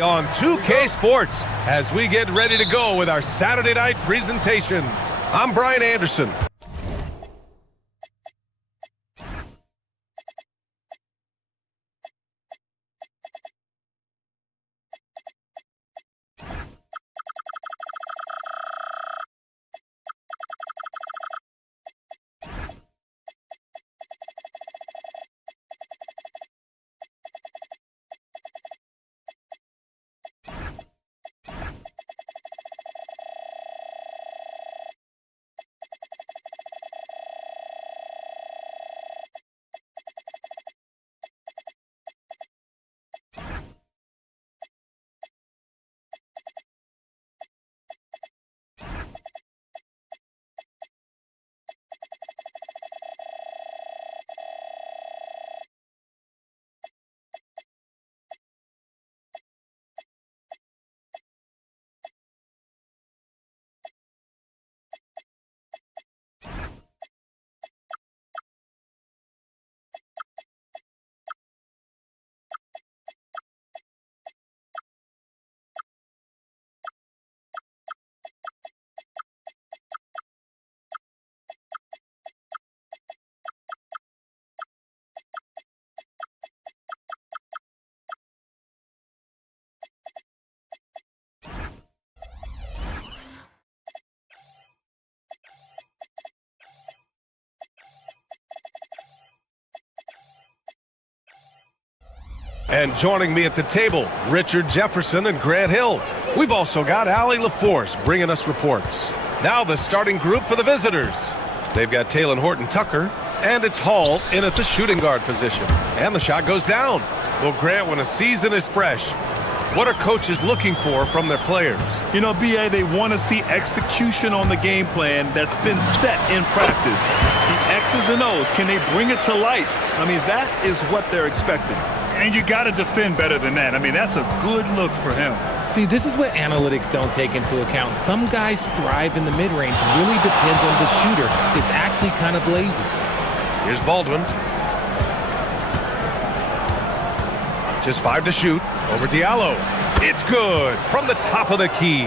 On 2K Sports as we get ready to go with our Saturday night presentation. I'm Brian Anderson. And joining me at the table, Richard Jefferson and Grant Hill. We've also got Allie LaForce bringing us reports. Now the starting group for the visitors. They've got Taylor Horton-Tucker, and it's Hall in at the shooting guard position. And the shot goes down. Well, Grant, when a season is fresh, what are coaches looking for from their players? You know, BA, they want to see execution on the game plan that's been set in practice. The X's and O's, can they bring it to life? I mean, that is what they're expecting. And you got to defend better than that. I mean, that's a good look for him. See, this is what analytics don't take into account. Some guys thrive in the mid-range. Really depends on the shooter. It's actually kind of lazy. Here's Baldwin. Just 5 to shoot. Over Diallo. It's good from the top of the key.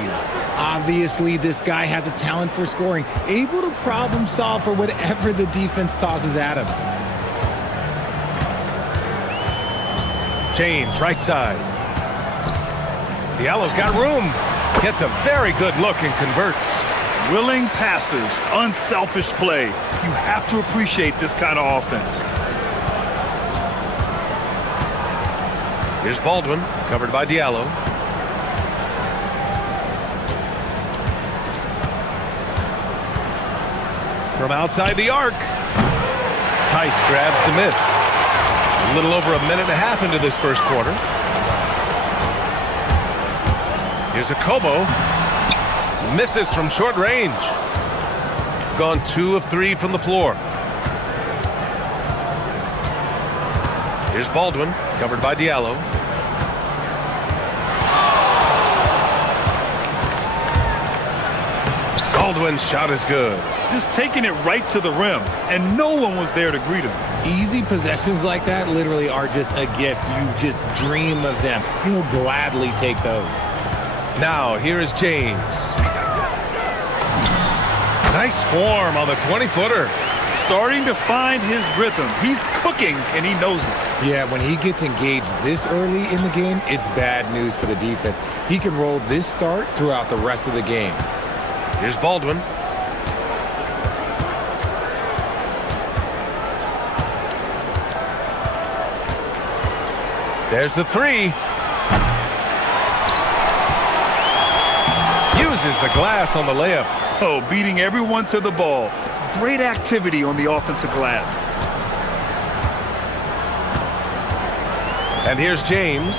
Obviously, this guy has a talent for scoring, able to problem solve for whatever the defense tosses at him. James, right side. Diallo's got room. Gets a very good look and converts. Willing passes, unselfish play. You have to appreciate this kind of offense. Here's Baldwin, covered by Diallo. From outside the arc. Tice grabs the miss. A little over a minute and a half into this first quarter. Here's a Kobo. Misses from short range. Gone 2 of 3 from the floor. Here's Baldwin, covered by Diallo. Baldwin's shot is good. Just taking it right to the rim, and no one was there to greet him. Easy possessions like that literally are just a gift. You just dream of them. He'll gladly take those. Now, here is James. Nice form on the 20-footer. Starting to find his rhythm. He's cooking, and he knows it. Yeah, when he gets engaged this early in the game, it's bad news for the defense. He can roll this start throughout the rest of the game. Here's Baldwin. There's the 3. Uses the glass on the layup. Oh, beating everyone to the ball. Great activity on the offensive glass. And here's James.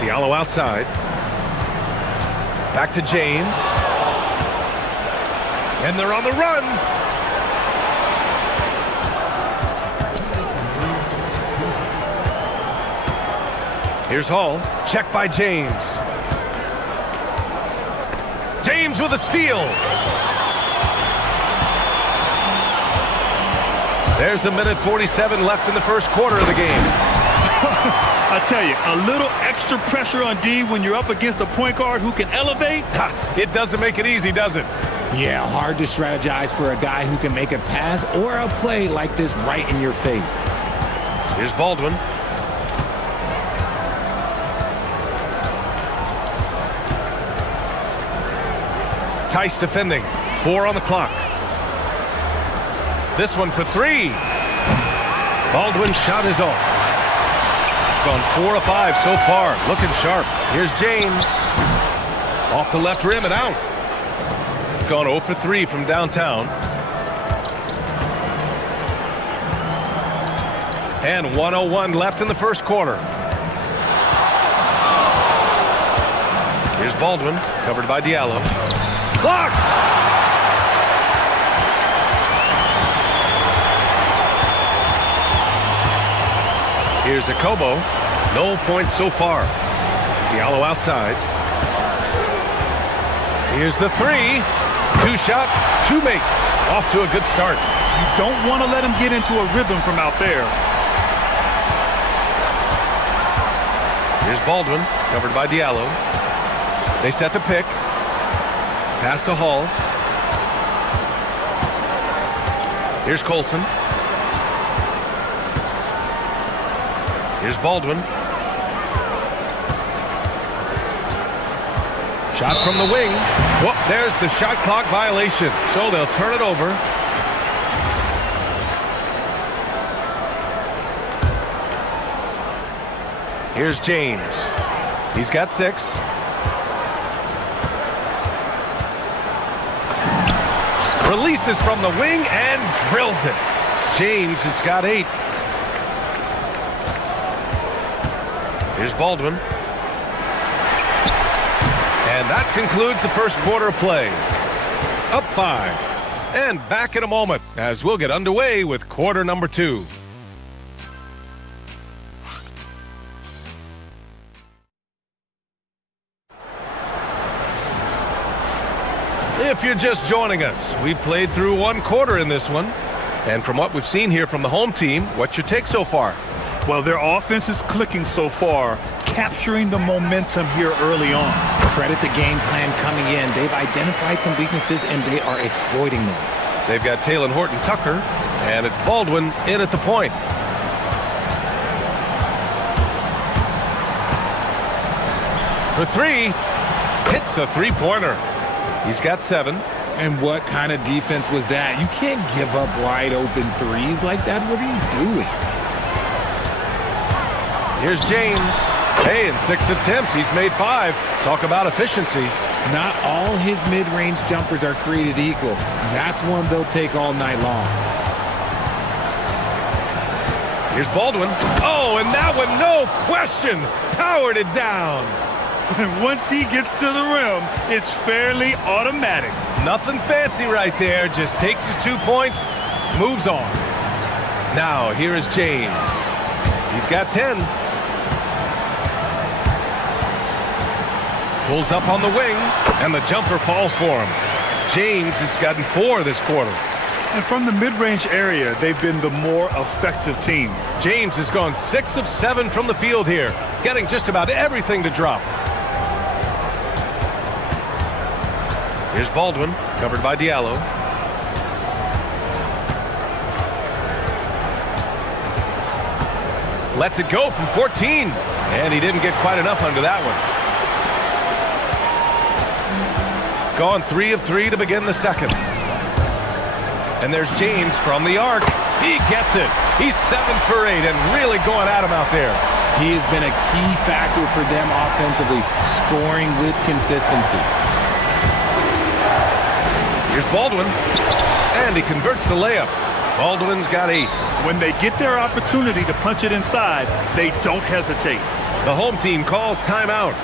Diallo outside. Back to James. And they're on the run. Here's Hall. Check by James. James with a steal. There's a minute 47 left in the first quarter of the game. I tell you, a little extra pressure on D when you're up against a point guard who can elevate. Ha, it doesn't make it easy, does it? Yeah, hard to strategize for a guy who can make a pass or a play like this right in your face. Here's Baldwin. Tice defending. 4 on the clock. This one for 3. Baldwin's shot is off. Gone 4 of 5 so far. Looking sharp. Here's James. Off the left rim and out. Gone 0 for 3 from downtown. And 1:01 left in the first quarter. Here's Baldwin, covered by Diallo. Blocked! Here's Akobo. No points so far. Diallo outside. Here's the 3. 2 shots, 2 makes. Off to a good start. You don't want to let him get into a rhythm from out there. Here's Baldwin, covered by Diallo. They set the pick. Pass to Hall. Here's Colson. Here's Baldwin. Shot from the wing. Whoop, there's the shot clock violation. So they'll turn it over. Here's James. He's got 6. Releases from the wing and drills it. James has got 8. Here's Baldwin. And that concludes the first quarter of play. Up 5. And back in a moment as we'll get underway with quarter number 2. If you're just joining us, we played through 1 quarter in this one. And from what we've seen here from the home team, what's your take so far? Well, their offense is clicking so far, capturing the momentum here early on. Credit the game plan coming in. They've identified some weaknesses and they are exploiting them. They've got Taylor Horton Tucker, and it's Baldwin in at the point. For 3, hits a 3-pointer. He's got 7. And what kind of defense was that? You can't give up wide open threes like that. What are you doing? Here's James. Hey, in 6 attempts, he's made 5. Talk about efficiency. Not all his mid-range jumpers are created equal. That's one they'll take all night long. Here's Baldwin. Oh, and that one, no question, powered it down. And once he gets to the rim, it's fairly automatic. Nothing fancy right there. Just takes his 2 points, moves on. Now, here is James. He's got 10. Pulls up on the wing, and the jumper falls for him. James has gotten 4 this quarter. And from the mid-range area, they've been the more effective team. James has gone 6 of 7 from the field here, getting just about everything to drop. Here's Baldwin, covered by Diallo. Lets it go from 14. And he didn't get quite enough under that one. Gone 3 of 3 to begin the second. And there's James from the arc. He gets it. He's 7 for 8 and really going at him out there. He has been a key factor for them offensively, scoring with consistency. Here's Baldwin, and he converts the layup. Baldwin's got 8. When they get their opportunity to punch it inside, they don't hesitate. The home team calls timeout.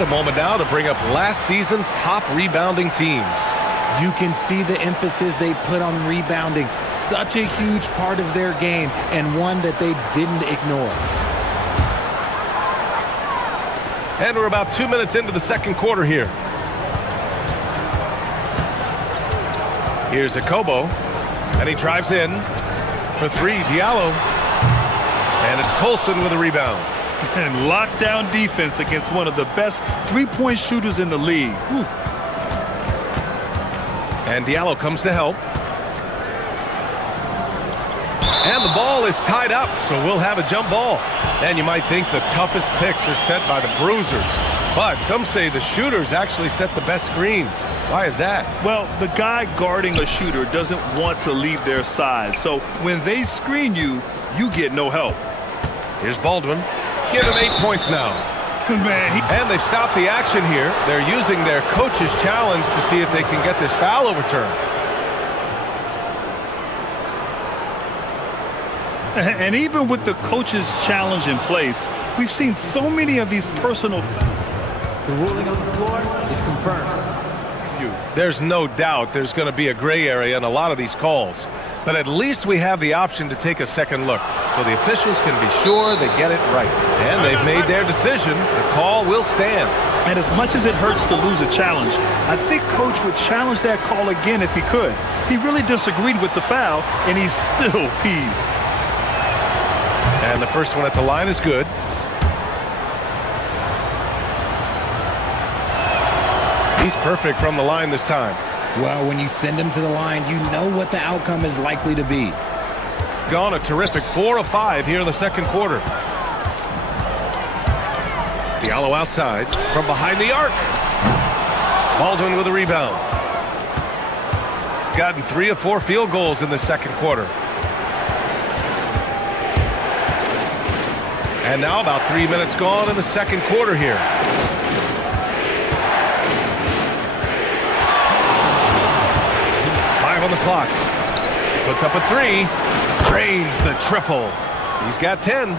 right, a moment now to bring up last season's top rebounding teams. You can see the emphasis they put on rebounding. Such a huge part of their game, and one that they didn't ignore. And we're about 2 minutes into the second quarter here. Here's Akobo, and he drives in for three. Diallo, and it's Colson with a rebound. And lockdown defense against one of the best three-point shooters in the league. Whew. And Diallo comes to help. And the ball is tied up, so we'll have a jump ball. And you might think the toughest picks are set by the bruisers. But some say the shooters actually set the best screens. Why is that? Well, the guy guarding a shooter doesn't want to leave their side. So when they screen you, you get no help. Here's Baldwin. Give him 8 points now. Man, And they've stopped the action here. They're using their coach's challenge to see if they can get this foul overturned. And even with the coach's challenge in place, we've seen so many of these personal. The ruling on the floor is confirmed. There's no doubt there's going to be a gray area in a lot of these calls. But at least we have the option to take a second look, so the officials can be sure they get it right. And they've made their decision. The call will stand. And as much as it hurts to lose a challenge, I think Coach would challenge that call again if he could. He really disagreed with the foul, and he's still peeved. And the first one at the line is good. He's perfect from the line this time. Well, when you send him to the line, you know what the outcome is likely to be. Gone a terrific 4 of 5 here in the second quarter. Diallo outside from behind the arc. Baldwin with a rebound. Gotten 3 of 4 field goals in the second quarter. And now about 3 minutes gone in the second quarter here. On the clock. Puts up a 3. Drains the triple. He's got 10.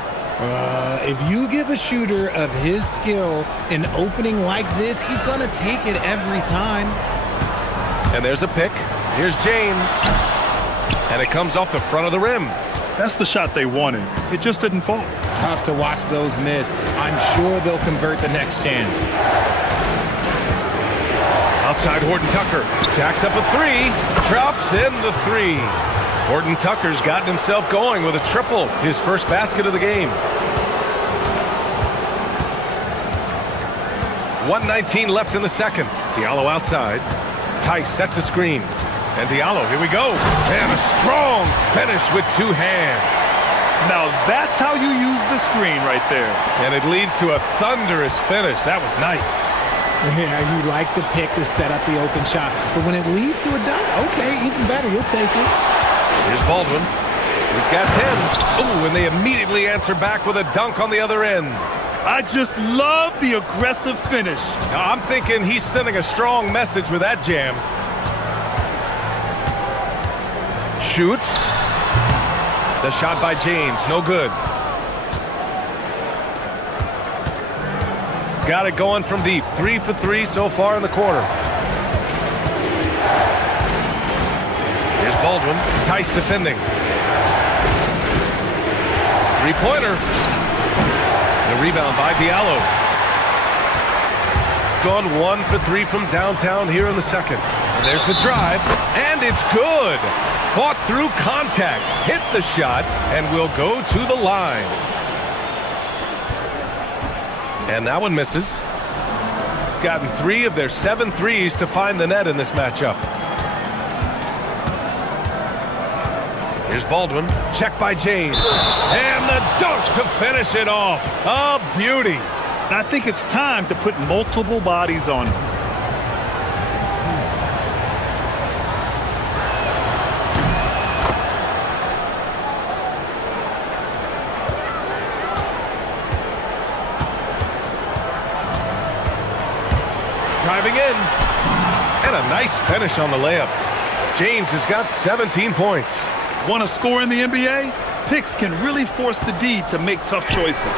If you give a shooter of his skill an opening like this, he's going to take it every time. And there's a pick. Here's James. And it comes off the front of the rim. That's the shot they wanted. It just didn't fall. Tough to watch those miss. I'm sure they'll convert the next chance. Outside Horton Tucker. Jacks up a 3. Drops in the 3. Horton Tucker's gotten himself going with a triple. His first basket of the game. 1:19 left in the second. Diallo outside. Tice sets a screen. And Diallo, here we go. And a strong finish with 2 hands. Now that's how you use the screen right there. And it leads to a thunderous finish. That was nice. Yeah, you like the pick to set up the open shot. But when it leads to a dunk, okay, even better, you'll take it. Here's Baldwin. He's got 10. Oh, and they immediately answer back with a dunk on the other end. I just love the aggressive finish. Now, I'm thinking he's sending a strong message with that jam. Shoots. The shot by James, no good. Got it going from deep. 3 for 3 so far in the quarter. Here's Baldwin. Tice defending. 3-pointer. The rebound by Diallo. Gone 1 for 3 from downtown here in the second. And there's the drive. And it's good. Fought through contact. Hit the shot. And will go to the line. And that one misses. Gotten 3 of their 7 threes to find the net in this matchup. Here's Baldwin. Check by James. And the dunk to finish it off. A beauty. I think it's time to put multiple bodies on him. Driving in. And a nice finish on the layup. James has got 17 points. Want to score in the NBA? Picks can really force the D to make tough choices.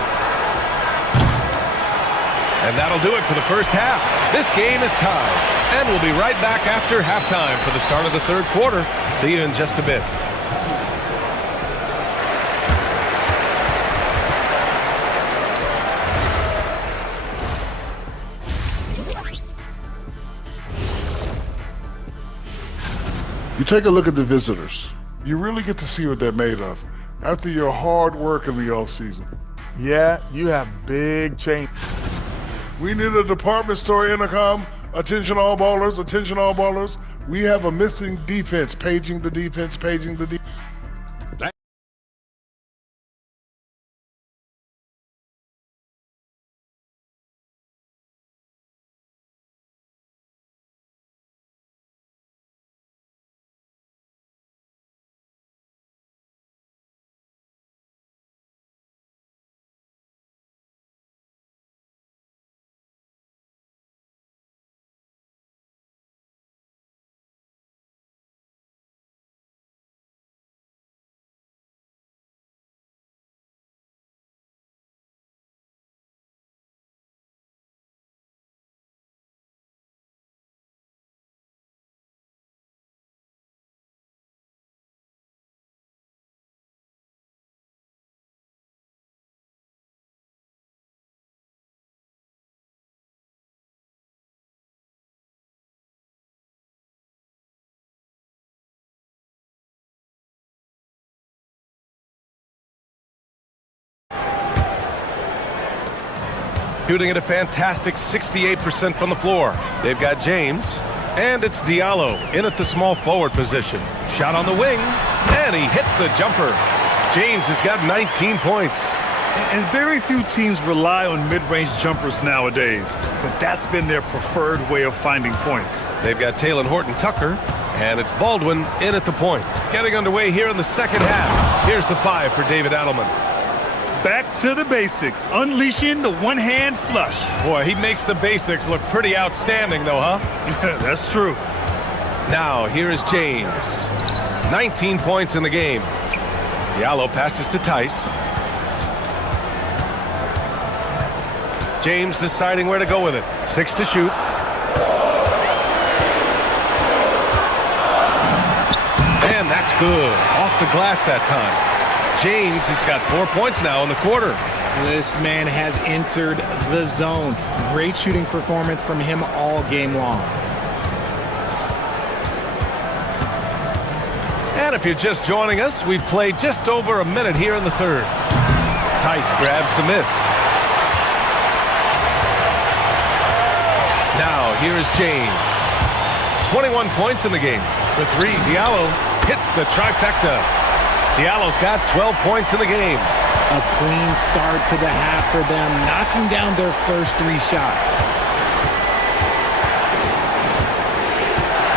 And that'll do it for the first half. This game is tied. And we'll be right back after halftime for the start of the third quarter. See you in just a bit. You take a look at the visitors. You really get to see what they're made of after your hard work in the offseason. Yeah, you have big change. We need a department store intercom. Attention all ballers, attention all ballers. We have a missing defense. Paging the defense, paging the defense. Shooting at a fantastic 68% from the floor. They've got James, and it's Diallo in at the small forward position. Shot on the wing, and he hits the jumper. James has got 19 points. And very few teams rely on mid-range jumpers nowadays, but that's been their preferred way of finding points. They've got Taylor Horton Tucker, and it's Baldwin in at the point. Getting underway here in the second half. Here's the 5 for David Adelman. Back to the basics, unleashing the one-hand flush. Boy, he makes the basics look pretty outstanding, though, huh? That's true. Now, here is James. 19 points in the game. Diallo passes to Tice. James deciding where to go with it. 6 to shoot. And that's good. Off the glass that time. James has got 4 points now in the quarter. This man has entered the zone. Great shooting performance from him all game long. And if you're just joining us, we've played just over a minute here in the third. Tice grabs the miss. Now, here is James. 21 points in the game. For 3, Diallo hits the trifecta. Diallo's got 12 points in the game. A clean start to the half for them, knocking down their first 3 shots.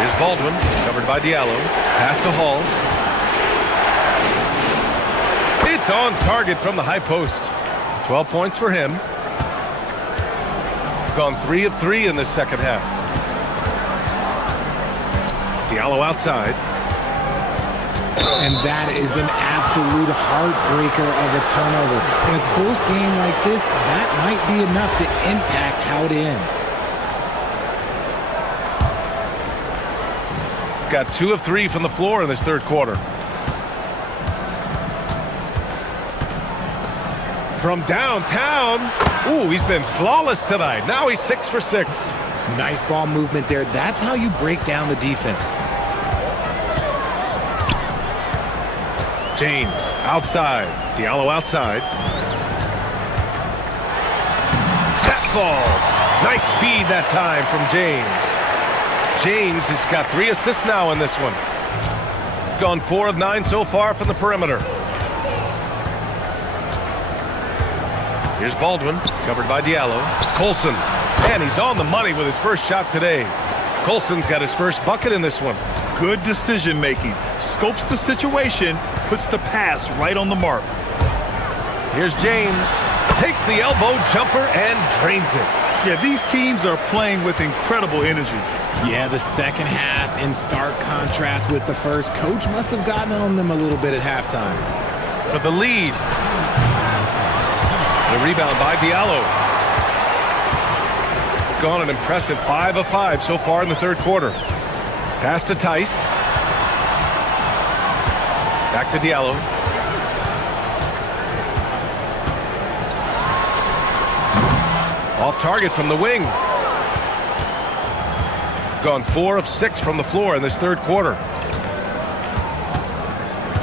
Here's Baldwin, covered by Diallo. Pass to Hall. It's on target from the high post. 12 points for him. Gone 3 of 3 in the second half. Diallo outside. And that is an absolute heartbreaker of a turnover. In a close game like this, that might be enough to impact how it ends. Got 2 of 3 from the floor in this third quarter. From downtown. Ooh, he's been flawless tonight. Now he's 6 for 6. Nice ball movement there. That's how you break down the defense. James outside. Diallo outside. That falls. Nice feed that time from James. James has got 3 assists now in this one. Gone 4 of 9 so far from the perimeter. Here's Baldwin, covered by Diallo. Colson, and he's on the money with his first shot today. Colson's got his first bucket in this one. Good decision making. Scopes the situation, puts the pass right on the mark. Here's James. Takes the elbow jumper and drains it. Yeah, these teams are playing with incredible energy. Yeah, the second half in stark contrast with the first. Coach must have gotten on them a little bit at halftime. For the lead. The rebound by Diallo. Gone an impressive 5 of 5 so far in the third quarter. Pass to Tice. Back to Diallo. Off target from the wing. Gone 4 of 6 from the floor in this third quarter.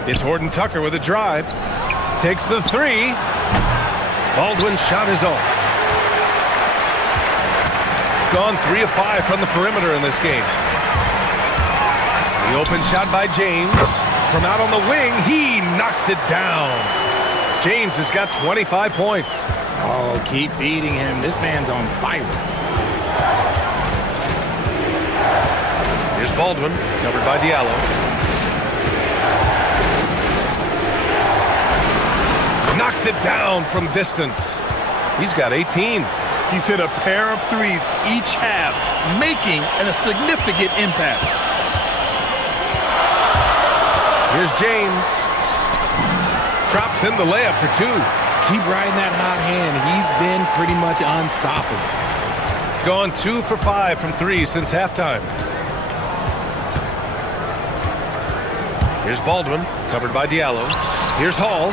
It's Horton Tucker with a drive. Takes the three. Baldwin's shot is off. Gone 3 of 5 from the perimeter in this game. The open shot by James. From out on the wing, he knocks it down. James has got 25 points. Oh, keep feeding him. This man's on fire. Here's Baldwin, covered by Diallo. Knocks it down from distance. He's got 18. He's hit a pair of threes each half, making a significant impact. Here's James. Drops in the layup for 2. Keep riding that hot hand. He's been pretty much unstoppable. Gone 2 for 5 from 3 since halftime. Here's Baldwin, covered by Diallo. Here's Hall.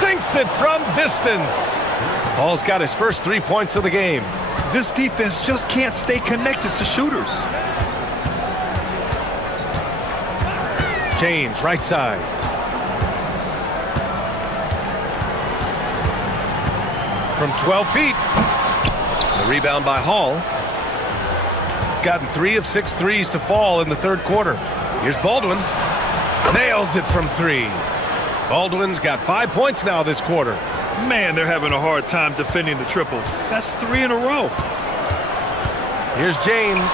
Sinks it from distance. Hall's got his first 3 points of the game. This defense just can't stay connected to shooters. James, right side. From 12 feet. The rebound by Hall. Gotten 3 of 6 threes to fall in the third quarter. Here's Baldwin. Nails it from 3. Baldwin's got 5 points now this quarter. Man, they're having a hard time defending the triple. That's 3 in a row. Here's James.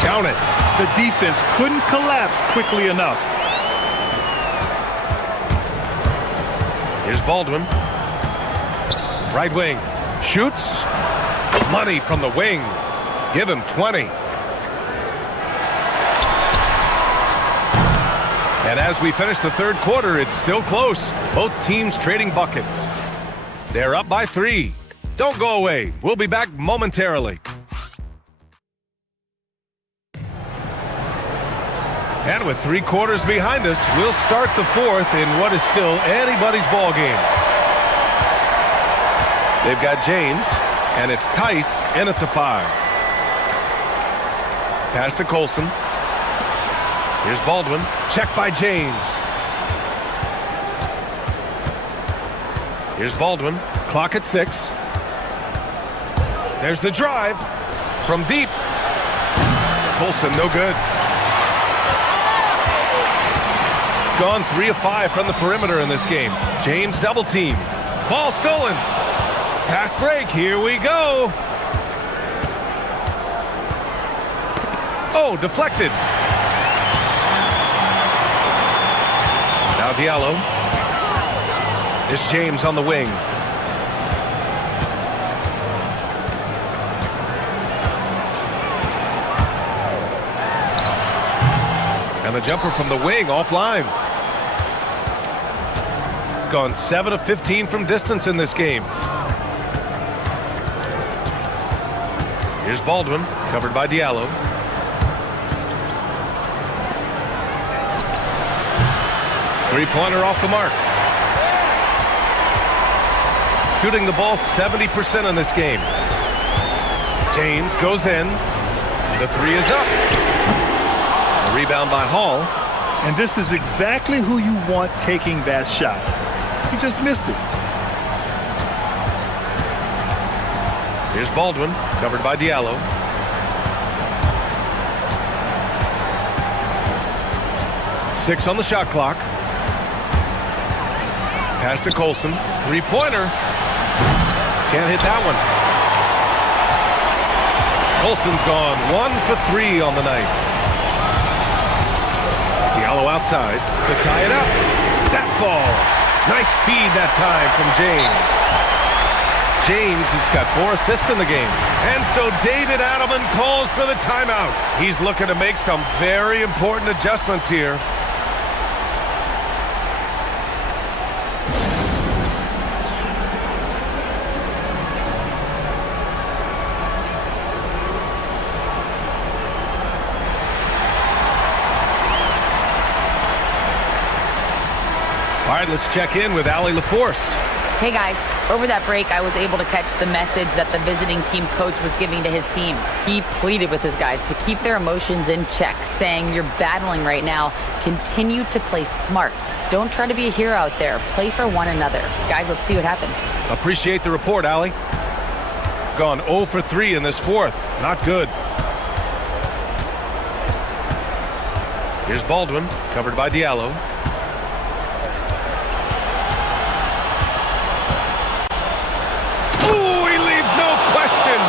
Count it. The defense couldn't collapse quickly enough. Here's Baldwin. Right wing. Shoots. Money from the wing. Give him 20. And as we finish the third quarter, it's still close. Both teams trading buckets. They're up by 3. Don't go away. We'll be back momentarily. And with 3 quarters behind us, we'll start the fourth in what is still anybody's ball game. They've got James, and it's Tice in at the 5. Pass to Colson. Here's Baldwin. Check by James. Here's Baldwin. Clock at 6. There's the drive. From deep. Colson, no good. Gone 3 of 5 from the perimeter in this game. James double teamed. Ball stolen. Fast break. Here we go. Oh, deflected. Now Diallo. It's James on the wing. And the jumper from the wing offline. Gone 7 of 15 from distance in this game. Here's Baldwin, covered by Diallo. Three-pointer off the mark. Shooting the ball 70% in this game. James goes in. The 3 is up. A rebound by Hall. And this is exactly who you want taking that shot. He just missed it. Here's Baldwin, covered by Diallo. Six on the shot clock. Pass to Colson. Three-pointer. Can't hit that one. Colson's gone 1 for 3 on the night. Diallo outside to tie it up. That falls. Nice feed that time from James. James has got 4 assists in the game. And so David Adelman calls for the timeout. He's looking to make some very important adjustments here. All right, let's check in with Allie LaForce. Hey guys, over that break, I was able to catch the message that the visiting team coach was giving to his team. He pleaded with his guys to keep their emotions in check, saying, "You're battling right now. Continue to play smart. Don't try to be a hero out there. Play for one another." Guys, let's see what happens. Appreciate the report, Allie. Gone 0 for 3 in this fourth. Not good. Here's Baldwin, covered by Diallo. Ooh, he leaves no question.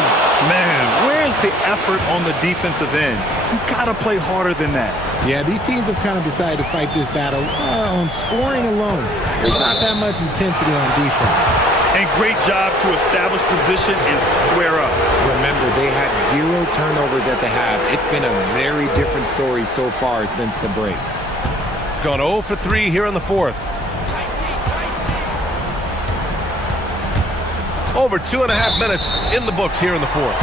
Man, where's the effort on the defensive end? You gotta play harder than that. Yeah, these teams have kind of decided to fight this battle on scoring alone. There's not that much intensity on defense. And great job to establish position and square up. Remember, they had 0 turnovers at the half. It's been a very different story so far since the break. Gone 0 for 3 here in the fourth. Over 2.5 minutes in the books here in the fourth.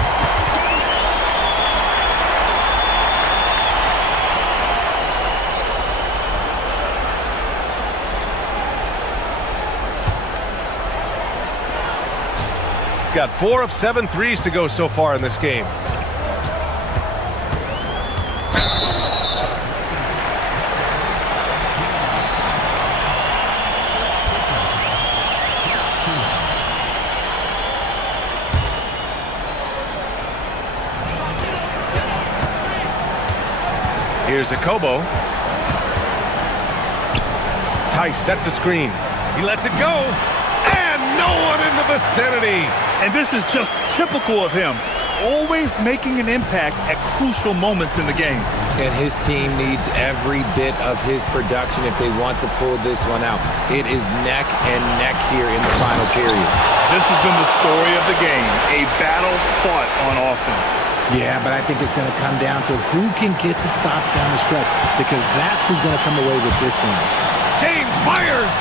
Got 4 of 7 threes to go so far in this game. Here's Akobo. Tice sets a screen. He lets it go. And no one in the vicinity. And this is just typical of him. Always making an impact at crucial moments in the game. And his team needs every bit of his production if they want to pull this one out. It is neck and neck here in the final period. This has been the story of the game. A battle fought on offense. Yeah, but I think it's going to come down to who can get the stops down the stretch, because that's who's going to come away with this one. James Myers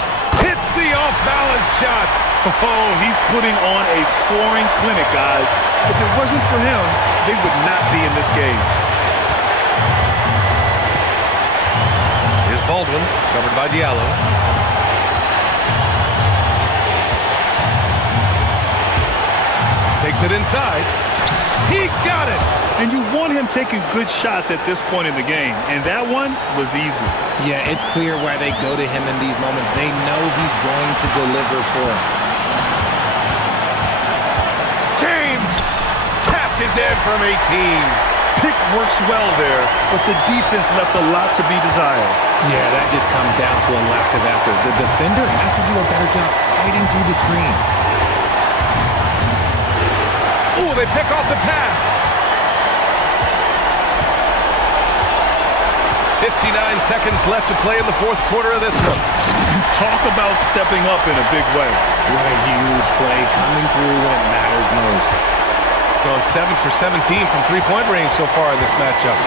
hits the off-balance shot. Oh, he's putting on a scoring clinic, guys. If it wasn't for him, they would not be in this game. Here's Baldwin, covered by Diallo. Takes it inside. He got it! And you want him taking good shots at this point in the game, and that one was easy. Yeah, it's clear why they go to him in these moments. They know he's going to deliver for them. James cashes in from 18. Pick works well there, but the defense left a lot to be desired. Yeah, that just comes down to a lack of effort. The defender has to do a better job fighting through the screen. Ooh, they pick off the pass. 59 seconds left to play in the fourth quarter of this one. Talk about stepping up in a big way. What a huge play, coming through when it matters most. Going 7 for 17 from three-point range so far in this matchup.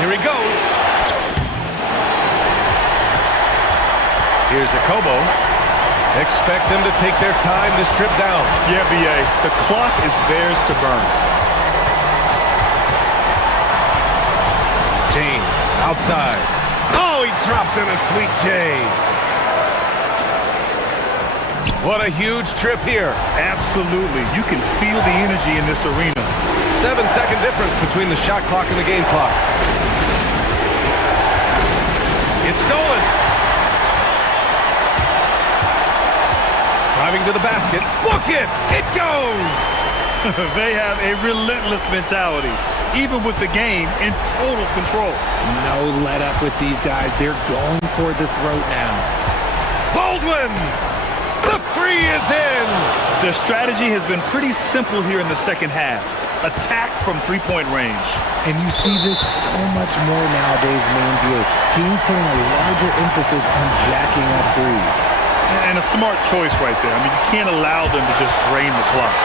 Here he goes. Here's Akobo. Expect them to take their time this trip down. Yeah, B.A., the clock is theirs to burn. James, outside. Oh, he dropped in a sweet J. What a huge trip here. Absolutely. You can feel the energy in this arena. 7-second difference between the shot clock and the game clock. It's stolen. Driving to the basket. Book it! It goes! They have a relentless mentality, even with the game in total control. No let up with these guys. They're going for the throat now. Baldwin! The three is in! Their strategy has been pretty simple here in the second half. Attack from three-point range. And you see this so much more nowadays in the NBA. Teams putting a larger emphasis on jacking up threes. And a smart choice right there. I mean, you can't allow them to just drain the clock.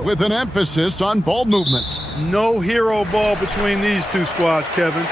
with an emphasis on ball movement. No hero ball between these two squads, Kevin.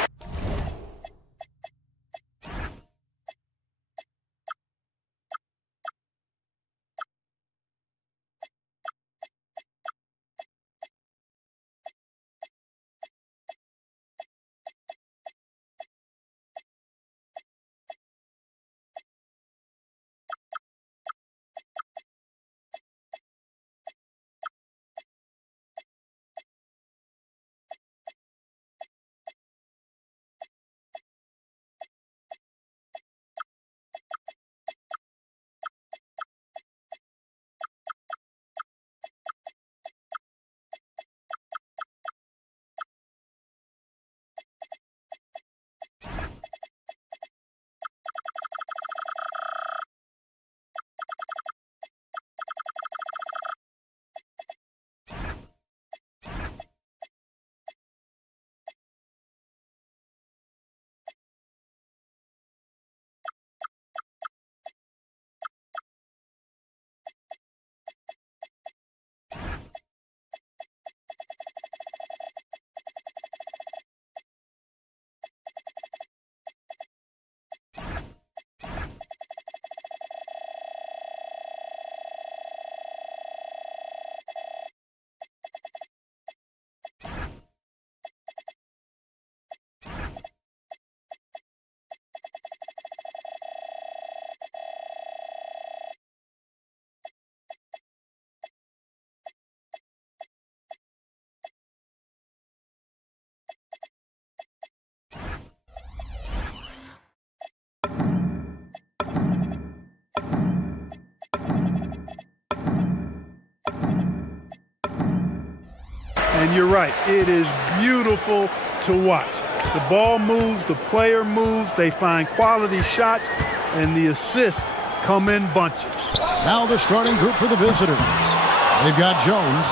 And you're right, it is beautiful to watch. The ball moves, the player moves, they find quality shots, and the assists come in bunches. Now the starting group for the visitors. They've got Jones,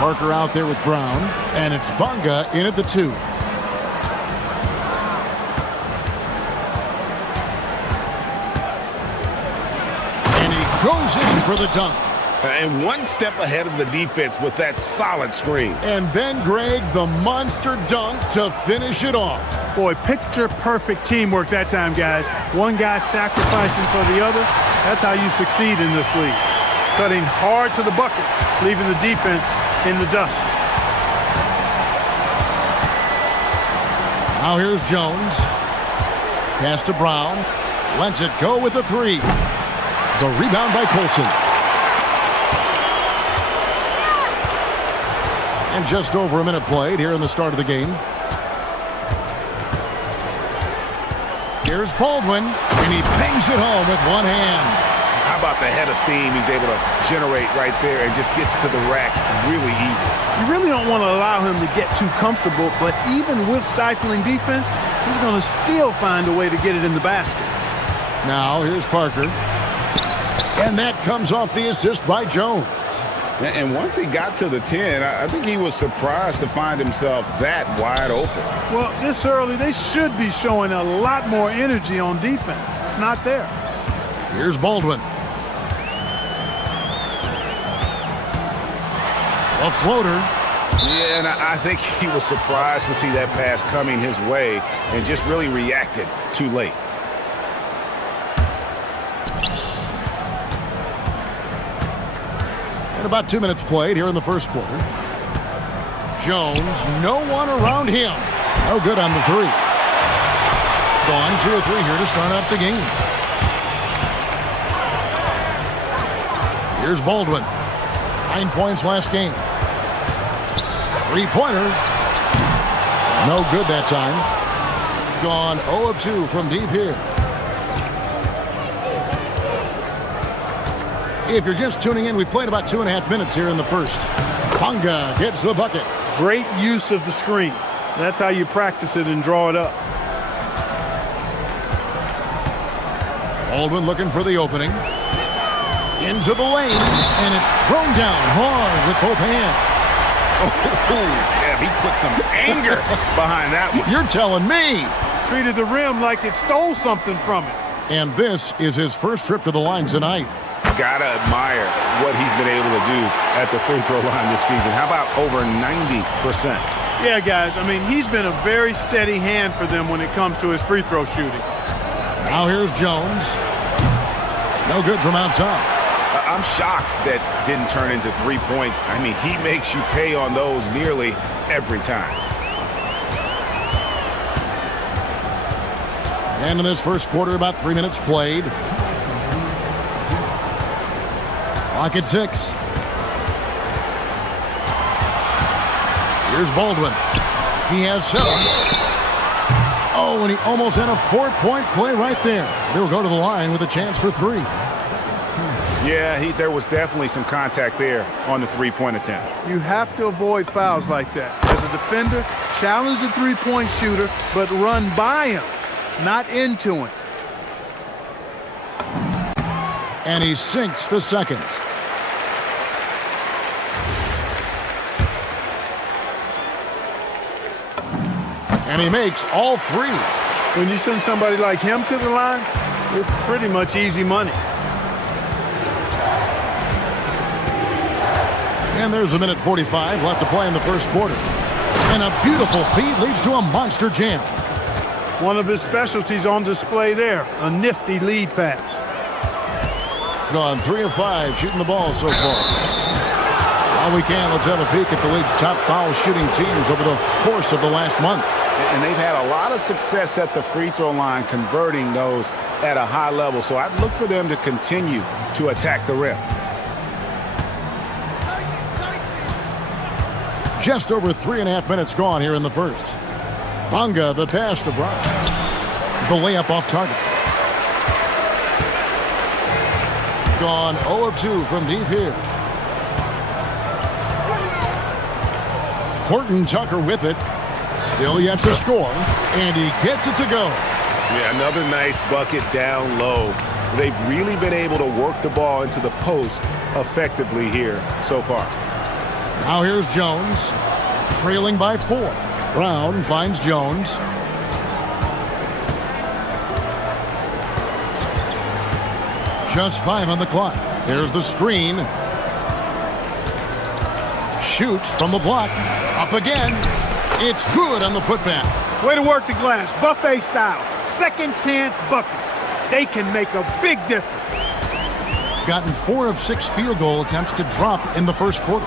Parker out there with Brown, and it's Bunga in at the 2. And he goes in for the dunk. And one step ahead of the defense with that solid screen. And then, Greg, the monster dunk to finish it off. Boy, picture-perfect teamwork that time, guys. One guy sacrificing for the other. That's how you succeed in this league. Cutting hard to the bucket, leaving the defense in the dust. Now here's Jones. Pass to Brown. Lets it go with the 3. The rebound by Colson. And just over a minute played here in the start of the game. Here's Baldwin, and he bangs it home with one hand. How about the head of steam he's able to generate right there and just gets to the rack really easy. You really don't want to allow him to get too comfortable, but even with stifling defense, he's going to still find a way to get it in the basket. Now here's Parker. And that comes off the assist by Jones. And once he got to the 10, I think he was surprised to find himself that wide open. Well, this early, they should be showing a lot more energy on defense. It's not there. Here's Baldwin. A floater. Yeah, and I think he was surprised to see that pass coming his way and just really reacted too late. About 2 minutes played here in the first quarter. Jones, no one around him. No good on the 3. Gone 2 or 3 here to start out the game. Here's Baldwin. 9 points last game. 3-pointer. No good that time. Gone 0 of 2 from deep here. If you're just tuning in, we've played about 2.5 minutes here in the first. Bunga gets the bucket. Great use of the screen. That's how you practice it and draw it up. Baldwin looking for the opening. Into the lane, and it's thrown down hard with both hands. Oh, yeah, he put some anger behind that one. You're telling me. Treated the rim like it stole something from it. And this is his first trip to the line tonight. Gotta admire what he's been able to do at the free throw line this season. How about over 90%? Yeah, guys, I mean, he's been a very steady hand for them when it comes to his free throw shooting. Now here's Jones. No good from outside. I'm shocked that didn't turn into 3 points. I mean, he makes you pay on those nearly every time. And in this first quarter, about 3 minutes played. Clock at 6. Here's Baldwin. He has 7. Oh, and he almost had a 4-point play right there. He'll go to the line with a chance for 3. Yeah, there was definitely some contact there on the three-point attempt. You have to avoid fouls like that. As a defender, challenge the three-point shooter, but run by him, not into him. And he sinks the seconds. And he makes all 3. When you send somebody like him to the line, it's pretty much easy money. And there's a minute 45 left to play in the first quarter. And a beautiful feed leads to a monster jam. One of his specialties on display there, a nifty lead pass. Gone 3 of 5 shooting the ball so far. While we can, let's have a peek at the league's top foul shooting teams over the course of the last month. And they've had a lot of success at the free throw line, converting those at a high level. So I'd look for them to continue to attack the rim. Just over 3.5 minutes gone here in the first. Bonga, the pass to Brown. The layup off target. Gone 0 of 2 from deep here. Horton Tucker with it. Still yet to score. And he gets it to go. Yeah, another nice bucket down low. They've really been able to work the ball into the post effectively here so far. Now here's Jones. Trailing by 4. Brown finds Jones. Just 5 on the clock. There's the screen. Shoots from the block. Up again. It's good on the putback. Way to work the glass, buffet style. Second chance bucket. They can make a big difference. Gotten 4 of 6 field goal attempts to drop in the first quarter.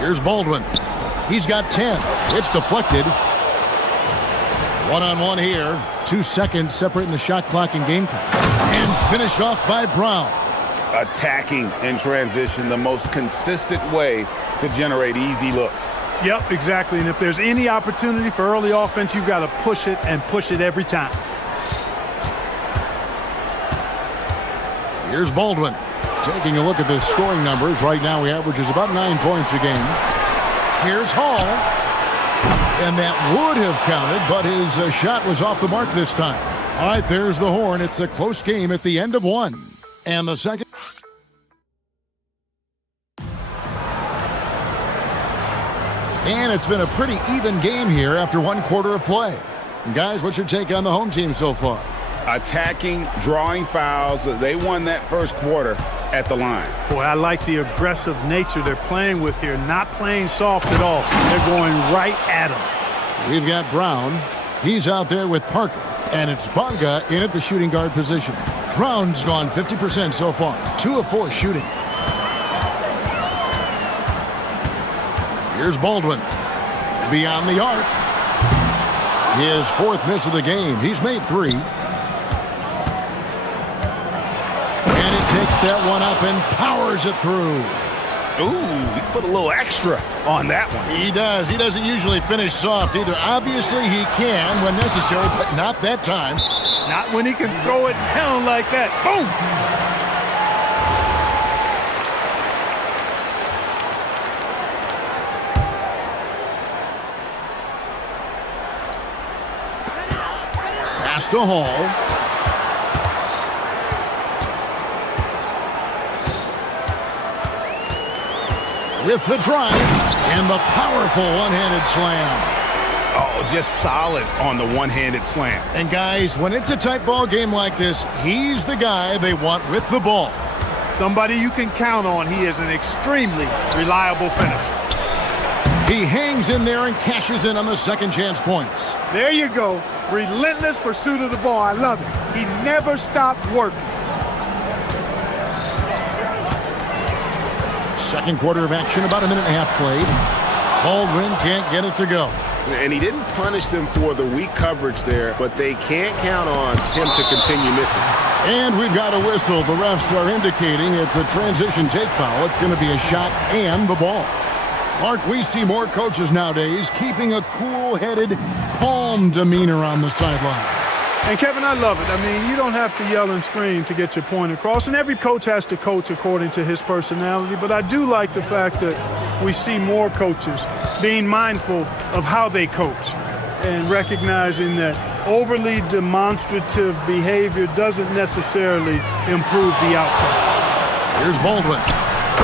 Here's Baldwin. He's got 10. It's deflected. One-on-one here. 2 seconds separating the shot clock and game clock. And finished off by Brown. Attacking in transition, the most consistent way to generate easy looks. Yep, exactly. And if there's any opportunity for early offense, you've got to push it and push it every time. Here's Baldwin. Taking a look at the scoring numbers. Right now he averages about 9 points a game. Here's Hall. And that would have counted, but his shot was off the mark this time. All right, there's the horn. It's a close game at the end of 1. And the second. And it's been a pretty even game here after 1 quarter of play. And guys, what's your take on the home team so far? Attacking, drawing fouls. They won that first quarter at the line. Boy, I like the aggressive nature they're playing with here. Not playing soft at all. They're going right at them. We've got Brown. He's out there with Parker. And it's Bonga in at the shooting guard position. Brown's gone 50% so far. 2 of 4 shooting. Here's Baldwin. Beyond the arc. His 4th miss of the game. He's made 3. And he takes that one up and powers it through. Ooh, he put a little extra on that one. He does. He doesn't usually finish soft either. Obviously, he can when necessary, but not that time. Not when he can throw it down like that. Boom! Pass to Hall. With the drive and the powerful one-handed slam. Oh, just solid on the one-handed slam. And guys, when it's a tight ball game like this, he's the guy they want with the ball. Somebody you can count on. He is an extremely reliable finisher. He hangs in there and cashes in on the second chance points. There you go. Relentless pursuit of the ball. I love it. He never stopped working. Second quarter of action, about a minute and a half played. Baldwin can't get it to go. And he didn't punish them for the weak coverage there, but they can't count on him to continue missing. And we've got a whistle. The refs are indicating it's a transition take foul. It's going to be a shot and the ball. Clark, we see more coaches nowadays keeping a cool-headed, calm demeanor on the sideline. And, Kevin, I love it. I mean, you don't have to yell and scream to get your point across, and every coach has to coach according to his personality, but I do like the fact that we see more coaches being mindful of how they coach and recognizing that overly demonstrative behavior doesn't necessarily improve the outcome. Here's Baldwin.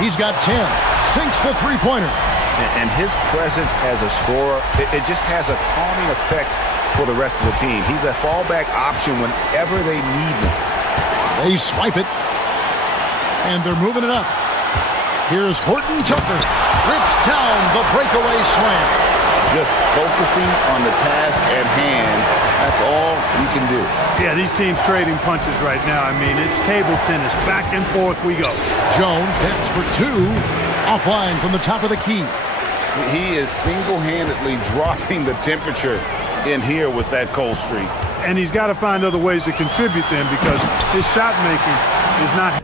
He's got 10. Sinks the three-pointer. And his presence as a scorer, it just has a calming effect for the rest of the team. He's a fallback option whenever they need him. They swipe it. And they're moving it up. Here's Horton Tucker. Rips down the breakaway slam. Just focusing on the task at hand. That's all you can do. Yeah, these teams trading punches right now. I mean, it's table tennis. Back and forth we go. Jones hits for two. Offline from the top of the key. He is single-handedly dropping the temperature in here with that cold streak. And he's got to find other ways to contribute then, because his shot making is not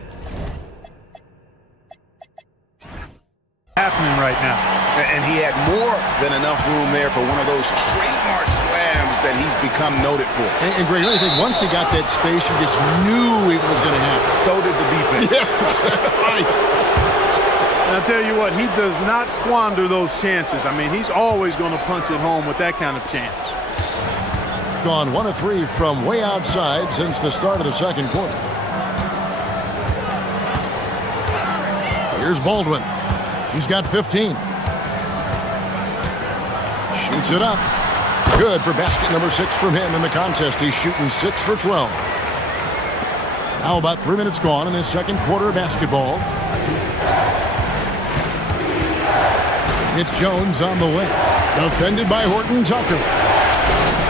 happening right now. And he had more than enough room there for one of those trademark slams that he's become noted for. And Greg, I think once he got that space, you just knew it was going to happen. So did the defense. Yeah, right. And I'll tell you what, he does not squander those chances. I mean, he's always going to punch it home with that kind of chance. Gone 1 of 3 from way outside since the start of the second quarter. Here's Baldwin. He's got 15. Shoots it up. Good for basket number 6 from him in the contest. He's shooting 6 for 12. Now about 3 minutes gone in this second quarter of basketball. It's Jones on the way. Defended by Horton Tucker.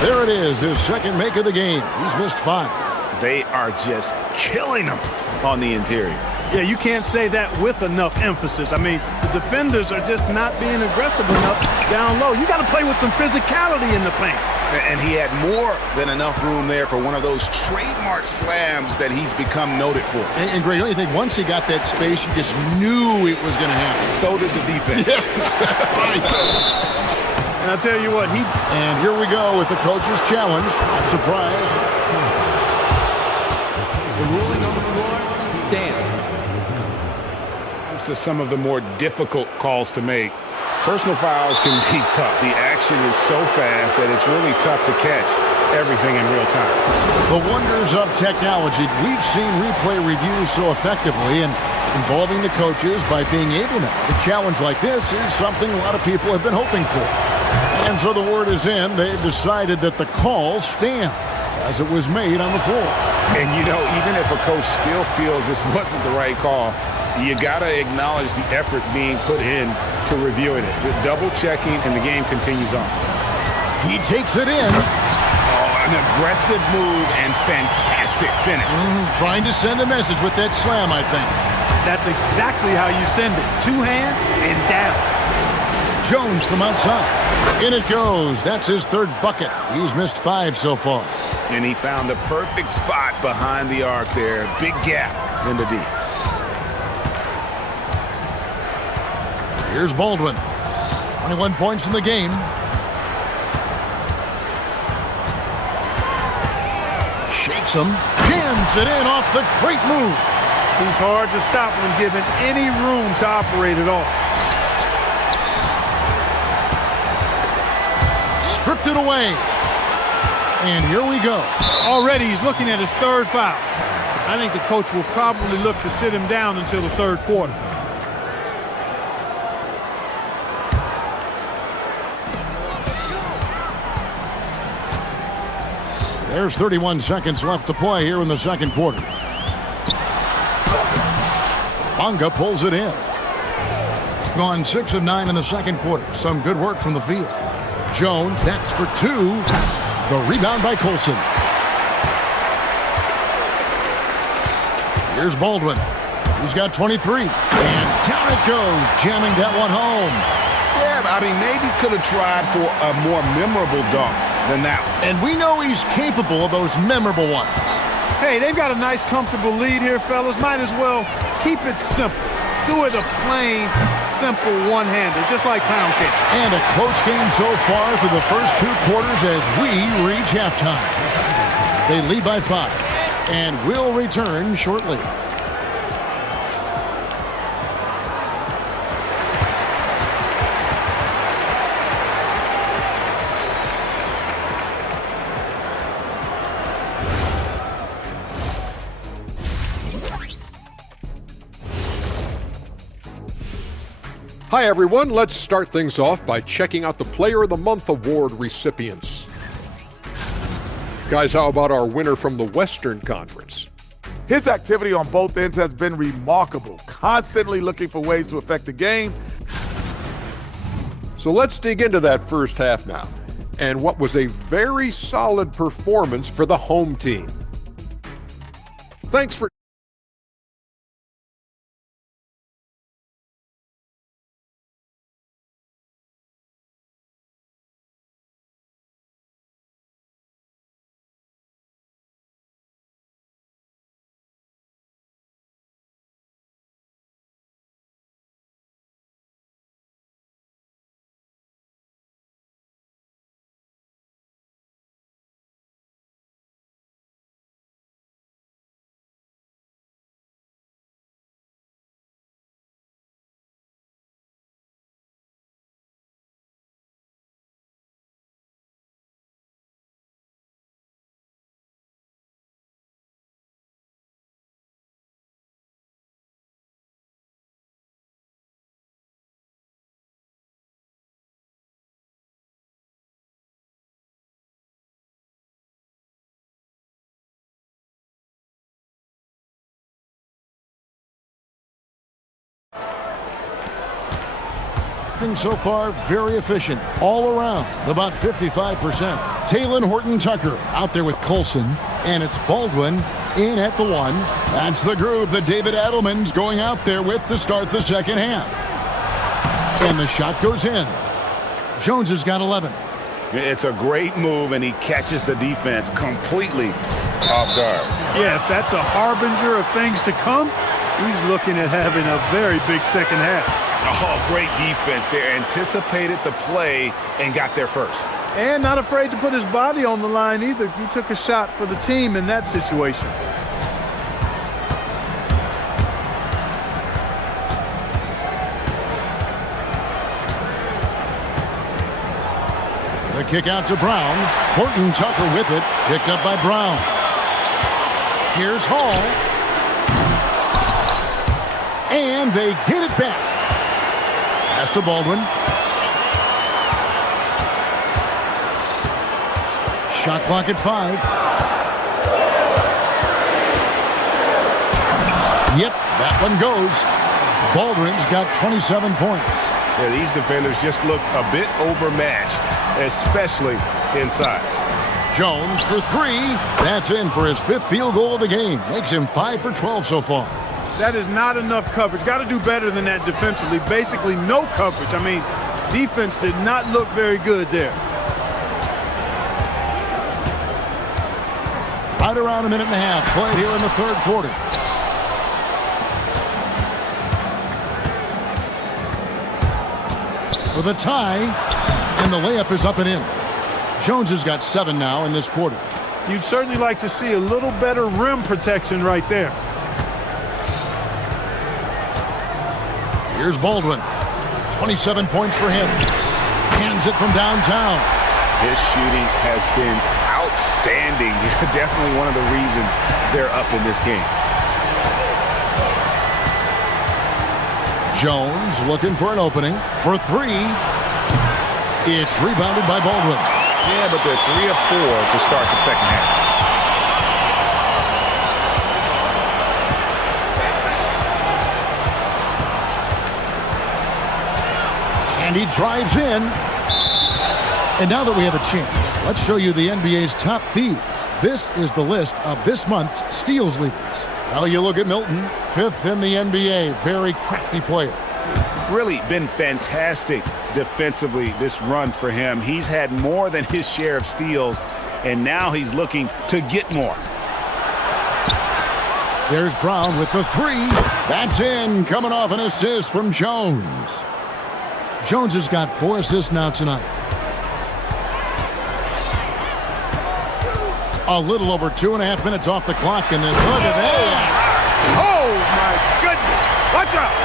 There it is, his second make of the game. He's missed 5. They are just killing him on the interior. Yeah, you can't say that with enough emphasis. I mean, the defenders are just not being aggressive enough down low. You got to play with some physicality in the paint. And he had more than enough room there for one of those trademark slams that he's become noted for. And Greg, don't you think once he got that space, you just knew it was going to happen? So did the defense. Right. And I'll tell you what, And here we go with the coach's challenge. Surprise. The ruling on the floor stands. To some of the more difficult calls to make. Personal fouls can be tough. The action is so fast that it's really tough to catch everything in real time. The wonders of technology. We've seen replay reviews so effectively and involving the coaches by being able to. A challenge like this is something a lot of people have been hoping for. And so the word is in. They've decided that the call stands as it was made on the floor. And you know, even if a coach still feels this wasn't the right call, you got to acknowledge the effort being put in to reviewing it. The double checking, and the game continues on. He takes it in. Oh, an aggressive move and fantastic finish. Trying to send a message with that slam, I think. that's exactly how you send it. 2 hands and down. Jones from outside. In it goes. That's his 3rd bucket. He's missed 5 so far. And he found the perfect spot behind the arc there. Big gap in the D. Here's Baldwin. 21 points in the game. Shakes him. Jams it in off the great move. He's hard to stop when given any room to operate at all. Stripped it away. And here we go. Already he's looking at his 3rd foul. I think the coach will probably look to sit him down until the 3rd quarter. There's 31 seconds left to play here in the 2nd quarter. Bonga pulls it in. Gone 6 of 9 in the second quarter. Some good work from the field. Jones backs for 2. The rebound by Colson. Here's Baldwin. He's got 23. And down it goes, jamming that one home. Yeah, I mean, maybe could have tried for a more memorable dunk than that one. And we know he's capable of those memorable ones. Hey, they've got a nice, comfortable lead here, fellas. Might as well keep it simple. Do it a plain, simple one-hander, just like pound cake. And a close game so far for the first 2 quarters as we reach halftime. They lead by 5 and will return shortly. Hi everyone, let's start things off by checking out the Player of the Month award recipients. Guys, how about our winner from the Western Conference? His activity on both ends has been remarkable, constantly looking for ways to affect the game. So let's dig into that first half now, and what was a very solid performance for the home team. Thanks for So far, very efficient all around, about 55%. Taylor Horton Tucker out there with Colson, and it's Baldwin in at the 1. That's the group that David Adelman's going out there with to start the second half. And the shot goes in. Jones has got 11. It's a great move, and he catches the defense completely off guard. Yeah, if that's a harbinger of things to come, he's looking at having a very big second half. Oh, great defense there. Anticipated the play and got there first. And not afraid to put his body on the line either. He took a shot for the team in that situation. The kick out to Brown. Horton Tucker with it. Picked up by Brown. Here's Hall. And they get it back. Pass to Baldwin. Shot clock at 5. Yep, that one goes. Baldwin's got 27 points. Yeah, these defenders just look a bit overmatched, especially inside. Jones for 3. That's in for his 5th field goal of the game. Makes him 5 for 12 so far. That is not enough coverage. Got to do better than that defensively. Basically no coverage. I mean, defense did not look very good there. Right around a minute and a half played here in the third quarter. For the tie, and the layup is up and in. Jones has got 7 now in this quarter. You'd certainly like to see a little better rim protection right there. Here's Baldwin. 27 points for him. Hands it from downtown. His shooting has been outstanding. Definitely one of the reasons they're up in this game. Jones looking for an opening for 3. It's rebounded by Baldwin. Yeah, but they're 3 of 4 to start the second half. he drives in. And now that we have a chance, let's show you the NBA's top thieves. This is the list of this month's steals leaders. Well, you look at Milton, 5th in the NBA, very crafty player. Really been fantastic defensively this run for him. He's had more than his share of steals, and now he's looking to get more. There's Brown with the 3. That's in, coming off an assist from Jones. Jones has got 4 assists now tonight. A little over 2.5 minutes off the clock in this. Look at that. Oh, my goodness. Watch out.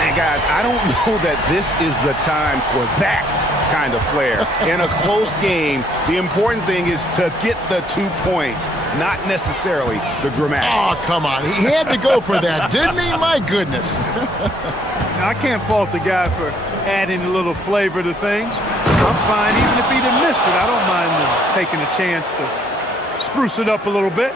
And, guys, I don't know that this is the time for that kind of flair. In a close game, the important thing is to get the 2 points, not necessarily the dramatics. Oh, come on. He had to go for that, didn't he? My goodness. Now, I can't fault the guy for adding a little flavor to things. I'm fine. Even if he'd have missed it, I don't mind him taking a chance to spruce it up a little bit.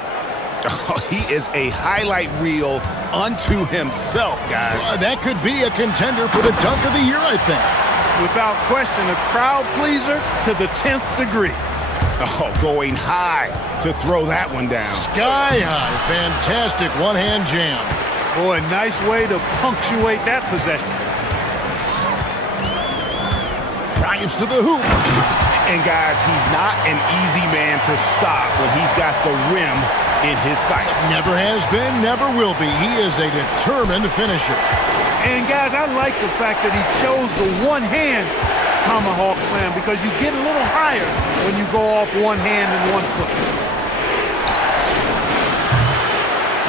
Oh, he is a highlight reel unto himself, guys. That could be a contender for the dunk of the year, I think. Without question, a crowd pleaser to the 10th degree. Oh, going high to throw that one down. Sky high. Fantastic one-hand jam. Boy, nice way to punctuate that possession. Drives to the hoop. And, guys, he's not an easy man to stop when he's got the rim in his sights. Never has been, never will be. He is a determined finisher. And, guys, I like the fact that he chose the one-hand tomahawk slam because you get a little higher when you go off one hand and 1 foot.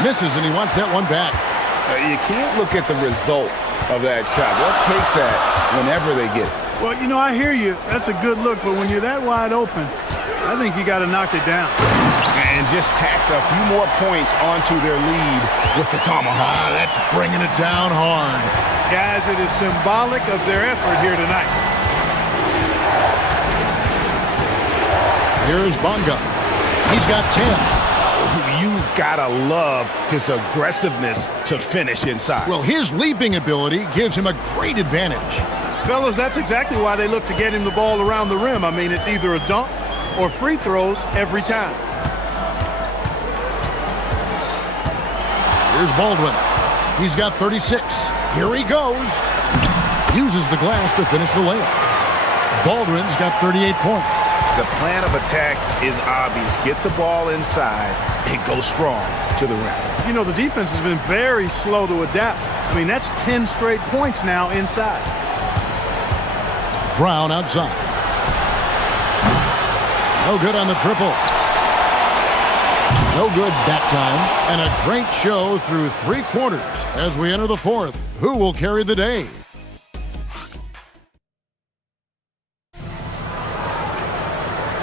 Misses, and he wants that one back. You can't look at the result of that shot. They'll take that whenever they get it. Well, you know, I hear you. That's a good look, but when you're that wide open, I think you got to knock it down. And just tacks a few more points onto their lead with the tomahawk. That's bringing it down hard. Guys, it is symbolic of their effort here tonight. Here's Bonga. He's got 10. You gotta love his aggressiveness to finish inside. Well, his leaping ability gives him a great advantage. Fellas, that's exactly why they look to get him the ball around the rim. I mean, it's either a dunk or free throws every time. Here's Baldwin. He's got 36. Here he goes. Uses the glass to finish the layup. Baldwin's got 38 points. The plan of attack is obvious. Get the ball inside and go strong to the rim. You know, the defense has been very slow to adapt. I mean, that's 10 straight points now inside. Brown outside. No good on the triple. No good that time. And a great show through 3 quarters. As we enter the 4th, who will carry the day?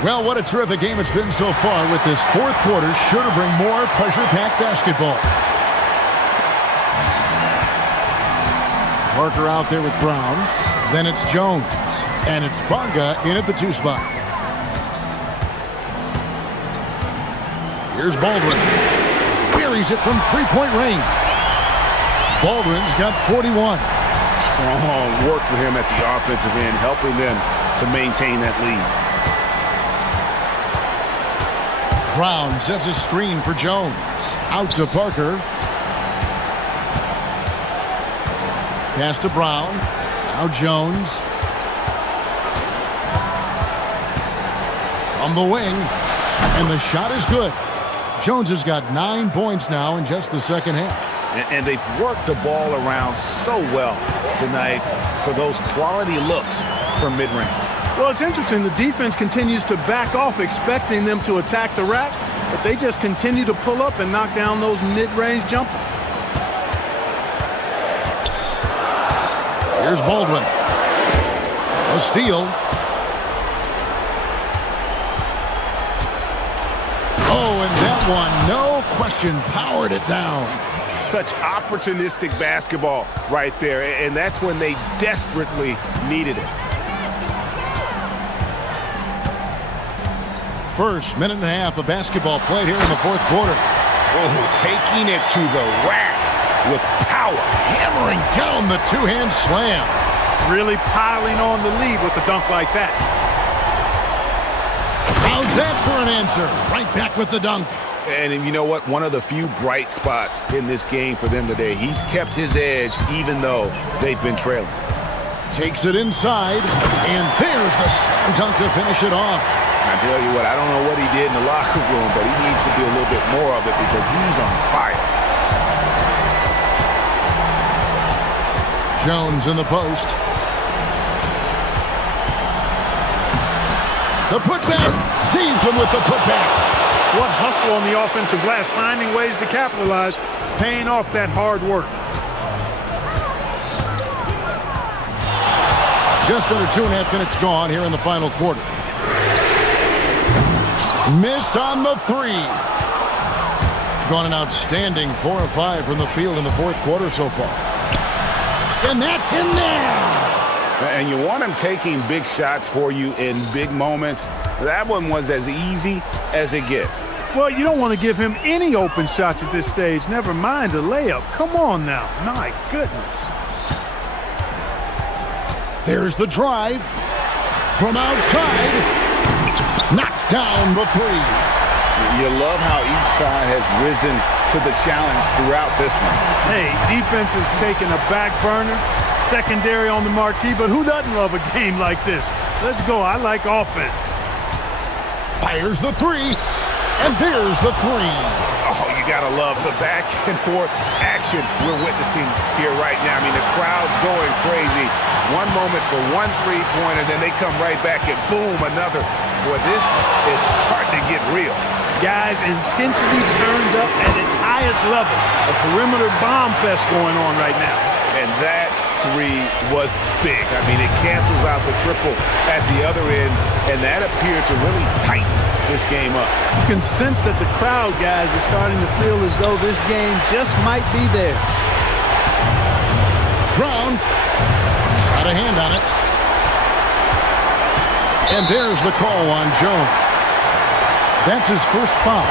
Well, what a terrific game it's been so far, with this 4th quarter sure to bring more pressure-packed basketball. Parker out there with Brown. Then it's Jones. And it's Bonga in at the 2 spot. Here's Baldwin. Buries it from 3-point range. Baldwin's got 41. Strong work for him at the offensive end, helping them to maintain that lead. Brown sets a screen for Jones. Out to Parker. Pass to Brown. Now Jones. From the wing. And the shot is good. Jones has got 9 points now in just the second half. And they've worked the ball around so well tonight for those quality looks from mid-range. Well, it's interesting. The defense continues to back off, expecting them to attack the rack, but they just continue to pull up and knock down those mid-range jumpers. Here's Baldwin. A steal. Oh, and that one, no question, powered it down. Such opportunistic basketball right there, and that's when they desperately needed it. First minute and a half of basketball played here in the 4th quarter. Oh, taking it to the rack with power. Hammering down the 2-hand slam. Really piling on the lead with a dunk like that. How's that for an answer? Right back with the dunk. And you know what? One of the few bright spots in this game for them today. He's kept his edge even though they've been trailing. Takes it inside, and there's the slam dunk to finish it off. I tell you what, I don't know what he did in the locker room, but he needs to do a little bit more of it because he's on fire. Jones in the post. The putback, sees him with the putback. What hustle on the offensive glass, finding ways to capitalize, paying off that hard work. Just under 2.5 minutes gone here in the final quarter. Missed on the three. Gone an outstanding 4 of 5 from the field in the fourth quarter so far. And that's in there. And you want him taking big shots for you in big moments. That one was as easy as it gets. Well, you don't want to give him any open shots at this stage. Never mind a layup. Come on now. My goodness. There's the drive. From outside. Knocks down the three. You love how each side has risen to the challenge throughout this one. Hey, defense is taking a back burner. Secondary on the marquee, but who doesn't love a game like this? Let's go. I like offense. Fires the three. And there's the three. Oh, you gotta love the back and forth action we're witnessing here right now. I mean, the crowd's going crazy. One moment for one three-pointer, then they come right back and boom, another. Boy, this is starting to get real. Guys, intensity turned up at its highest level. A perimeter bomb fest going on right now. And that three was big. I mean, it cancels out the triple at the other end, and that appeared to really tighten this game up. You can sense that the crowd, guys, is starting to feel as though this game just might be theirs. Brown got a hand on it. And there's the call on Jones. That's his first foul.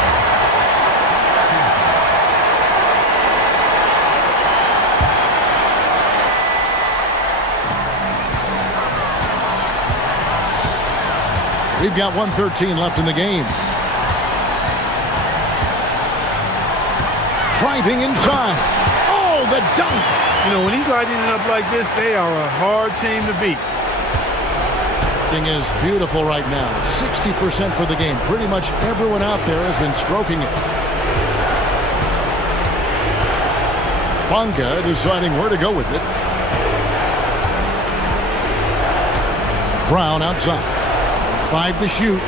We've got 1:13 left in the game. Driving inside. Oh, the dunk. You know, when he's lighting it up like this, they are a hard team to beat. Is beautiful right now. 60% for the game. Pretty much everyone out there has been stroking it. Bonga deciding where to go with it. Brown outside. 5 to shoot.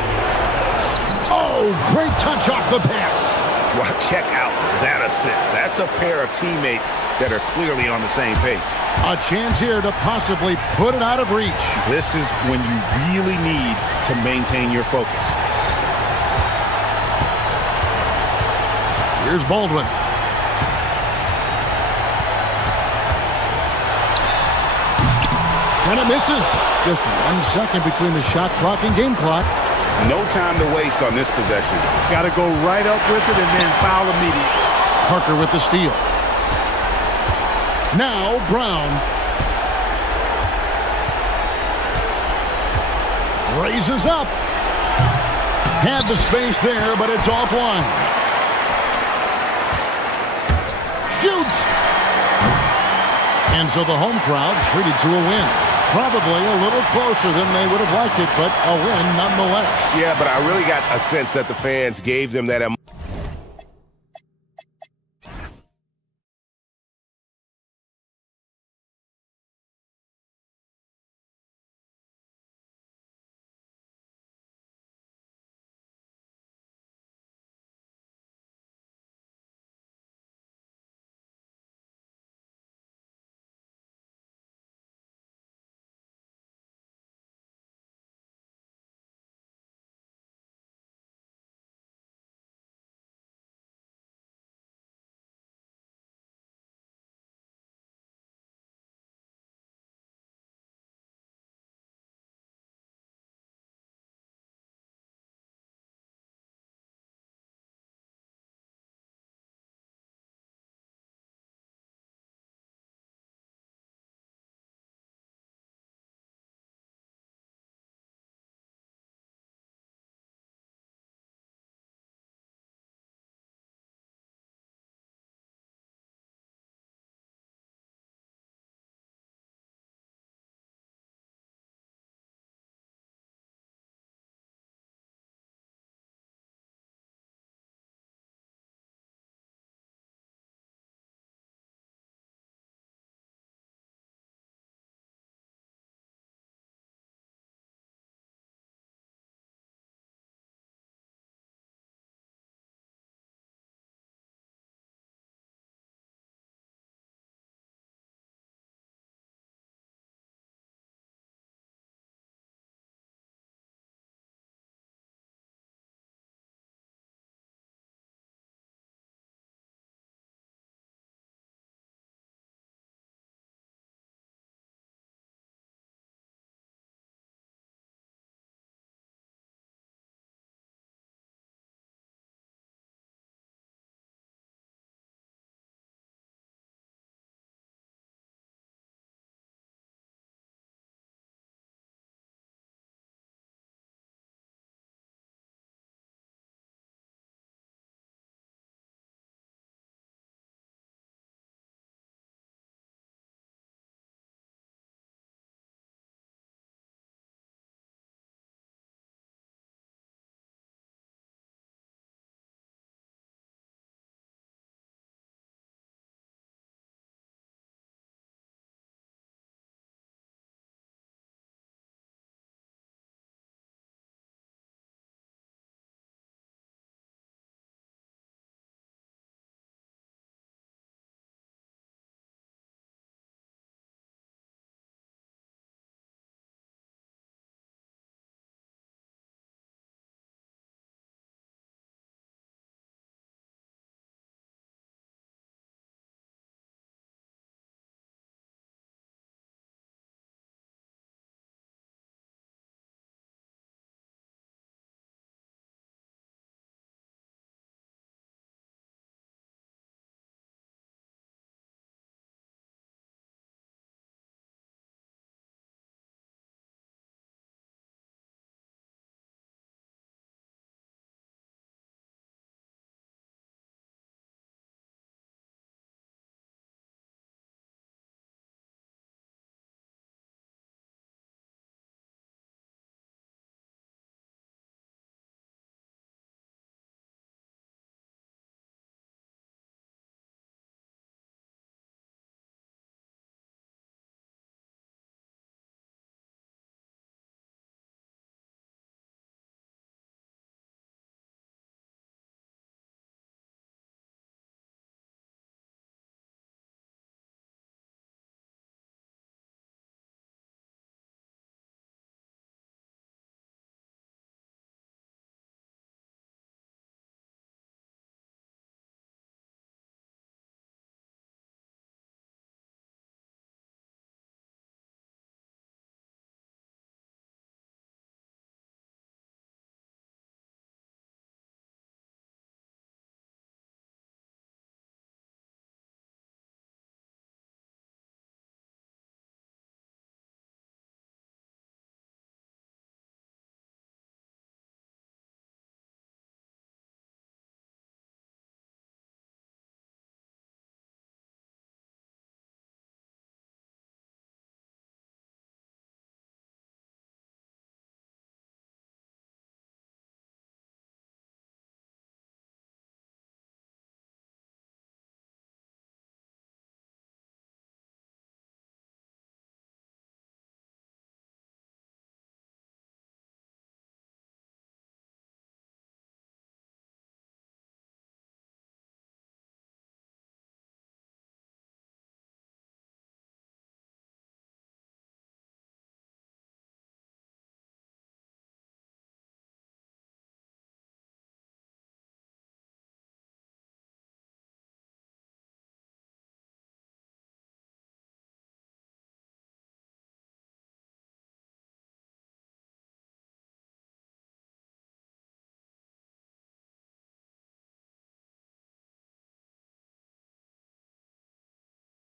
Oh, great touch off the pass. Well, check out that assist. That's a pair of teammates that are clearly on the same page. A chance here to possibly put it out of reach. This is when you really need to maintain your focus. Here's Baldwin. And it misses. Just 1 second between the shot clock and game clock. No time to waste on this possession. Got to go right up with it and then foul immediately. Parker with the steal. Now Brown. Raises up. Had the space there, but it's offline. Shoots. And so the home crowd treated to a win. Probably a little closer than they would have liked it, but a win nonetheless. Yeah, but I really got a sense that the fans gave them that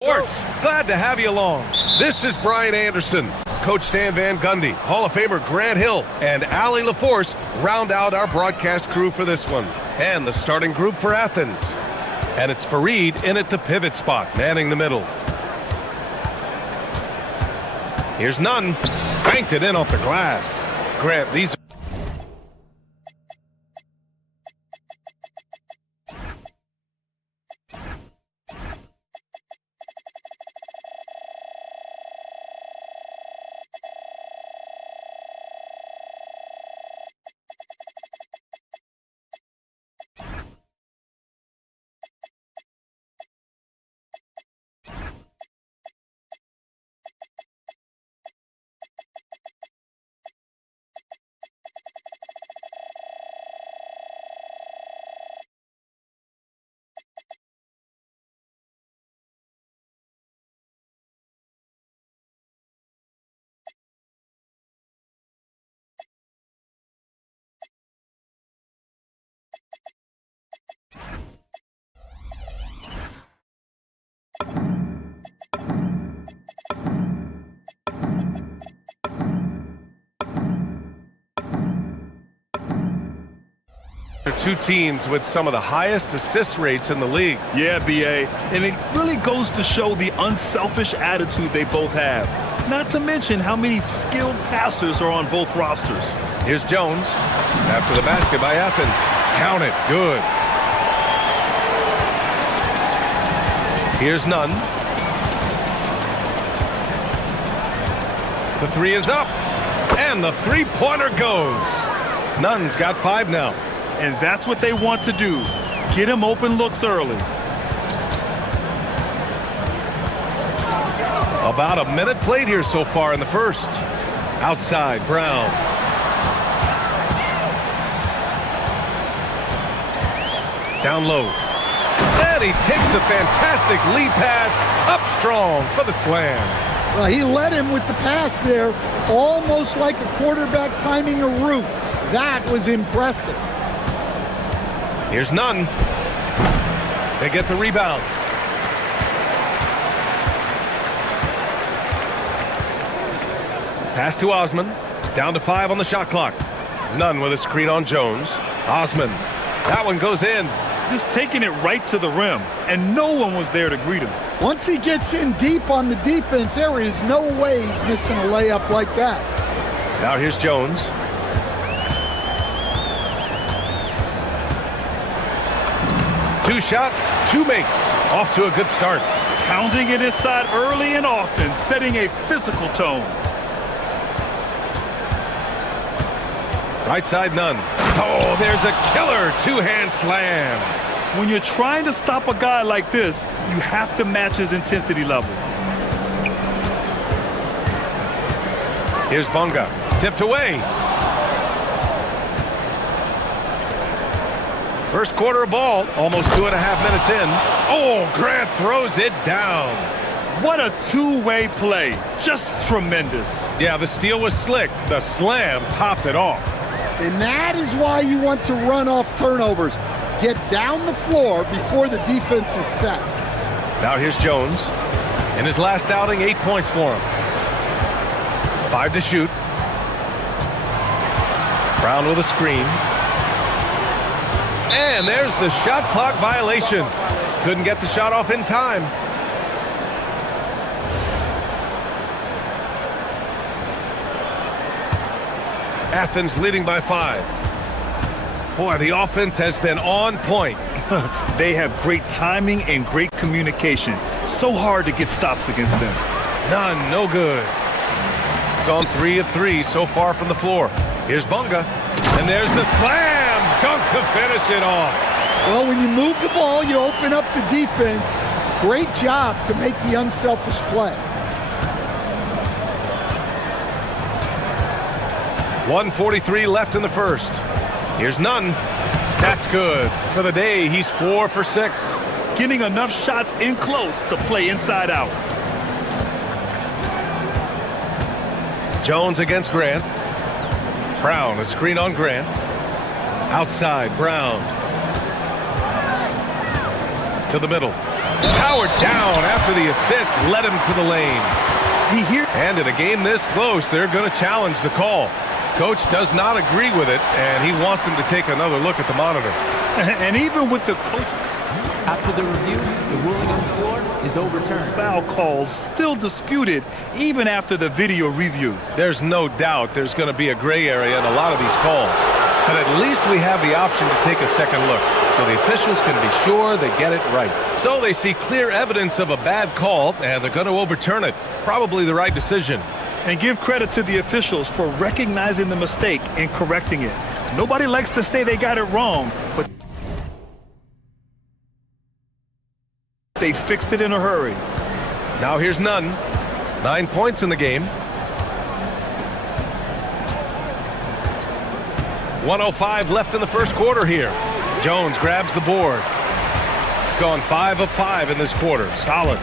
Sports, glad to have you along. This is Brian Anderson. Coach Stan Van Gundy, Hall of Famer Grant Hill, and Allie LaForce round out our broadcast crew for this one. And the starting group for Athens. And it's Fareed in at the pivot spot, manning the middle. Here's Nunn. Banked it in off the glass. Grant, these two teams with some of the highest assist rates in the league. Yeah, BA. And it really goes to show the unselfish attitude they both have. Not to mention how many skilled passers are on both rosters. Here's Jones. After the basket by Athens. Count it. Good. Here's Nunn. The three is up. And the three-pointer goes. Nunn's got 5 now. And that's what they want to do. Get him open looks early. About a minute played here so far in the first. Outside, Brown. Down low. And he takes the fantastic lead pass up strong for the slam. Well, he led him with the pass there, almost like a quarterback timing a route. That was impressive. Here's Nunn. They get the rebound. Pass to Osman. Down to 5 on the shot clock. Nunn with a screen on Jones. Osman. That one goes in. Just taking it right to the rim, and no one was there to greet him. Once he gets in deep on the defense, there is no way he's missing a layup like that. Now here's Jones. Two shots, 2 makes. Off to a good start. Pounding it inside early and often, setting a physical tone. Right side, Nunn. Oh, there's a killer 2-hand slam. When you're trying to stop a guy like this, you have to match his intensity level. Here's Bunga. Tipped away. First quarter of ball, almost 2.5 minutes in. Oh, Grant throws it down. What a two-way play. Just tremendous. Yeah, the steal was slick. The slam topped it off. And that is why you want to run off turnovers. Get down the floor before the defense is set. Now here's Jones. In his last outing, 8 points for him. 5 to shoot. Brown with a screen. And there's the shot clock violation. Couldn't get the shot off in time. Athens leading by 5. Boy, the offense has been on point. They have great timing and great communication. So hard to get stops against them. None, no good. Gone 3 of 3 so far from the floor. Here's Bunga. And there's the slam. Dunk to finish it off. Well, when you move the ball, you open up the defense. Great job to make the unselfish play. 1:43 left in the first. Here's Nunn. That's good. For the day, he's 4 for 6. Getting enough shots in close to play inside out. Jones against Grant. Brown, a screen on Grant. Outside, Brown. To the middle. Powered down after the assist led him to the lane. And in a game this close, they're going to challenge the call. Coach does not agree with it, and he wants him to take another look at the monitor. And even with the coach... After the review, the ruling on the floor is overturned. Foul calls still disputed even after the video review. There's no doubt there's going to be a gray area in a lot of these calls. But at least we have the option to take a second look, so the officials can be sure they get it right. So they see clear evidence of a bad call, and they're going to overturn it. Probably the right decision. And give credit to the officials for recognizing the mistake and correcting it. Nobody likes to say they got it wrong, but they fixed it in a hurry. Now here's Nunn. 9 points in the game. 1:05 left in the first quarter here. Jones grabs the board. Gone 5 of 5 in this quarter. Solid.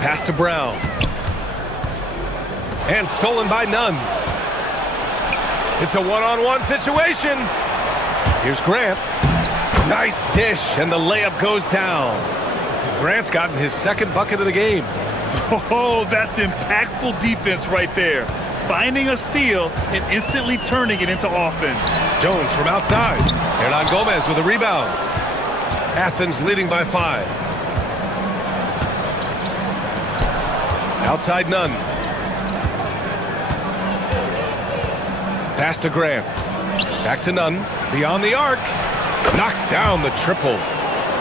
Pass to Brown. And stolen by Nunn. It's a one-on-one situation. Here's Grant. Nice dish, and the layup goes down. Grant's gotten his second bucket of the game. Oh, that's impactful defense right there. Finding a steal and instantly turning it into offense. Jones from outside. Hernan Gomez with a rebound. Athens leading by 5. Outside Nunn. Pass to Grant. Back to Nunn. Beyond the arc. Knocks down the triple.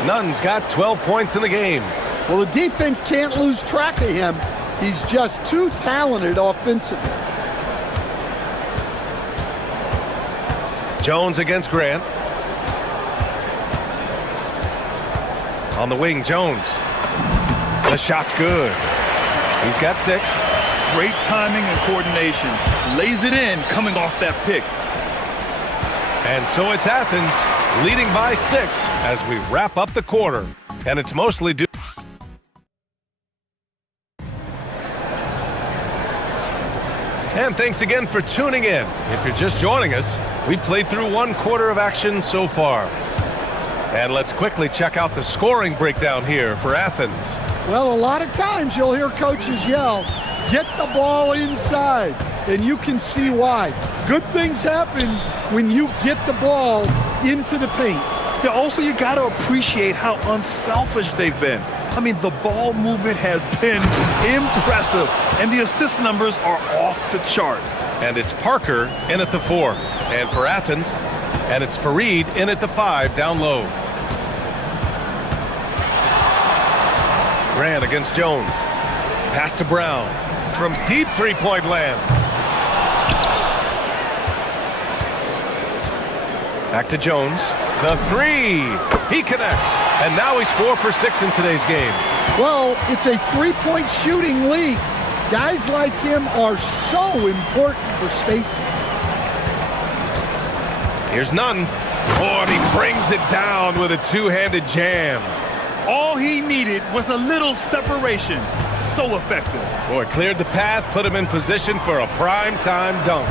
Nunn's got 12 points in the game. Well, the defense can't lose track of him. He's just too talented offensively. Jones against Grant. On the wing, Jones. The shot's good. He's got 6. Great timing and coordination. Lays it in coming off that pick. And so it's Athens leading by 6 as we wrap up the quarter. And it's mostly due. And thanks again for tuning in. If you're just joining us, we played through 1 quarter of action so far. And let's quickly check out the scoring breakdown here for Athens. Well, a lot of times you'll hear coaches yell, "Get the ball inside," and you can see why. Good things happen when you get the ball into the paint. Yeah, also, you got to appreciate how unselfish they've been. I mean, the ball movement has been impressive, and the assist numbers are off the chart. And it's Parker in at the 4. And for Athens, and it's Fareed in at the 5 down low. Grant against Jones. Pass to Brown from deep three-point land. Back to Jones. The 3. He connects. And now he's 4 for 6 in today's game. Well, it's a three-point shooting league. Guys like him are so important for spacing. Here's Nunn. Oh, and he brings it down with a two-handed jam. All he needed was a little separation. So effective. Boy, cleared the path, put him in position for a prime-time dunk.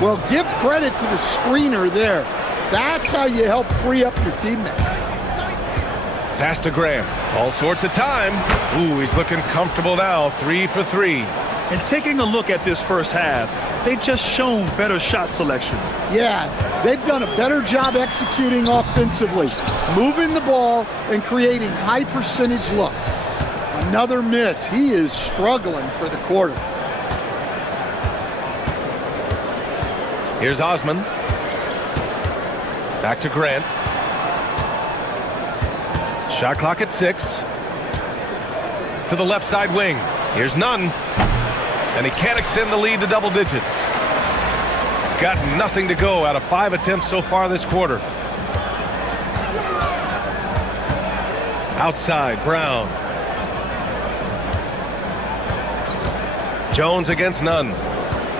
Well, give credit to the screener there. That's how you help free up your teammates. Pass to Graham. All sorts of time. Ooh, he's looking comfortable now. 3 for 3. And taking a look at this first half, they've just shown better shot selection. Yeah, they've done a better job executing offensively, moving the ball and creating high percentage looks. Another miss. He is struggling for the quarter. Here's Osman. Back to Grant. Shot clock at 6. To the left side wing. Here's Nunn. And he can't extend the lead to double digits. Got nothing to go out of 5 attempts so far this quarter. Outside, Brown. Jones against Nunn.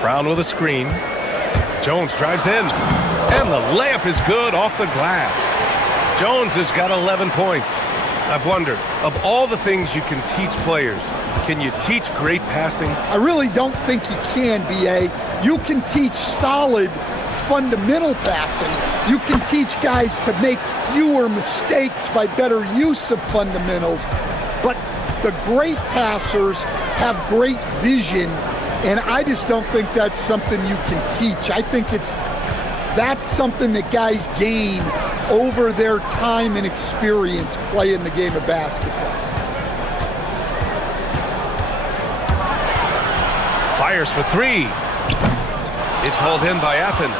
Brown with a screen. Jones drives in. And the layup is good off the glass. Jones has got 11 points. I've wondered, of all the things you can teach players, can you teach great passing? I really don't think you can, B.A. You can teach solid, fundamental passing. You can teach guys to make fewer mistakes by better use of fundamentals. But The great passers have great vision, and I just don't think that's something you can teach. I think that's something that guys gain over their time and experience playing the game of basketball. Fires for three. It's hauled in by Athens.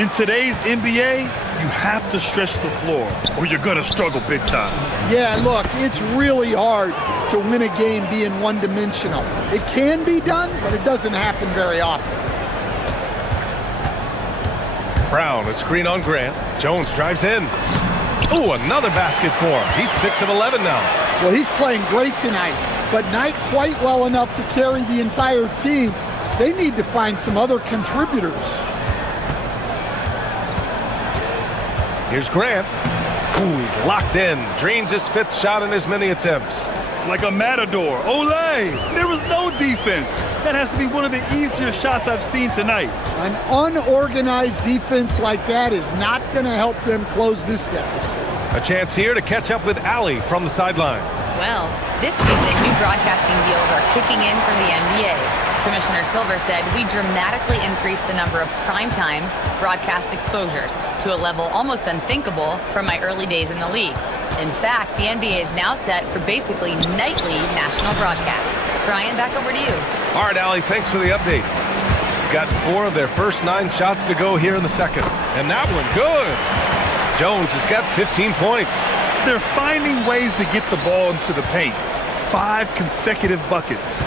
In today's NBA, you have to stretch the floor or you're going to struggle big time. Yeah, look, it's really hard to win a game being one-dimensional. It can be done, but it doesn't happen very often. Brown, a screen on Grant. Jones drives in. Ooh, another basket for him. He's 6 of 11 now. Well, he's playing great tonight, but not quite well enough to carry the entire team. They need to find some other contributors. Here's Grant. Ooh, he's locked in. Drains his 5th shot in as many attempts. Like a matador. Olay! There was no defense. That has to be one of the easier shots I've seen tonight. An unorganized defense like that is not going to help them close this deficit. A chance here to catch up with Allie from the sideline. Well, this season, new broadcasting deals are kicking in for the NBA. Commissioner Silver said we dramatically increased the number of primetime broadcast exposures to a level almost unthinkable from my early days in the league. In fact, the NBA is now set for basically nightly national broadcasts. Brian, back over to you. All right, Allie, thanks for the update. Gotten 4 of their first 9 shots to go here in the second. And that one, good. Jones has got 15 points. They're finding ways to get the ball into the paint. 5 consecutive buckets.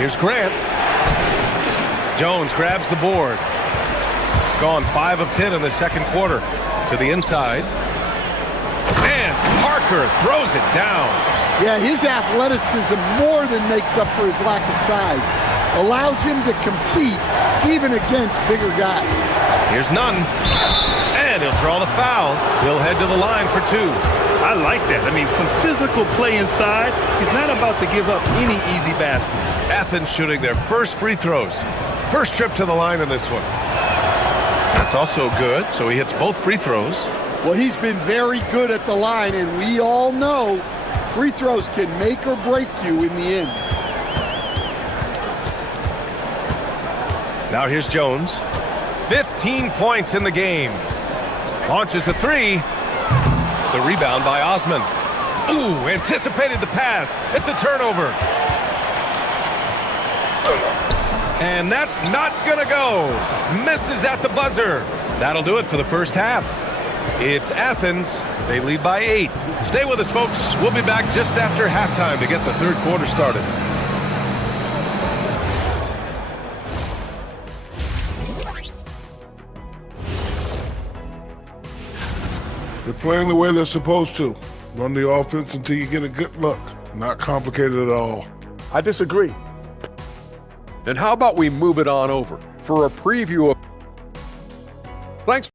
Here's Grant. Jones grabs the board. Gone 5 of 10 in the second quarter. To the inside. And Parker throws it down. Yeah, his athleticism more than makes up for his lack of size. Allows him to compete even against bigger guys. Here's Nunn. And he'll draw the foul. He'll head to the line for 2. I like that. I mean, some physical play inside. He's not about to give up any easy baskets. Athens shooting their first free throws. First trip to the line in this one. That's also good, so he hits both free throws. Well, he's been very good at the line, and we all know free throws can make or break you in the end. Now here's Jones. 15 points in the game. Launches a 3. The rebound by Osman. Ooh, anticipated the pass. It's a turnover. And that's not gonna go. Misses at the buzzer. That'll do it for the first half. It's Athens. They lead by 8. Stay with us, folks. We'll be back just after halftime to get the third quarter started. They're playing the way they're supposed to. Run the offense until you get a good look. Not complicated at all. I disagree. And how about we move it on over for a preview of... Thanks.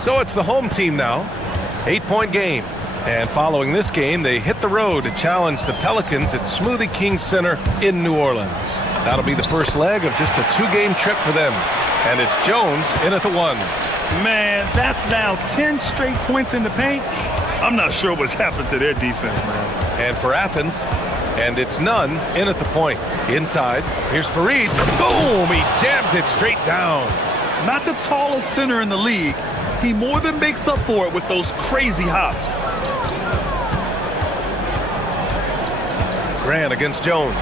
So it's the home team now. 8-point game. And following this game, they hit the road to challenge the Pelicans at Smoothie King Center in New Orleans. That'll be the first leg of just a 2-game trip for them. And it's Jones in at the 1. Man, that's now 10 straight points in the paint. I'm not sure what's happened to their defense, man. And for Athens, and it's Nunn in at the point. Inside, here's Fareed. Boom! He jams it straight down. Not the tallest center in the league, he more than makes up for it with those crazy hops. Grant against Jones.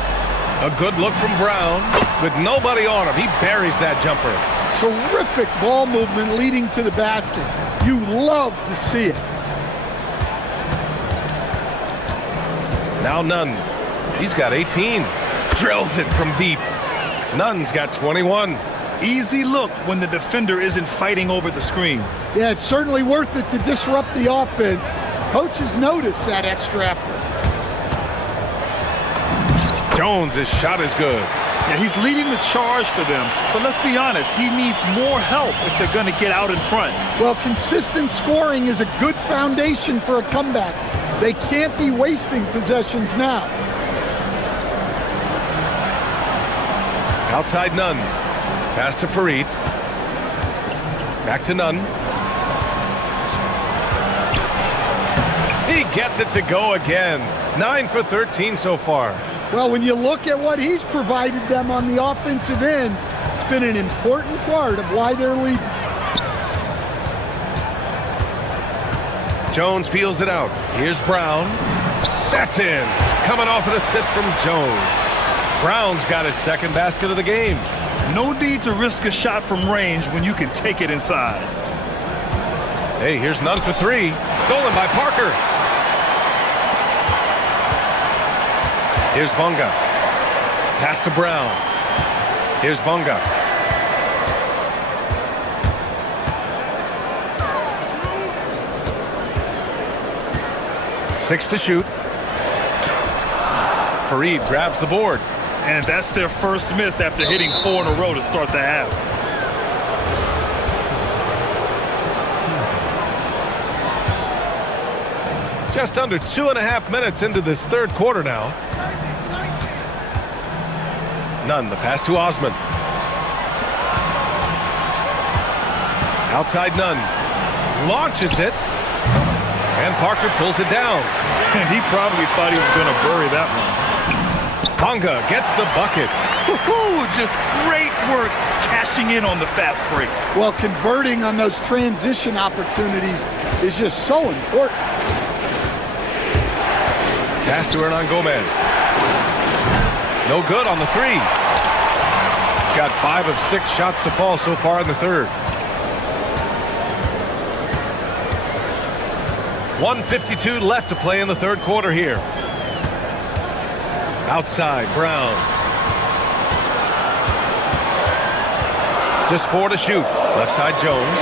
A good look from Brown. With nobody on him, he buries that jumper. Terrific ball movement leading to the basket. You love to see it. Now Nunn. He's got 18. Drills it from deep. Nunn's got 21. Easy look when the defender isn't fighting over the screen. Yeah, it's certainly worth it to disrupt the offense. Coaches notice that extra effort. Jones' shot is good. Yeah, he's leading the charge for them, but let's be honest, he needs more help if they're going to get out in front. Well, consistent scoring is a good foundation for a comeback. They can't be wasting possessions now. Outside Nunn. Pass to Farid. Back to Nunn. He gets it to go again. 9 for 13 so far. Well, when you look at what he's provided them on the offensive end, it's been an important part of why they're leading. Jones feels it out. Here's Brown. That's in. Coming off an assist from Jones. Brown's got his second basket of the game. No need to risk a shot from range when you can take it inside. Hey, here's Nunn for three. Stolen by Parker. Here's Bunga. Pass to Brown. Here's Bunga. Six to shoot. Farid grabs the board. And that's their first miss after hitting 4 in a row to start the half. Just under 2.5 minutes into this third quarter now. Nunn, the pass to Osman. Outside Nunn. Launches it. And Parker pulls it down. And he probably thought he was going to bury that one. Bunga gets the bucket. Woo-hoo, just great work cashing in on the fast break. Well, converting on those transition opportunities is just so important. Pass to Hernan Gomez. No good on the three. Got 5 of 6 shots to fall so far in the third. 1:52 left to play in the third quarter here. Outside, Brown. Just 4 to shoot. Left side, Jones.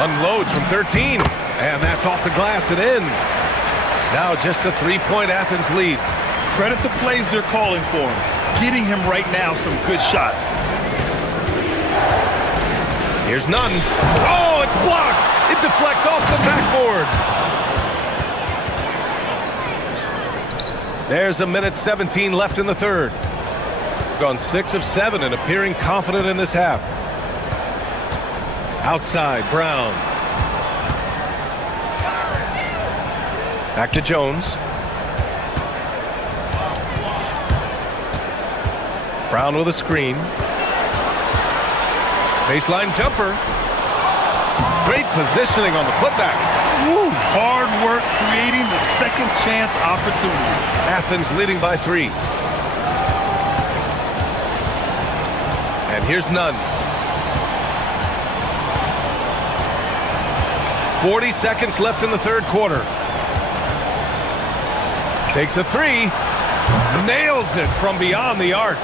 Unloads from 13. And that's off the glass and in. Now just a 3-point Athens lead. Credit the plays they're calling for him. Getting him right now some good shots. Here's Nunn. Oh, it's blocked. It deflects off the backboard. There's 1:17 left in the third. Gone 6 of 7 and appearing confident in this half. Outside, Brown. Back to Jones. Brown with a screen. Baseline jumper. Great positioning on the putback. Woo, hard work creating the second chance opportunity. Athens leading by 3. And here's Nunn. 40 seconds left in the third quarter. Takes a 3. Nails it from beyond the arc.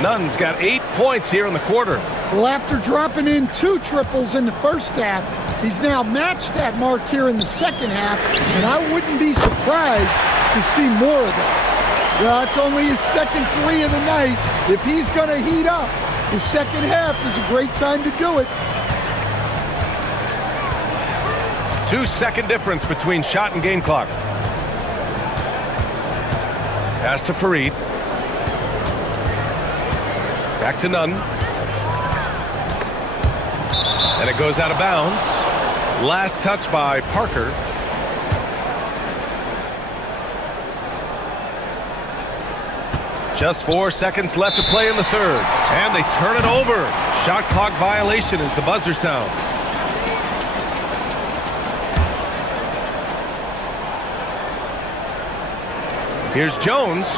Nunn's got 8 points here in the quarter. Well, after dropping in 2 triples in the first half, he's now matched that mark here in the second half, and I wouldn't be surprised to see more of that. Well, it's only his second 3 of the night. If he's going to heat up, the second half is a great time to do it. 2-second difference between shot and game clock. Pass to Farid. Back to Nunn. And it goes out of bounds. Last touch by Parker. Just 4 seconds left to play in the third. And they turn it over. Shot clock violation as the buzzer sounds. Here's Jones.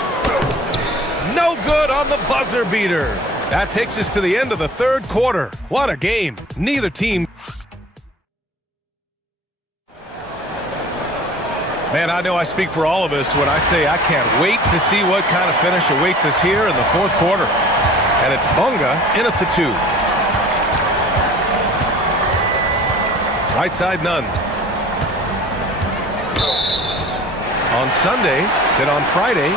No good on the buzzer beater. That takes us to the end of the third quarter. What a game. Neither team. Man, I know I speak for all of us when I say I can't wait to see what kind of finish awaits us here in the fourth quarter. And it's Bunga in at the 2. Right side, none. On Sunday, then on Friday.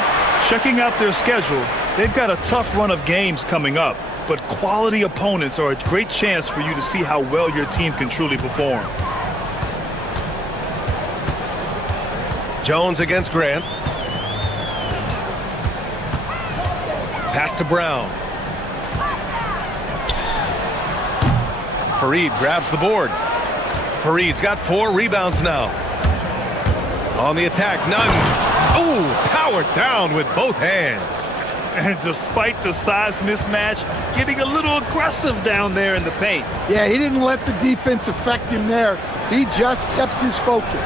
Checking out their schedule, they've got a tough run of games coming up, but quality opponents are a great chance for you to see how well your team can truly perform. Jones against Grant. Pass to Brown. Fareed grabs the board. Fareed's got 4 rebounds now. On the attack, none. Ooh, powered down with both hands. And despite the size mismatch, getting a little aggressive down there in the paint. Yeah, he didn't let the defense affect him there. He just kept his focus.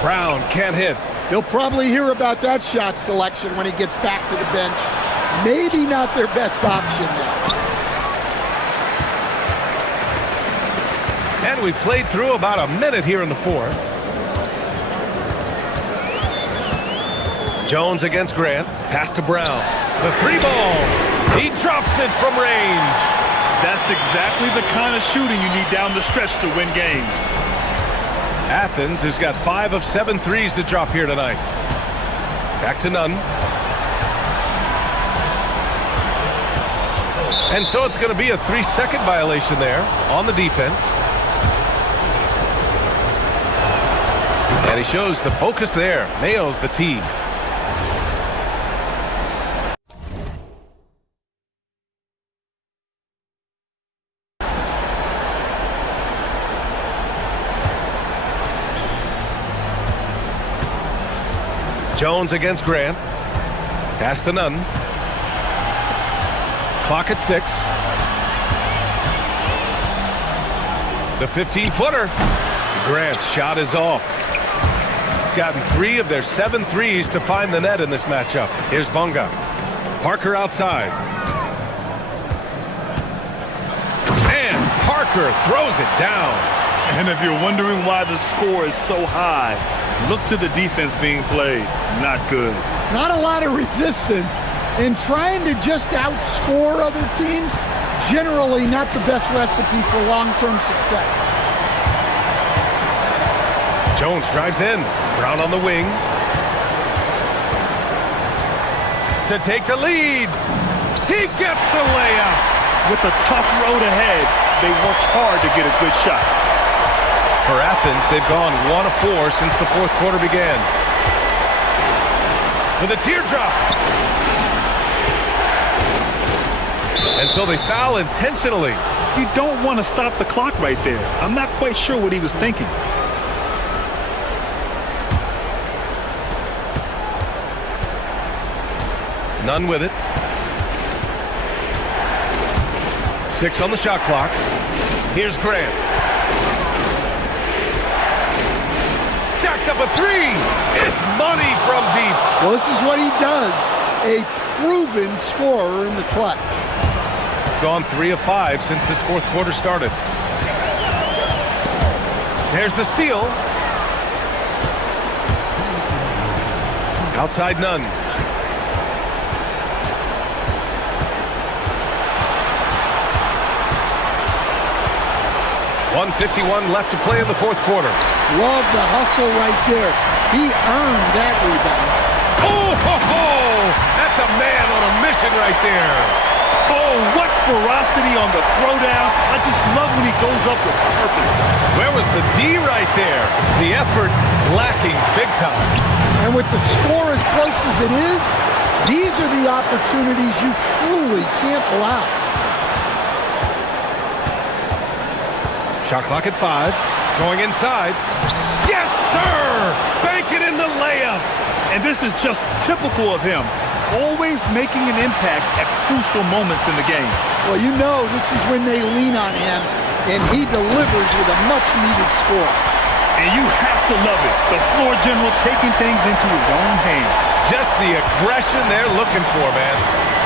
Brown can't hit. He'll probably hear about that shot selection when he gets back to the bench. Maybe not their best option now. And we played through about a minute here in the fourth. Jones against Grant. Pass to Brown. The 3 ball. He drops it from range. That's exactly the kind of shooting you need down the stretch to win games. Athens has got 5 of 7 threes to drop here tonight. Back to none. And so it's going to be a 3-second violation there on the defense. And he shows the focus there. Nails the tee. Jones against Grant. Pass to none. Clock at 6. The 15-footer. Grant's shot is off. Gotten 3 of their 7 threes to find the net in this matchup. Here's Bunga. Parker outside. And Parker throws it down. And if you're wondering why the score is so high, look to the defense being played. Not good. Not a lot of resistance, and trying to just outscore other teams, generally not the best recipe for long-term success. Jones drives in. Brown on the wing. To take the lead. He gets the layup. With a tough road ahead, they worked hard to get a good shot. For Athens, they've gone 1 of 4 since the fourth quarter began. With a teardrop. And so they foul intentionally. You don't want to stop the clock right there. I'm not quite sure what he was thinking. None with it. 6 on the shot clock. Here's Grant. Jacks up a 3. It's money from deep. Well, this is what he does. A proven scorer in the clutch. Gone 3 of 5 since this fourth quarter started. There's the steal. Outside none. .151 left to play in the fourth quarter. Love the hustle right there. He earned that rebound. Oh, ho, ho! That's a man on a mission right there. Oh, what ferocity on the throwdown. I just love when he goes up with purpose. Where was the D right there? The effort lacking big time. And with the score as close as it is, these are the opportunities you truly can't allow. Shot clock at 5. Going inside. Yes, sir! Bank it in the layup. And this is just typical of him. always making an impact at crucial moments in the game. Well, you know this is when they lean on him, and he delivers with a much-needed score. And you have to love it. The floor general taking things into his own hands. Just the aggression they're looking for, man.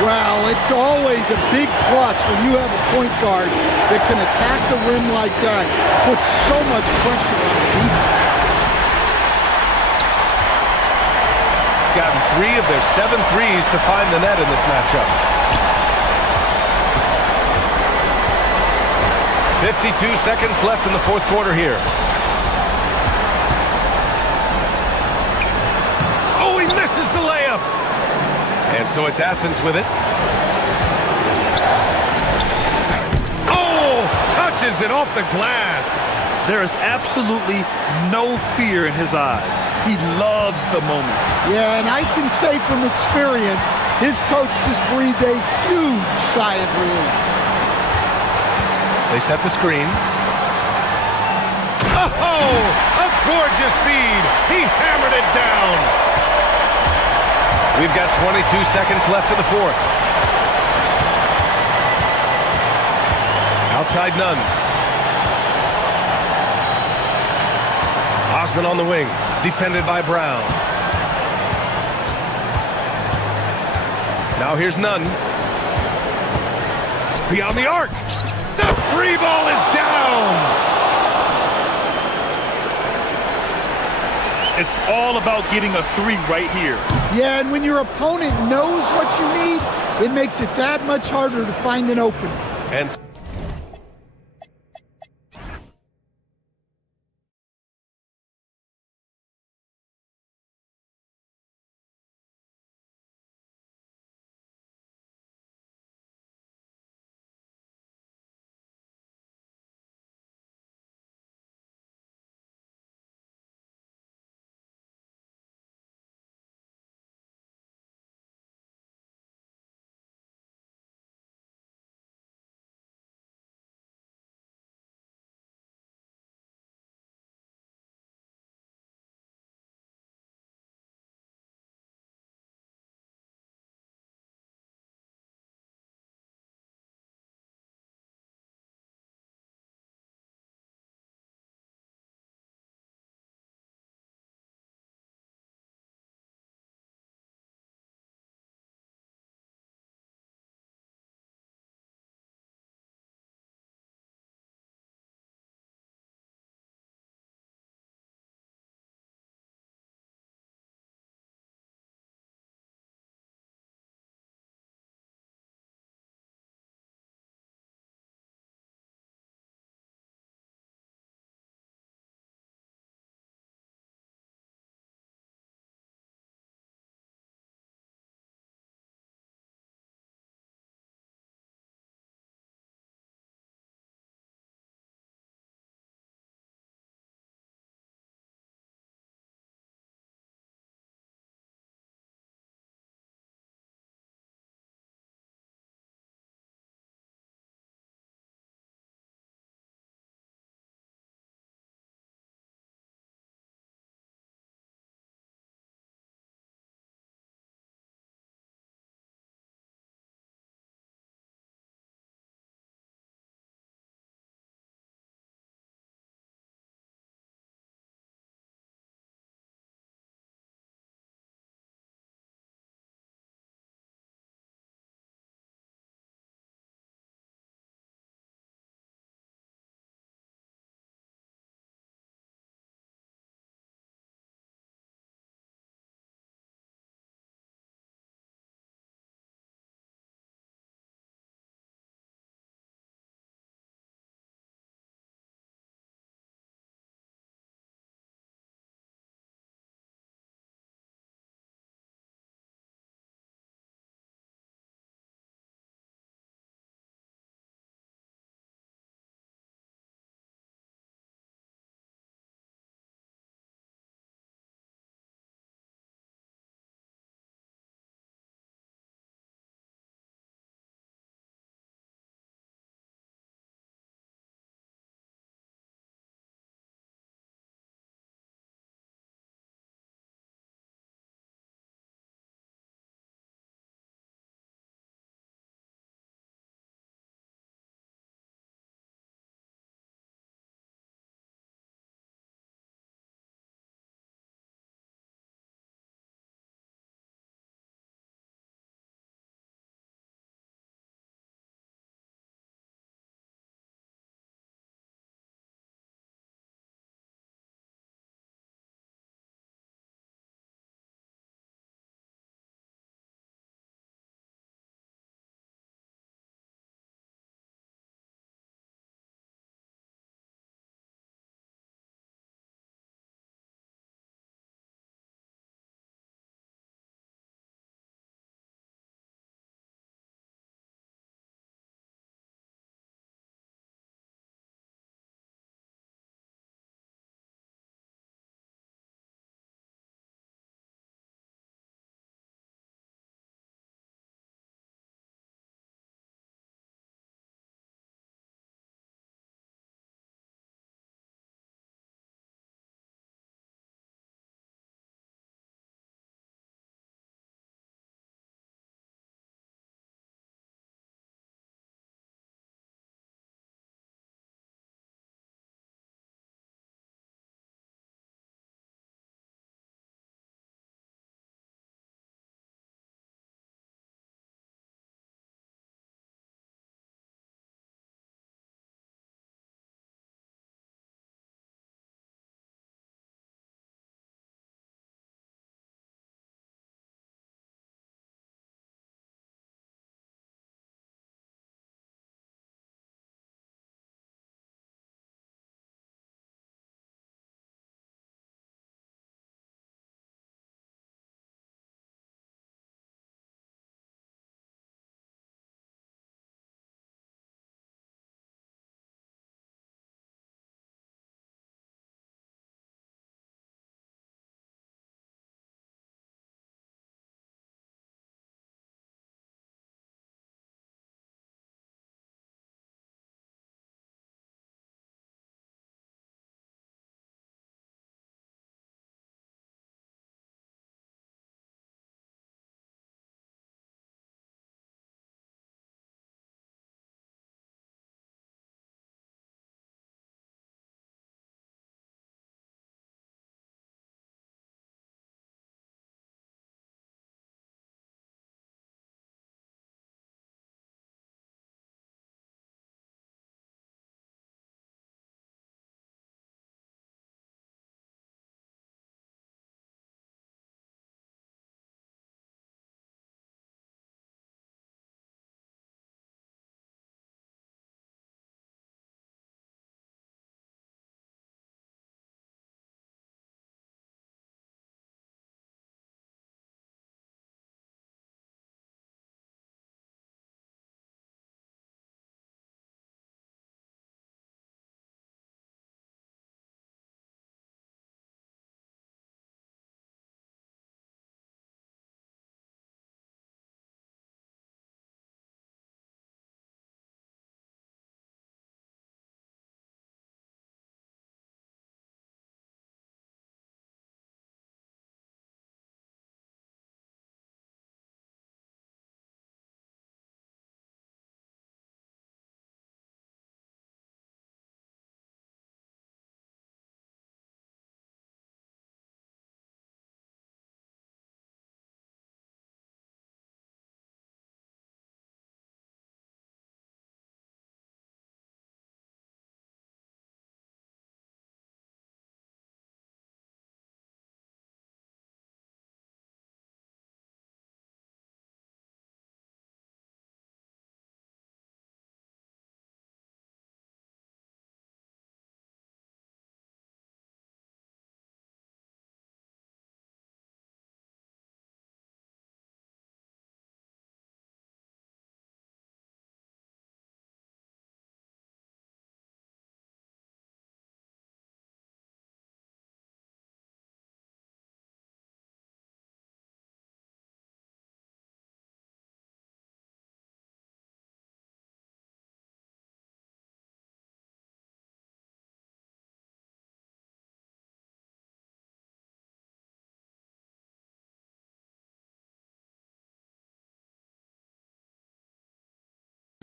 Well, it's always a big plus when you have a point guard that can attack the rim like that, put so much pressure on the defense. Gotten 3 of their 7 threes to find the net in this matchup. 52 seconds left in the fourth quarter here. Oh, he misses the layup. And so it's Athens with it. Oh, touches it off the glass. There is absolutely no fear in his eyes. He loves the moment. Yeah, and I can say from experience, his coach just breathed a huge sigh of relief. They set the screen. Oh, a gorgeous feed. He hammered it down. We've got 22 seconds left in the fourth. Outside none. Osman on the wing, defended by Brown. Now here's Nunn. Beyond the arc. The free ball is down. It's all about getting a 3 right here. Yeah, and when your opponent knows what you need, it makes it that much harder to find an opening. And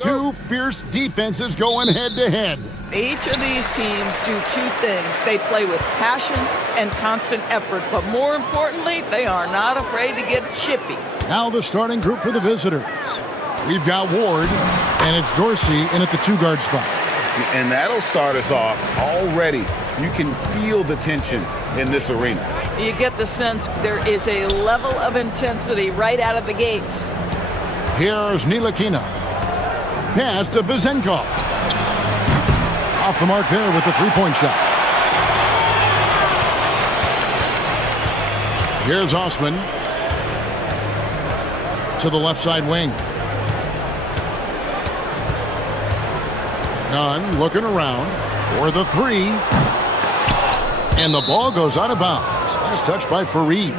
Two fierce defenses going head-to-head. Each of these teams do two things. They play with passion and constant effort, but more importantly, they are not afraid to get chippy. Now the starting group for the visitors. We've got Ward, and it's Dorsey in at the two-guard spot. And that'll start us off already. You can feel the tension in this arena. You get the sense there is a level of intensity right out of the gates. Here's Ntilikina. Pass to Vezenkov. Off the mark there with the three-point shot. Here's Osman. To the left side wing. Nunn looking around for the three. And the ball goes out of bounds. Last touch by Fareed.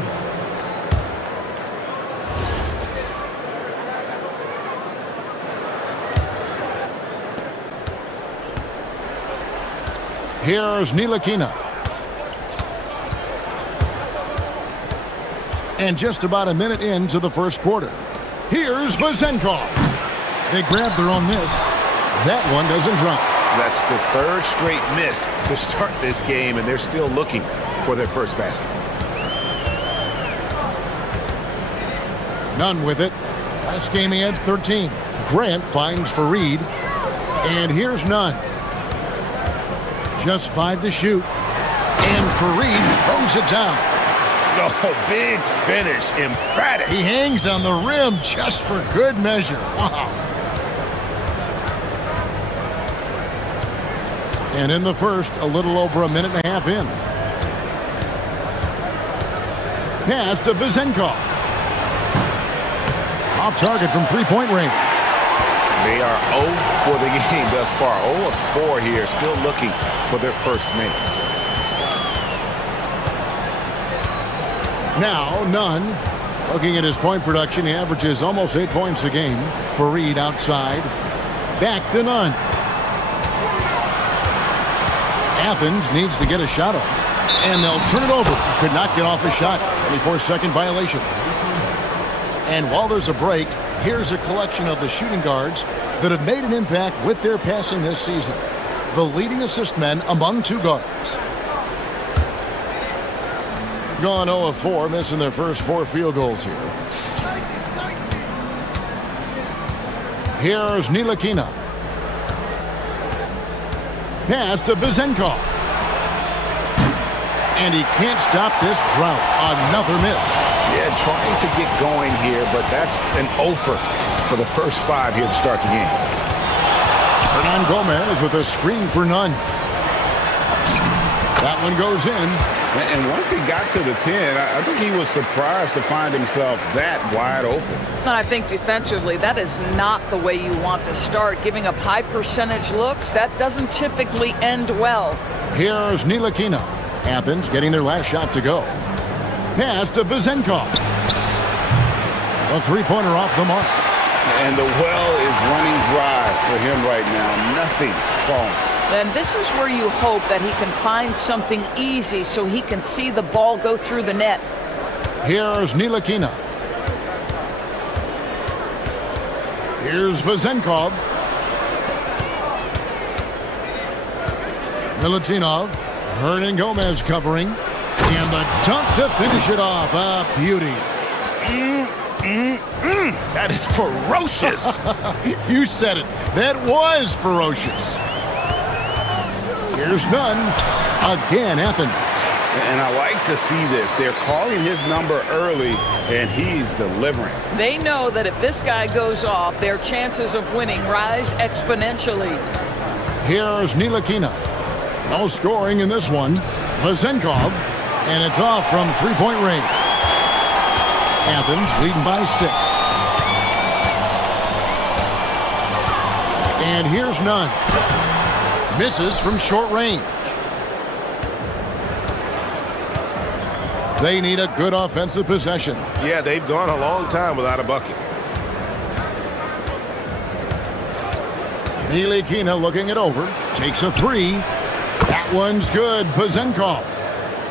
Here's Ntilikina. And just about a minute into the first quarter. Here's Vezenkov. They grab their own miss. That one doesn't drop. That's the third straight miss to start this game, and they're still looking for their first basket. Nunn with it. Last game he had 13. Grant finds Fareed. And here's Nunn. Just 5 to shoot. And Fareed throws it down. Oh, big finish. Emphatic. He hangs on the rim just for good measure. Wow. And in the first, a little over a minute and a half in. Pass to Vezenkov. Off target from three-point range. They are 0 for the game thus far. 0 of 4 here, still looking for their first make. Now, Nunn, looking at his point production, he averages almost 8 points a game. Fareed outside. Back to Nunn. Athens needs to get a shot off, and they'll turn it over. Could not get off a shot. 24-second violation. And while there's a break, here's a collection of the shooting guards that have made an impact with their passing this season. The leading assist men among two guards. Gone 0 of 4, missing their first 4 field goals here. Here's Ntilikina. Pass to Vezenkov. And he can't stop this drought. Another miss. Yeah, trying to get going here, but that's an offer for the first 5 here to start the game. Hernan Gomez with a screen for Nunn. That one goes in. And once he got to the 10, I think he was surprised to find himself that wide open. And I think defensively, that is not the way you want to start. Giving up high percentage looks, that doesn't typically end well. Here's Ntilikina. Athens getting their last shot to go. Pass to Vezenkov. A three-pointer off the mark. And the well is running dry for him right now. Nothing falling. Then this is where you hope that he can find something easy so he can see the ball go through the net. Here's Ntilikina. Here's Vezenkov. Milutinov. Hernan Gomez covering. And the dunk to finish it off. A beauty. That is ferocious. You said it. That was ferocious. Here's Nunn. Again, Athens. And I like to see this. They're calling his number early, and he's delivering. They know that if this guy goes off, their chances of winning rise exponentially. Here's Ntilikina. No scoring in this one. Vezenkov. And it's off from three-point range. Athens leading by 6. And here's Nunn. Misses from short range. They need a good offensive possession. Yeah, they've gone a long time without a bucket. Ntilikina looking it over. Takes a 3. That one's good. Vezenkov.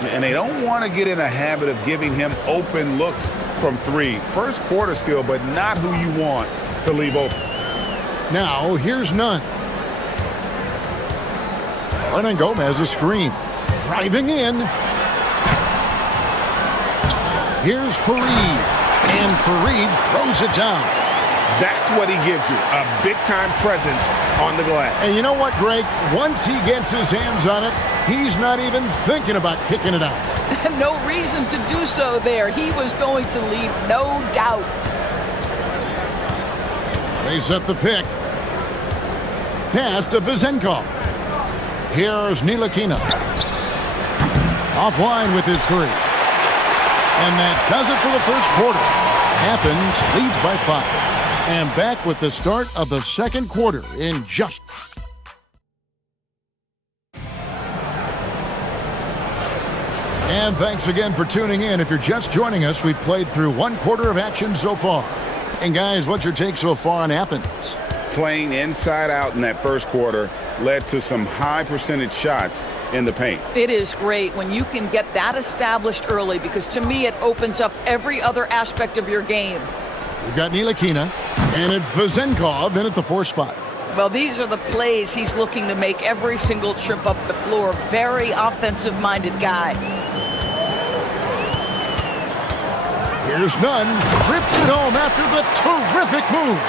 And they don't want to get in a habit of giving him open looks from 3. First quarter still, but not who you want to leave open. Now, here's Nunn. Hernan Gomez a screen. Driving in. Here's Fareed. And Fareed throws it down. That's what he gives you, a big-time presence on the glass. And you know what, Greg? Once he gets his hands on it, he's not even thinking about kicking it out. No reason to do so there. He was going to lead, no doubt. They set the pick. Pass to Vezenkov. Here's Ntilikina. Offline with his three. And that does it for the first quarter. Athens leads by 5. And back with the start of the second quarter in just... And thanks again for tuning in. If you're just joining us, we've played through one quarter of action so far. And guys, what's your take so far on Athens? Playing inside out in that first quarter led to some high percentage shots in the paint. It is great when you can get that established early, because to me it opens up every other aspect of your game. We've got Ntilikina, and it's Vezenkov in at the 4 spot. Well, these are the plays he's looking to make every single trip up the floor. Very offensive-minded guy. Here's Nunn, trips it home after the terrific move.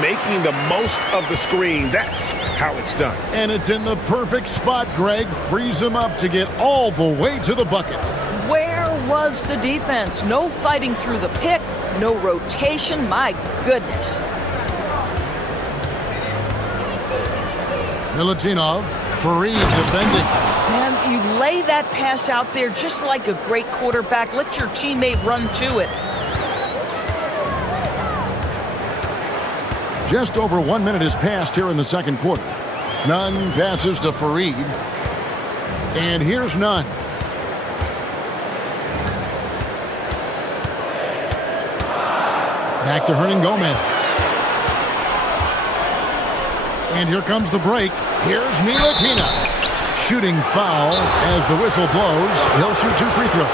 Making the most of the screen, that's how it's done. And it's in the perfect spot, Greg. Frees him up to get all the way to the bucket. Where was the defense? No fighting through the pick, no rotation, my goodness. Milutinov, Fareed defending. Man, you lay that pass out there just like a great quarterback. Let your teammate run to it. Just over 1 minute has passed here in the second quarter. Nunn passes to Fareed. And here's Nunn. Back to Hernan Gomez. And here comes the break. Here's Ntilikina. Shooting foul as the whistle blows. He'll shoot 2 free throws.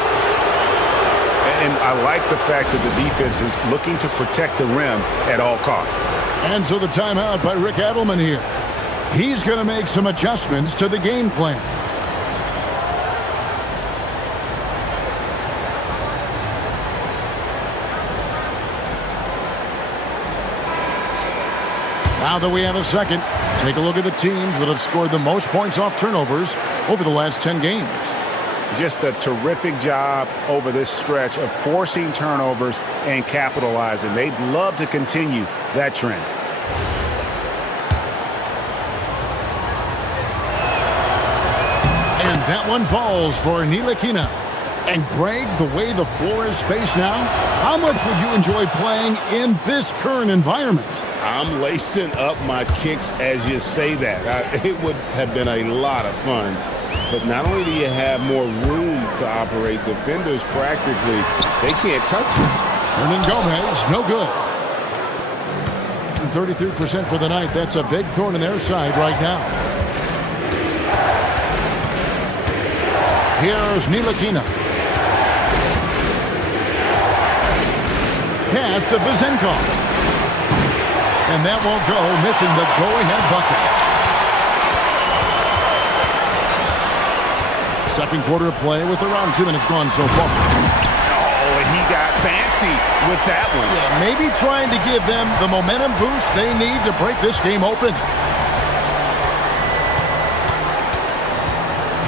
And I like the fact that the defense is looking to protect the rim at all costs. And so the timeout by Rick Adelman here. He's going to make some adjustments to the game plan. Now that we have a second, take a look at the teams that have scored the most points off turnovers over the last 10 games. Just a terrific job over this stretch of forcing turnovers and capitalizing. They'd love to continue that trend. And that one falls for Ntilikina. And Greg, the way the floor is spaced now, how much would you enjoy playing in this current environment? I'm lacing up my kicks as you say that. It would have been a lot of fun. But not only do you have more room to operate, defenders practically, they can't touch you. Hernan Gomez, no good. 33% for the night. That's a big thorn in their side right now. Here's Ntilikina. Pass to Vezenkov. And that won't go, missing the go-ahead bucket. Second quarter of play with around 2 minutes gone so far. Oh, he got fancy with that one. Yeah, maybe trying to give them the momentum boost they need to break this game open.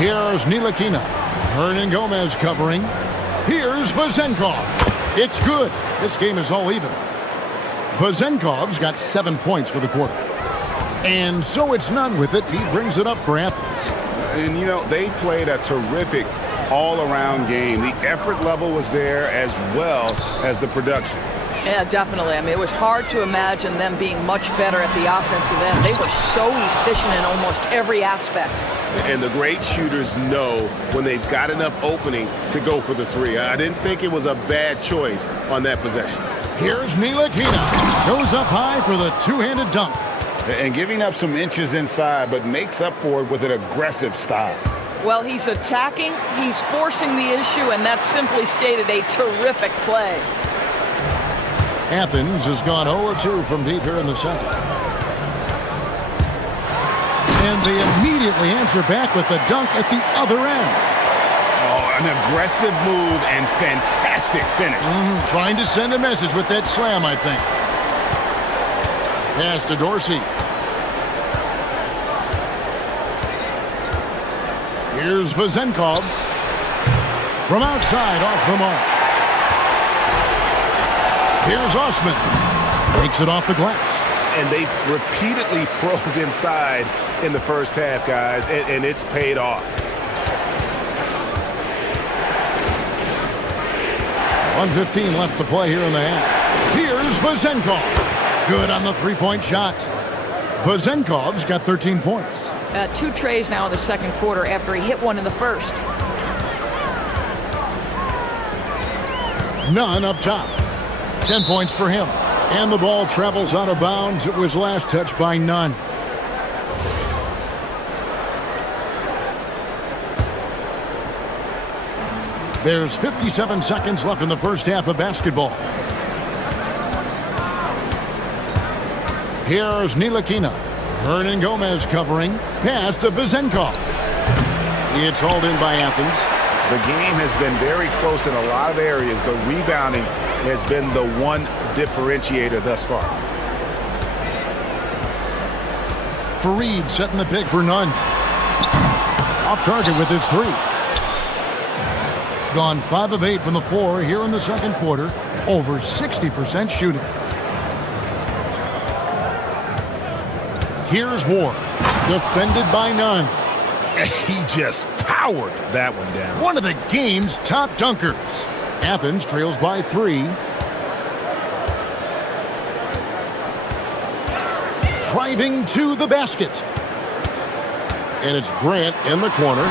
Here's Ntilikina. Hernan Gomez covering. Here's Vezenkov. It's good. This game is all even. Vezenkov's got 7 points for the quarter. And so it's Nunn with it. He brings it up for Athens. And, you know, they played a terrific all-around game. The effort level was there as well as the production. Yeah, definitely. I mean, it was hard to imagine them being much better at the offensive end. They were so efficient in almost every aspect. And the great shooters know when they've got enough opening to go for the three. I didn't think it was a bad choice on that possession. Here's Ntilikina. Goes up high for the two-handed dunk. And giving up some inches inside, but makes up for it with an aggressive style. Well, he's attacking, he's forcing the issue, and that's simply stated a terrific play. Athens has gone 0-2 from deep here in the second. They immediately answer back with the dunk at the other end. Oh, an aggressive move and fantastic finish. Trying to send a message with that slam, I think. Pass to Dorsey. Here's Vezenkov. From outside, off the mark. Here's Osman. Breaks it off the glass. And they've repeatedly probed inside in the first half, guys, and it's paid off. 1:15 left to play here in the half. Here's Vezenkov. Good on the three-point shot. Vezenkov's got 13 points. 2 trays now in the second quarter after he hit one in the first. None up top. 10 points for him. And the ball travels out of bounds. It was last touched by Nunn. There's 57 seconds left in the first half of basketball. Here's Ntilikina. Hernan Gomez covering. Pass to Vezenkov. It's hauled in by Athens. The game has been very close in a lot of areas, but rebounding has been the one differentiator thus far. Fareed setting the pick for Nunn. Off target with his 3. Gone 5 of 8 from the floor here in the second quarter. Over 60% shooting. Here's Ward. Defended by Nunn. He just powered that one down. One of the game's top dunkers. Athens trails by 3. Driving to the basket. And it's Grant in the corner.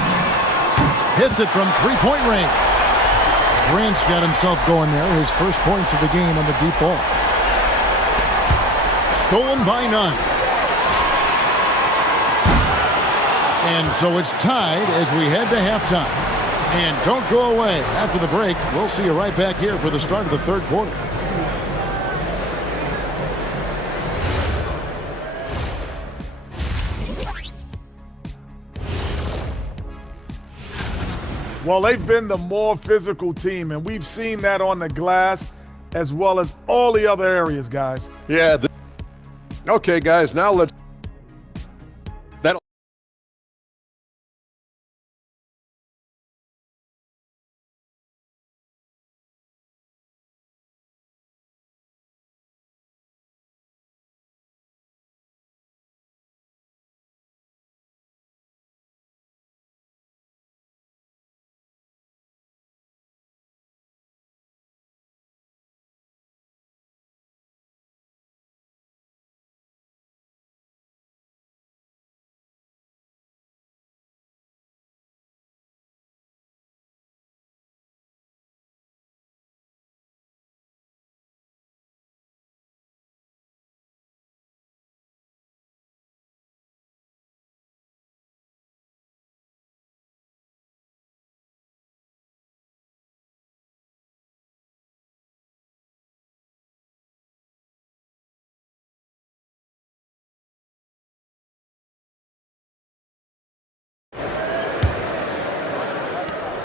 Hits it from three-point range. Grant's got himself going there. His first points of the game on the deep ball. Stolen by Nunn. And so it's tied as we head to halftime. And don't go away. After the break, we'll see you right back here for the start of the third quarter. Well, they've been the more physical team, and we've seen that on the glass as well as all the other areas, guys. Yeah. Okay, guys, now let's...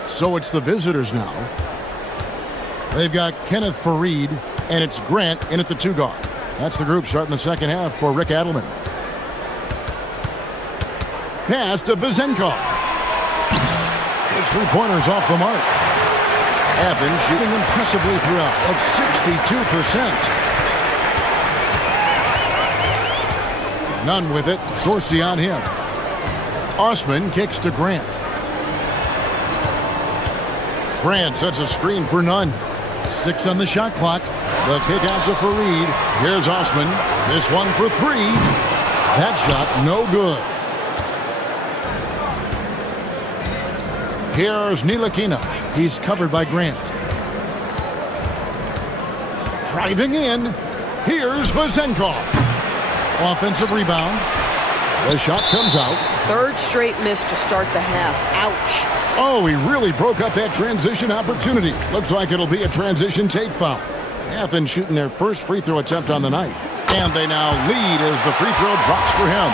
So it's the visitors now. They've got Kenneth Fareed, and it's Grant in at the 2 guard. That's the group starting the second half for Rick Adelman. Pass to Vezenkov. His 3-pointers off the mark. Athens shooting impressively throughout at 62%. Nunn with it. Dorsey on him. Osman kicks to Grant. Grant sets a screen for Nunn. 6 on the shot clock. The kick out to Fareed. Here's Osman. This one for 3. That shot no good. Here's Ntilikina. He's covered by Grant. Driving in. Here's Vezenkov. Offensive rebound. The shot comes out. 3rd straight miss to start the half. Ouch. Oh, he really broke up that transition opportunity. Looks like it'll be a transition take foul. Athens shooting their first free throw attempt on the night. And they now lead as the free throw drops for him.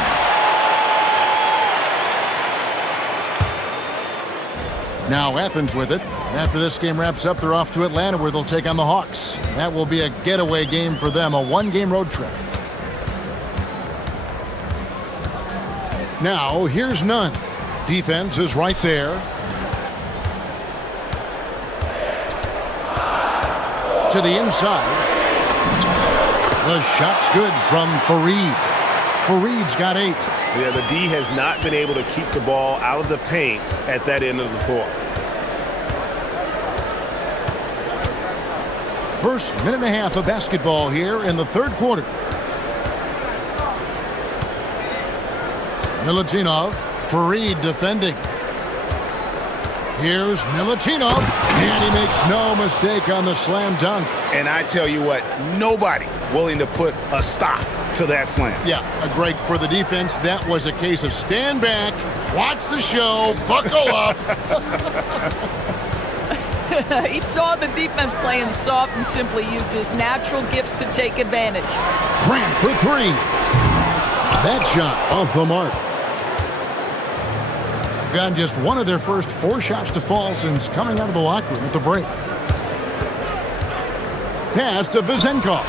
Now Athens with it. And after this game wraps up, they're off to Atlanta where they'll take on the Hawks. That will be a getaway game for them, a one-game road trip. Now, here's Nunn. Defense is right there. To the inside. The shot's good from Fareed. Fareed's got 8. Yeah, the D has not been able to keep the ball out of the paint at that end of the floor. First minute and a half of basketball here in the third quarter. Milutinov, Fareed defending. Here's Milutinov, and he makes no mistake on the slam dunk. And I tell you what, nobody willing to put a stop to that slam. Yeah, a break for the defense. That was a case of stand back, watch the show, buckle up. He saw the defense playing soft and simply used his natural gifts to take advantage. Grant for 3. That shot off the mark. Gotten just one of their first 4 shots to fall since coming out of the locker room at the break. Pass to Vezenkov.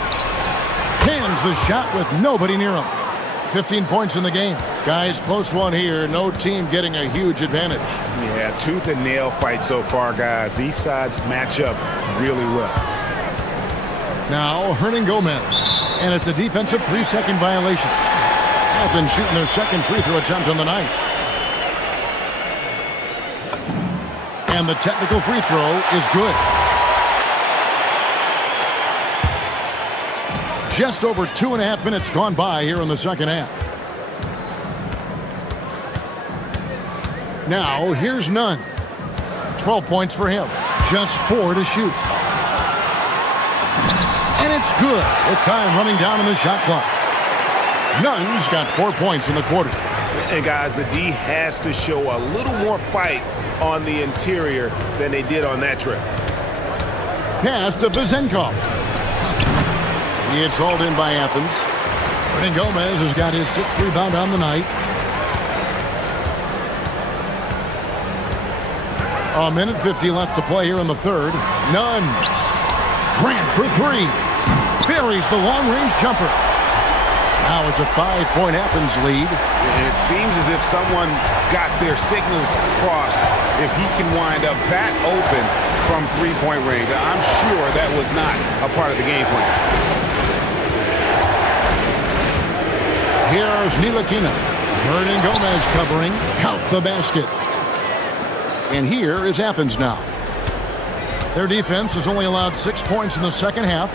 Cans the shot with nobody near him. 15 points in the game. Guys, close one here. No team getting a huge advantage. Yeah, tooth and nail fight so far, guys. These sides match up really well. Now, Hernan Gomez. And it's a defensive 3-second violation. Athens shooting their second free throw attempt on the night. And the technical free throw is good. Just over 2.5 minutes gone by here in the second half. Now, here's Nunn. 12 points for him. Just 4 to shoot. And it's good with time running down on the shot clock. Nunn's got 4 points in the quarter. And guys, the D has to show a little more fight on the interior than they did on that trip. Pass to Vezenkov. It's hauled in by Athens. Hernan Gomez has got his 6th rebound on the night. A minute 50 left to play here in the third. Nunn. Grant for 3. Buries the long-range jumper. Now it's a 5-point Athens lead. And it seems as if someone got their signals crossed if he can wind up that open from three-point range. I'm sure that was not a part of the game plan. Here's Ntilikina. Hernan Gomez covering. Count the basket. And here is Athens now. Their defense has only allowed 6 points in the second half.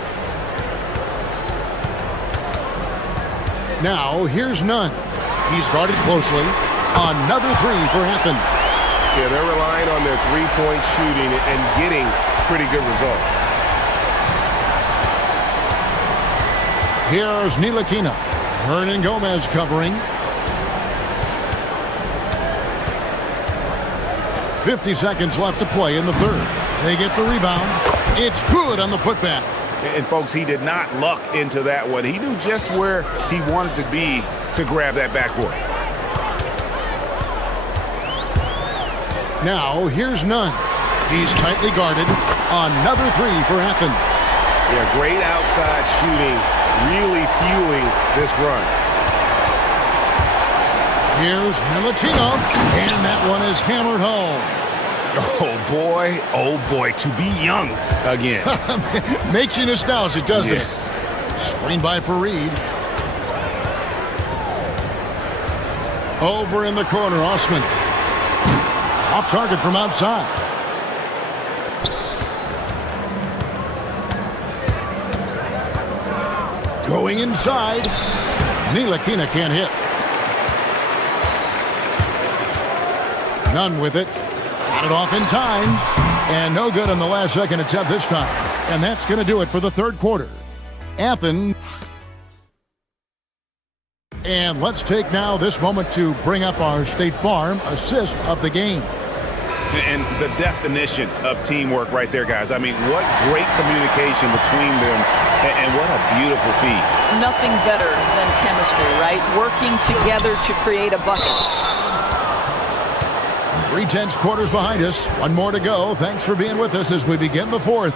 Now, here's Nunn. He's guarded closely. Another 3 for Athens. Yeah, they're relying on their three-point shooting and getting pretty good results. Here's Ntilikina. Hernan Gomez covering. 50 seconds left to play in the third. They get the rebound. It's good on the putback. And folks, he did not luck into that one. He knew just where he wanted to be to grab that backboard. Now, here's Nunn. He's tightly guarded. Another 3 for Athens. Yeah, great outside shooting, really fueling this run. Here's Milutinov, and that one is hammered home. Oh boy, to be young again. Makes you nostalgic, doesn't it? Screen by Fareed. Over in the corner, Osman. Off target from outside. Going inside. Ntilikina can't hit. Nunn with it. Got it off in time. And no good on the last second attempt this time. And that's going to do it for the third quarter. Athens. And let's take now this moment to bring up our State Farm assist of the game. And the definition of teamwork right there, guys. I mean, what great communication between them, and what a beautiful feed. Nothing better than chemistry, right? Working together to create a bucket. 3/10 quarters behind us. One more to go. Thanks for being with us as we begin the fourth.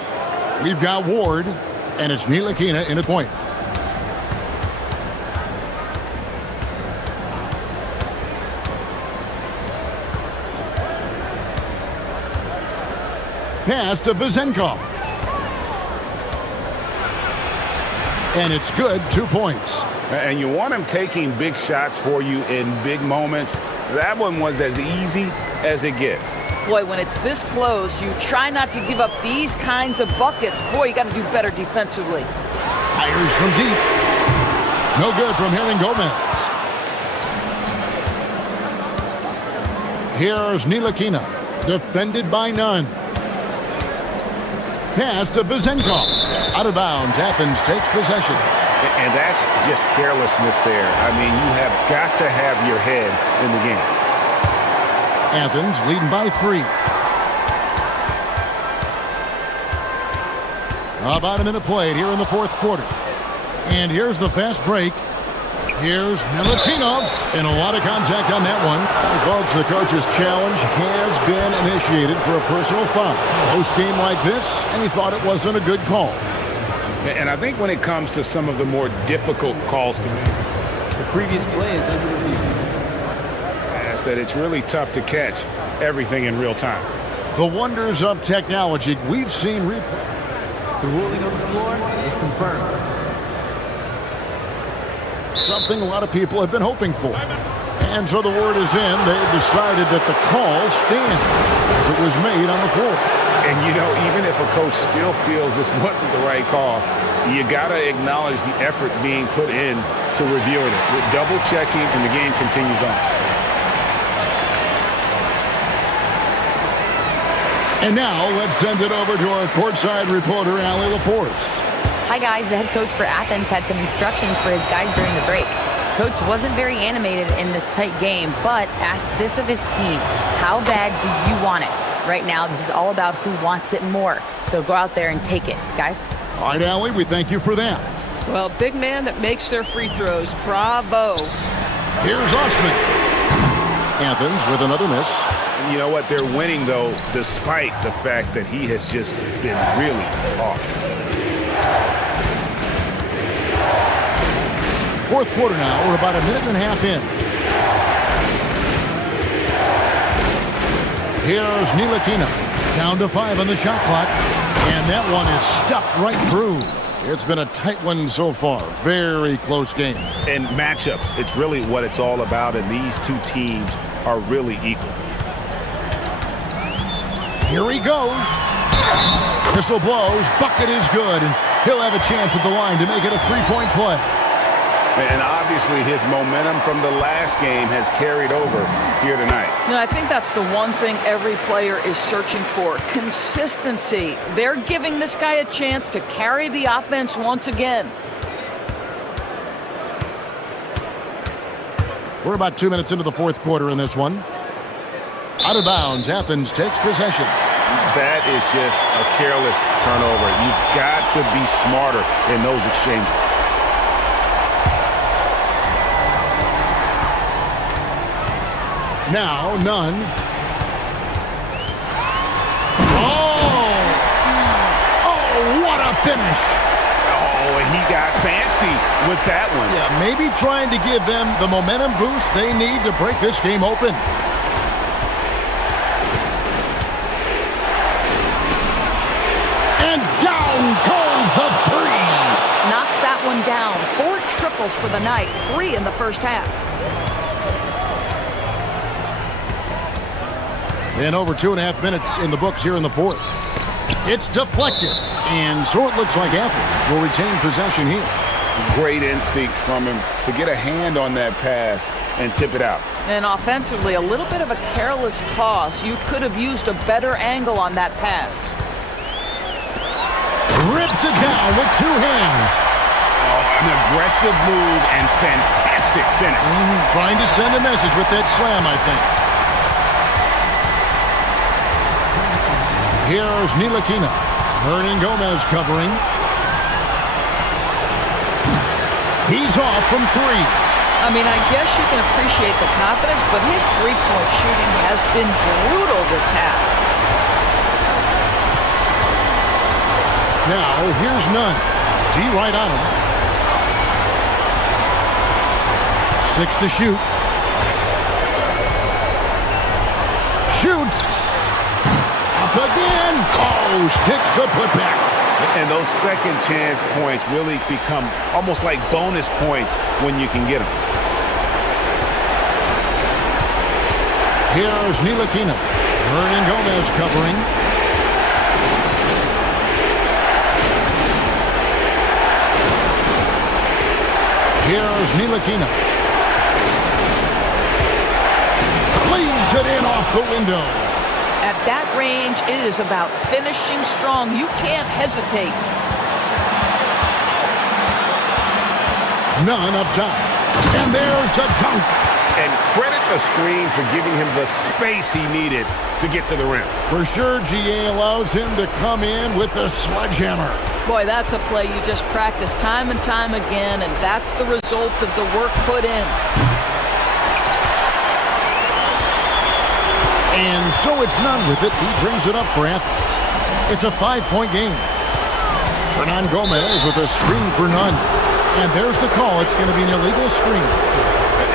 We've got Ward, and it's Ntilikina in at point. Pass to Vezenkov. And it's good, 2 points. And you want him taking big shots for you in big moments. That one was as easy as it gets. Boy, when it's this close, you try not to give up these kinds of buckets. Boy, you got to do better defensively. Fires from deep. No good from Hernan Gomez. Here's Ntilikina, defended by none. Pass to Vezenkov. Out of bounds, Athens takes possession. And that's just carelessness there. I mean, you have got to have your head in the game. Athens leading by 3. About a minute played here in the fourth quarter. And here's the fast break. Here's Milutinov, and a lot of contact on that one. And folks, the coach's challenge has been initiated for a personal foul. Close game like this, and he thought it wasn't a good call. And I think when it comes to some of the more difficult calls to make, The previous play is under review. is that it's really tough to catch everything in real time. The wonders of technology. We've seen replay. The ruling on the floor is confirmed. Something a lot of people have been hoping for. And so the word is in. They've decided that the call stands as it was made on the floor. And, you know, even if a coach still feels this wasn't the right call, you got to acknowledge the effort being put in to reviewing it. With double checking, and the game continues on. And now let's send it over to our courtside reporter, Allie LaForce. Hi, guys. The head coach for Athens had some instructions for his guys during the break. Coach wasn't very animated in this tight game, but asked this of his team: how bad do you want it? Right now, this is all about who wants it more. So go out there and take it, guys. All right, Allie, we thank you for that. Well, big man that makes their free throws. Bravo. Here's Osman. Athens with another miss. You know what? They're winning, though, despite the fact that he has just been really off. Fourth quarter now. We're about a minute and a half in. Here's Ntilikina. Down to 5 on the shot clock. And that one is stuffed right through. It's been a tight one so far. Very close game. And matchups, it's really what it's all about, and these two teams are really equal. Here he goes. Whistle blows. Bucket is good. And he'll have a chance at the line to make it a 3-point play. And obviously his momentum from the last game has carried over here tonight. No, I think that's the one thing every player is searching for: consistency. They're giving this guy a chance to carry the offense once again. We're about 2 minutes into the fourth quarter in this one. Out of bounds, Athens takes possession. That is just a careless turnover. You've got to be smarter in those exchanges. Now, none. Oh, what a finish. Oh, and he got fancy with that one. Yeah, maybe trying to give them the momentum boost they need to break this game open. And down goes the 3. Knocks that one down. 4 triples for the night. 3 in the first half. And over 2.5 minutes in the books here in the fourth. It's deflected. And so it looks like Athens will retain possession here. Great instincts from him to get a hand on that pass and tip it out. And offensively, a little bit of a careless toss. You could have used a better angle on that pass. Rips it down with 2 hands. Oh, an aggressive move and fantastic finish. Trying to send a message with that slam, I think. Here's Ntilikina. Hernan Gomez covering. He's off from 3. I mean, I guess you can appreciate the confidence, but his three-point shooting has been brutal this half. Now, here's Nunn. G right on him. 6 to shoot. Shoots. Up again. Oh, sticks the putback. And those second chance points really become almost like bonus points when you can get them. Here's Ntilikina. Hernan Gomez covering. Here's Ntilikina. Leaves it in off the window. At that range, it is about finishing strong. You can't hesitate. None up top. And there's the dunk. And credit the screen for giving him the space he needed to get to the rim. For sure, GA allows him to come in with the sledgehammer. Boy, that's a play you just practice time and time again, and that's the result of the work put in. And so it's Nunn with it. He brings it up for Athens. It's a 5-point game. Hernan Gomez with a screen for Nunn. And there's the call. It's going to be an illegal screen.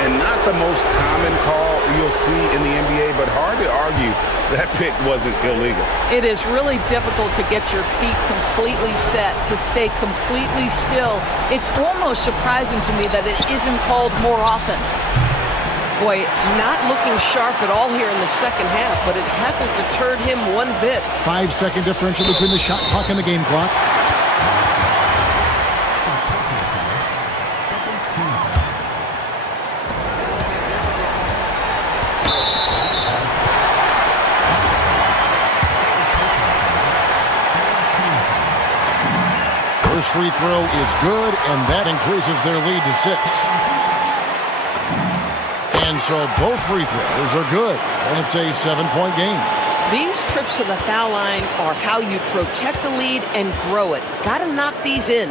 And not the most common call you'll see in the NBA, but hard to argue that pick wasn't illegal. It is really difficult to get your feet completely set, to stay completely still. It's almost surprising to me that it isn't called more often. Boy, not looking sharp at all here in the second half, but it hasn't deterred him one bit. 5-second differential between the shot clock and the game clock. First free throw is good, and that increases their lead to 6. And so both free throws are good, and it's a 7-point game. These trips to the foul line are how you protect a lead and grow it. Got to knock these in.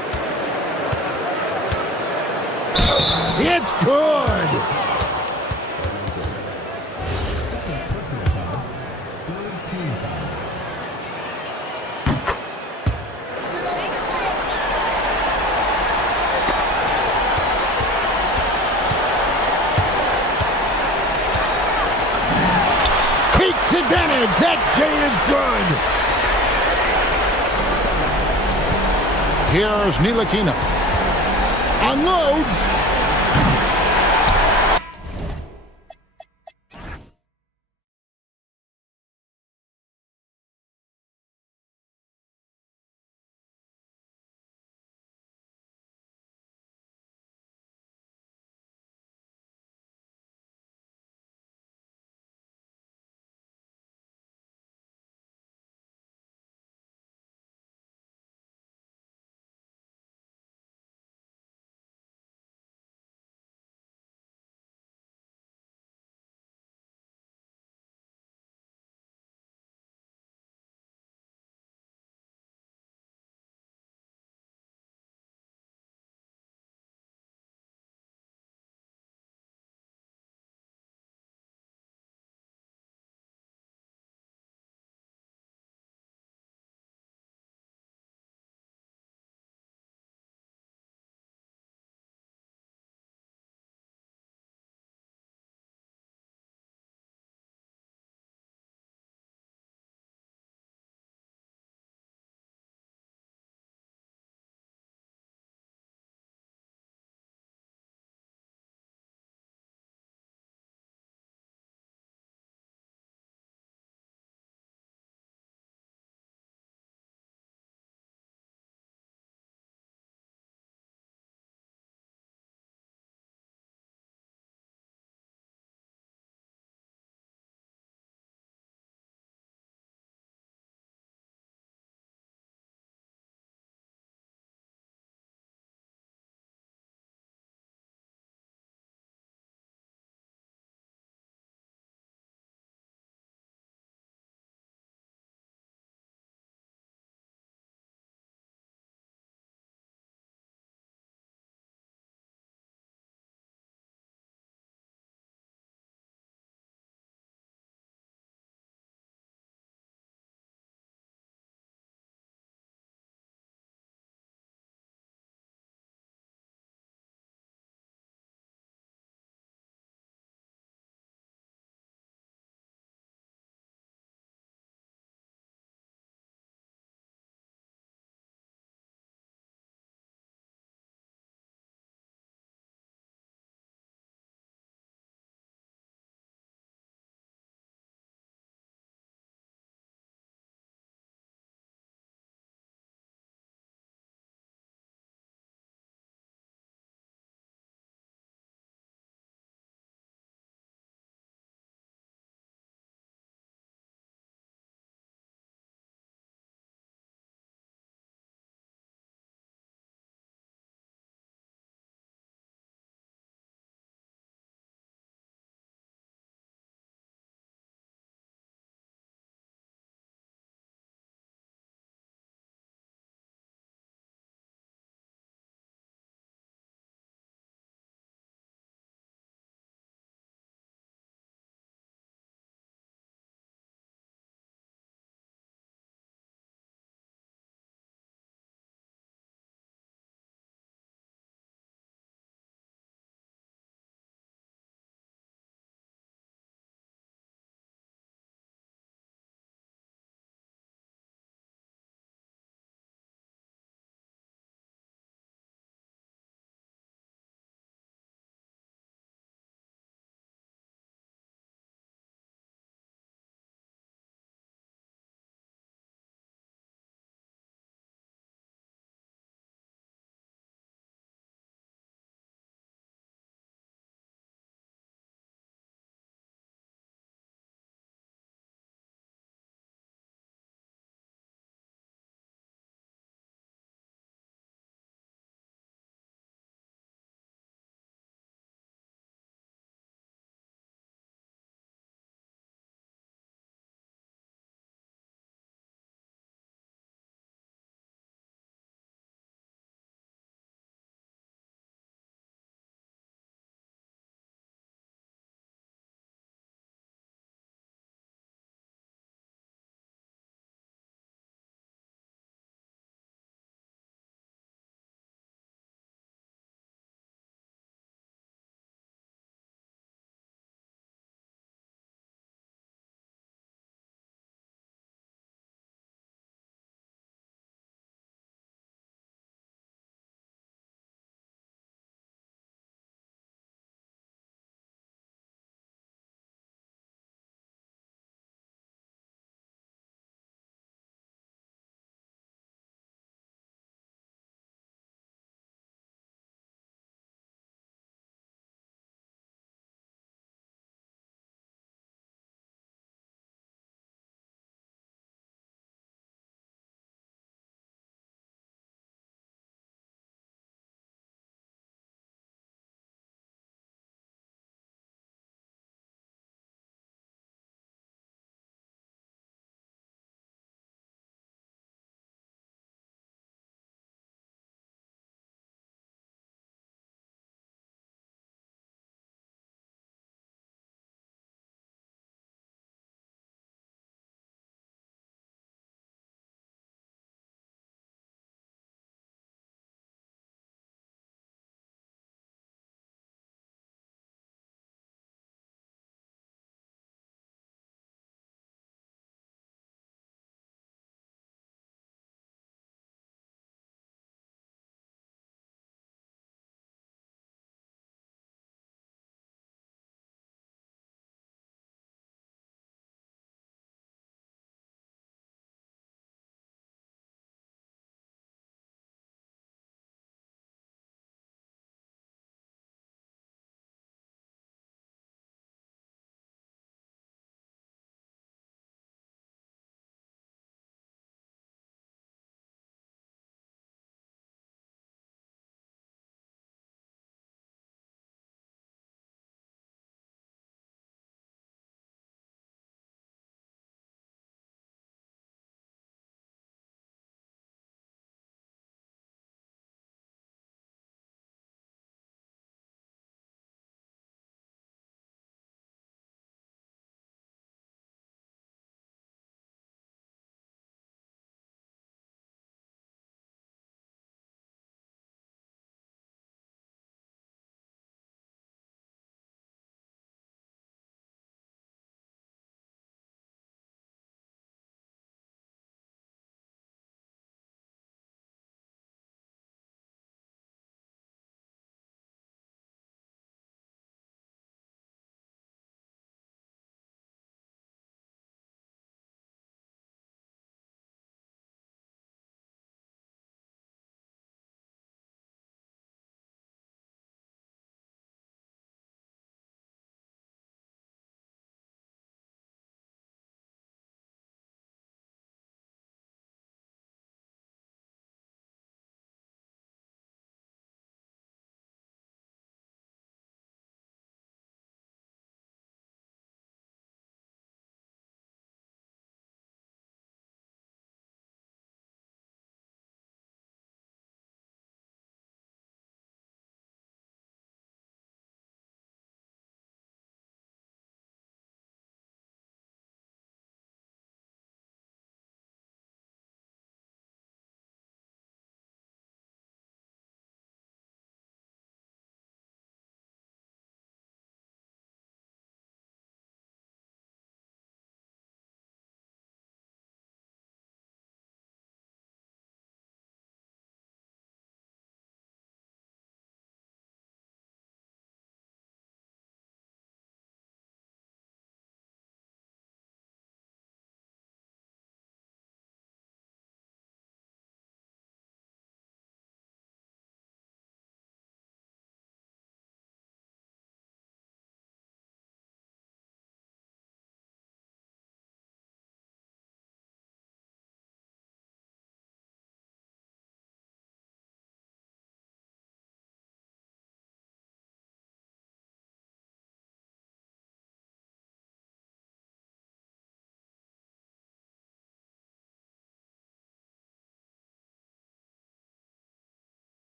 It's good. Advantage. That J is good. Here's Ntilikina. Unloads.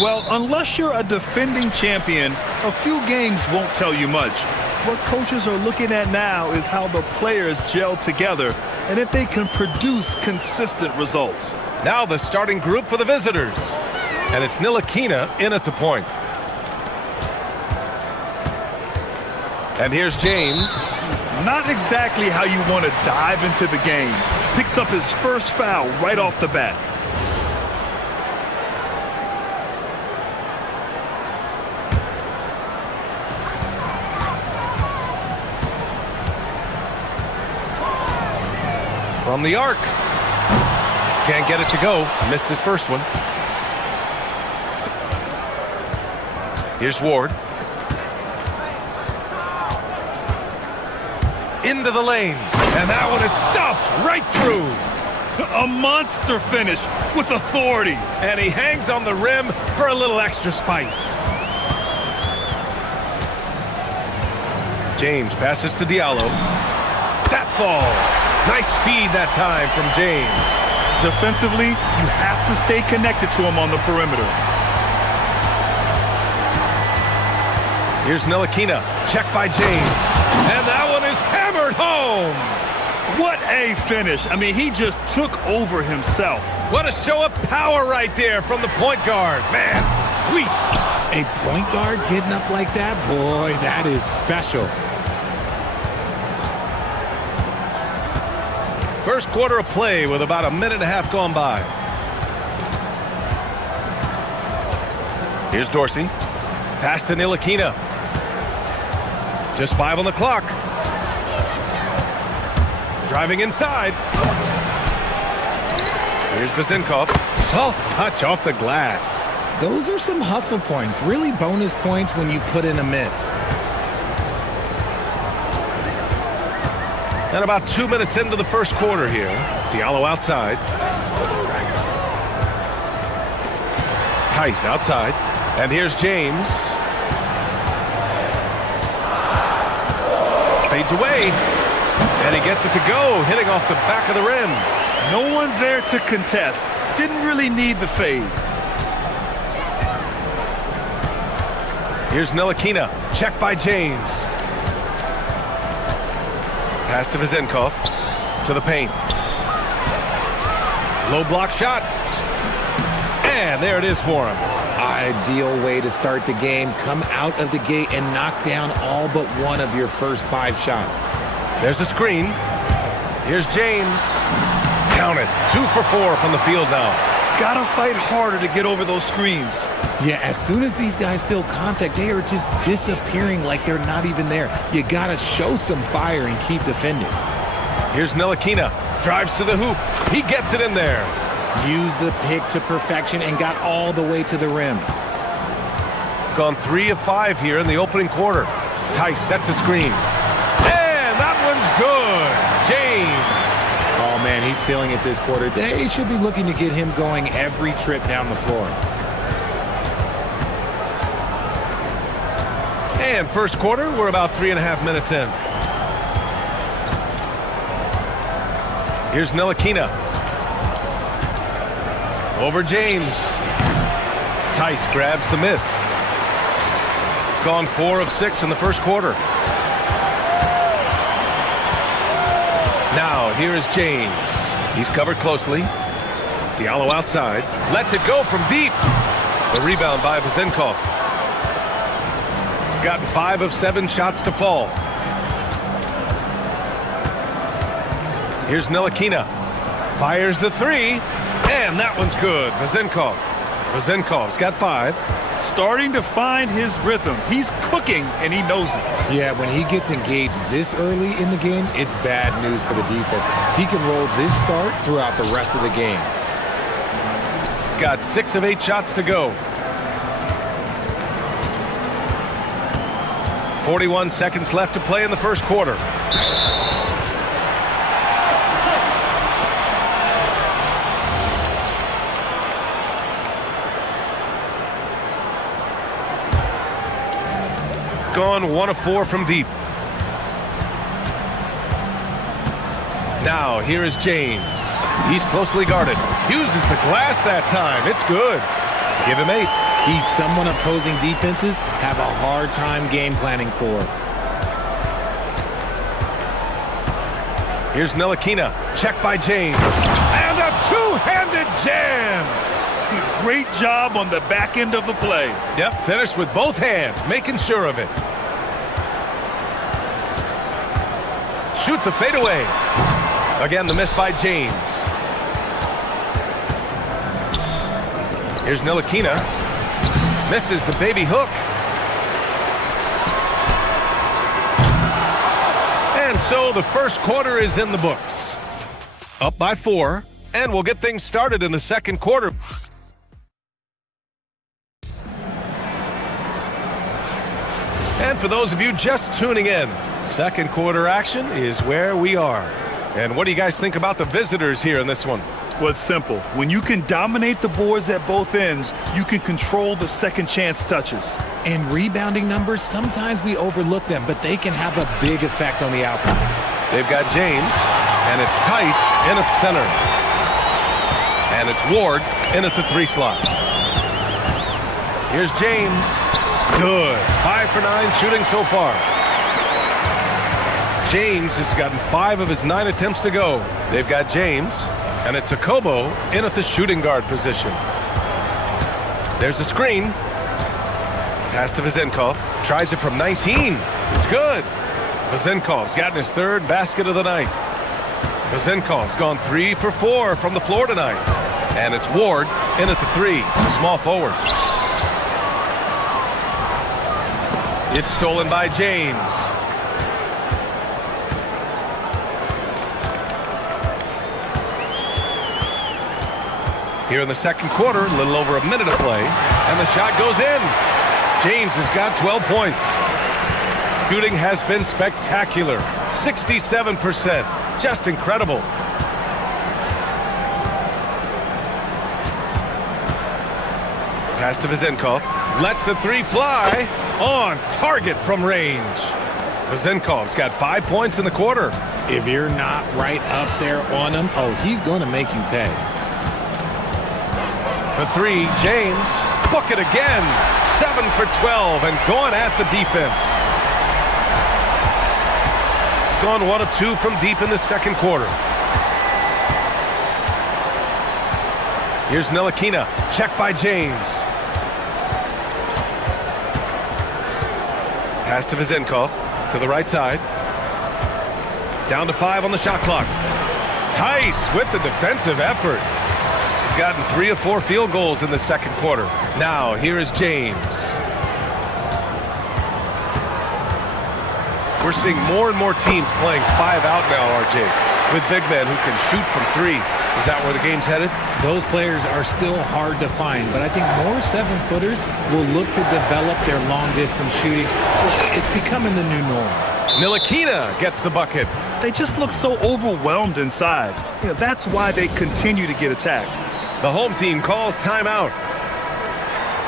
Well, unless you're a defending champion, a few games won't tell you much. What coaches are looking at now is how the players gel together and if they can produce consistent results. Now the starting group for the visitors. And it's Ntilikina in at the point. And here's James. Not exactly how you want to dive into the game. Picks up his first foul right off the bat. From the arc. Can't get it to go. Missed his first one. Here's Ward. Into the lane. And that one is stuffed right through. A monster finish with authority. And he hangs on the rim for a little extra spice. James passes to Diallo. That falls. Nice feed that time from James. Defensively, you have to stay connected to him on the perimeter. Here's Ntilikina. Check by James. And that one is hammered home. What a finish. I mean, he just took over himself. What a show of power right there from the point guard. Man, sweet. A point guard getting up like that? Boy, that is special. First quarter of play with about a minute and a half gone by. Here's Dorsey. Pass to Ntilikina. Just 5 on the clock. Driving inside. Here's Vezinkov. Soft touch off the glass. Those are some hustle points. Really bonus points when you put in a miss. And about 2 minutes into the first quarter here. Diallo outside. Tice outside. And here's James. Fades away. And he gets it to go, hitting off the back of the rim. No one there to contest. Didn't really need the fade. Here's Ntilikina. Check by James. Pass to Vezinkov. To the paint. Low block shot. And there it is for him. Ideal way to start the game. Come out of the gate and knock down all but one of your first 5 shots. There's a screen. Here's James. Count it. 2 for 4 from the field now. Gotta fight harder to get over those screens. Yeah, as soon as these guys feel contact, they are just disappearing like they're not even there. You gotta show some fire and keep defending. Here's Ntilikina. Drives to the hoop. He gets it in there. Used the pick to perfection and got all the way to the rim. Gone 3 of 5 here in the opening quarter. Tice sets a screen. And that one's good. James. Oh, man, he's feeling it this quarter. They should be looking to get him going every trip down the floor. And first quarter, we're about 3.5 minutes in. Here's Ntilikina. Over James. Tice grabs the miss. Gone 4 of 6 in the first quarter. Now, here is James. He's covered closely. Diallo outside. Lets it go from deep. The rebound by Vezinkov. Gotten 5 of 7 shots to fall. Here's Ntilikina. Fires the 3. And that one's good. Vezinkov. Vezinkov's got 5. Starting to find his rhythm. He's cooking, and he knows it. Yeah, when he gets engaged this early in the game, it's bad news for the defense. He can roll this start throughout the rest of the game. Got 6 of 8 shots to go. 41 seconds left to play in the first quarter. Gone 1 of 4 from deep. Now, here is James. He's closely guarded. Uses the glass that time. It's good. Give him 8. He's someone opposing defenses have a hard time game planning for. Here's Ntilikina. Check by James. And a two-handed jam. Great job on the back end of the play. Yep, finished with both hands, making sure of it. Shoots a fadeaway. Again, the miss by James. Here's Ntilikina. Misses the baby hook. And so the first quarter is in the books. Up by 4, and we'll get things started in the second quarter. And for those of you just tuning in, second quarter action is where we are. And what do you guys think about the visitors here in this one? Well, it's simple. When you can dominate the boards at both ends, you can control the second chance touches. And rebounding numbers, sometimes we overlook them, but they can have a big effect on the outcome. They've got James, and it's Tice in at center. And it's Ward in at the 3 slot. Here's James. Good. 5 for 9 shooting so far. James has gotten 5 of his 9 attempts to go. They've got James, and it's Akobo in at the shooting guard position. There's a screen. Pass to Vezenkov. Tries it from 19. It's good. Vezenkov's gotten his 3rd basket of the night. Vezenkov's gone 3 for 4 from the floor tonight. And it's Ward in at the 3, the small forward. It's stolen by James. Here in the second quarter, a little over a minute of play, and the shot goes in. James has got 12 points. Shooting has been spectacular. 67%. Just incredible. Pass to Vezenkov. Lets the 3 fly. On target from range. Vezenkov's got 5 points in the quarter. If you're not right up there on him, oh, he's going to make you pay. For 3, James. Book it again. 7 for 12 and going at the defense. Gone 1 of 2 from deep in the second quarter. Here's Ntilikina. Check by James. Pass to Vezenkov. To the right side. Down to 5 on the shot clock. Tice with the defensive effort. He's gotten 3 of 4 field goals in the second quarter. Now, here is James. We're seeing more and more teams playing 5 out now, RJ, with big men who can shoot from 3. Is that where the game's headed? Those players are still hard to find, but I think more 7-footers will look to develop their long-distance shooting. It's becoming the new norm. Ntilikina gets the bucket. They just look so overwhelmed inside. You know, that's why they continue to get attacked. The home team calls timeout.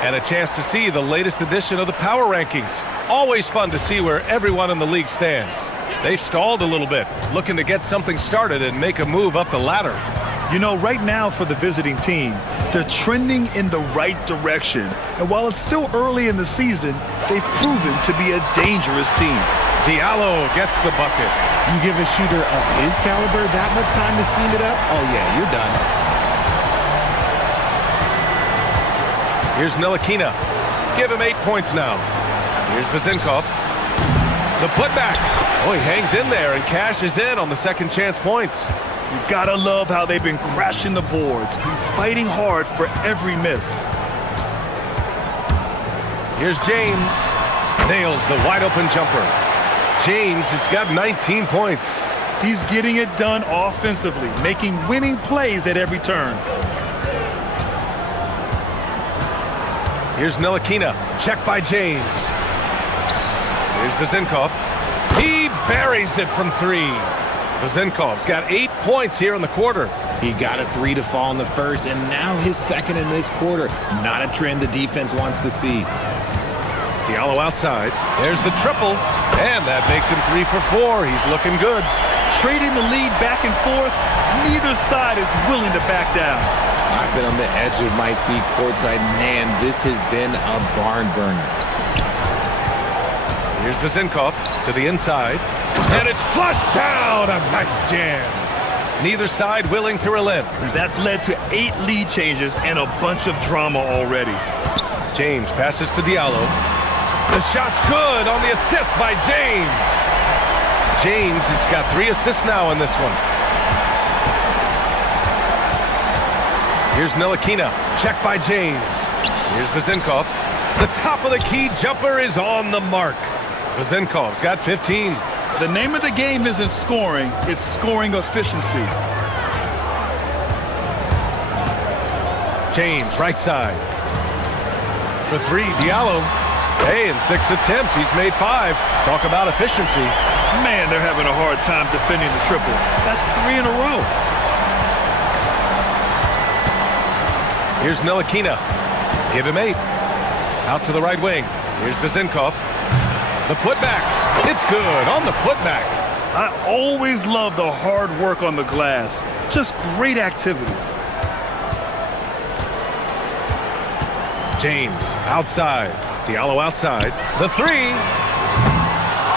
And a chance to see the latest edition of the power rankings. Always fun to see where everyone in the league stands. They've stalled a little bit, looking to get something started and make a move up the ladder. You know, right now for the visiting team, they're trending in the right direction. And while it's still early in the season, they've proven to be a dangerous team. Diallo gets the bucket. You give a shooter of his caliber that much time to seam it up, oh yeah, you're done. Here's Ntilikina. Give him 8 points now. Here's Vezenkov. The putback. Oh, he hangs in there and cashes in on the second chance points. You gotta love how they've been crashing the boards, fighting hard for every miss. Here's James. Nails the wide open jumper. James has got 19 points. He's getting it done offensively, making winning plays at every turn. Here's Ntilikina. Check by James. Here's Vezenkov. He buries it from 3. Vezenkov's got 8 points here in the quarter. He got a 3 to fall in the first, and now his second in this quarter. Not a trend the defense wants to see. Diallo outside. There's the triple, and that makes him 3 for 4. He's looking good. Trading the lead back and forth, neither side is willing to back down. I I've been on the edge of my seat courtside. Man, this has been a barn burner. Here's Vezinkov to the inside. And it's flushed down. A nice jam. Neither side willing to relent. That's led to 8 lead changes and a bunch of drama already. James passes to Diallo. The shot's good on the assist by James. James has got 3 assists now in this one. Here's Ntilikina. Check by James. Here's Vezinkov. The top of the key jumper is on the mark. Vezinkov's got 15. The name of the game isn't scoring, it's scoring efficiency. James, right side. For 3, Diallo. Hey, in 6 attempts, he's made 5. Talk about efficiency. Man, they're having a hard time defending the triple. That's 3 in a row. Here's Ntilikina. Give him 8. Out to the right wing. Here's Vezinkov. The putback. It's good on the putback. I always love the hard work on the glass. Just great activity. James outside. Diallo outside. The 3.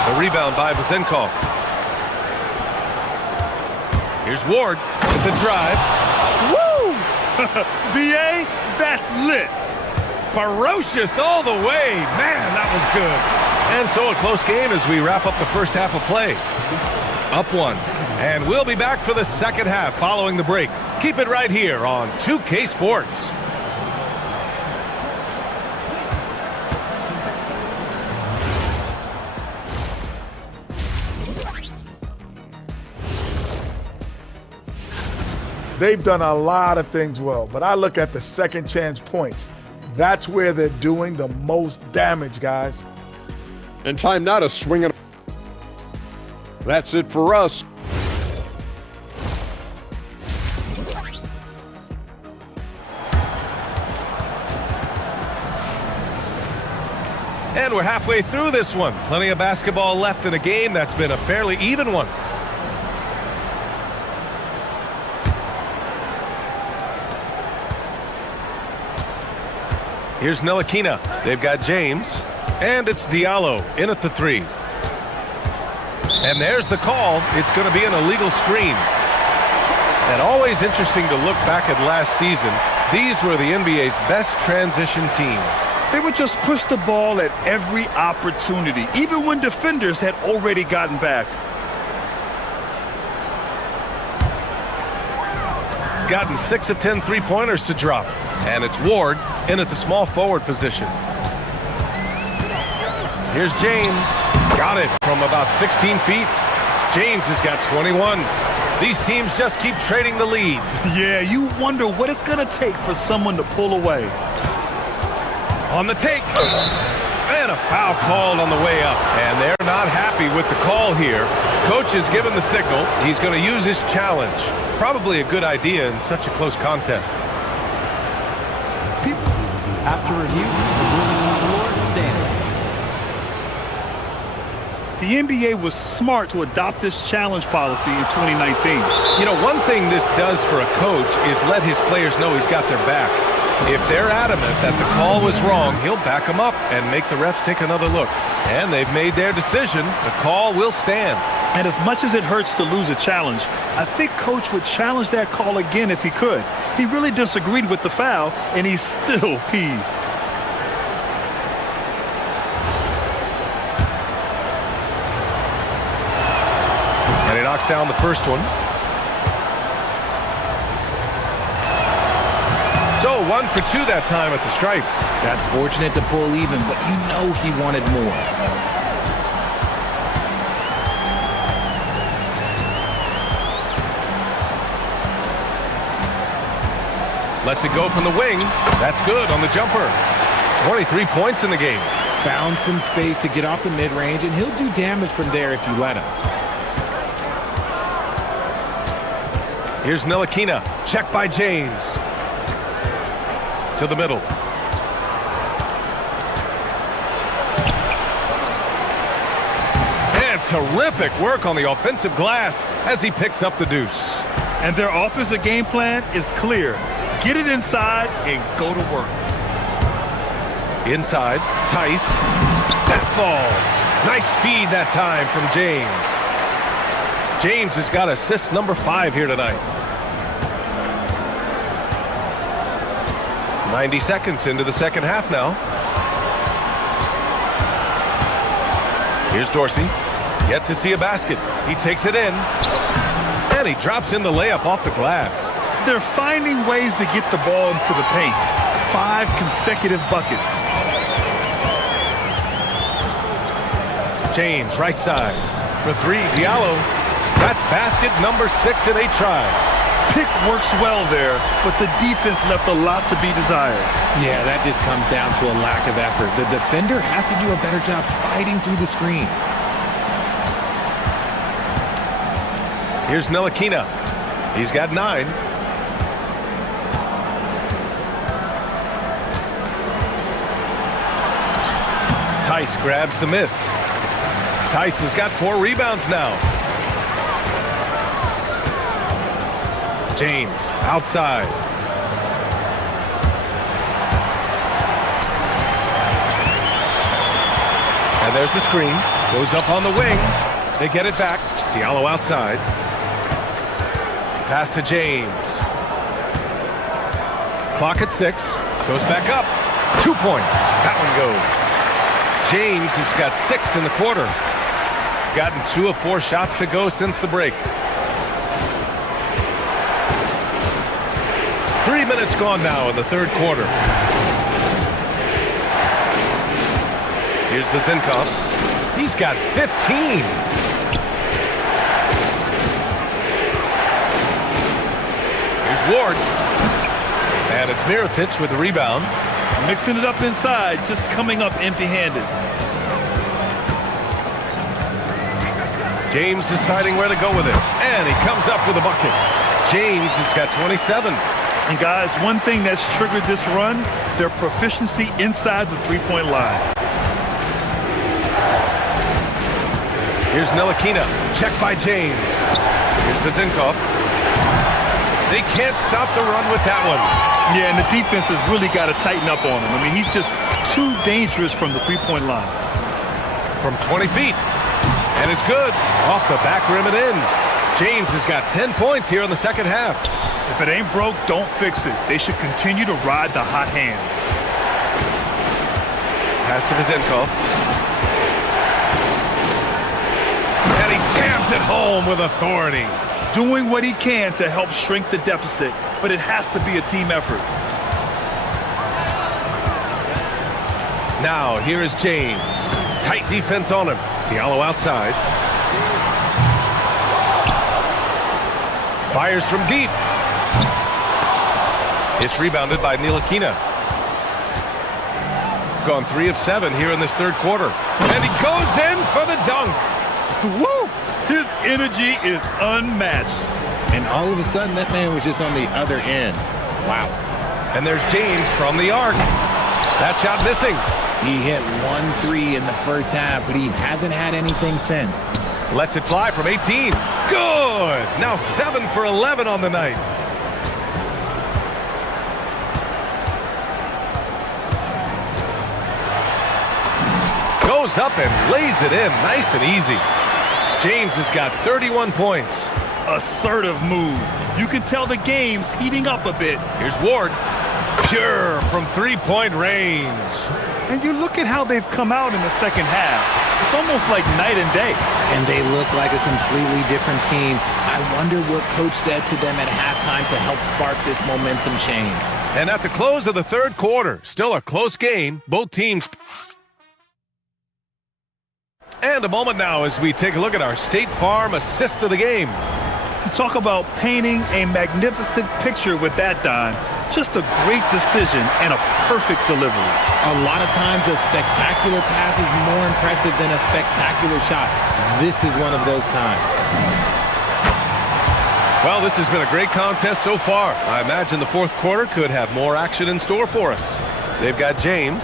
The rebound by Vezinkov. Here's Ward with the drive. Woo! BA, that's lit. Ferocious all the way. Man, that was good. And so a close game as we wrap up the first half of play. Up 1. And we'll be back for the second half following the break. Keep it right here on 2K Sports. They've done a lot of things well, but I look at the second chance points. That's where they're doing the most damage, guys. And time now to swing it. That's it for us. And we're halfway through this one. Plenty of basketball left in a game that's been a fairly even one. Here's Ntilikina. They've got James. And it's Diallo in at the 3. And there's the call. It's going to be an illegal screen. And always interesting to look back at last season. These were the NBA's best transition teams. They would just push the ball at every opportunity, even when defenders had already gotten back. Gotten 6 of 10 3-pointers to drop. And it's Ward in at the small forward position. Here's James. Got it from about 16 feet. James has got 21. These teams just keep trading the lead. Yeah, you wonder what it's going to take for someone to pull away. On the take. And a foul called on the way up. And they're not happy with the call here. Coach has given the signal. He's going to use his challenge. Probably a good idea in such a close contest. After review, the ruling on the floor stands. The NBA was smart to adopt this challenge policy in 2019. You know, one thing this does for a coach is let his players know he's got their back. If they're adamant that the call was wrong, he'll back them up and make the refs take another look. And they've made their decision. The call will stand. And as much as it hurts to lose a challenge, I think Coach would challenge that call again if he could. He really disagreed with the foul, and he's still peeved. And he knocks down the first one. So 1 for 2 that time at the stripe. That's fortunate to pull even, but you know he wanted more. Lets it go from the wing. That's good on the jumper. 23 points in the game. Found some space to get off the mid-range, and he'll do damage from there if you let him. Here's Ntilikina. Check by James. To the middle. And terrific work on the offensive glass as he picks up the deuce. And their offensive game plan is clear. Get it inside and go to work. Inside, Tice. That falls. Nice feed that time from James. James has got assist number 5 here tonight. 90 seconds into the second half now. Here's Dorsey. Yet to see a basket. He takes it in. And he drops in the layup off the glass. They're finding ways to get the ball into the paint. 5 consecutive buckets. James, right side. For 3, Diallo. That's basket number 6 in 8 tries. Pick works well there, but the defense left a lot to be desired. Yeah, that just comes down to a lack of effort. The defender has to do a better job fighting through the screen. Here's Ntilikina. He's got 9. Tice grabs the miss. Tice has got 4 rebounds now. James, outside. And there's the screen. Goes up on the wing. They get it back. Diallo outside. Pass to James. Clock at 6. Goes back up. 2 points. That one goes. James has got 6 in the quarter. Gotten 2 of 4 shots to go since the break. 3 minutes gone now in the third quarter. Here's Vezinkov. He's got 15. Here's Ward. And it's Mirotic with the rebound. Mixing it up inside, just coming up empty-handed. James deciding where to go with it. And he comes up with a bucket. James has got 27. And guys, one thing that's triggered this run, their proficiency inside the three-point line. Here's Ntilikina. Check by James. Here's Vezinkov. They can't stop the run with that one. Yeah, and the defense has really got to tighten up on him. I mean, he's just too dangerous from the three-point line. From 20 feet. And it's good. Off the back rim and in. James has got 10 points here in the second half. If it ain't broke, don't fix it. They should continue to ride the hot hand. Pass to Vezinkov. And he jams it home with authority. Doing what he can to help shrink the deficit, but it has to be a team effort. Now, here is James. Tight defense on him. Diallo outside. Fires from deep. It's rebounded by Ntilikina. Gone 3 of 7 here in this third quarter. And he goes in for the dunk. Woo! His energy is unmatched. And all of a sudden, that man was just on the other end. Wow. And there's James from the arc. That shot missing. He hit 1-3 in the first half, but he hasn't had anything since. Lets it fly from 18. Good! Now 7 for 11 on the night. Goes up and lays it in nice and easy. James has got 31 points. Assertive move. You can tell the game's heating up a bit. Here's Ward. Pure from three-point range. And you look at how they've come out in the second half. It's almost like night and day. And they look like a completely different team. I wonder what coach said to them at halftime to help spark this momentum change. And at the close of the third quarter, still a close game. Both teams. And a moment now as we take a look at our State Farm assist of the game. Talk about painting a magnificent picture with that dime. Just a great decision and a perfect delivery. A lot of times a spectacular pass is more impressive than a spectacular shot. This is one of those times. Well, this has been a great contest so far. I imagine the fourth quarter could have more action in store for us. They've got James,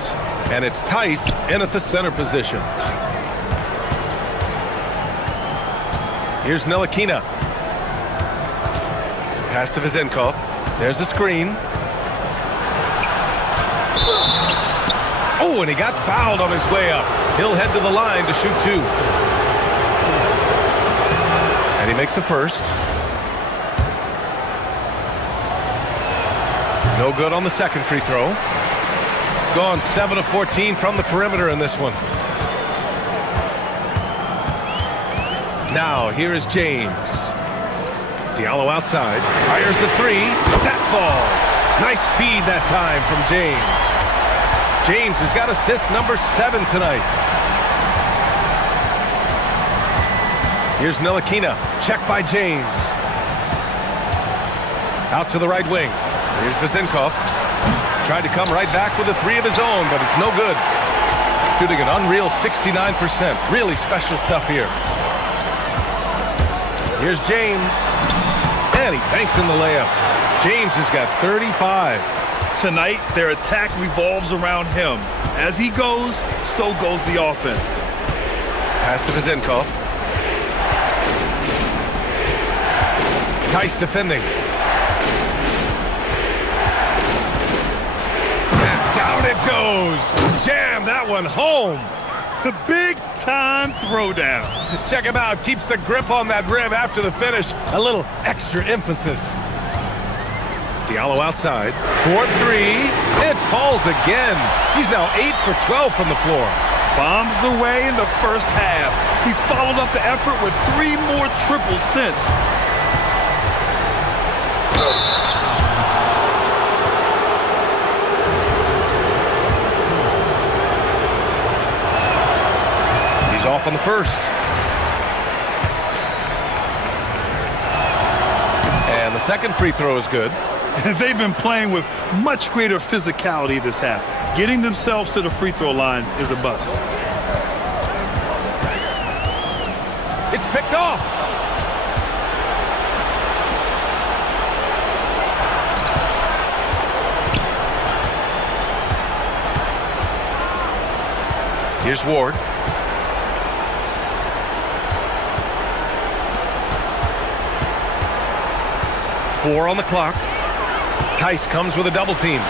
and it's Tice in at the center position. Here's Ntilikina. Pass to Vezinkov. There's a screen. Oh, and he got fouled on his way up. He'll head to the line to shoot 2. And he makes a first. No good on the second free throw. Gone 7 of 14 from the perimeter in this one. Now, here is James. Diallo outside. Fires the 3. That falls. Nice feed that time from James. James has got assist number 7 tonight. Here's Ntilikina. Check by James. Out to the right wing. Here's Vezinkov. Tried to come right back with a 3 of his own, but it's no good. Shooting an unreal 69%. Really special stuff here. Here's James. And he banks in the layup. James has got 35. Tonight, their attack revolves around him. As he goes, so goes the offense. Pass to Vezinkov. Tice defending. And down it goes. Jam that one home. The big-time throwdown. Check him out. Keeps the grip on that rim after the finish. A little extra emphasis. Diallo outside. 4-3. It falls again. He's now 8 for 12 from the floor. Bombs away in the first half. He's followed up the effort with 3 more triples since. Off on the first. And the second free throw is good. They've been playing with much greater physicality this half. Getting themselves to the free throw line is a bust. It's picked off. Here's Ward. Four on the clock. Tice comes with a double team.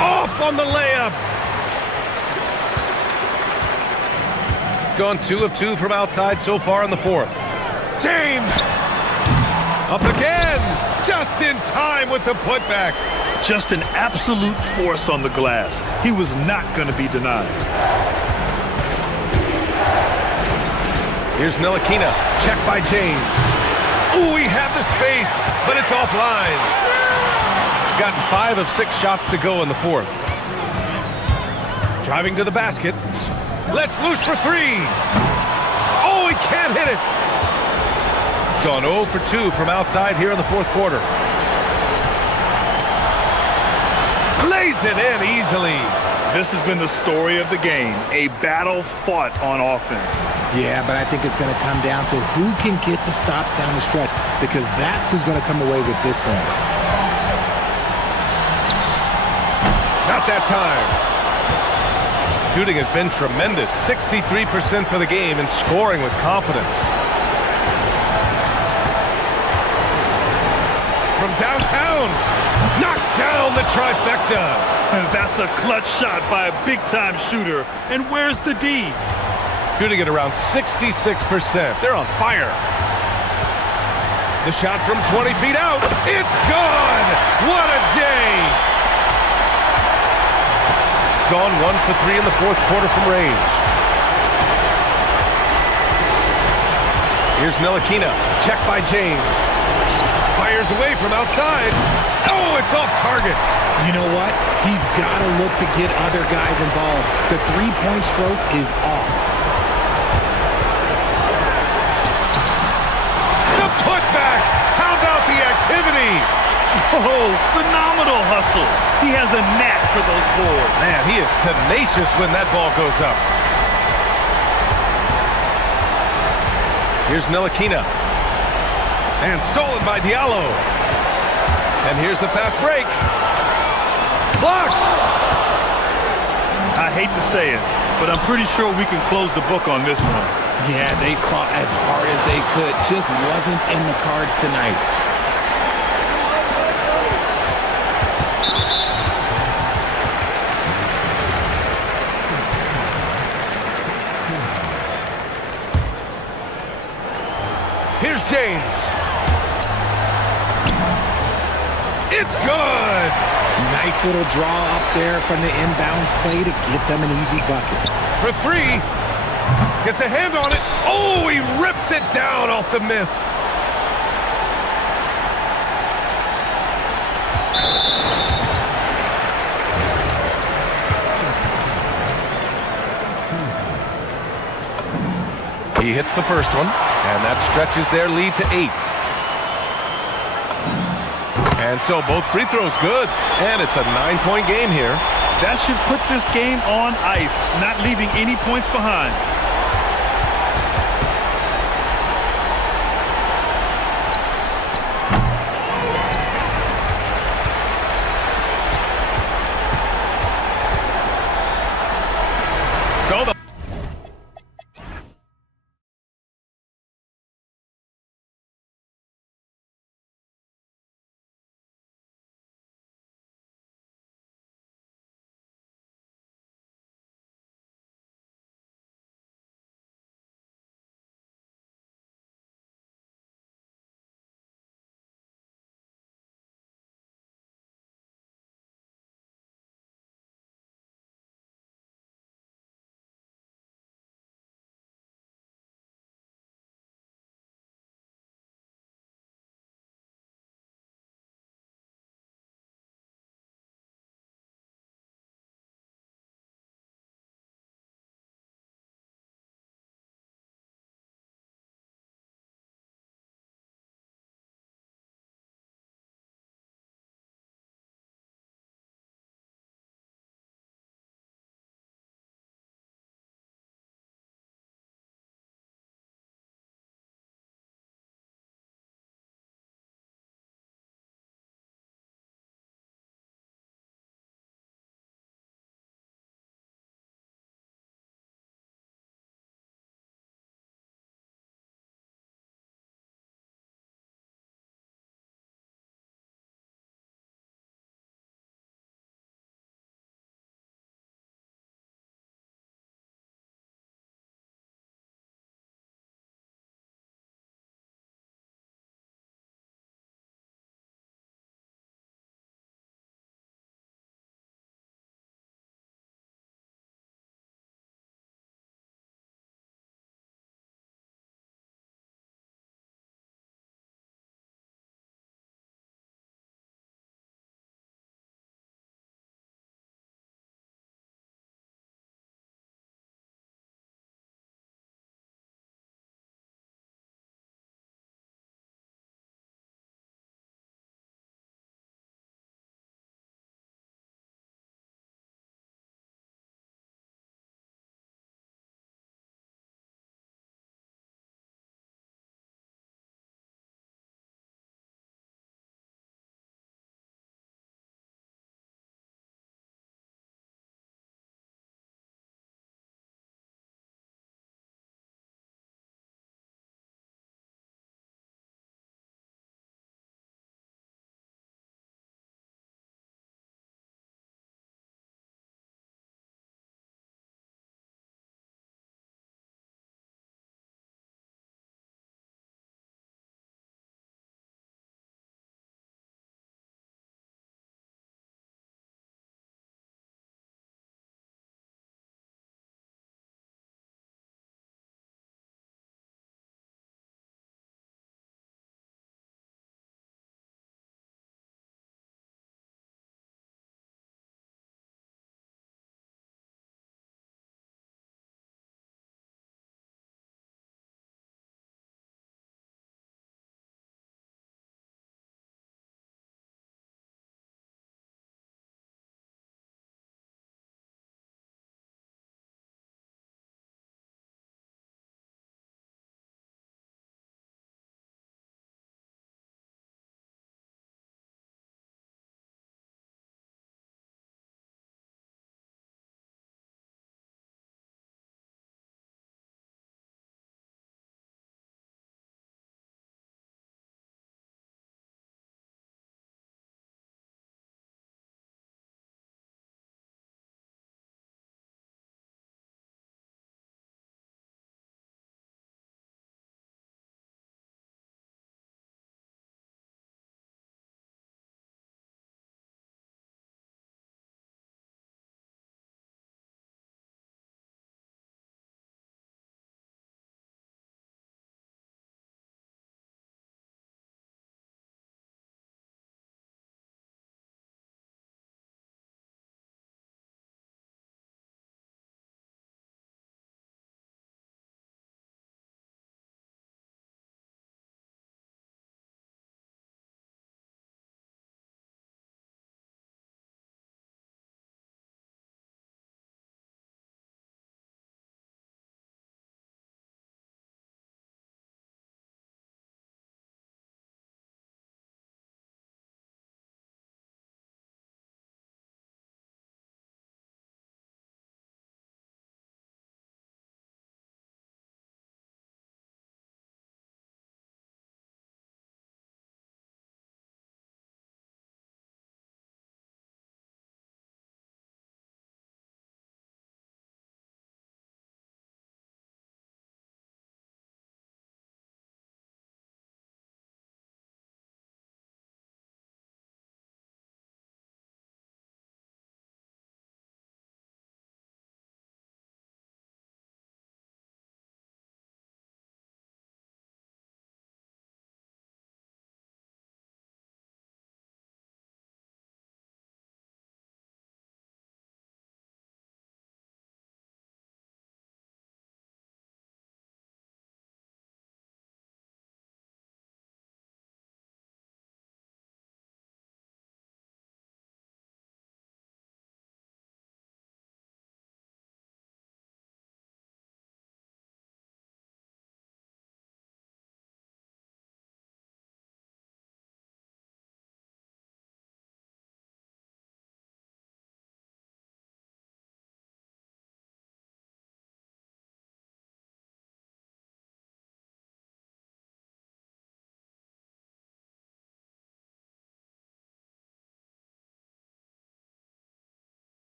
Off on the layup. Gone 2 of 2 from outside so far in the fourth. James! Up again! Just in time with the putback. Just an absolute force on the glass. He was not going to be denied. Here's Ntilikina. Check by James. Ooh, he had the space, but it's offline. Gotten 5 of 6 shots to go in the fourth. Driving to the basket. Let's loose for 3. Oh, he can't hit it. Gone 0 for 2 from outside here in the fourth quarter. Lays it in easily. This has been the story of the game, a battle fought on offense. Yeah, but I think it's going to come down to who can get the stops down the stretch, because that's who's going to come away with this one. Not that time. Shooting has been tremendous. 63% for the game and scoring with confidence. From downtown, knocks down the trifecta. And that's a clutch shot by a big-time shooter. And where's the D? Shooting at around 66%. They're on fire. The shot from 20 feet out. It's gone! What a J! Gone 1 for 3 in the fourth quarter from range. Here's Ntilikina. Check by James. Fires away from outside. Oh, it's off target. You know what? He's got to look to get other guys involved. The three-point stroke is off. The putback! How about the activity? Oh, phenomenal hustle. He has a knack for those boards. Man, he is tenacious when that ball goes up. Here's Ntilikina. And stolen by Diallo. And here's the fast break. Blocked! I hate to say it, but I'm pretty sure we can close the book on this one. Yeah, they fought as hard as they could. Just wasn't in the cards tonight. James. It's good. Nice little draw up there from the inbounds play to get them an easy bucket. For three. Gets a hand on it. Oh, he rips it down off the miss. He hits the first one, and that stretches their lead to 8. And so both free throws good, and it's a 9-point game here. That should put this game on ice, not leaving any points behind. So the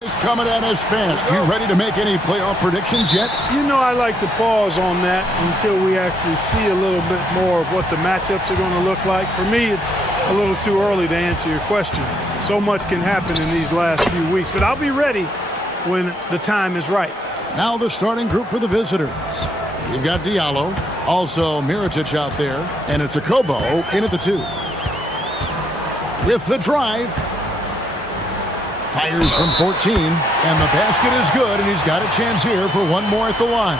He's coming at us fast. You ready to make any playoff predictions yet? You know, I like to pause on that until we actually see a little bit more of what the matchups are going to look like. For me, it's a little too early to answer your question. So much can happen in these last few weeks, but I'll be ready when the time is right. Now the starting group for the visitors. You've got Diallo, also Mirotic out there, and it's a Kobo in at the 2. With the drive. Fires from 14, and the basket is good, and he's got a chance here for one more at the line.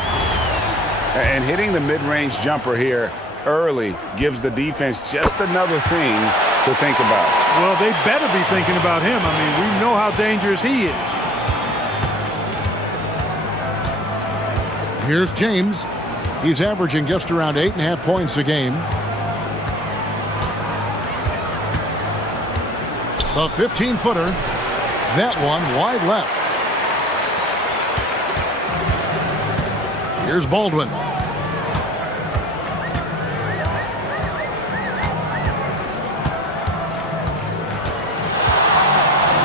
And hitting the mid-range jumper here early gives the defense just another thing to think about. Well, they better be thinking about him. I mean, we know how dangerous he is. Here's James. He's averaging just around 8.5 points a game. The 15-footer. That one wide left. Here's Baldwin.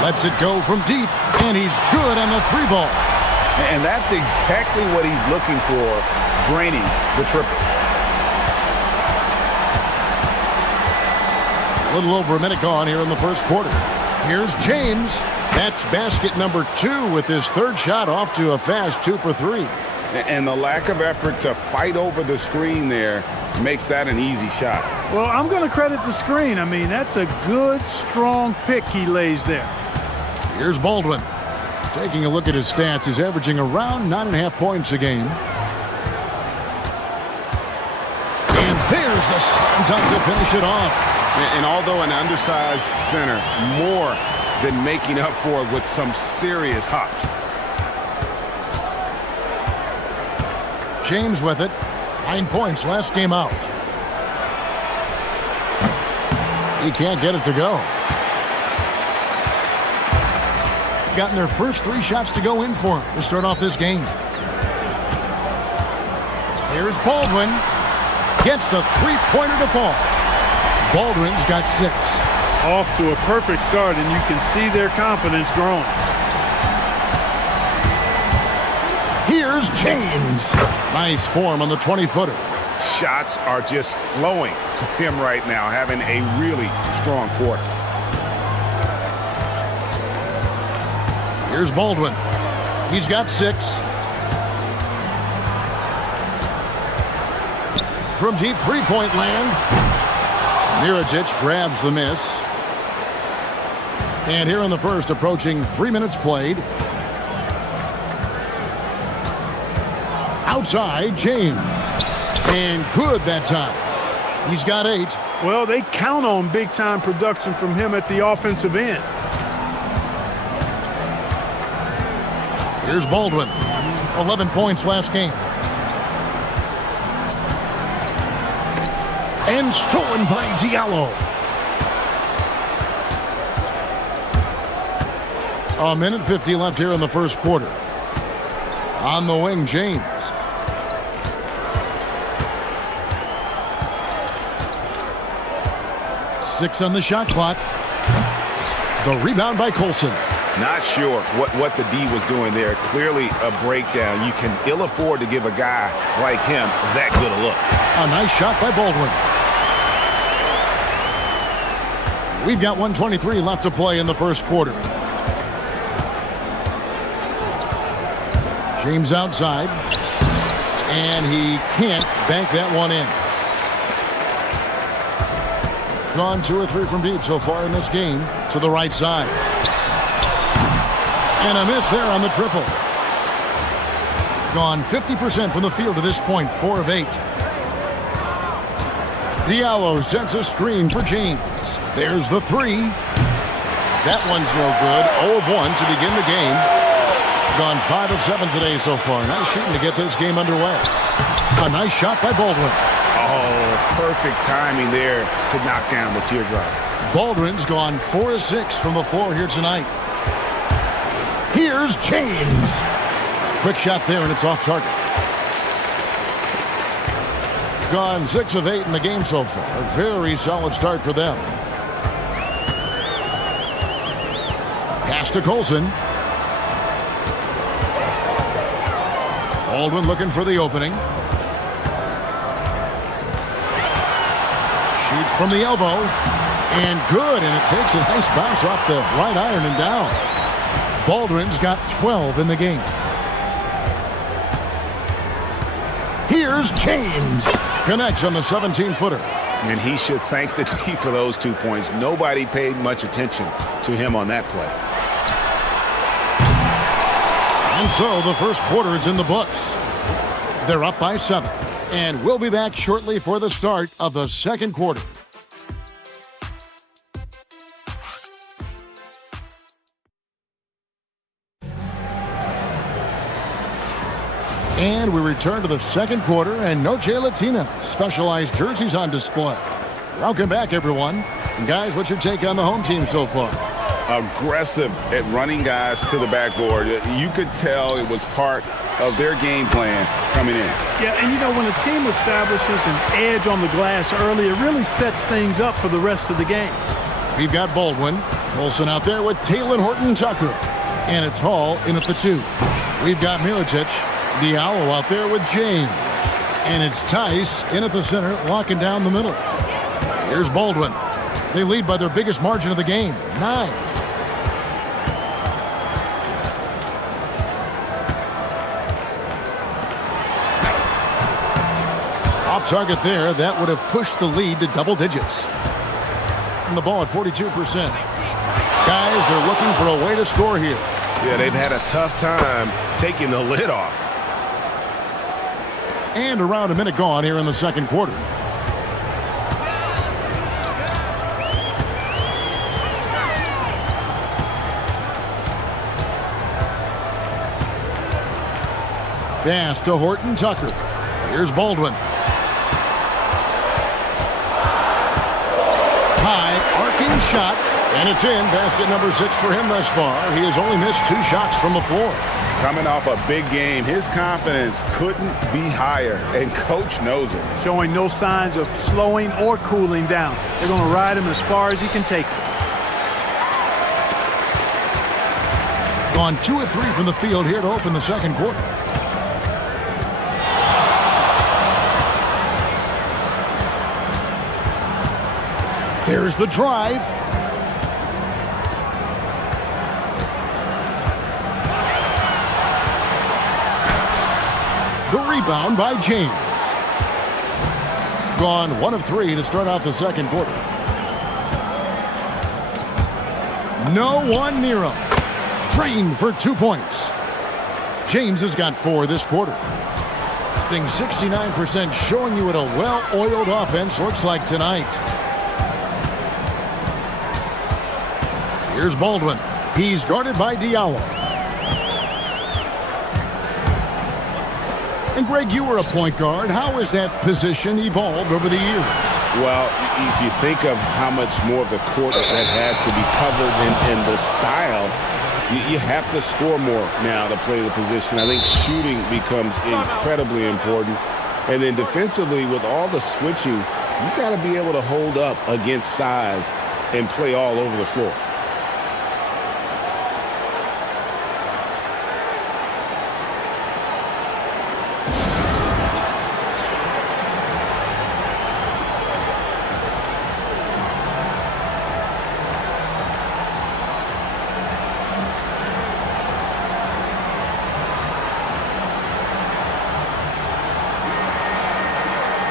Lets it go from deep, and he's good on the 3-ball. And that's exactly what he's looking for, draining the triple. A little over a minute gone here in the first quarter. Here's James. That's basket number 2 with his third shot off to a fast 2 for 3. And the lack of effort to fight over the screen there makes that an easy shot. Well, I'm going to credit the screen. I mean, that's a good, strong pick he lays there. Here's Baldwin. Taking a look at his stats, he's averaging around 9.5 points a game. And there's the slam dunk to finish it off. And although an undersized center, more than making up for it with some serious hops. James with it. 9 points last game out. He can't get it to go. Gotten their first 3 shots to go in for him to start off this game. Here's Baldwin. Gets the 3-pointer to fall. Baldwin's got 6. Off to a perfect start, and you can see their confidence growing. Here's James. Nice form on the 20-footer. Shots are just flowing for him right now, having a really strong quarter. Here's Baldwin. He's got 6. From deep 3-point land. Mirotic grabs the miss. And here in the first, approaching 3 minutes played. Outside, James. And good that time. He's got 8. Well, they count on big-time production from him at the offensive end. Here's Baldwin. 11 points last game. And stolen by Diallo. A minute 50 left here in the first quarter. On the wing, James. Six on the shot clock. The rebound by Colson. Not sure what the D was doing there. Clearly a breakdown. You can ill afford to give a guy like him that good a look. A nice shot by Baldwin. We've got 1:23 left to play in the first quarter. James outside. And he can't bank that one in. Gone 2 or 3 from deep so far in this game. To the right side. And a miss there on the triple. Gone 50% from the field to this point. 4 of 8. Diallo sets a screen for James. There's the 3. That one's no good. 0 of 1 to begin the game. Gone 5 of 7 today so far. Nice shooting to get this game underway. A nice shot by Baldwin. Oh, perfect timing there to knock down the teardrop. Baldwin's gone 4 of 6 from the floor here tonight. Here's James. Quick shot there, and it's off target. Gone 6 of 8 in the game so far. A very solid start for them. Pass to Colson. Baldwin looking for the opening. Shoots from the elbow. And good, and it takes a nice bounce off the right iron and down. Baldwin's got 12 in the game. Here's James. Connects on the 17-footer. And he should thank the team for those 2 points. Nobody paid much attention to him on that play. And so the first quarter is in the books. They're up by 7. And we'll be back shortly for the start of the second quarter. And we return to the second quarter, and Noche Latina specialized jerseys on display. Welcome back, everyone. And guys, what's your take on the home team so far? Aggressive at running guys to the backboard. You could tell it was part of their game plan coming in. Yeah, and you know, when a team establishes an edge on the glass early, it really sets things up for the rest of the game. We've got Baldwin. Colson out there with Taylor Horton-Tucker. And it's Hall in at the 2. We've got Mirotic. Diallo out there with James. And it's Tice in at the center, locking down the middle. Here's Baldwin. They lead by their biggest margin of the game, 9. Off target there, that would have pushed the lead to double digits. And the ball at 42%. Guys, they're looking for a way to score here. Yeah, they've had a tough time taking the lid off. And around a minute gone here in the second quarter. Pass to Horton-Tucker. Here's Baldwin. High arcing shot, and it's in. Basket number 6 for him thus far. He has only missed 2 shots from the floor. Coming off a big game, his confidence couldn't be higher, and coach knows it. Showing no signs of slowing or cooling down. They're going to ride him as far as he can take him. Gone 2 of 3 from the field here to open the second quarter. There's the drive. The rebound by James. Gone 1 of 3 to start out the second quarter. No one near him. Drained for 2 points. James has got 4 this quarter. 69%, showing you what a well-oiled offense looks like tonight. Here's Baldwin. He's guarded by Diallo. And Greg, you were a point guard. How has that position evolved over the years? Well, if you think of how much more of the court that has to be covered in the style, you have to score more now to play the position. I think shooting becomes incredibly important. And then defensively, with all the switching, you got to be able to hold up against size and play all over the floor.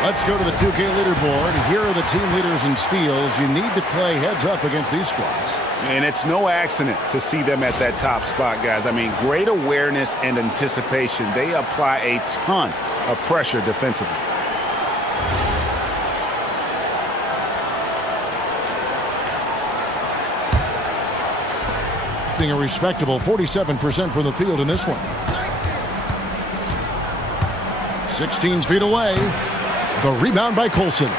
Let's go to the 2K leaderboard. Here are the team leaders in steals. You need to play heads up against these squads. And it's no accident to see them at that top spot, guys. I mean, great awareness and anticipation. They apply a ton of pressure defensively. Being a respectable 47% from the field in this one. 16 feet away. The rebound by Colson.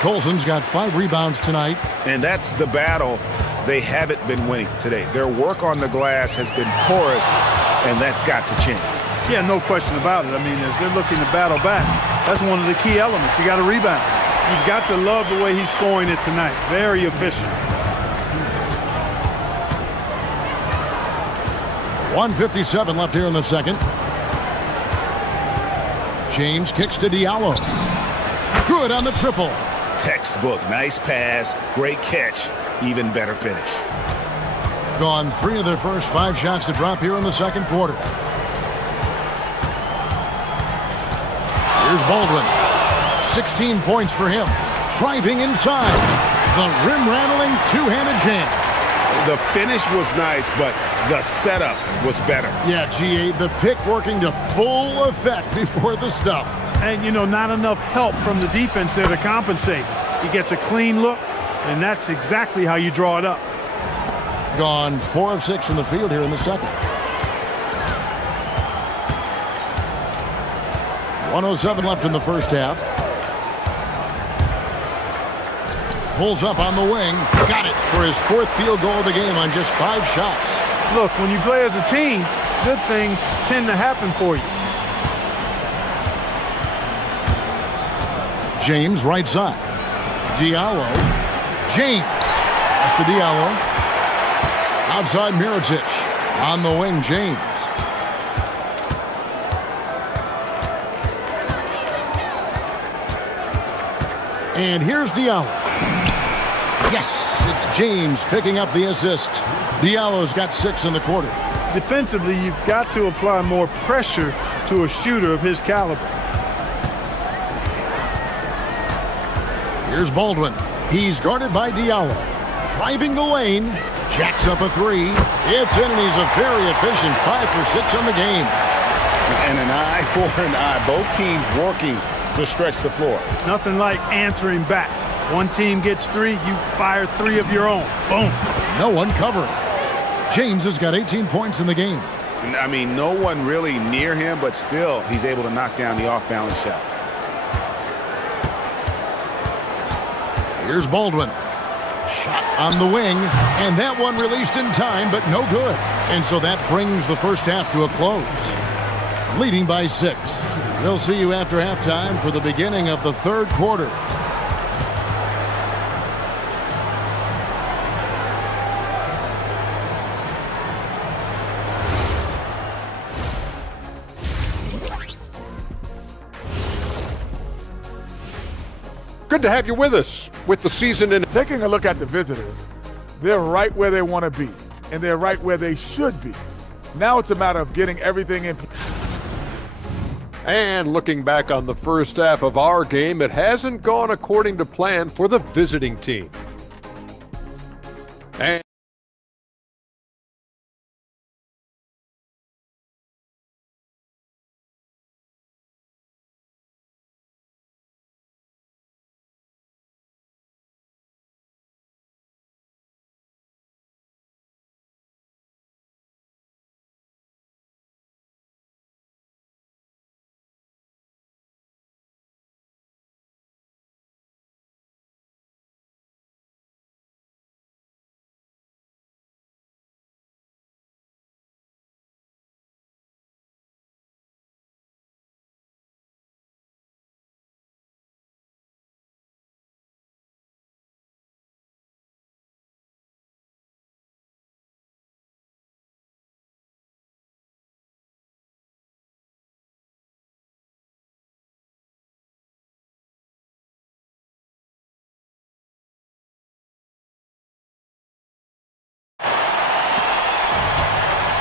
Colson's got 5 rebounds tonight. And that's the battle they haven't been winning today. Their work on the glass has been porous, and that's got to change. Yeah, no question about it. I mean, as they're looking to battle back, that's one of the key elements. You got to rebound. You've got to love the way he's scoring it tonight. Very efficient. 1:57 left here in the second. James kicks to Diallo. Good on the triple. Textbook. Nice pass. Great catch. Even better finish. Gone 3 of their first 5 shots to drop here in the second quarter. Here's Baldwin. 16 points for him. Driving inside. The rim-rattling two-handed jam. The finish was nice, but the setup was better. Yeah, GA, the pick working to full effect before the stuff. And, you know, not enough help from the defense there to compensate. He gets a clean look, and that's exactly how you draw it up. Gone 4 of 6 from the field here in the second. 1:07 left in the first half. Pulls up on the wing. Got it for his 4th field goal of the game on just 5 shots. Look, when you play as a team, good things tend to happen for you. James right side. Diallo. James. That's to Diallo. Outside Mirotic. On the wing, James. And here's Diallo. Yes, it's James picking up the assist. Diallo's got 6 in the quarter. Defensively, you've got to apply more pressure to a shooter of his caliber. Here's Baldwin. He's guarded by Diallo. Driving the lane. Jacks up a 3. It's in, and he's a very efficient 5 for 6 on the game. And an eye for an eye. Both teams working to stretch the floor. Nothing like answering back. One team gets 3, you fire 3 of your own. Boom. No one covering. James has got 18 points in the game. I mean, no one really near him, but still, he's able to knock down the off-balance shot. Here's Baldwin. Shot on the wing, and that one released in time, but no good. And so that brings the first half to a close. Leading by 6. We'll see you after halftime for the beginning of the third quarter. Good to have you with us with the season in. Taking a look at the visitors, they're right where they want to be, and they're right where they should be. Now it's a matter of getting everything in. And looking back on the first half of our game, it hasn't gone according to plan for the visiting team. And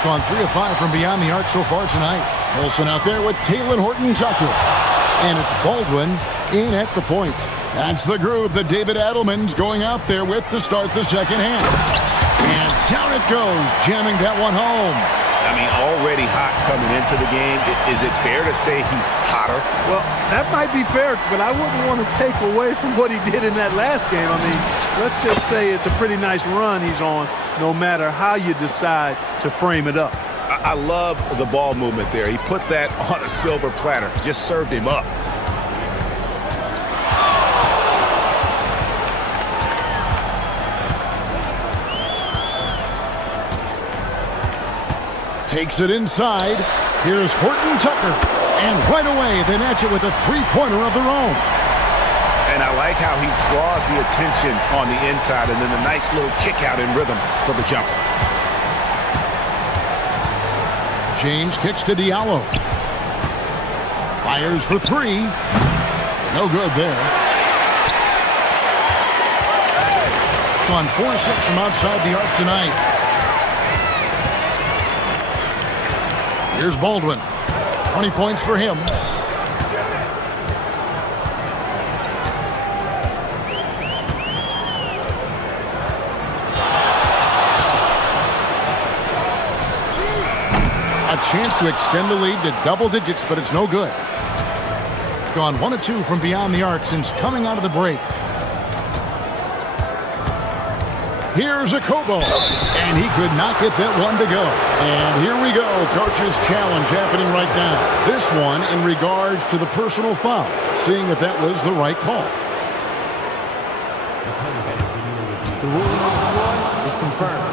Gone 3 of 5 from beyond the arc so far tonight. Olsen out there with Taylor Horton-Tucker. And it's Baldwin in at the point. That's the groove that David Adelman's going out there with to start the second half. And down it goes, jamming that one home. I mean, already hot coming into the game. Is it fair to say he's hotter? Well, that might be fair, but I wouldn't want to take away from what he did in that last game. I mean, let's just say it's a pretty nice run he's on, no matter how you decide to frame it up. I love the ball movement there. He put that on a silver platter, just served him up. Takes it inside. Here's Horton-Tucker. And right away, they match it with a three-pointer of their own. And I like how he draws the attention on the inside and then a nice little kick out in rhythm for the jumper. James kicks to Diallo. Fires for three. No good there. On 4-6 from outside the arc tonight. Here's Baldwin. 20 points for him. A chance to extend the lead to double digits, but it's no good. Gone 1 of 2 from beyond the arc since coming out of the break. Here's a Kobo, and he could not get that one to go. And here we go, coach's challenge happening right now. This one in regards to the personal foul, seeing if that was the right call. The ruling on the floor is confirmed.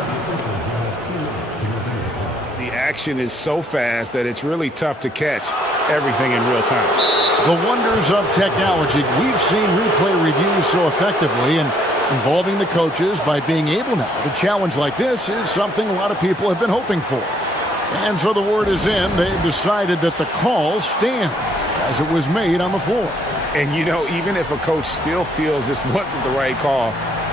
The action is so fast that it's really tough to catch everything in real time. The wonders of technology. We've seen replay reviews so effectively, and involving the coaches by being able now to challenge like this is something a lot of people have been hoping for. And so the word is in. They've decided that the call stands as it was made on the floor. And, you know, even if a coach still feels this wasn't the right call,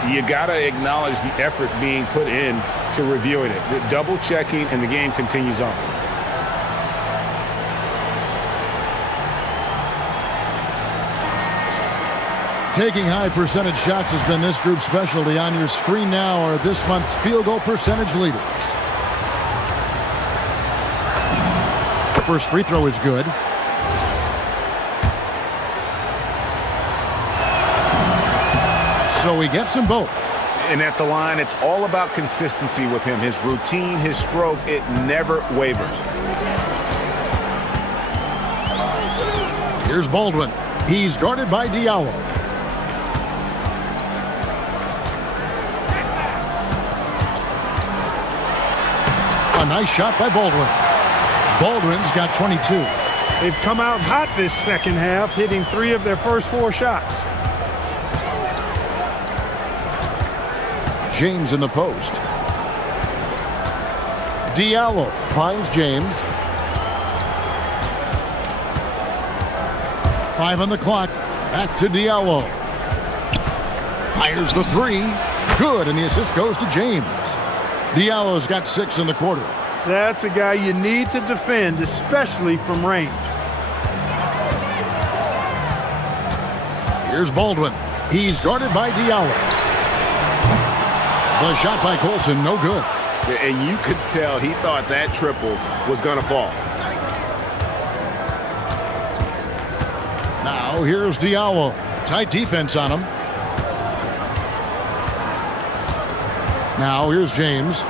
you got to acknowledge the effort being put in to reviewing it. The double checking, and the game continues on. Taking high percentage shots has been this group's specialty. On your screen now are this month's field goal percentage leaders. The first free throw is good. So he gets them both. And at the line, it's all about consistency with him. His routine, his stroke, it never wavers. Here's Baldwin. He's guarded by Diallo. A nice shot by Baldwin. Baldwin's got 22. They've come out hot this second half, hitting 3 of their first 4 shots. James in the post. Diallo finds James. 5 on the clock. Back to Diallo. Fires the 3. Good, and the assist goes to James. Diallo's got 6 in the quarter. That's a guy you need to defend, especially from range. Here's Baldwin. He's guarded by Diallo. The shot by Colson, no good. And you could tell he thought that triple was going to fall. Now here's Diallo. Tight defense on him. Now here's James.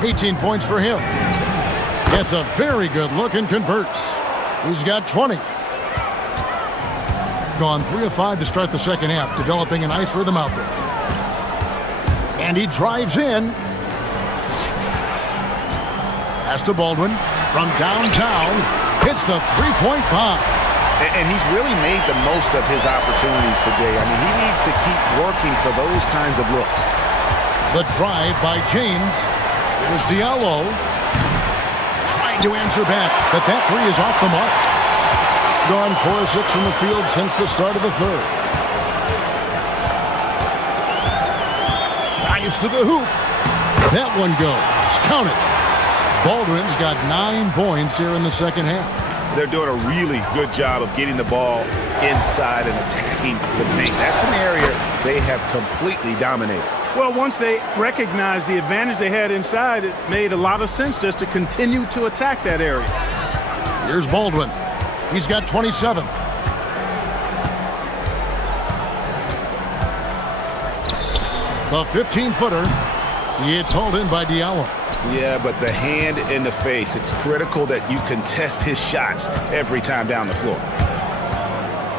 18 points for him. Gets a very good look and converts. He's got 20. Gone 3 of 5 to start the second half, developing a nice rhythm out there. And he drives in. Pass to Baldwin from downtown. Hits the three-point bomb. And he's really made the most of his opportunities today. I mean, he needs to keep working for those kinds of looks. The drive by James. Here's Diallo. Trying to answer back, but that 3 is off the mark. Gone 4 of 6 from the field since the start of the third. Drives to the hoop. That one goes. Count it. Baldwin's got 9 points here in the second half. They're doing a really good job of getting the ball inside and attacking the paint. That's an area they have completely dominated. Well, once they recognized the advantage they had inside, it made a lot of sense just to continue to attack that area. Here's Baldwin. He's got 27. The 15-footer. It's hauled in by Diallo. Yeah, but the hand in the face, it's critical that you contest his shots every time down the floor.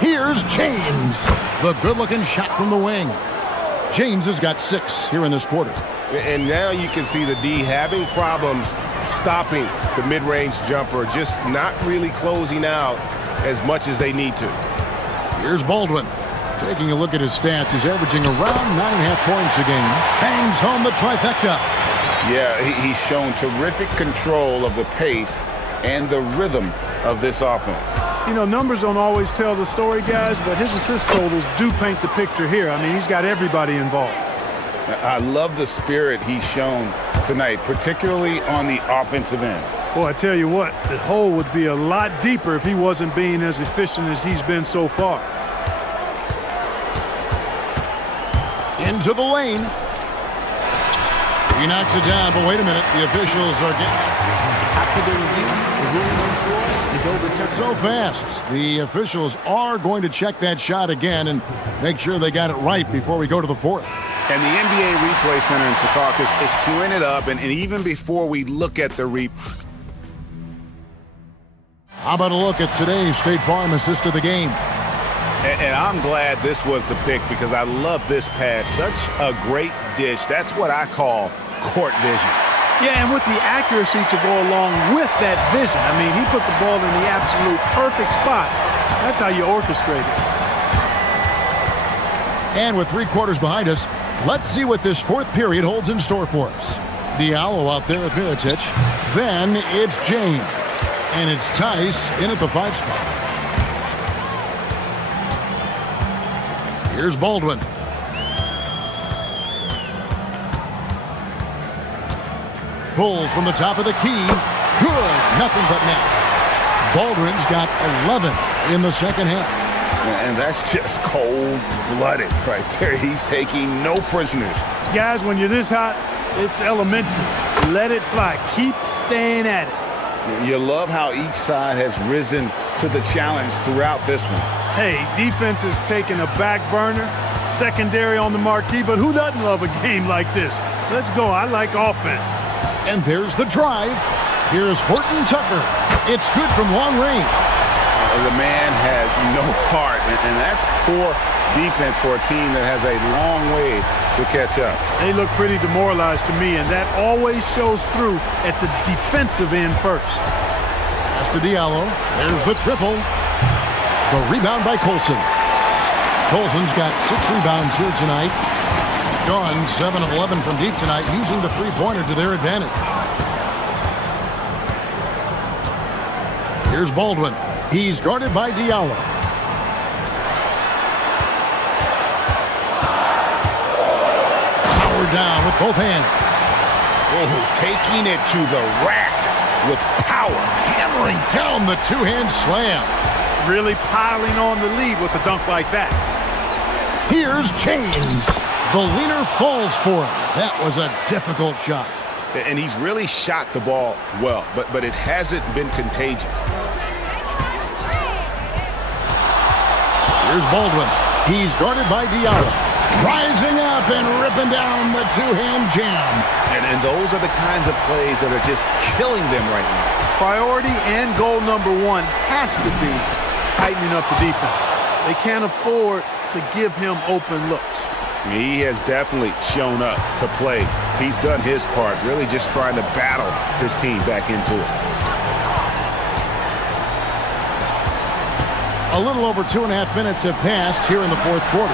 Here's James. The good-looking shot from the wing. James has got 6 here in this quarter. And now you can see the D having problems stopping the mid-range jumper, just not really closing out as much as they need to. Here's Baldwin. Taking a look at his stats, he's averaging around 9.5 points a game. Bangs home the trifecta. Yeah, he's shown terrific control of the pace and the rhythm of this offense. You know, numbers don't always tell the story, guys, but his assist totals do paint the picture here. I mean, he's got everybody involved. I love the spirit he's shown tonight, particularly on the offensive end. Boy, I tell you what, the hole would be a lot deeper if he wasn't being as efficient as he's been so far. Into the lane. He knocks it down, but wait a minute. The officials are getting... After the review, the ruling on the floor is overturned. So fast. The officials are going to check that shot again and make sure they got it right before we go to the fourth. And the NBA Replay Center in Secaucus is queuing it up, and even before we look at the replay. How about a look at today's State Farm assist of the game? And I'm glad this was the pick because I love this pass. Such a great dish. That's what I call court vision. Yeah, and with the accuracy to go along with that vision. I mean, he put the ball in the absolute perfect spot. That's how you orchestrate it. And with 3 quarters behind us, let's see what this fourth period holds in store for us. Diallo out there with Mirotic. Then it's James. And it's Tice in at the 5 spot. Here's Baldwin. Pulls from the top of the key. Good. Nothing but net. Baldwin's got 11 in the second half. And that's just cold-blooded right there. He's taking no prisoners. Guys, when you're this hot, it's elementary. Let it fly. Keep staying at it. You love how each side has risen to the challenge throughout this one. Hey, defense is taking a back burner, secondary on the marquee, but who doesn't love a game like this? Let's go. I like offense. And there's the drive. Here's Horton Tucker. It's good from long range. The man has no heart, and that's poor defense for a team that has a long way to catch up. They look pretty demoralized to me, and that always shows through at the defensive end first. That's to Diallo. There's the triple. The rebound by Colson. Colson's got 6 rebounds here tonight. Gone 7 of 11 from deep tonight, using the three-pointer to their advantage. Here's Baldwin. He's guarded by Diallo. Power down with both hands. Oh, taking it to the rack with power. Hammering down the two-hand slam. Really piling on the lead with a dunk like that. Here's James. The leaner falls for him. That was a difficult shot. And he's really shot the ball well, but it hasn't been contagious. Here's Baldwin. He's guarded by Diallo. Rising up and ripping down the two-hand jam. And those are the kinds of plays that are just killing them right now. Priority and goal number 1 has to be tightening up the defense. They can't afford to give him open looks. He has definitely shown up to play. He's done his part, really just trying to battle his team back into it. A little over 2.5 minutes have passed here in the fourth quarter.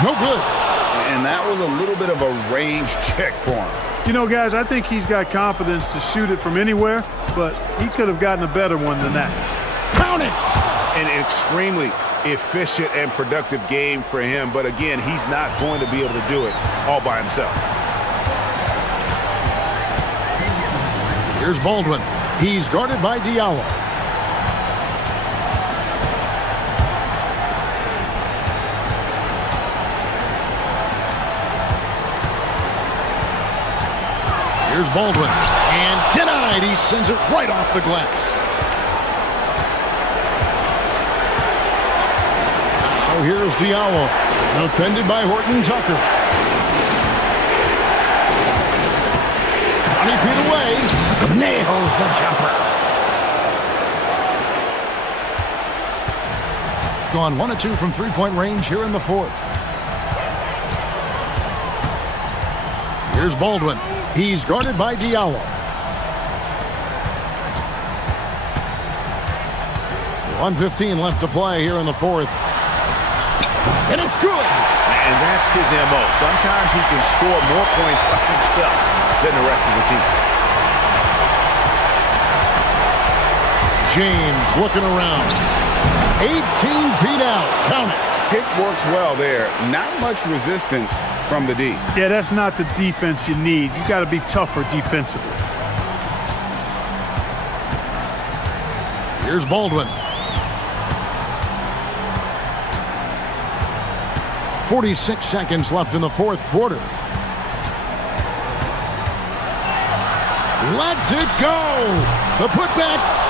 No good. And that was a little bit of a range check for him. You know, guys, I think he's got confidence to shoot it from anywhere, but he could have gotten a better one than that. Count it! An extremely efficient and productive game for him, but again, he's not going to be able to do it all by himself. Here's Baldwin. He's guarded by Diallo. Here's Baldwin. And denied. He sends it right off the glass. Oh, here's Diallo. Defended by Horton Tucker. 20 feet away. Nails the jumper. Gone 1 of 2 from three-point range here in the fourth. Here's Baldwin. He's guarded by Diallo. 1:15 left to play here in the fourth. And it's good. And that's his MO. Sometimes he can score more points by himself than the rest of the team. James looking around. 18 feet out. Count it. Pick works well there. Not much resistance from the D. Yeah, that's not the defense you need. You got to be tougher defensively. Here's Baldwin. 46 seconds left in the fourth quarter. Lets it go. The putback.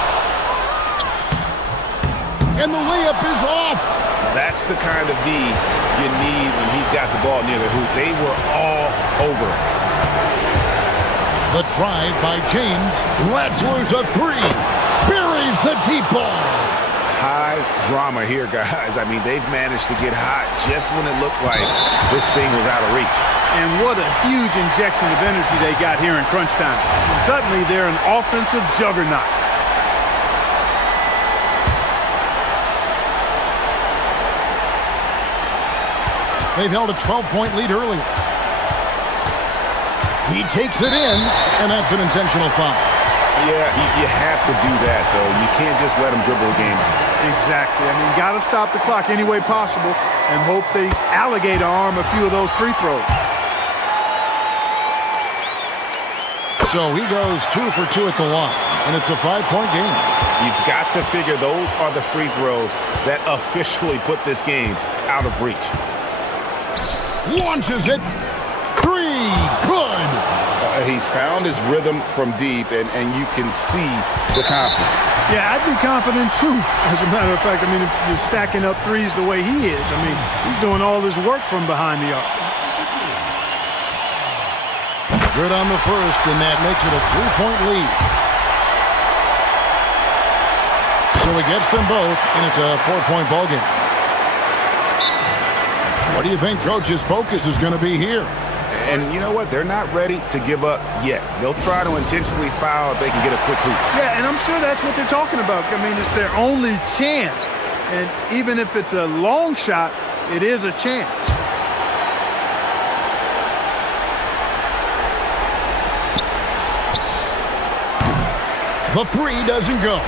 And the layup is off. That's the kind of D you need when he's got the ball near the hoop. They were all over it. The drive by James. Lets loose a three. Buries the deep ball. High drama here, guys. I mean, they've managed to get hot just when it looked like this thing was out of reach. And what a huge injection of energy they got here in crunch time. Suddenly, they're an offensive juggernaut. They've held a 12-point lead earlier. He takes it in, and that's an intentional foul. Yeah, you have to do that, though. You can't just let him dribble the game out. Exactly. I mean, got to stop the clock any way possible and hope they alligator arm a few of those free throws. So he goes 2 for 2 at the line, and it's a 5-point game. You've got to figure those are the free throws that officially put this game out of reach. Launches it. Three. Good. He's found his rhythm from deep, and you can see the confidence. Yeah, I'd be confident too. As a matter of fact, I mean, if you're stacking up threes the way he is, I mean, he's doing all this work from behind the arc. Good on the first, and that makes it a 3-point lead. So he gets them both, and it's a 4-point ball game. What do you think Coach's focus is going to be here? And you know what? They're not ready to give up yet. They'll try to intentionally foul if they can get a quick hoop. Yeah, and I'm sure that's what they're talking about. I mean, it's their only chance. And even if it's a long shot, it is a chance. The three doesn't go.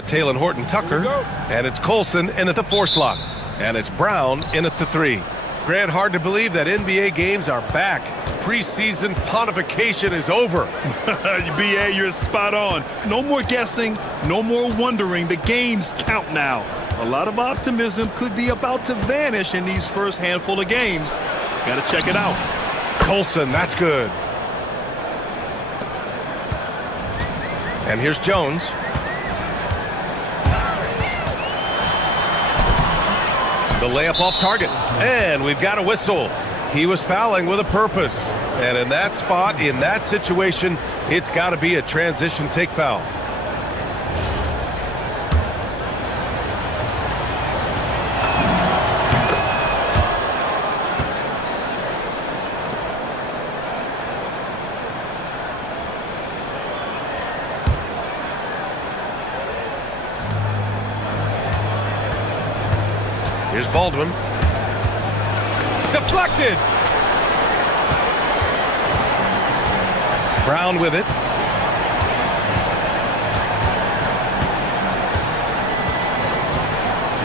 Taylor Horton Tucker, and it's Colson in at the 4 slot, and it's Brown in at the 3. Grant, hard to believe that NBA games are back. Preseason pontification is over. BA, you're spot on. No more guessing, no more wondering. The games count now. A lot of optimism could be about to vanish in these first handful of games. Got to check it out. Colson, that's good. And here's Jones. The layup off target. And we've got a whistle. He was fouling with a purpose. And in that spot, in that situation, it's got to be a transition take foul. Here's Baldwin. Deflected! Brown with it.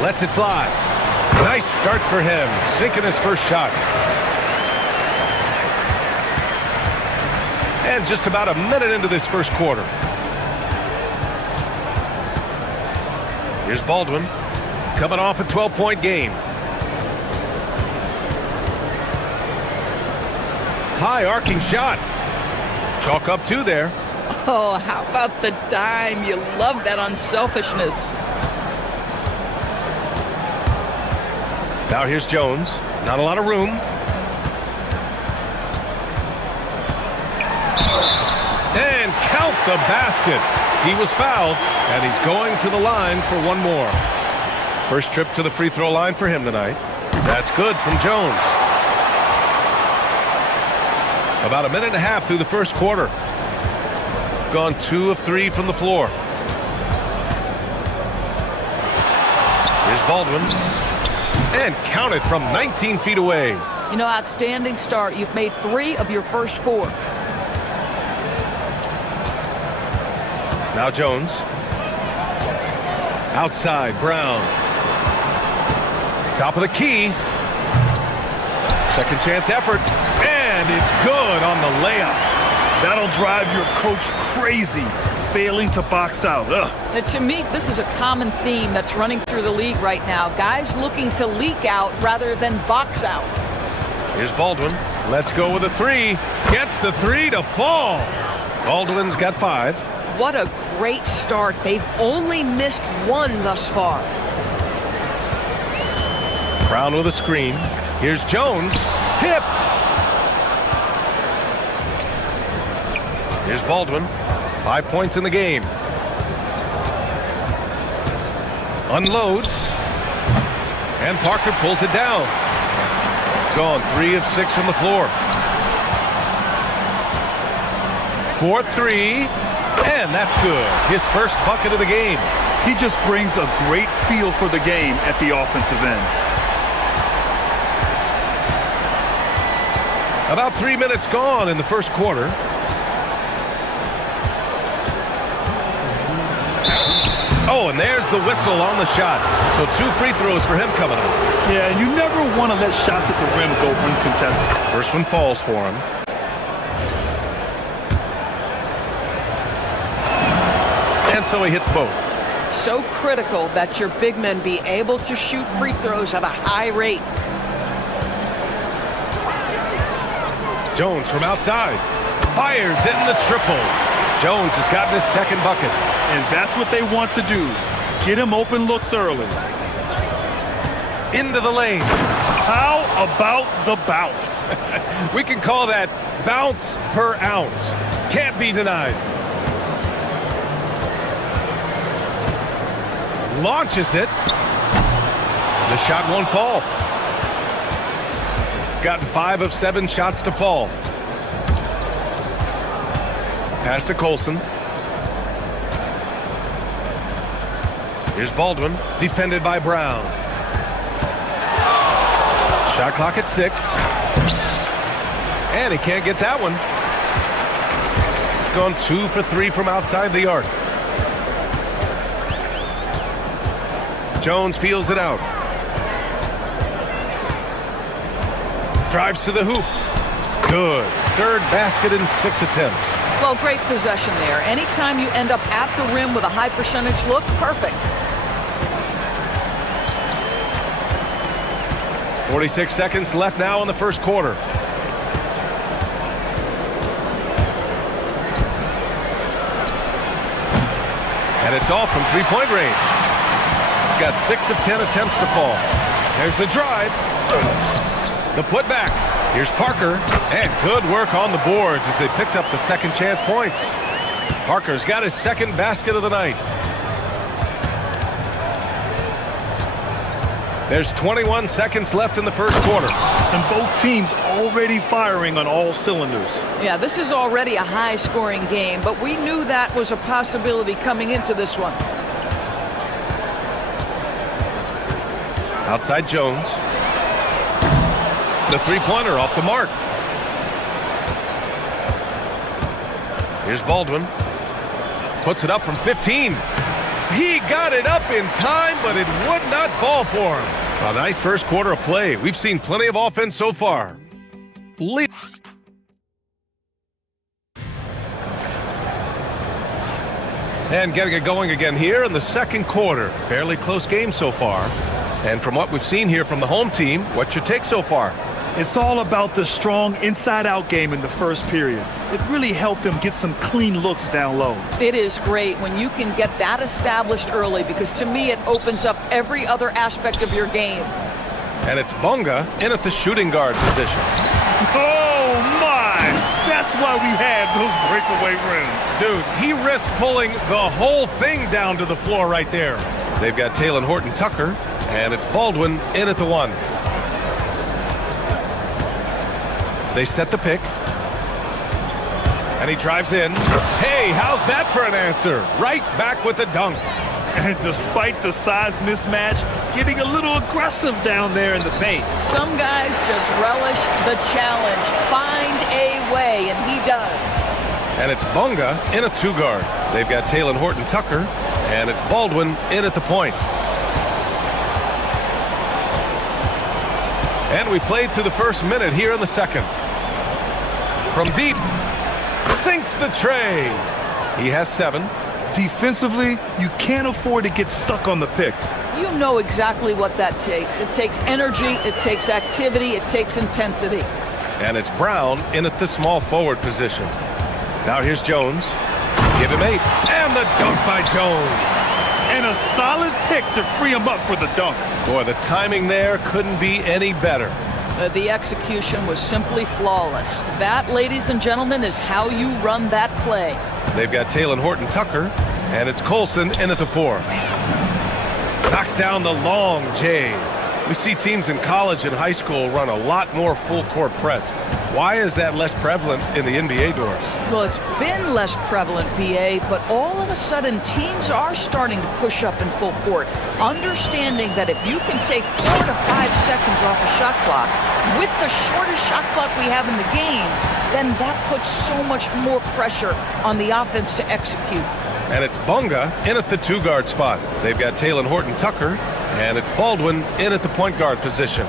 Lets it fly. Nice start for him. Sinking his first shot. And just about a minute into this first quarter. Here's Baldwin. Coming off a 12-point game. High arcing shot. Chalk up 2 there. Oh, how about the dime? You love that unselfishness. Now here's Jones. Not a lot of room. And count the basket. He was fouled, and he's going to the line for one more. First trip to the free throw line for him tonight. That's good from Jones. About a minute and a half through the first quarter. Gone 2 of 3 from the floor. Here's Baldwin. And counted from 19 feet away. You know, outstanding start. You've made 3 of your first 4. Now Jones. Outside, Brown. Top of the key. Second chance effort. And it's good on the layup. That'll drive your coach crazy, failing to box out. And to me, this is a common theme that's running through the league right now. Guys looking to leak out rather than box out. Here's Baldwin. Let's go with a 3. Gets the 3 to fall. Baldwin's got 5. What a great start. They've only missed 1 thus far. Brown with a screen. Here's Jones. Tipped. Here's Baldwin. 5 points in the game. Unloads. And Parker pulls it down. Gone 3 of 6 from the floor. 4-3. And that's good. His first bucket of the game. He just brings a great feel for the game at the offensive end. About 3 minutes gone in the first quarter. Oh, and there's the whistle on the shot. So 2 free throws for him coming up. Yeah, and you never want to let shots at the rim go uncontested. First one falls for him. And so he hits both. So critical that your big men be able to shoot free throws at a high rate. Jones from outside. Fires in the triple. Jones has gotten his second bucket. And that's what they want to do. Get him open looks early. Into the lane. How about the bounce? We can call that bounce per ounce. Can't be denied. Launches it. The shot won't fall. Gotten 5 of 7 shots to fall. Pass to Colson. Here's Baldwin, defended by Brown. Shot clock at 6. And he can't get that one. Gone 2 for 3 from outside the arc. Jones feels it out. Drives to the hoop. Good. Third basket in 6 attempts. Well, great possession there. Anytime you end up at the rim with a high percentage look, perfect. 46 seconds left now in the first quarter. And it's all from three-point range. Got 6 of 10 attempts to fall. There's the drive. The putback. Here's Parker. And good work on the boards as they picked up the second chance points. Parker's got his second basket of the night. There's 21 seconds left in the first quarter. And both teams already firing on all cylinders. Yeah, this is already a high-scoring game, but we knew that was a possibility coming into this one. Outside Jones. The three-pointer off the mark. Here's Baldwin. Puts it up from 15. He got it up in time, but it would not fall for him. A nice first quarter of play. We've seen plenty of offense so far. And getting it going again here in the second quarter. Fairly close game so far. And from what we've seen here from the home team, what's your take so far? It's all about the strong inside-out game in the first period. It really helped them get some clean looks down low. It is great when you can get that established early because to me it opens up every other aspect of your game. And it's Bunga in at the shooting guard position. Oh my! That's why we have those breakaway rims. Dude, he risked pulling the whole thing down to the floor right there. They've got Taylor Horton Tucker, and it's Baldwin in at the one. They set the pick. And he drives in. Hey, how's that for an answer? Right back with the dunk. And despite the size mismatch, getting a little aggressive down there in the paint. Some guys just relish the challenge. Find a way, and he does. And it's Bunga in a two-guard. They've got Taylor Horton Tucker, and it's Baldwin in at the point. And we played through the first minute here in the second. From deep, sinks the tray. He has 7. Defensively, you can't afford to get stuck on the pick. You know exactly what that takes. It takes energy, it takes activity, it takes intensity. And it's Brown in at the small forward position. Now here's Jones. Give him 8. And the dunk by Jones. And a solid pick to free him up for the dunk. Boy, the timing there couldn't be any better. The execution was simply flawless. That, ladies and gentlemen, is how you run that play. They've got Taylor Horton Tucker, and it's Colson in at the 4. Knocks down the long J. We see teams in college and high school run a lot more full-court press. Why is that less prevalent in the NBA doors? Well, it's been less prevalent, BA, but all of a sudden teams are starting to push up in full court, understanding that if you can take 4 to 5 seconds off a shot clock, with the shortest shot clock we have in the game, then that puts so much more pressure on the offense to execute. And it's Bunga in at the two-guard spot. They've got Taylor Horton Tucker, and it's Baldwin in at the point guard position.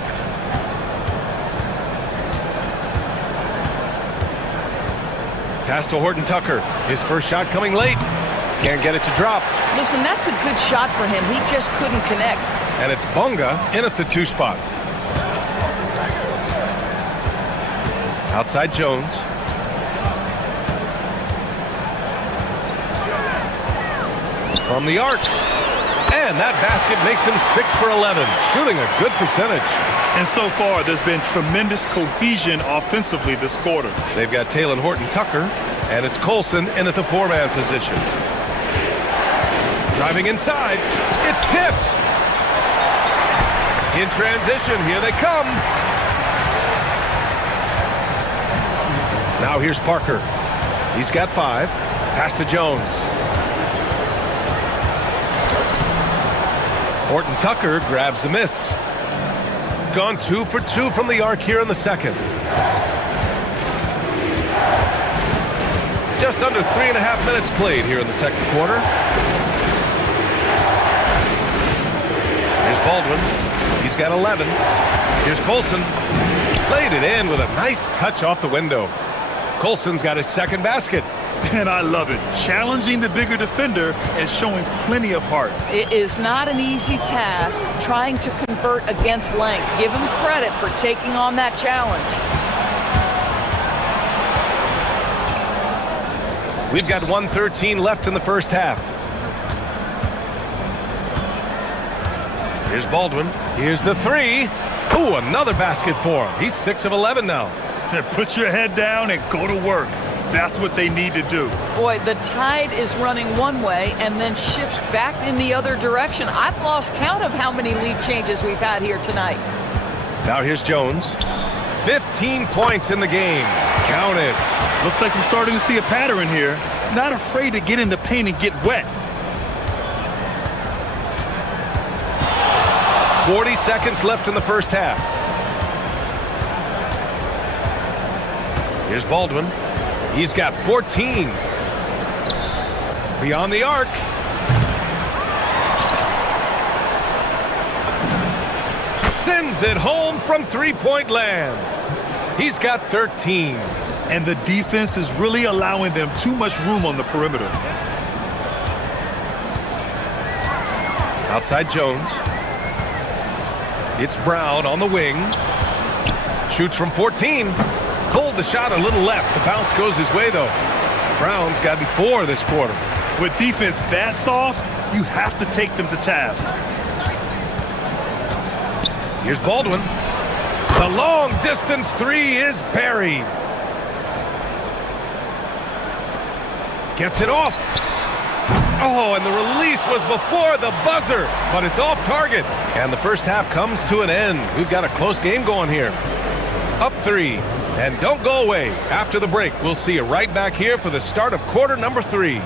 Pass to Horton Tucker. His first shot coming late. Can't get it to drop. Listen, that's a good shot for him. He just couldn't connect. And it's Bunga in at the 2 spot. Outside Jones. From the arc. And that basket makes him 6 for 11, shooting a good percentage. And so far, there's been tremendous cohesion offensively this quarter. They've got Taylor Horton Tucker, and it's Colson in at the 4-man position. Driving inside, it's tipped. In transition, here they come. Now here's Parker. He's got 5. Pass to Jones. Horton Tucker grabs the miss. Gone 2 for 2 from the arc here in the second. Just under 3.5 minutes played here in the second quarter. Here's Baldwin. He's got 11. Here's Colson. Laid it in with a nice touch off the window. Colson's got his second basket. And I love it. Challenging the bigger defender and showing plenty of heart. It is not an easy task trying to convert against length. Give him credit for taking on that challenge. We've got 1:13 left in the first half. Here's Baldwin. Here's the three. Ooh, another basket for him. He's 6 of 11 now. Put your head down and go to work. That's what they need to do. Boy, the tide is running one way and then shifts back in the other direction. I've lost count of how many lead changes we've had here tonight. Now here's Jones. 15 points in the game. Count it. Looks like we're starting to see a pattern here. Not afraid to get in the paint and get wet. 40 seconds left in the first half. Here's Baldwin. He's got 14. Beyond the arc. Sends it home from three-point land. He's got 13. And the defense is really allowing them too much room on the perimeter. Outside Jones. It's Brown on the wing. Shoots from 14. Pulled the shot a little left. The bounce goes his way, though. Brown's got 4 this quarter. With defense that soft, you have to take them to task. Here's Baldwin. The long-distance three is buried. Gets it off. Oh, and the release was before the buzzer, but it's off target. And the first half comes to an end. We've got a close game going here. Up 3. And don't go away. After the break, we'll see you right back here for the start of quarter number 3.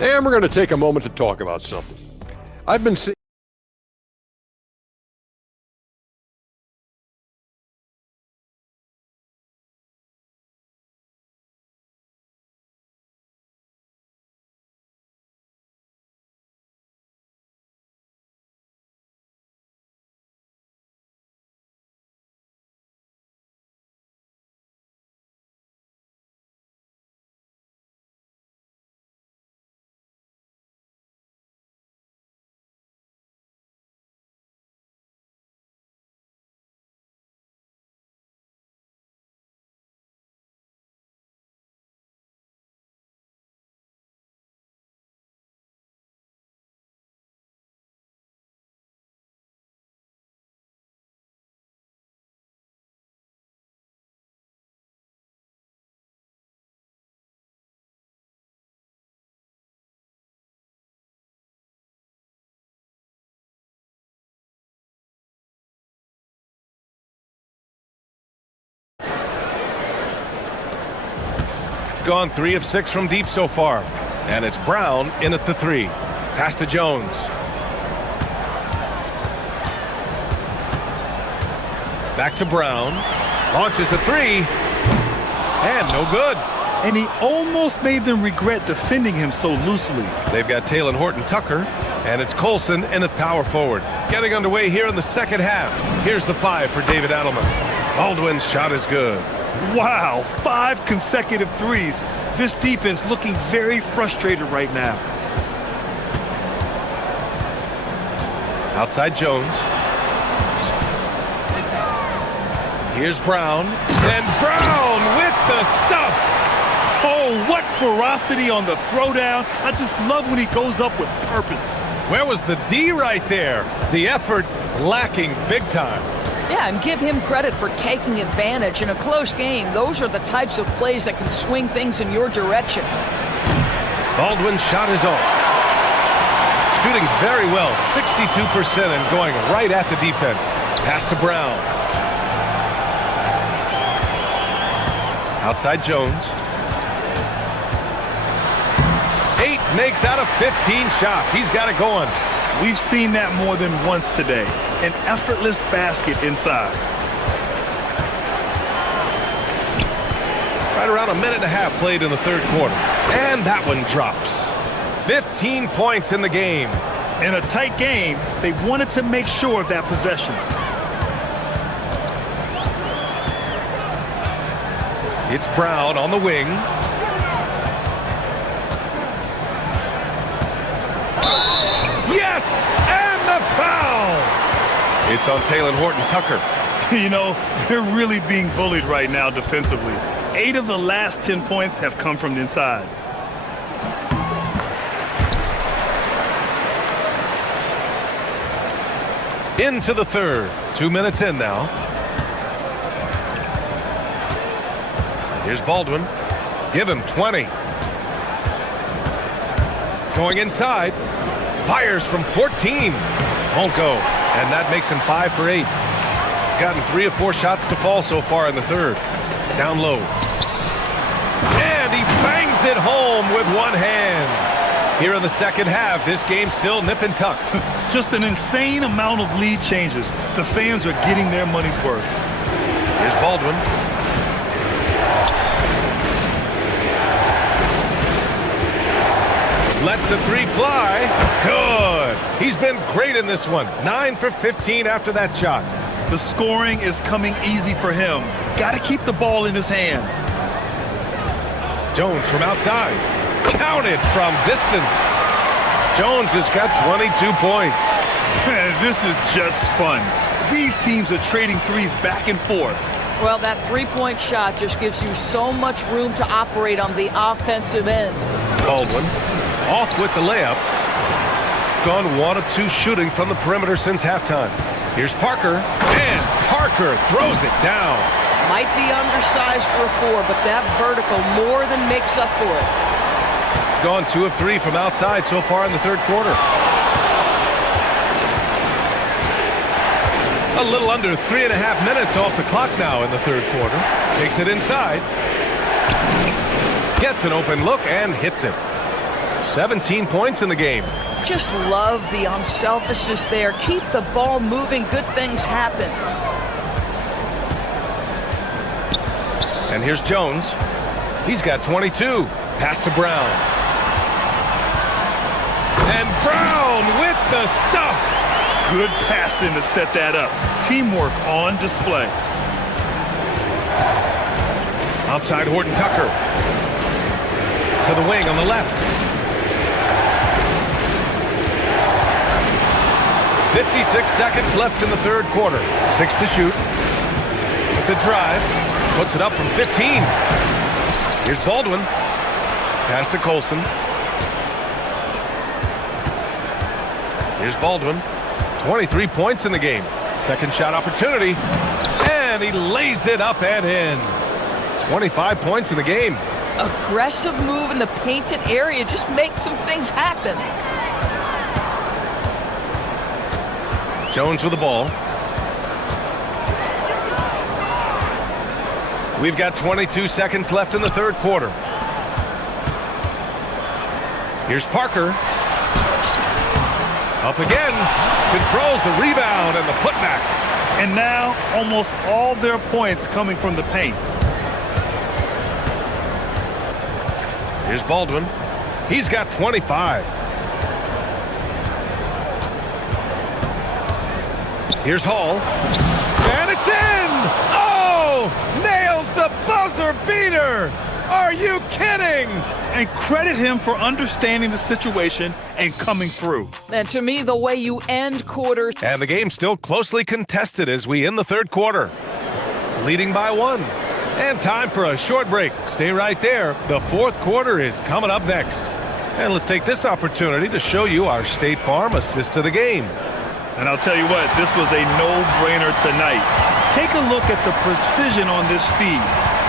And we're going to take a moment to talk about something. I've been seeing gone 3 of 6 from deep so far. And it's Brown in at the 3. Pass to Jones. Back to Brown. Launches the 3. And no good. And he almost made them regret defending him so loosely. They've got Taylor Horton Tucker. And it's Colson in at power forward. Getting underway here in the second half. Here's the 5 for David Adelman. Baldwin's shot is good. Wow, 5 consecutive threes. This defense looking very frustrated right now. Outside Jones. Here's Brown. And Brown with the stuff. Oh, what ferocity on the throwdown. I just love when he goes up with purpose. Where was the D right there? The effort lacking big time. Yeah, and give him credit for taking advantage in a close game. Those are the types of plays that can swing things in your direction. Baldwin's shot is off. Shooting very well, 62% and going right at the defense. Pass to Brown. Outside Jones. 8 makes out of 15 shots. He's got it going. We've seen that more than once today. An effortless basket inside. Right around a minute and a half played in the third quarter. And that one drops. 15 points in the game. In a tight game, they wanted to make sure of that possession. It's Brown on the wing. Yes! And the foul! It's on Taylor Horton-Tucker. You know, they're really being bullied right now defensively. 8 of the last 10 points have come from the inside. Into the third. 2 minutes in now. Here's Baldwin. Give him 20. Going inside. Fires from 14. Won't go. And that makes him 5 for 8. Gotten 3 or 4 shots to fall so far in the third. Down low. And he bangs it home with one hand. Here in the second half, this game's still nip and tuck. Just an insane amount of lead changes. The fans are getting their money's worth. Here's Baldwin. Lets the 3 fly. Good. He's been great in this one. 9 for 15 after that shot. The scoring is coming easy for him. Got to keep the ball in his hands. Jones from outside. Counted from distance. Jones has got 22 points. This is just fun. These teams are trading threes back and forth. Well, that three-point shot just gives you so much room to operate on the offensive end. Baldwin off with the layup. Gone 1 of 2 shooting from the perimeter since halftime. Here's Parker, and Parker throws it down. Might be undersized for a 4, but that vertical more than makes up for it. Gone 2 of 3 from outside so far in the third quarter. A little under 3.5 minutes off the clock now in the third quarter. Takes it inside. Gets an open look and hits it. 17 points in the game. Just love the unselfishness there. Keep the ball moving. Good things happen. And here's Jones. He's got 22. Pass to Brown. And Brown with the stuff. Good passing to set that up. Teamwork on display. Outside Horton-Tucker. To the wing on the left. 56 seconds left in the third quarter. 6 to shoot. With the drive. Puts it up from 15. Here's Baldwin. Pass to Colson. Here's Baldwin. 23 points in the game. Second shot opportunity. And he lays it up and in. 25 points in the game. Aggressive move in the painted area. Just make some things happen. Jones with the ball. We've got 22 seconds left in the third quarter. Here's Parker. Up again. Controls the rebound and the putback. And now almost all their points coming from the paint. Here's Baldwin. He's got 25. Here's Hall. And it's in! Oh! Nails the buzzer beater! Are you kidding? And credit him for understanding the situation and coming through. And to me, the way you end quarters. And the game's still closely contested as we end the third quarter. Leading by 1. And time for a short break. Stay right there. The fourth quarter is coming up next. And let's take this opportunity to show you our State Farm assist of the game. And I'll tell you what, this was a no-brainer tonight. Take a look at the precision on this feed.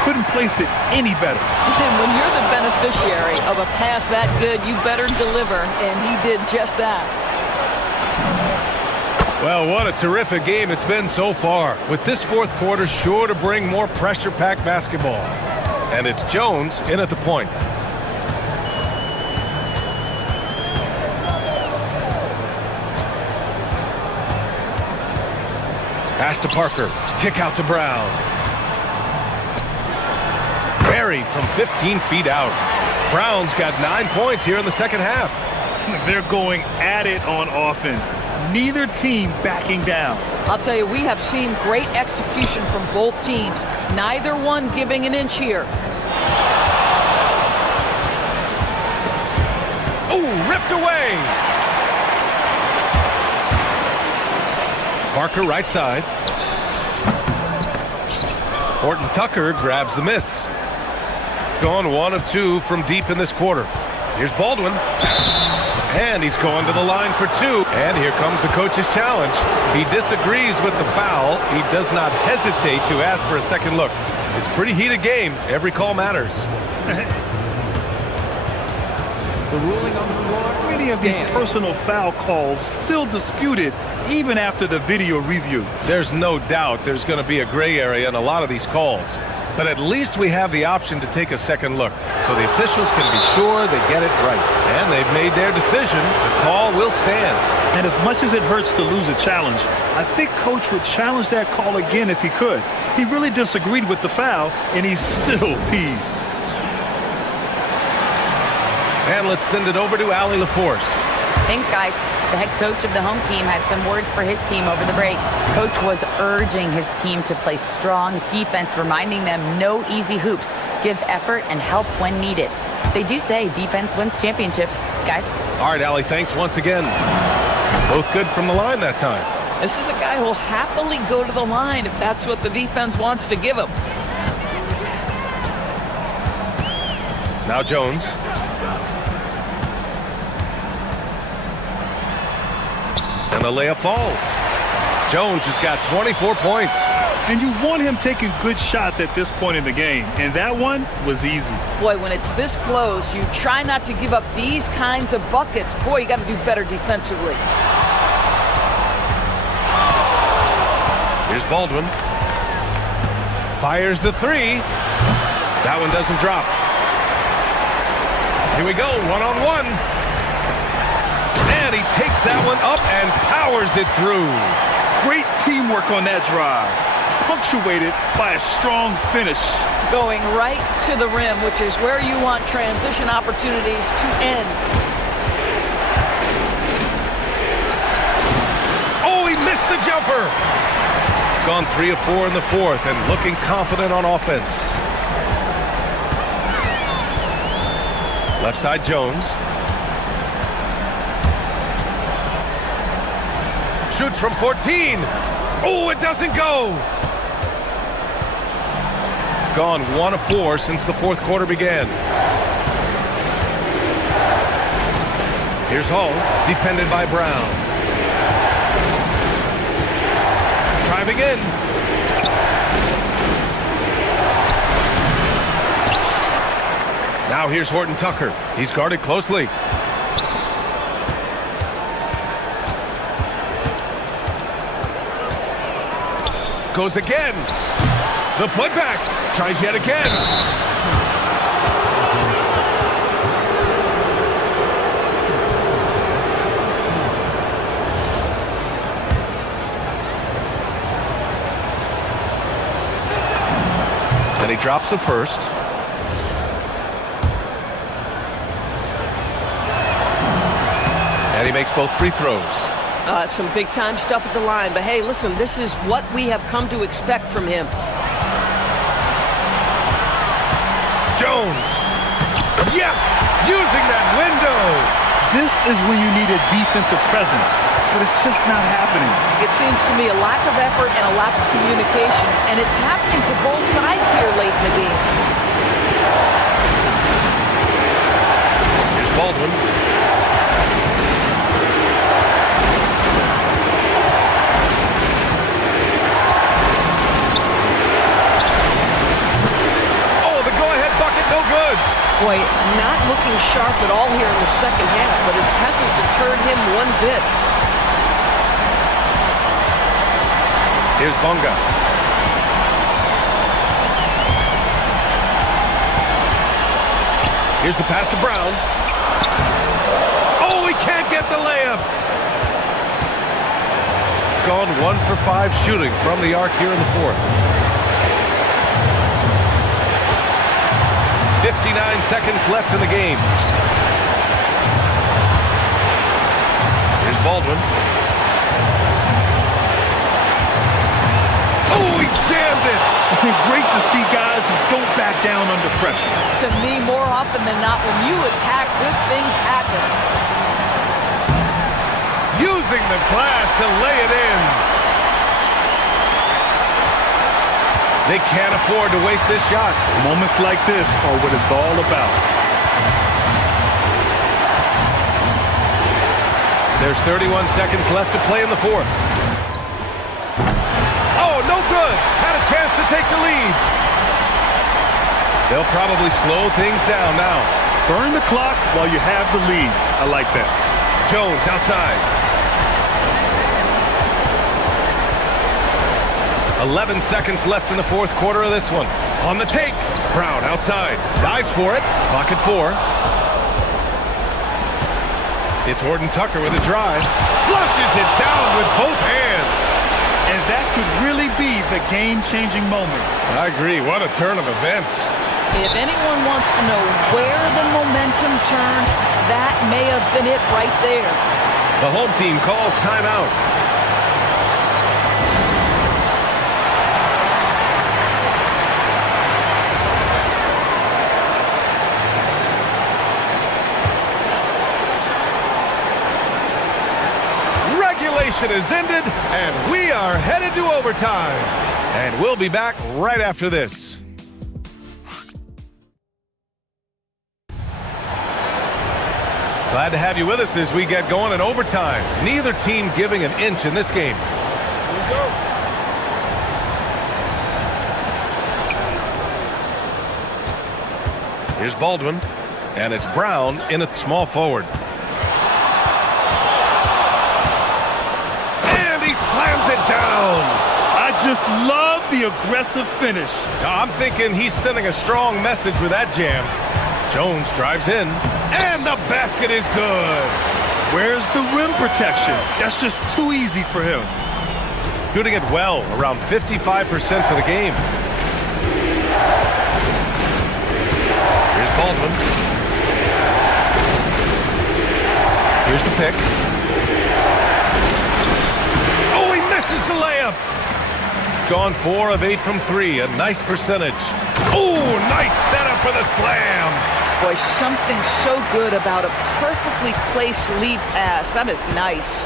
Couldn't place it any better. And when you're the beneficiary of a pass that good, you better deliver, and he did just that. Well, what a terrific game it's been so far, with this fourth quarter sure to bring more pressure-packed basketball. And it's Jones in at the point. Pass to Parker. Kick out to Brown. Buried from 15 feet out. Brown's got 9 points here in the second half. They're going at it on offense. Neither team backing down. I'll tell you, we have seen great execution from both teams. Neither one giving an inch here. Oh, ripped away. Parker right side. Horton Tucker grabs the miss. Gone 1 of 2 from deep in this quarter. Here's Baldwin. And he's going to the line for 2. And here comes the coach's challenge. He disagrees with the foul. He does not hesitate to ask for a second look. It's a pretty heated game. Every call matters. The ruling on the floor. Many of these personal foul calls still disputed even after the video review. There's no doubt there's going to be a gray area in a lot of these calls. But at least we have the option to take a second look, so the officials can be sure they get it right. And they've made their decision. The call will stand. And as much as it hurts to lose a challenge, I think Coach would challenge that call again if he could. He really disagreed with the foul, and he's still peeved. And let's send it over to Allie LaForce. Thanks, guys. The head coach of the home team had some words for his team over the break. Coach was urging his team to play strong defense, reminding them no easy hoops, give effort and help when needed. They do say defense wins championships, guys. All right, Allie, thanks once again. Both good from the line that time. This is a guy who'll happily go to the line if that's what the defense wants to give him. Now Jones. And the layup falls. Jones has got 24 points. And you want him taking good shots at this point in the game. And that one was easy. Boy, when it's this close, you try not to give up these kinds of buckets. Boy, you got to do better defensively. Here's Baldwin. Fires the 3. That one doesn't drop. Here we go, one-on-one. And he takes that one up and powers it through. Great teamwork on that drive, punctuated by a strong finish. Going right to the rim, which is where you want transition opportunities to end. Oh, he missed the jumper. Gone 3 of 4 in the fourth and looking confident on offense. Left side, Jones. Shoots from 14. Oh, it doesn't go. Gone 1 of 4 since the fourth quarter began. Here's Hall, defended by Brown. Driving in. Now here's Horton Tucker. He's guarded closely. Goes again. The putback. Tries yet again. And he drops the first. And he makes both free throws. Some big-time stuff at the line. But, hey, listen, this is what we have come to expect from him. Jones. Yes! Using that window. This is when you need a defensive presence, but it's just not happening. It seems to me a lack of effort and a lack of communication, and it's happening to both sides here late in the game. Here's Baldwin. No good. Boy, not looking sharp at all here in the second half, but it hasn't deterred him one bit. Here's Bunga. Here's the pass to Brown. Oh, he can't get the layup. Gone 1 for 5 shooting from the arc here in the fourth. 59 seconds left in the game. Here's Baldwin. Oh, he jammed it! Great to see guys who don't back down under pressure. To me, more often than not, when you attack, good things happen. Using the glass to lay it in. They can't afford to waste this shot. Moments like this are what it's all about. There's 31 seconds left to play in the fourth. Oh, no good. Had a chance to take the lead. They'll probably slow things down now. Burn the clock while you have the lead. I like that. Jones outside. 11 seconds left in the fourth quarter of this one. On the take. Brown outside. Dives for it. Clock at 4. It's Horton Tucker with a drive. Flushes it down with both hands. And that could really be the game-changing moment. I agree. What a turn of events. If anyone wants to know where the momentum turned, that may have been it right there. The home team calls timeout. Is ended, and we are headed to overtime. And we'll be back right after this. Glad to have you with us as we get going in overtime. Neither team giving an inch in this game. Here we go. Here's Baldwin, and it's Brown in at small forward. Slams it down. I just love the aggressive finish. I'm thinking he's sending a strong message with that jam. Jones drives in, and the basket is good. Where's the rim protection? That's just too easy for him. Shooting it well, around 55% for the game. Here's Baldwin. Here's the pick. Misses the layup. Gone 4 of 8 from 3. A nice percentage. Oh, nice setup for the slam. Boy, something so good about a perfectly placed lead pass. That is nice.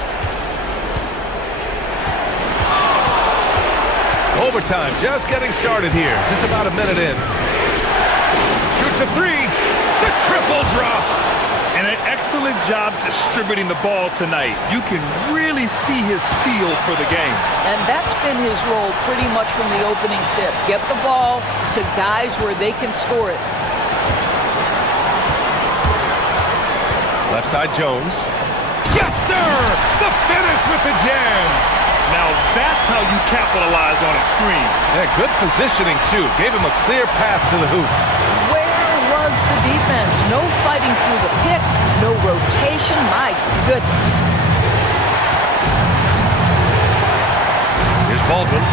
Overtime just getting started here. Just about a minute in. Shoots a 3. The triple drops. And an excellent job distributing the ball tonight. You can really see his feel for the game. And that's been his role pretty much from the opening tip. Get the ball to guys where they can score it. Left side Jones. Yes, sir! The finish with the jam. Now that's how you capitalize on a screen. Yeah, good positioning, too. Gave him a clear path to the hoop. The defense, no fighting through the pick, no rotation, my goodness. Here's Baldwin.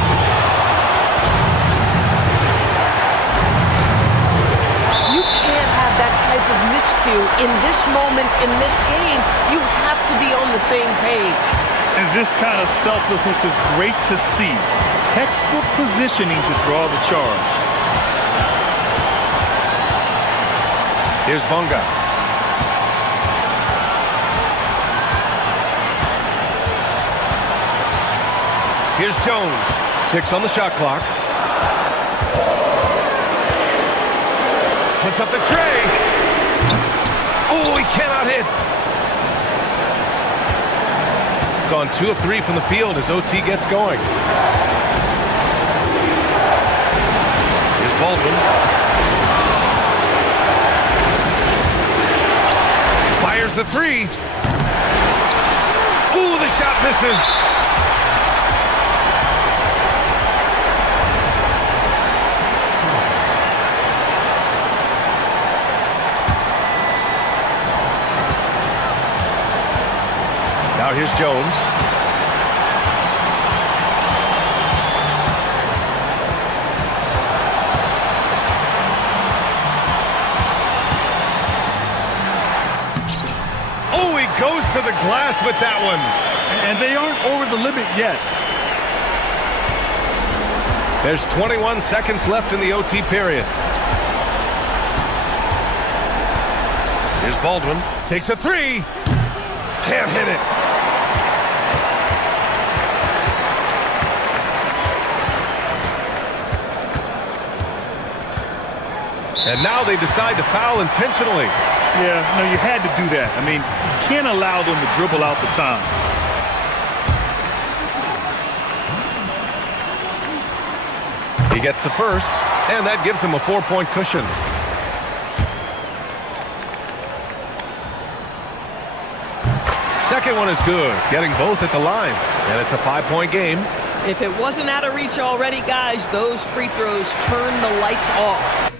You can't have that type of miscue in this moment, in this game. You have to be on the same page. And this kind of selflessness is great to see. Textbook positioning to draw the charge. Here's Bonga. Here's Jones. 6 on the shot clock. Puts up the tray. Oh, he cannot hit. Gone 2 of 3 from the field as OT gets going. Here's Baldwin. Fires the 3. Ooh, the shot misses. Now here's Jones. goes to the glass with that one. And they aren't over the limit yet. There's 21 seconds left in the OT period. Here's Baldwin. Takes a three. Can't hit it. And now they decide to foul intentionally. Yeah, no, you had to do that. I mean, you can't allow them to dribble out the time. He gets the first, and that gives him a 4-point cushion. Second one is good, getting both at the line, and it's a 5-point game. If it wasn't out of reach already, guys, those free throws turn the lights off.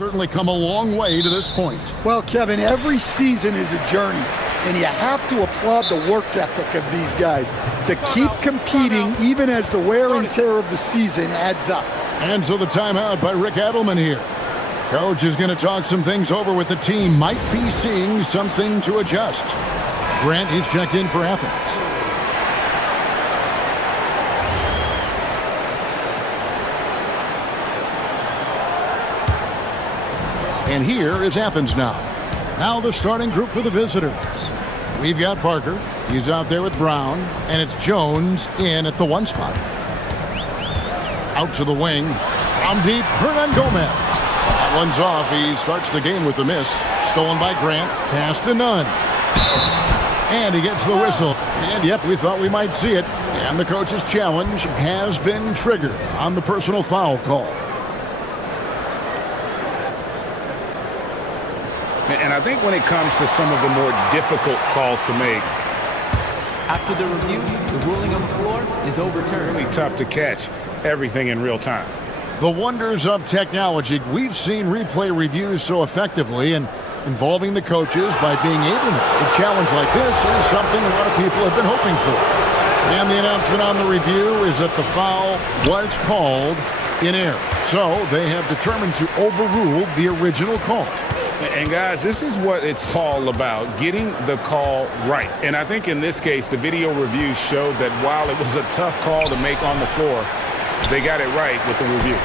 Certainly come a long way to this point. Well, Kevin, every season is a journey, and you have to applaud the work ethic of these guys to keep competing even as the wear and tear of the season adds up. And so the timeout by Rick Adelman here. Coach is going to talk some things over with the team. Might be seeing something to adjust. Grant is checked in for Athens. And here is Athens now. Now the starting group for the visitors. We've got Parker. He's out there with Brown. And it's Jones in at the 1 spot. Out to the wing. From deep, Hernan Gomez. That one's off. He starts the game with the miss. Stolen by Grant. Pass to Nunn. And he gets the whistle. And yep, we thought we might see it. And the coach's challenge has been triggered on the personal foul call. And I think when it comes to some of the more difficult calls to make, After the review, the ruling on the floor is overturned. really tough to catch everything in real time. The wonders of technology. We've seen replay reviews so effectively, and involving the coaches by being able to. A challenge like this is something a lot of people have been hoping for. And the announcement on the review is that the foul was called in error. So they have determined to overrule the original call. And guys, this is what it's all about, getting the call right. And I think in this case, the video review showed that while it was a tough call to make on the floor, they got it right with the review.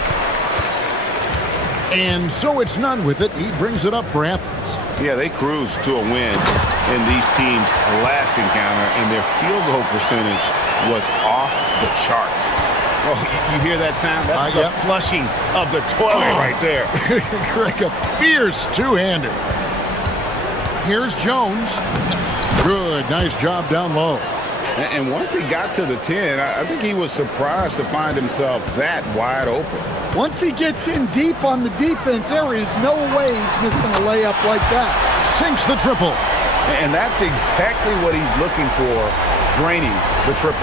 And so it's Nunn with it. He brings it up for Athens. Yeah, they cruised to a win in these teams' last encounter, and their field goal percentage was off the charts. Oh, you hear that sound? That's the flushing of the toilet right there. Greg, a fierce two-hander. Here's Jones. Good, nice job down low. And once he got to the 10, I think he was surprised to find himself that wide open. Once he gets in deep on the defense, there is no way he's missing a layup like that. Sinks the triple. And that's exactly what he's looking for, draining the triple.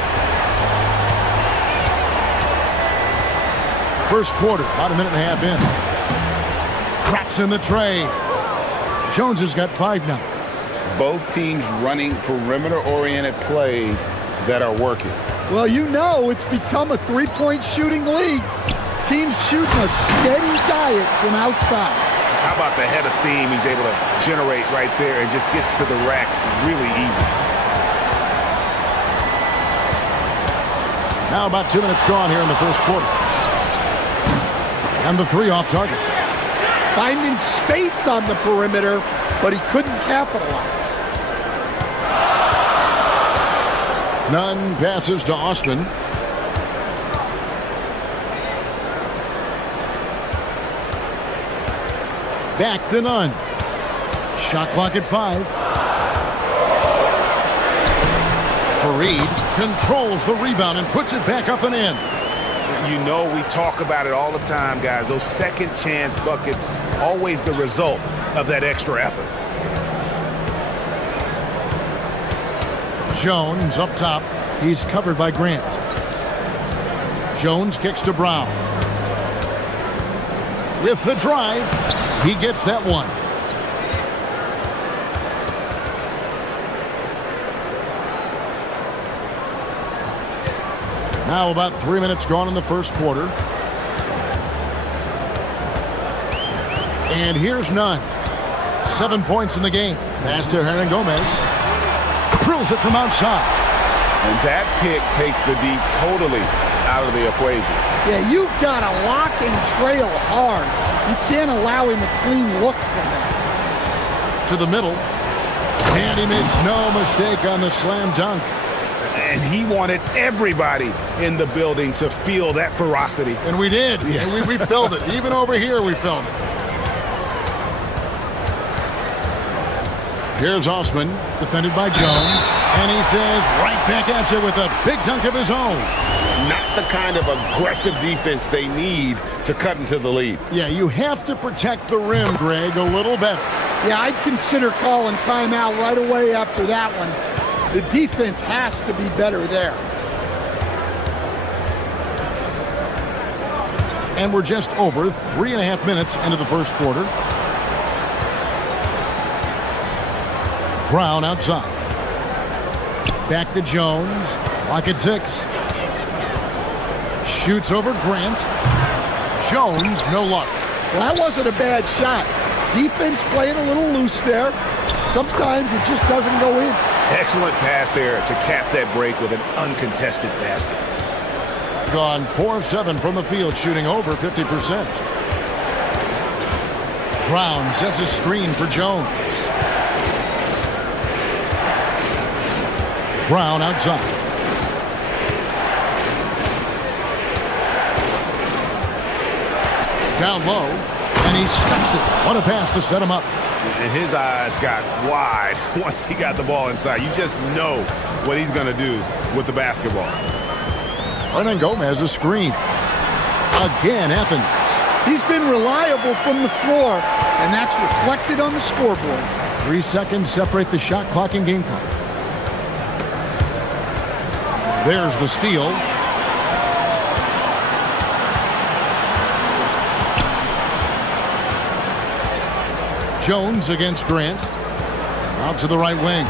First quarter, about a minute and a half in. Traps in the tray. Jones has got 5 now. Both teams running perimeter-oriented plays that are working. Well, you know it's become a three-point shooting league. Teams shooting a steady diet from outside. How about the head of steam he's able to generate right there and just gets to the rack really easy. Now about 2 minutes gone here in the first quarter. And the 3 off target. Finding space on the perimeter, but he couldn't capitalize. Nunn passes to Osman. Back to Nunn. Shot clock at 5. Fareed controls the rebound and puts it back up and in. You know we talk about it all the time, guys. Those second chance buckets, always the result of that extra effort. Jones up top. He's covered by Grant. Jones kicks to Brown. With the drive, he gets that one. Now about 3 minutes gone in the first quarter. And here's Nunn. 7 points in the game. Pass to Hernan Gomez. Drills it from outside. And that pick takes the D totally out of the equation. Yeah, you've got to lock and trail hard. You can't allow him a clean look from that. To the middle. And he makes no mistake on the slam dunk. And he wanted everybody in the building to feel that ferocity. And we did. Yeah. And we felt it. Even over here, we felt it. Here's Osman, defended by Jones. And he says, right back at you with a big dunk of his own. Not the kind of aggressive defense they need to cut into the lead. Yeah, you have to protect the rim, Greg, a little better. Yeah, I'd consider calling timeout right away after that one. The defense has to be better there. And we're just over 3.5 minutes into the first quarter. Brown outside. Back to Jones. Clock at 6. Shoots over Grant. Jones, no luck. Well, that wasn't a bad shot. Defense playing a little loose there. Sometimes it just doesn't go in. Excellent pass there to cap that break with an uncontested basket. Gone 4 of 7 from the field, shooting over 50%. Brown sets a screen for Jones. Brown outside. Down low, and he stuffs it. What a pass to set him up. And his eyes got wide once he got the ball inside. You just know what he's going to do with the basketball. Hernan Gomez a screen. Again, Athens. He's been reliable from the floor, and that's reflected on the scoreboard. 3 seconds separate the shot clock and game clock. There's the steal. Jones against Grant. Out to the right wing.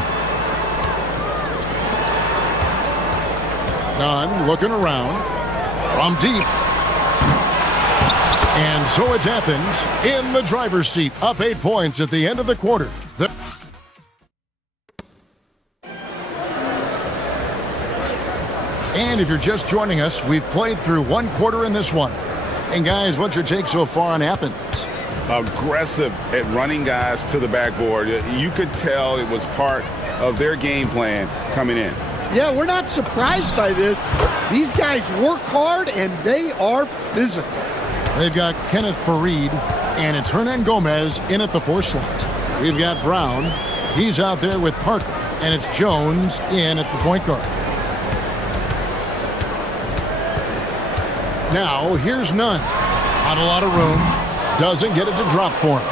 Nunn looking around. From deep. And so it's Athens in the driver's seat. Up 8 points at the end of the quarter. And if you're just joining us, we've played through 1 quarter in this one. And guys, what's your take so far on Athens? Aggressive at running guys to the backboard. You could tell it was part of their game plan coming in. Yeah, we're not surprised by this. These guys work hard, and they are physical. They've got Kenneth Fareed, and it's Hernan Gomez in at the 4 slot. We've got Brown. He's out there with Parker, and it's Jones in at the point guard. Now, here's Nunn. Not a lot of room. Doesn't get it to drop for him.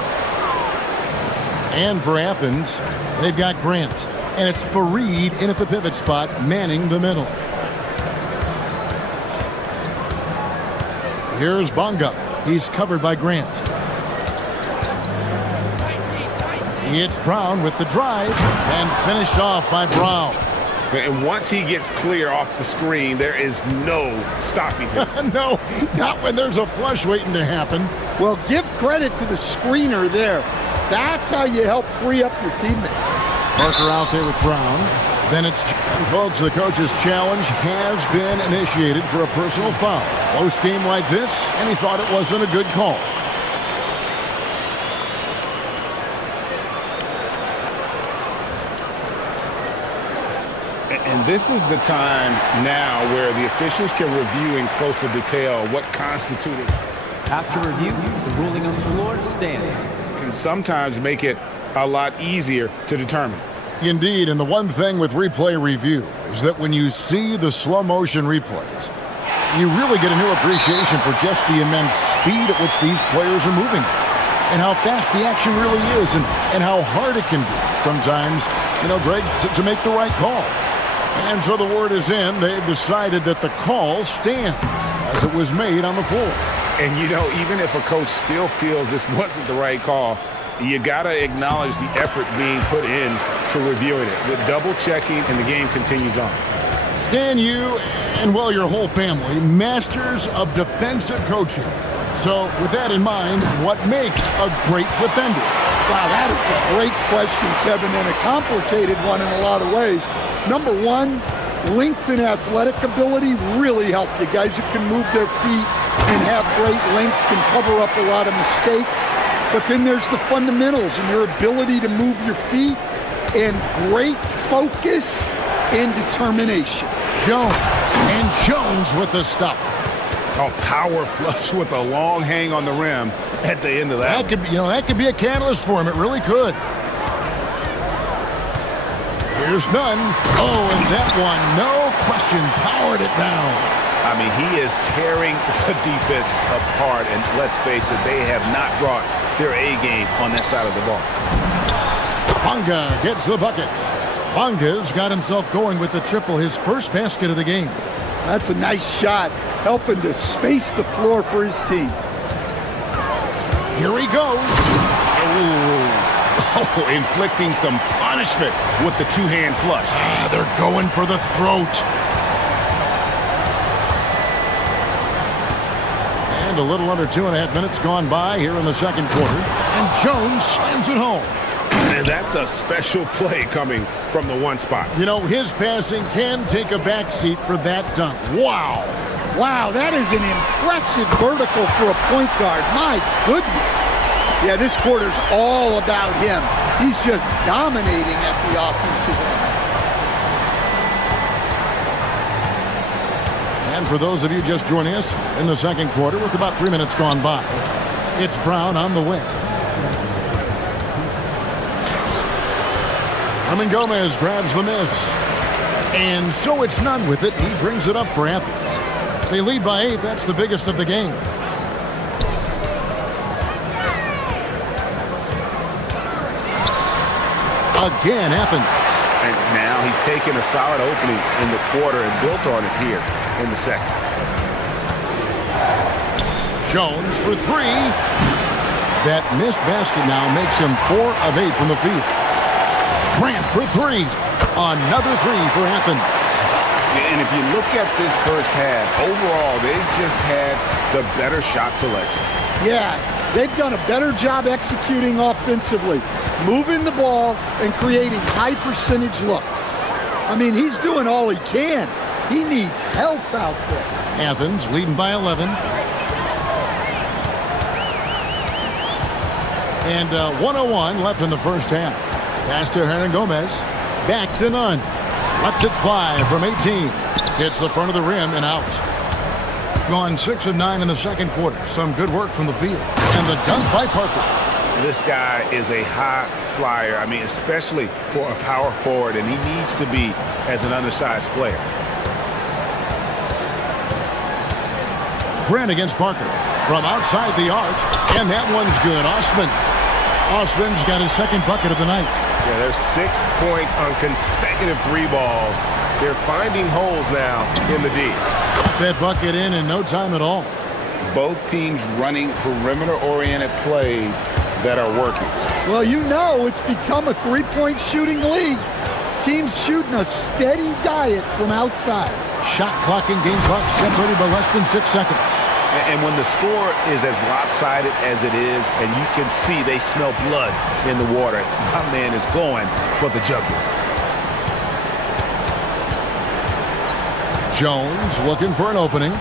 And for Athens, they've got Grant. And it's Fareed in at the pivot spot, manning the middle. Here's Bonga. He's covered by Grant. It's Brown with the drive and finished off by Brown. And once he gets clear off the screen, there is no stopping him. No, not when there's a flush waiting to happen. Well, give credit to the screener there. That's how you help free up your teammates. Parker out there with Brown. Then it's, folks, the coach's challenge has been initiated for a personal foul. Close game like this, and he thought it wasn't a good call. And this is the time now where the officials can review in closer detail what constituted. After review, the ruling on the floor stands. Can sometimes make it a lot easier to determine. Indeed, and the one thing with replay review is that when you see the slow motion replays, you really get a new appreciation for just the immense speed at which these players are moving and how fast the action really is and how hard it can be sometimes, Greg, to make the right call. And so the word is in. They've decided that the call stands as it was made on the floor. And, even if a coach still feels this wasn't the right call, you got to acknowledge the effort being put in to reviewing it. The double checking, and the game continues on. Stan, you and, well, your whole family, masters of defensive coaching. So with that in mind, what makes a great defender? Wow, that is a great question, Kevin, and a complicated one in a lot of ways. Number one, length and athletic ability really help you. Guys who can move their feet and have great length can cover up a lot of mistakes. But then there's the fundamentals and your ability to move your feet and great focus and determination. Jones with the stuff. A power flush with a long hang on the rim at the end of that. That could be a catalyst for him. It really could. Here's Nunn. Oh, and that one, no question, powered it down. I mean, he is tearing the defense apart, and let's face it, they have not brought their A game on that side of the ball. Bonga gets the bucket. Bonga's got himself going with the triple, his first basket of the game. That's a nice shot. helping to space the floor for his team. Here he goes. Oh, inflicting some punishment with the two-hand flush. They're going for the throat. And a little under 2.5 minutes gone by here in the second quarter. And Jones slams it home. And that's a special play coming from the one spot. You know, his passing can take a backseat for that dunk. Wow. Wow, that is an impressive vertical for a point guard. My goodness. Yeah, this quarter's all about him. He's just dominating at the offensive end. And for those of you just joining us in the second quarter with about 3 minutes gone by, it's Brown on the wing. Gomez grabs the miss. And so it's none with it. He brings it up for Athens. They lead by 8. That's the biggest of the game. Again, Athens. And now he's taken a solid opening in the quarter and built on it here in the second. Jones for 3. That missed basket now makes him 4 of 8 from the field. Grant for 3. Another 3 for Athens. And if you look at this first half, overall, they've just had the better shot selection. Yeah, they've done a better job executing offensively, moving the ball and creating high percentage looks. I mean, he's doing all he can. He needs help out there. Athens leading by 11. And 1:01 left in the first half. Pass to Gomez. Back to none. Lets it fly from 18. Hits the front of the rim and out. Gone 6 of 9 in the second quarter. Some good work from the field. And the dunk by Parker. This guy is a high flyer. I mean, especially for a power forward, and he needs to be as an undersized player. Grant against Parker. From outside the arc. And that one's good. Osman's got his second bucket of the night. Yeah, there's 6 points on consecutive 3 balls. They're finding holes now in the D. Got that bucket in no time at all. Both teams running perimeter-oriented plays that are working. Well, you know it's become a three-point shooting league. Teams shooting a steady diet from outside. Shot clock and game clock separated by less than 6 seconds. And when the score is as lopsided as it is, and you can see they smell blood in the water, my man is going for the jugular. Jones looking for an opening.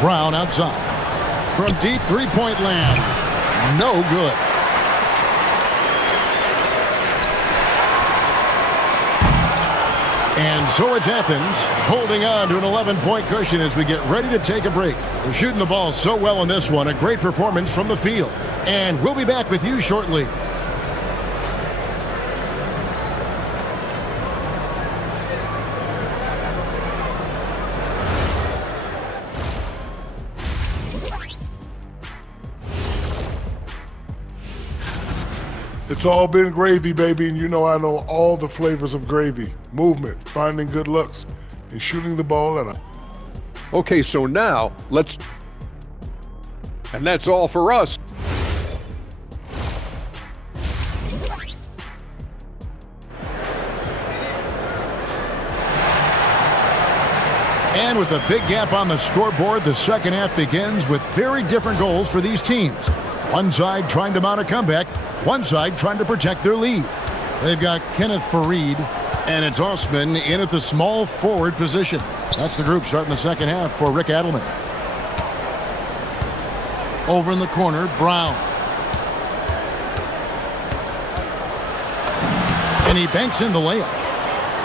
Brown outside. From deep three-point land. No good. And so it's Athens holding on to an 11-point cushion as we get ready to take a break. They're shooting the ball so well in this one. A great performance from the field. And we'll be back with you shortly. It's all been gravy, baby, and you know I know all the flavors of gravy. Movement, finding good looks, and shooting the ball at a... Okay, so now let's... And that's all for us. And with a big gap on the scoreboard, the second half begins with very different goals for these teams. One side trying to mount a comeback, one side trying to protect their lead. They've got Kenneth Fareed, and it's Osman in at the small forward position. That's the group starting the second half for Rick Adelman. Over in the corner, Brown. And he banks in the layup.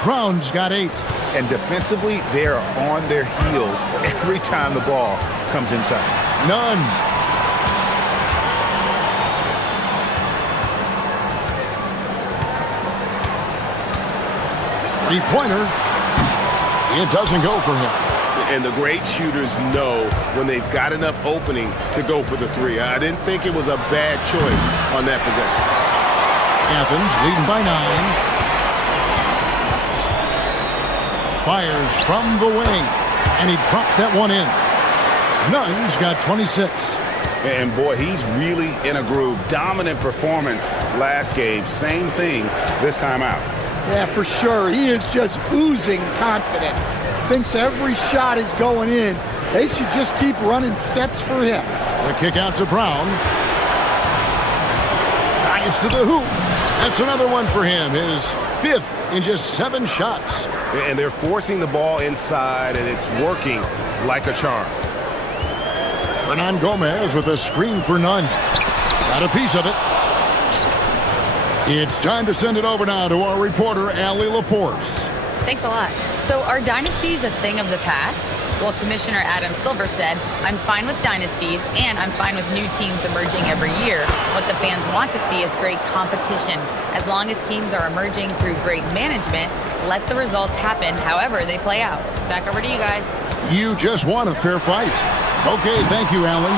Brown's got 8. And defensively, they are on their heels every time the ball comes inside. None. Three-pointer. It doesn't go for him. And the great shooters know when they've got enough opening to go for the 3. I didn't think it was a bad choice on that possession. Athens leading by 9. Fires from the wing. And he drops that one in. Nunn's got 26. And boy, he's really in a groove. Dominant performance last game. Same thing this time out. Yeah, for sure. He is just oozing confidence. Thinks every shot is going in. They should just keep running sets for him. The kick out to Brown. Drives to the hoop. That's another one for him. His 5th in just 7 shots. And they're forcing the ball inside, and it's working like a charm. Hernan Gomez with a screen for Nunn. Got a piece of it. It's time to send it over now to our reporter, Allie LaForce. Thanks a lot. So are dynasties a thing of the past? Well, Commissioner Adam Silver said, I'm fine with dynasties and I'm fine with new teams emerging every year. What the fans want to see is great competition. As long as teams are emerging through great management, let the results happen however they play out. Back over to you guys. You just won a fair fight. Okay, thank you, Allie.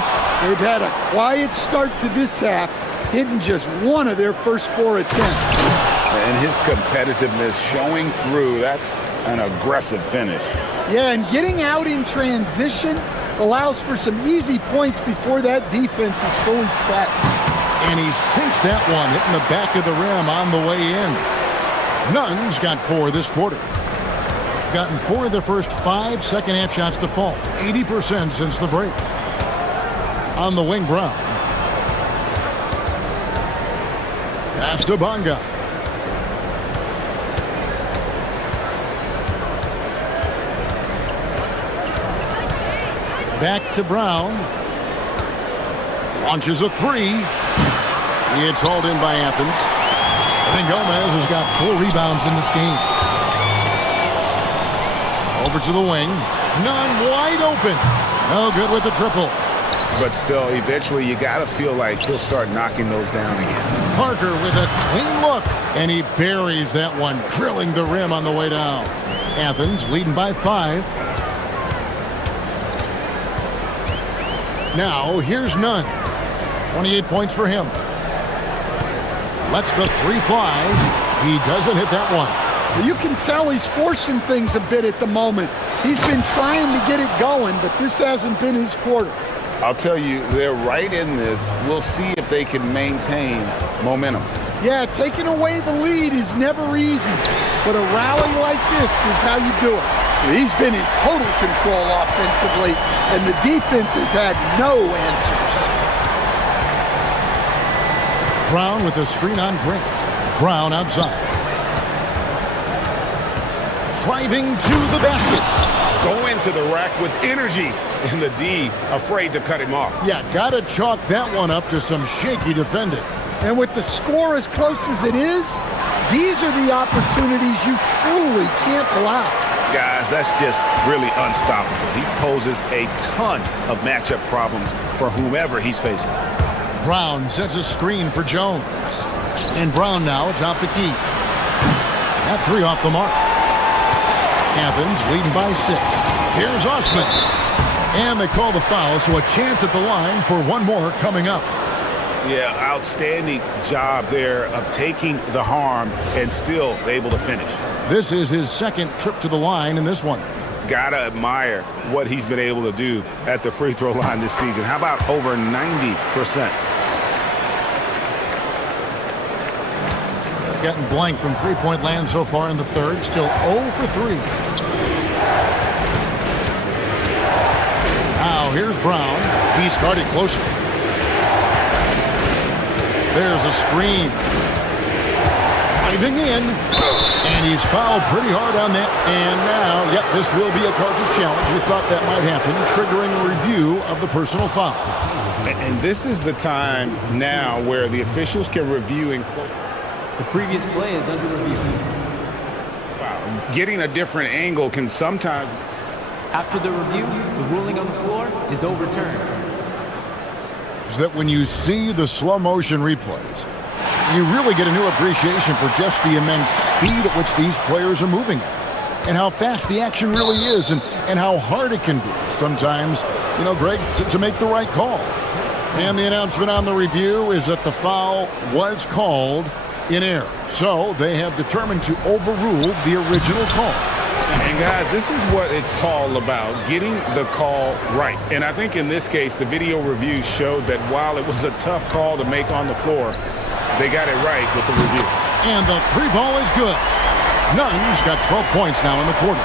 They've had a quiet start to this half, hitting just one of their first 4 attempts. And his competitiveness showing through. That's an aggressive finish. Yeah, and getting out in transition allows for some easy points before that defense is fully set. And he sinks that one, hitting the back of the rim on the way in. Nunn's got 4 this quarter. Gotten 4 of the first 5 second-half shots to fall. 80% since the break. On the wing, Brown. Pass to Bonga. Back to Brown. Launches a 3. It's hauled in by Athens. I think Gomez has got 4 rebounds in this game. Over to the wing. Nunn wide open. No good with the triple. But still, eventually you got to feel like he'll start knocking those down again. Parker with a clean look. And he buries that one, drilling the rim on the way down. Athens leading by 5. Now, here's Nunn. 28 points for him. Lets the 3 fly. He doesn't hit that one. Well, you can tell he's forcing things a bit at the moment. He's been trying to get it going, but this hasn't been his quarter. I'll tell you, they're right in this. We'll see if they can maintain momentum. Yeah, taking away the lead is never easy, but a rally like this is how you do it. He's been in total control offensively, and the defense has had no answers. Brown with a screen on Grant. Brown outside. Driving to the basket. Going to the rack with energy, and the D afraid to cut him off. Yeah, gotta chalk that one up to some shaky defending. And with the score as close as it is, these are the opportunities you truly can't allow. Guys, that's just really unstoppable. He poses a ton of matchup problems for whomever he's facing. Brown sets a screen for Jones. And Brown now atop the key. That 3 off the mark. Athens leading by 6. Here's Osman. And they call the foul, so a chance at the line for one more coming up. Yeah, outstanding job there of taking the harm and still able to finish. This is his 2nd trip to the line in this one. Gotta admire what he's been able to do at the free throw line this season. How about over 90%? Getting blank from 3-point land so far in the 3rd. Still 0 for 3. Now here's Brown. He's guarded closer. There's a screen. Driving in. And he's fouled pretty hard on that. And now, yep, this will be a Carter's challenge. We thought that might happen, triggering a review of the personal foul. And this is the time now where the officials can review and close. The previous play is under review. Foul. Getting a different angle can sometimes... After the review, the ruling on the floor is overturned. Is that when you see the slow motion replays, you really get a new appreciation for just the immense speed at which these players are moving at, and how fast the action really is, and how hard it can be sometimes, you know, Greg, to make the right call. And the announcement on the review is that the foul was called in error. So they have determined to overrule the original call. And guys, this is what it's all about, getting the call right. And I think in this case, the video review showed that while it was a tough call to make on the floor, they got it right with the review. And the three ball is good. Nunn's got 12 points now in the quarter.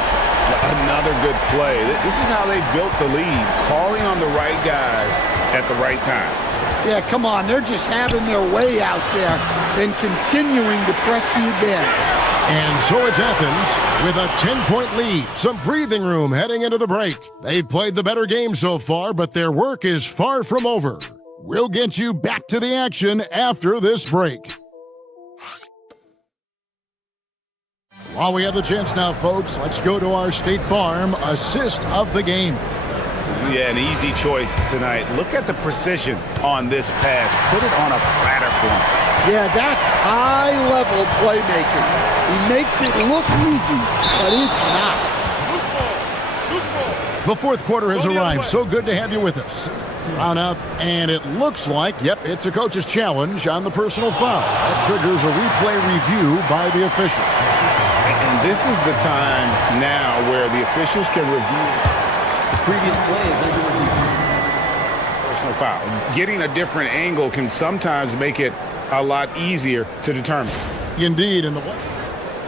Another good play. This is how they built the lead, calling on the right guys at the right time. Yeah, come on. They're just having their way out there and continuing to press the advantage. And so it's Athens with a 10-point lead. Some breathing room heading into the break. They've played the better game so far, but their work is far from over. We'll get you back to the action after this break. While we have the chance now, folks, let's go to our State Farm assist of the game. Yeah, an easy choice tonight. Look at the precision on this pass. Put it on a platter for him. Yeah, that's high-level playmaking. He makes it look easy, but it's not. The fourth quarter has arrived. So good to have you with us. Round out, and it looks like, yep, it's a coach's challenge on the personal foul. That triggers a replay review by the official. And this is the time now where the officials can review the previous play is under review. Personal foul. Getting a different angle can sometimes make it a lot easier to determine. Indeed, in the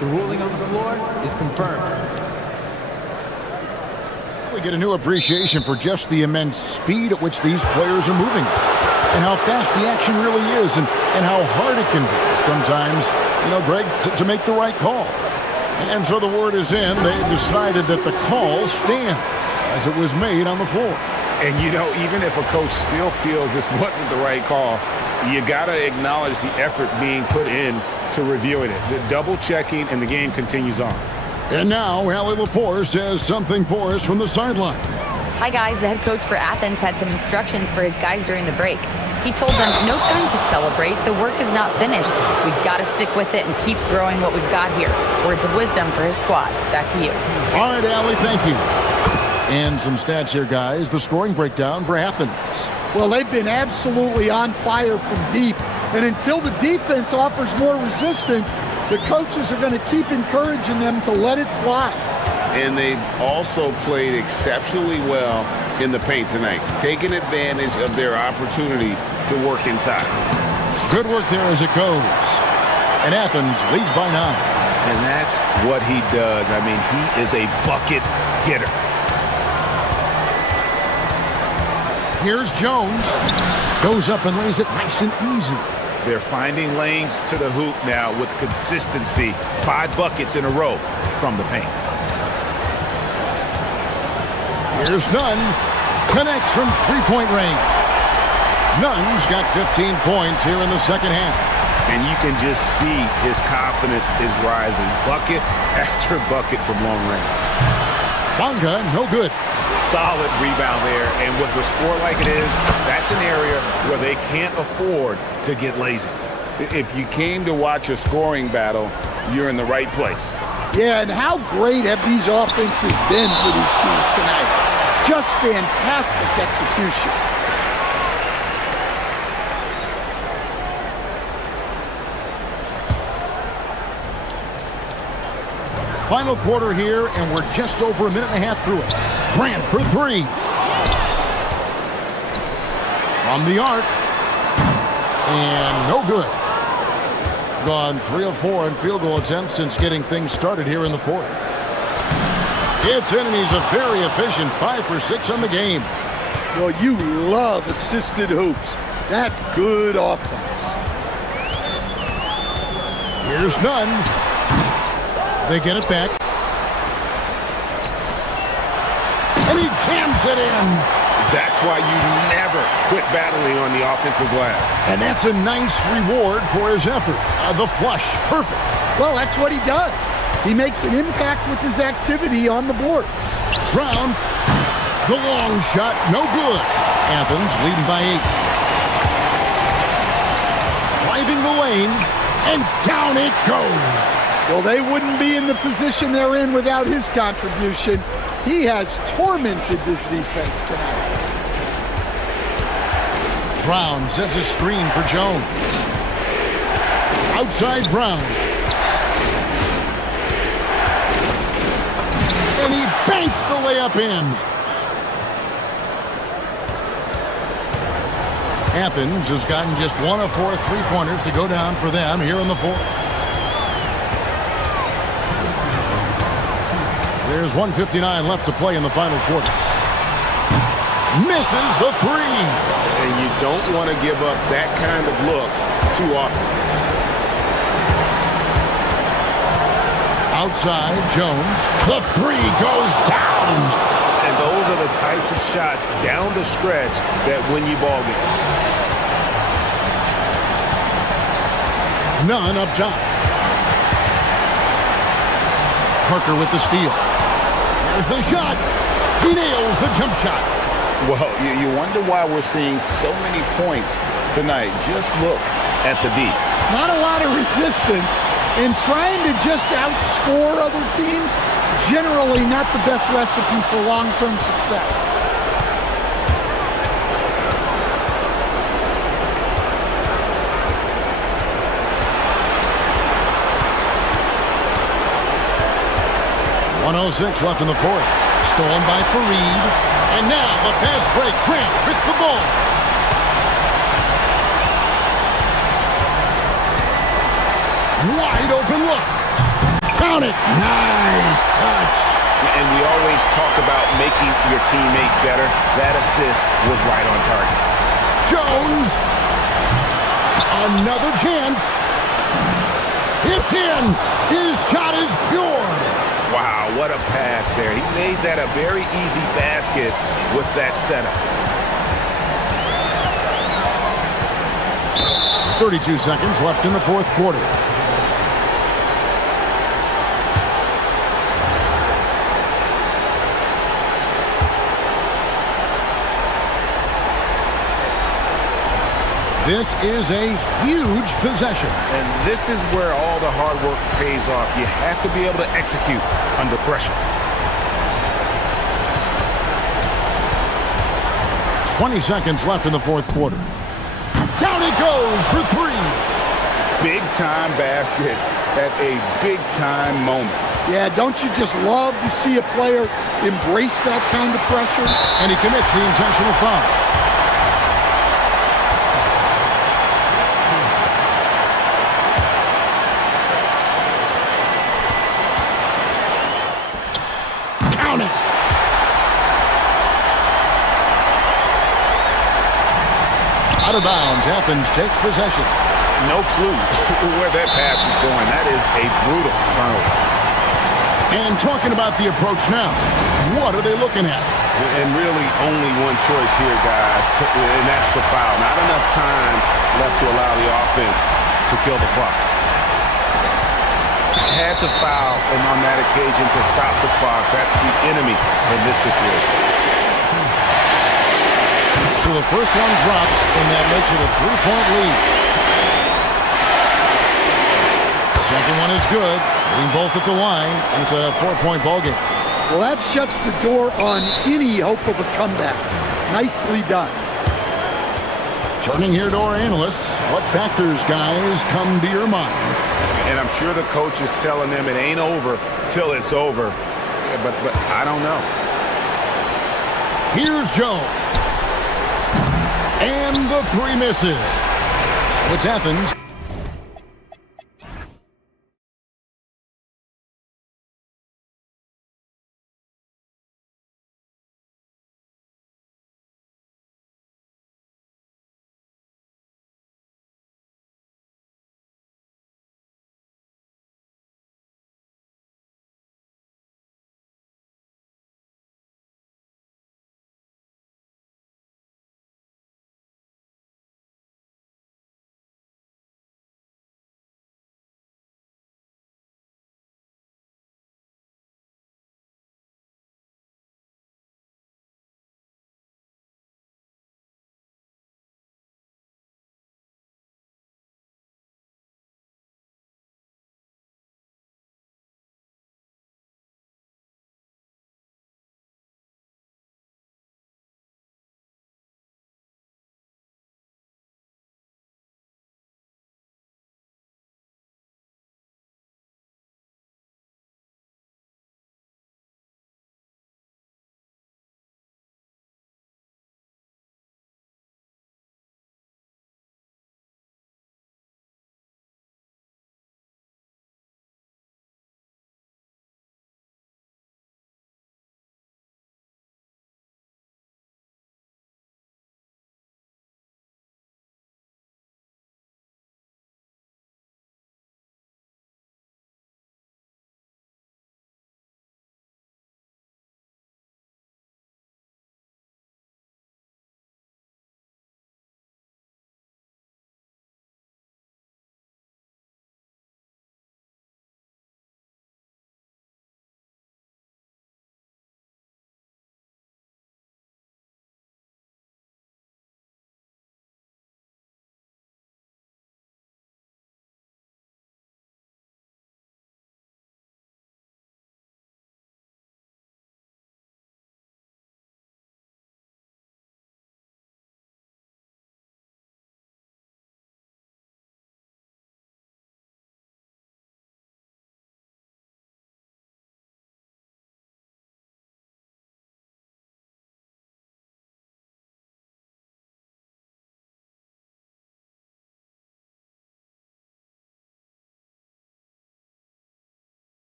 ruling on the floor is confirmed. We get a new appreciation for just the immense speed at which these players are moving and how fast the action really is and how hard it can be sometimes, you know, Greg, to make the right call. And so the word is in. They've decided that the call stands as it was made on the floor. And, you know, even if a coach still feels this wasn't the right call, you got to acknowledge the effort being put in to reviewing it. The double checking, and the game continues on. And now, Allie LaForce has something for us from the sideline. Hi, guys. The head coach for Athens had some instructions for his guys during the break. He told them, no time to celebrate. The work is not finished. We've got to stick with it and keep growing what we've got here. Words of wisdom for his squad. Back to you. All right, Allie, thank you. And some stats here, guys. The scoring breakdown for Athens. Well, they've been absolutely on fire from deep. And until the defense offers more resistance, the coaches are going to keep encouraging them to let it fly. And they've also played exceptionally well in the paint tonight, taking advantage of their opportunity to work inside. Good work there as it goes. And Athens leads by 9. And that's what he does. I mean, he is a bucket getter. Here's Jones. Goes up and lays it nice and easy. They're finding lanes to the hoop now with consistency. 5 buckets in a row from the paint. Here's Nunn. Connects from three-point range. Nunn's got 15 points here in the second half. And you can just see his confidence is rising. Bucket after bucket from long range. Bonga, no good. Solid rebound there. And with a score like it is, that's an area where they can't afford to get lazy. If you came to watch a scoring battle, you're in the right place. Yeah, and how great have these offenses been for these teams tonight? Just fantastic execution. Final quarter here, and we're just over a minute and a half through it. Grant for 3. From the arc. And no good. Gone 3 of 4 in field goal attempts since getting things started here in the fourth. It's in, and he's a very efficient 5 for 6 on the game. Well, you love assisted hoops. That's good offense. Here's Nunn. They get it back. And he jams it in. That's why you never quit battling on the offensive glass. And that's a nice reward for his effort. The flush, perfect. Well, that's what he does. He makes an impact with his activity on the board. Brown, the long shot, no good. Athens leading by 8. Driving the lane, and down it goes. Well, they wouldn't be in the position they're in without his contribution. He has tormented this defense tonight. Brown sets a screen for Jones. Outside Brown. And he banks the layup in. Athens has gotten just 1 of 4 three-pointers to go down for them here in the fourth. There's 1:59 left to play in the final quarter. Misses the three. And you don't want to give up that kind of look too often. Outside, Jones. The three goes down. And those are the types of shots down the stretch that win you ball games. None up top. Parker with the steal. There's the shot. He nails the jump shot. Well, you wonder why we're seeing so many points tonight. Just look at the D. Not a lot of resistance, and trying to just outscore other teams, generally not the best recipe for long-term success. .106 left in the fourth. Stolen by Fareed. And now the pass break. Grant with the ball. Wide open look. Count it. Nice touch. And we always talk about making your teammate better. That assist was right on target. Jones. Another chance. It's in. His shot is pure. Wow, what a pass there. He made that a very easy basket with that setup. 32 seconds left in the fourth quarter. This is a huge possession. And this is where all the hard work pays off. You have to be able to execute under pressure. 20 seconds left in the fourth quarter. Down it goes for three. Big-time basket at a big-time moment. Yeah, don't you just love to see a player embrace that kind of pressure? And he commits the intentional foul. Count it. Out of bounds, Athens takes possession. No clue where that pass is going. That is a brutal turnover. And talking about the approach now, what are they looking at? And really only one choice here, guys, and that's the foul. Not enough time left to allow the offense to kill the clock. Had to foul, and on that occasion to stop the clock. That's the enemy in this situation. So the first one drops, and that makes it a 3-point lead. Second one is good. Hitting both at the line. It's a 4-point ball game. Well, that shuts the door on any hope of a comeback. Nicely done. Turning here to our analysts, what factors, guys, come to your mind? And I'm sure the coach is telling them it ain't over till it's over. But I don't know. Here's Jones. And the three misses. So it's Athens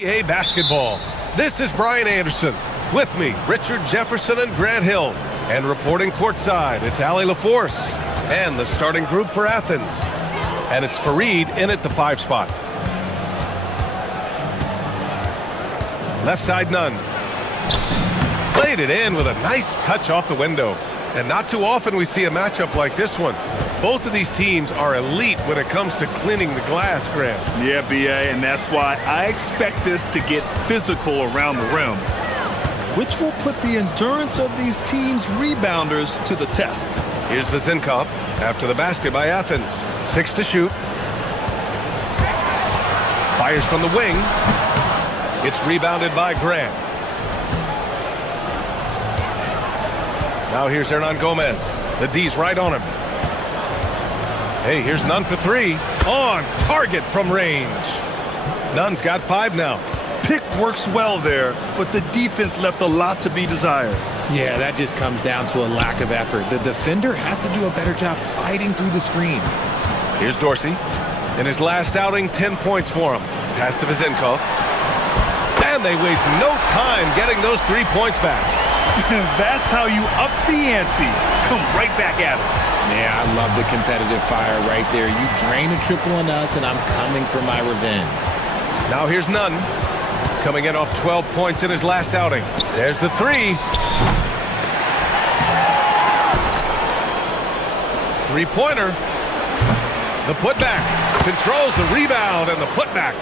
eBasketball. This is Brian Anderson. With me, Richard Jefferson and Grant Hill. And reporting courtside, it's Ali LaForce. And the starting group for Athens. And it's Fareed in at the 5 spot. Left side, Nunn. Played it in with a nice touch off the window. And not too often we see a matchup like this one. Both of these teams are elite when it comes to cleaning the glass, Grant. Yeah, BA, and that's why I expect this to get physical around the rim, which will put the endurance of these teams' rebounders to the test. Here's Vezinkov after the basket by Athens. 6 to shoot. Fires from the wing. It's rebounded by Grant. Now here's Hernan Gomez. The D's right on him. Hey, here's Nunn for 3. On target from range. Nunn's got 5 now. Pick works well there, but the defense left a lot to be desired. Yeah, that just comes down to a lack of effort. The defender has to do a better job fighting through the screen. Here's Dorsey. In his last outing, 10 points for him. Pass to Vezinkov. And they waste no time getting those 3 points back. That's how you up the ante. Come right back at it. Yeah, I love the competitive fire right there. You drain a triple on us, and I'm coming for my revenge. Now here's Nunn. Coming in off 12 points in his last outing. There's the 3. 3-pointer. The putback. Controls the rebound and the putback.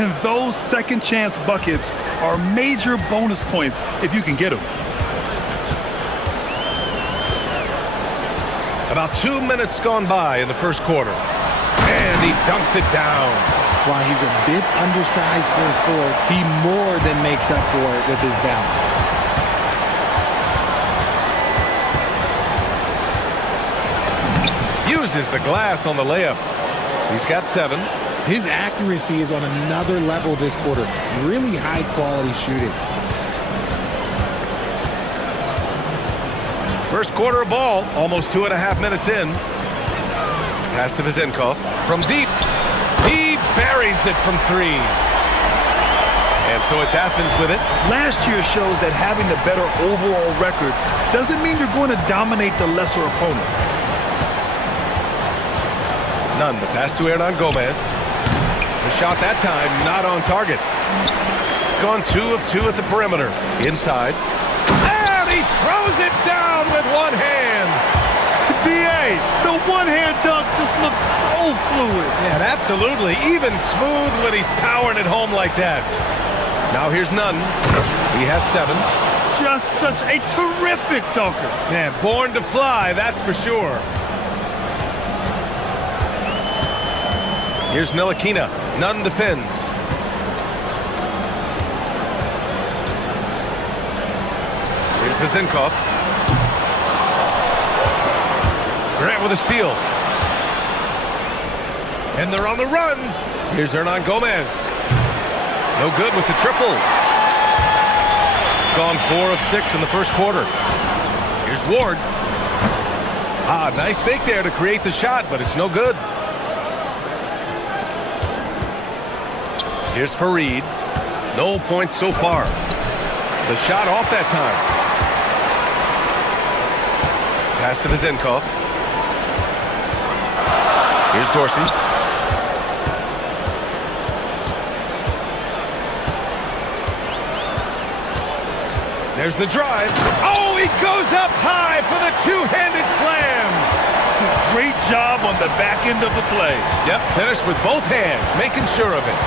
And those second chance buckets are major bonus points if you can get them. About 2 minutes gone by in the first quarter. And he dunks it down. While he's a bit undersized for a forward, he more than makes up for it with his bounce. Uses the glass on the layup. He's got 7. His accuracy is on another level this quarter. Really high quality shooting. First quarter of ball, almost 2.5 minutes in. Pass to Vezinkov from deep. He buries it from 3. And so it's Athens with it. Last year shows that having a better overall record doesn't mean you're going to dominate the lesser opponent. Nunn, the pass to Hernan Gomez. The shot that time not on target. Gone 2 of 2 at the perimeter. Inside. And he throws it down with one hand. BA, the one-hand dunk just looks so fluid. Yeah, absolutely. Even smooth when he's powering it home like that. Now here's Nunn. He has 7. Just such a terrific dunker. Man, born to fly, that's for sure. Here's Ntilikina. Nunn defends. Here's Vezinkov. Grant with a steal. And they're on the run. Here's Hernan Gomez. No good with the triple. Gone 4 of 6 in the first quarter. Here's Ward. Nice fake there to create the shot, but it's no good. Here's Fareed. No points so far. The shot off that time. Pass to Vezinkov. Here's Dorsey. There's the drive. Oh, he goes up high for the two-handed slam. Great job on the back end of the play. Yep, finished with both hands, making sure of it.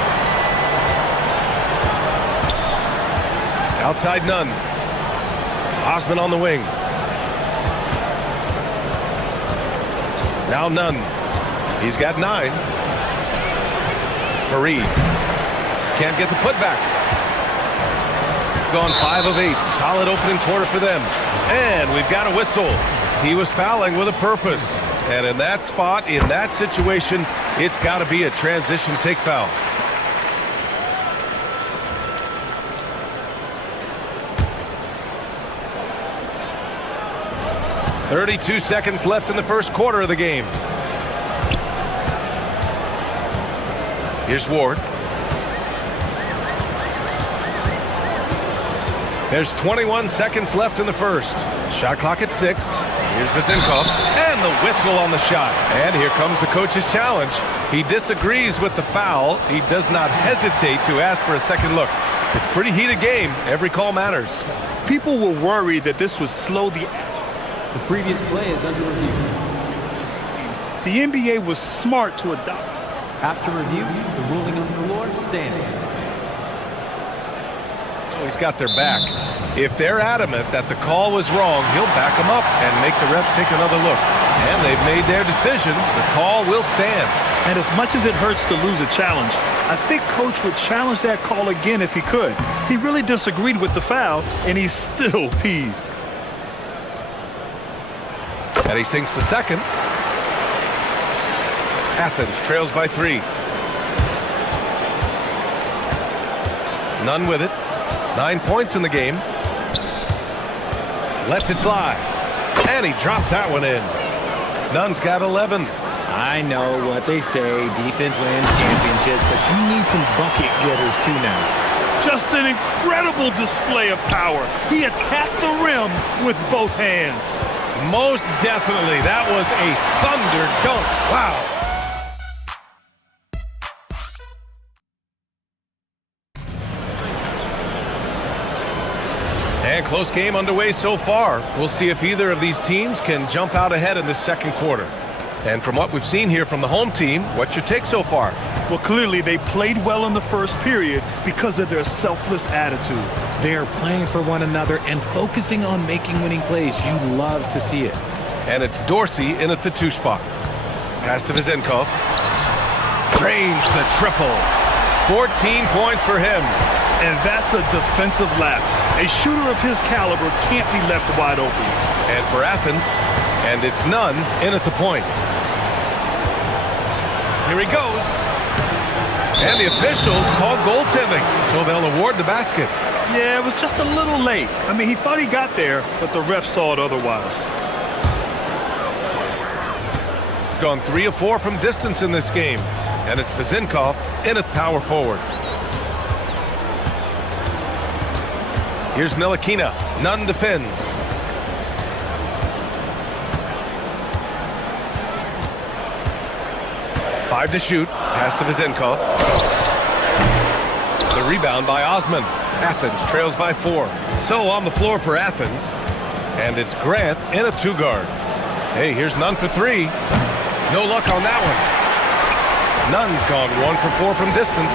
Outside Nunn. Osman on the wing. Now Nunn. He's got 9. Fareed. Can't get the putback. Gone 5 of 8. Solid opening quarter for them. And we've got a whistle. He was fouling with a purpose. And in that spot, in that situation, it's got to be a transition take foul. .32 seconds left in the first quarter of the game. Here's Ward. There's 21 seconds left in the first. Shot clock at 6. Here's Vezinkov, and the whistle on the shot. And here comes the coach's challenge. He disagrees with the foul. He does not hesitate to ask for a second look. It's a pretty heated game. Every call matters. People were worried that this would slow the previous play is under review. The NBA was smart to adopt. After review, the ruling on the floor stands. Oh, he's got their back. If they're adamant that the call was wrong, he'll back them up and make the refs take another look. And they've made their decision. The call will stand. And as much as it hurts to lose a challenge, I think Coach would challenge that call again if he could. He really disagreed with the foul, and he's still peeved. And he sinks the second. Athens trails by 3. Nunn with it. 9 points in the game. Lets it fly. And he drops that one in. Nunn's got 11. I know what they say, defense wins championships, but you need some bucket getters too now. Just an incredible display of power. He attacked the rim with both hands. Most definitely. That was a thunder dunk. Wow. And close game underway so far. We'll see if either of these teams can jump out ahead in the second quarter. And from what we've seen here from the home team, what's your take so far? Well, clearly they played well in the first period because of their selfless attitude. They're playing for one another and focusing on making winning plays. You love to see it. And it's Dorsey in at the 2 spot. Pass to Vezinkov. Drains the triple. 14 points for him. And that's a defensive lapse. A shooter of his caliber can't be left wide open. And for Athens, and it's Nunn in at the point. Here he goes. And the officials called goaltending, so they'll award the basket. Yeah, it was just a little late. I mean, he thought he got there, but the ref saw it otherwise. Gone 3 of 4 from distance in this game. And it's Vezinkov in at power forward. Here's Ntilikina. Nunn defends. Five to shoot. Pass to Vezinkov. The rebound by Osman. Athens trails by 4. So on the floor for Athens. And it's Grant in a 2-guard. Hey, here's Nunn for 3. No luck on that one. Nunn's gone 1 for 4 from distance.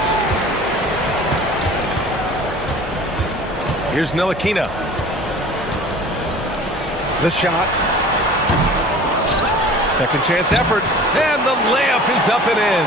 Here's Ntilikina. The shot. Second chance effort. And the layup is up and in.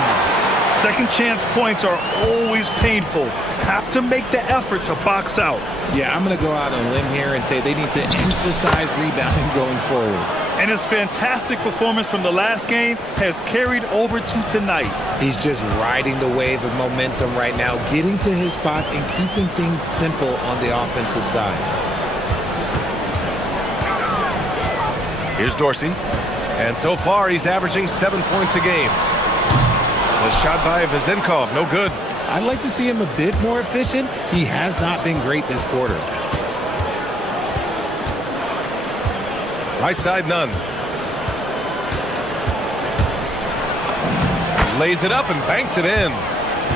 Second chance points are always painful. Have to make the effort to box out. Yeah, I'm going to go out on a limb here and say they need to emphasize rebounding going forward. And his fantastic performance from the last game has carried over to tonight. He's just riding the wave of momentum right now, getting to his spots and keeping things simple on the offensive side. Here's Dorsey. And so far, he's averaging 7 points a game. The shot by Vezinkov, no good. I'd like to see him a bit more efficient. He has not been great this quarter. Right side, Nunn. Lays it up and banks it in.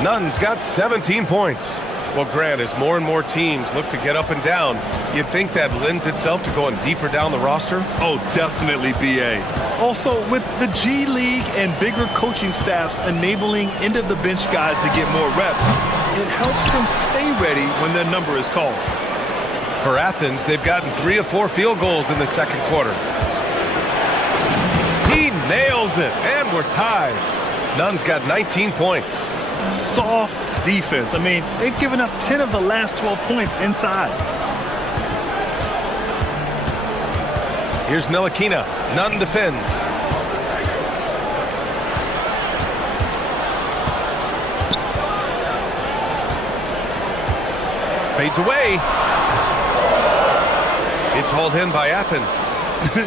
Nunn's got 17 points. Well, Grant, as more and more teams look to get up and down, you think that lends itself to going deeper down the roster? Oh, definitely, BA. Also, with the G League and bigger coaching staffs enabling end-of-the-bench guys to get more reps, it helps them stay ready when their number is called. For Athens, they've gotten 3 of 4 field goals in the second quarter. He nails it, and we're tied. Nunn's got 19 points. Soft defense. I mean, they've given up 10 of the last 12 points inside. Here's Ntilikina. Nunn defends. Fades away. It's hauled in by Athens.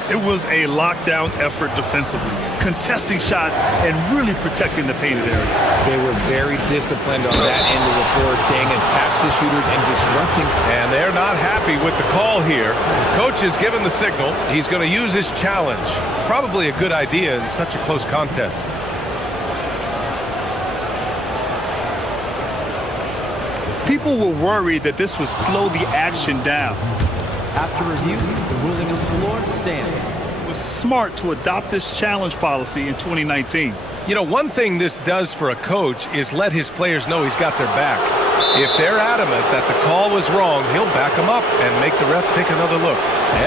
It was a lockdown effort defensively, contesting shots and really protecting the painted area. They were very disciplined on that end of the floor, staying attached to his shooters and disrupting. And they're not happy with the call here. Coach has given the signal. He's going to use his challenge. Probably a good idea in such a close contest. People were worried that this would slow the action down. After review, the ruling on the floor stands. It was smart to adopt this challenge policy in 2019. You know, one thing this does for a coach is let his players know he's got their back. If they're adamant that the call was wrong, he'll back them up and make the refs take another look.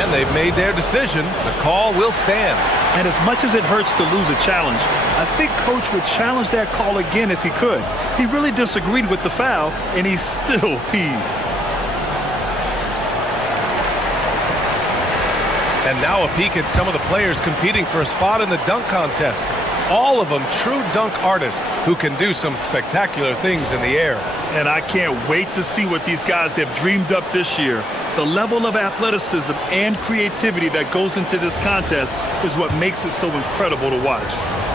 And they've made their decision. The call will stand. And as much as it hurts to lose a challenge, I think Coach would challenge that call again if he could. He really disagreed with the foul, and he's still peeved. And now a peek at some of the players competing for a spot in the dunk contest. All of them true dunk artists who can do some spectacular things in the air. And I can't wait to see what these guys have dreamed up this year. The level of athleticism and creativity that goes into this contest is what makes it so incredible to watch.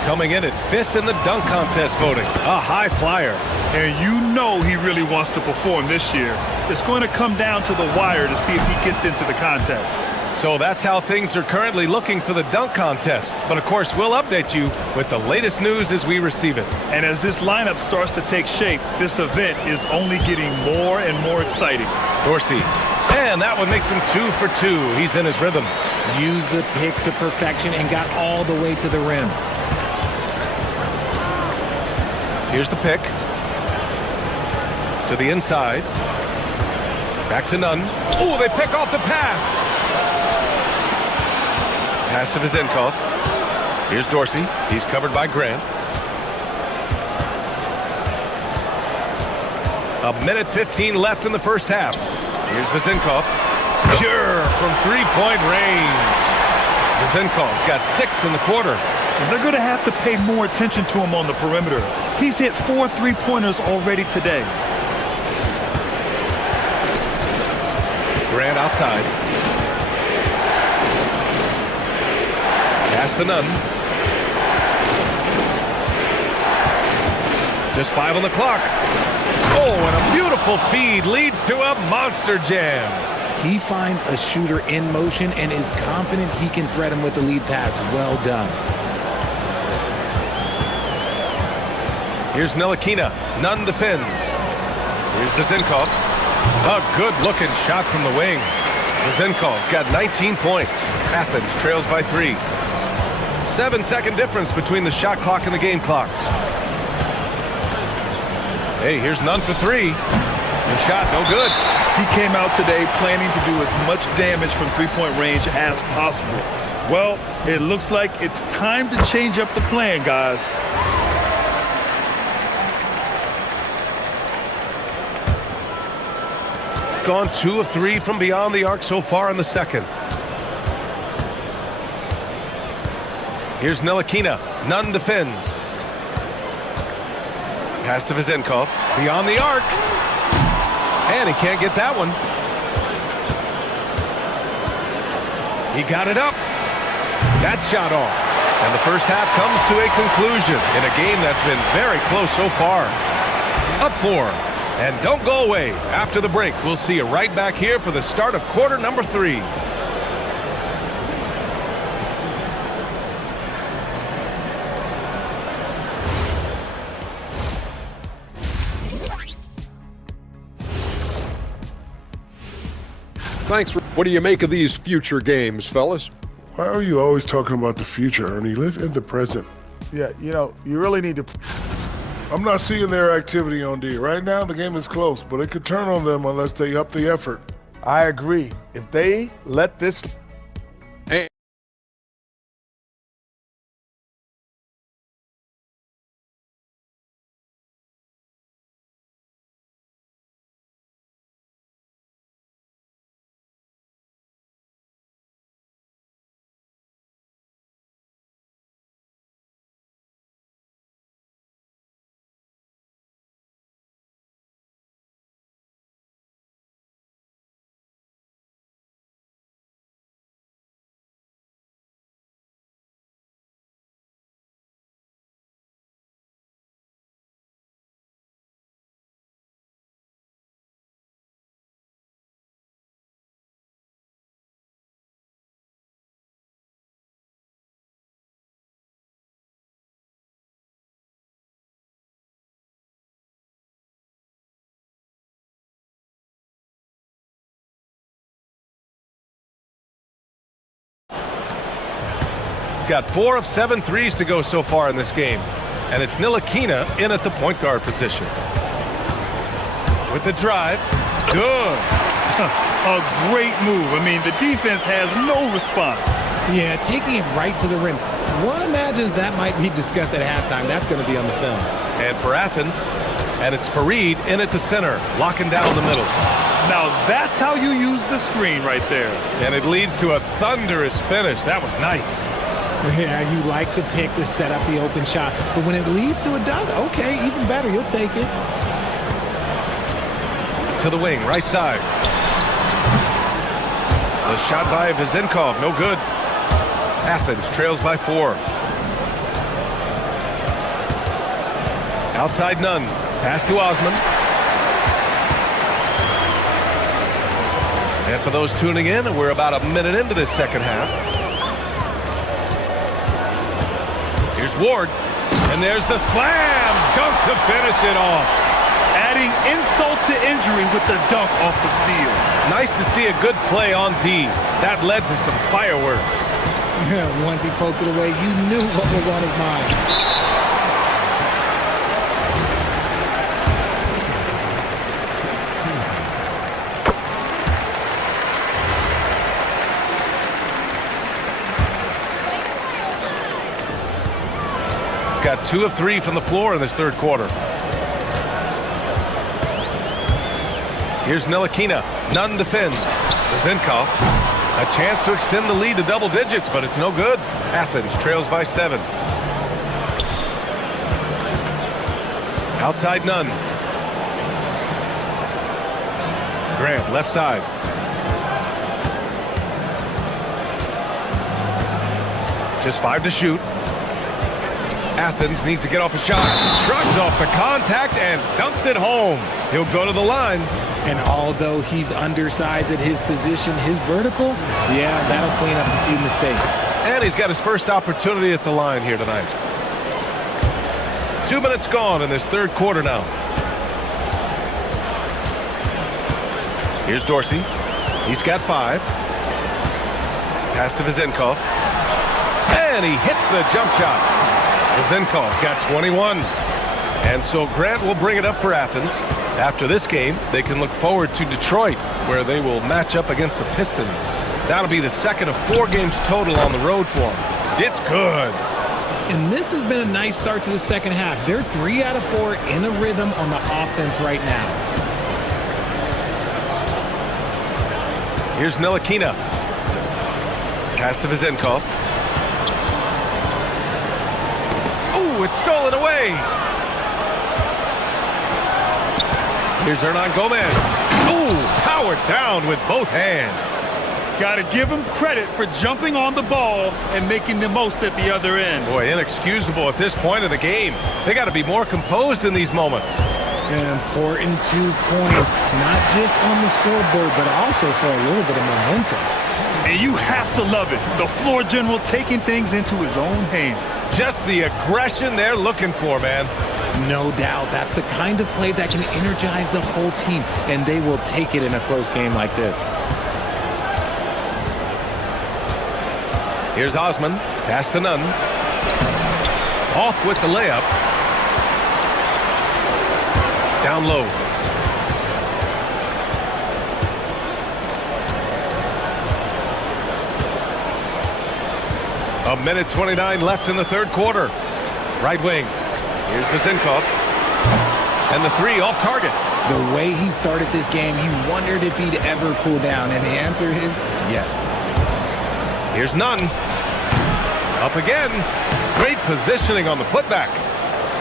Coming in at 5th in the dunk contest voting, a high flyer. And you know he really wants to perform this year. It's going to come down to the wire to see if he gets into the contest. So that's how things are currently looking for the dunk contest. But of course, we'll update you with the latest news as we receive it. And as this lineup starts to take shape, this event is only getting more and more exciting. Dorsey. And that one makes him 2 for 2. He's in his rhythm. Used the pick to perfection and got all the way to the rim. Here's the pick. To the inside. Back to Nunn. Oh, they pick off the pass. Pass to Vizenkov. Here's Dorsey. He's covered by Grant. A minute 15 left in the first half. Here's Vizenkov. Pure from three-point range. Vizenkov's got 6 in the quarter. And they're going to have to pay more attention to him on the perimeter. He's hit 4 3-pointers already today. Grant outside. Pass to Nunn. Just 5 on the clock. Oh, and a beautiful feed leads to a monster jam. He finds a shooter in motion and is confident he can thread him with the lead pass. Well done. Here's Ntilikina. Nunn defends. Here's Vizenkov. A good-looking shot from the wing. Vizenkov's got 19 points. Athens trails by 3. 7-second difference between the shot clock and the game clock. Hey, here's Nunn for 3. The shot, no good. He came out today planning to do as much damage from three-point range as possible. Well, it looks like it's time to change up the plan, guys. Gone 2 of 3 from beyond the arc so far in the second. Here's Ntilikina. Nunn defends. Pass to Vizenkov. Beyond the arc. And he can't get that one. He got it up. That shot off. And the first half comes to a conclusion in a game that's been very close so far. Up 4. And don't go away. After the break, we'll see you right back here for the start of quarter number 3. Thanks. What do you make of these future games, fellas? Why are you always talking about the future, Ernie? Live in the present. Yeah, you know, you really need to. I'm not seeing their activity on D. Right now, the game is close, but it could turn on them unless they up the effort. I agree. If they let this Got 4 of 7 threes to go so far in this game. And it's Ntilikina in at the point guard position. With the drive. Good. A great move. I mean, the defense has no response. Yeah, taking it right to the rim. One imagines that might be discussed at halftime. That's going to be on the film. And for Athens, and it's Fareed in at the center, locking down the middle. Now that's how you use the screen right there. And it leads to a thunderous finish. That was nice. Yeah, you like the pick to set up the open shot. But when it leads to a dunk, okay, even better. You'll take it. To the wing, right side. The shot by Vezenkov, no good. Athens trails by 4. Outside Nunn. Pass to Osman. And for those tuning in, we're about a minute into this second half. Here's Ward. And there's the slam dunk to finish it off. Adding insult to injury with the dunk off the steal. Nice to see a good play on D. That led to some fireworks. Once he poked it away, you knew what was on his mind. Got 2 of 3 from the floor in this third quarter. Here's Ntilikina. Nunn defends. Vezenkov. A chance to extend the lead to double digits, but it's no good. Athens trails by 7. Outside Nunn. Grant, left side. Just 5 to shoot. Athens needs to get off a shot. Shrugs off the contact and dunks it home. He'll go to the line. And although he's undersized at his position, his vertical, yeah, that'll clean up a few mistakes. And he's got his first opportunity at the line here tonight. 2 minutes gone in this third quarter now. Here's Dorsey. He's got 5. Pass to Vezenkov. And he hits the jump shot. Vezenkov's got 21. And so Grant will bring it up for Athens. After this game, they can look forward to Detroit, where they will match up against the Pistons. That'll be the second of 4 games total on the road for them. It's good. And this has been a nice start to the second half. They're 3 out of 4 in a rhythm on the offense right now. Here's Ntilikina. Pass to Vezenkov. Ooh, it's stolen away. Here's Hernan Gomez. Ooh, powered down with both hands. Got to give him credit for jumping on the ball and making the most at the other end. Boy, inexcusable at this point of the game. They got to be more composed in these moments. An important 2 points, not just on the scoreboard, but also for a little bit of momentum. And you have to love it. The floor general taking things into his own hands. Just the aggression they're looking for, man. No doubt. That's the kind of play that can energize the whole team, and they will take it in a close game like this. Here's Osman. Pass to Nunn. Off with the layup. Down low. A minute 29 left in the third quarter. Right wing. Here's Vezenkov. And the 3 off target. The way he started this game, you wondered if he'd ever cool down, and the answer is yes. Here's Nunn. Up again. Great positioning on the putback.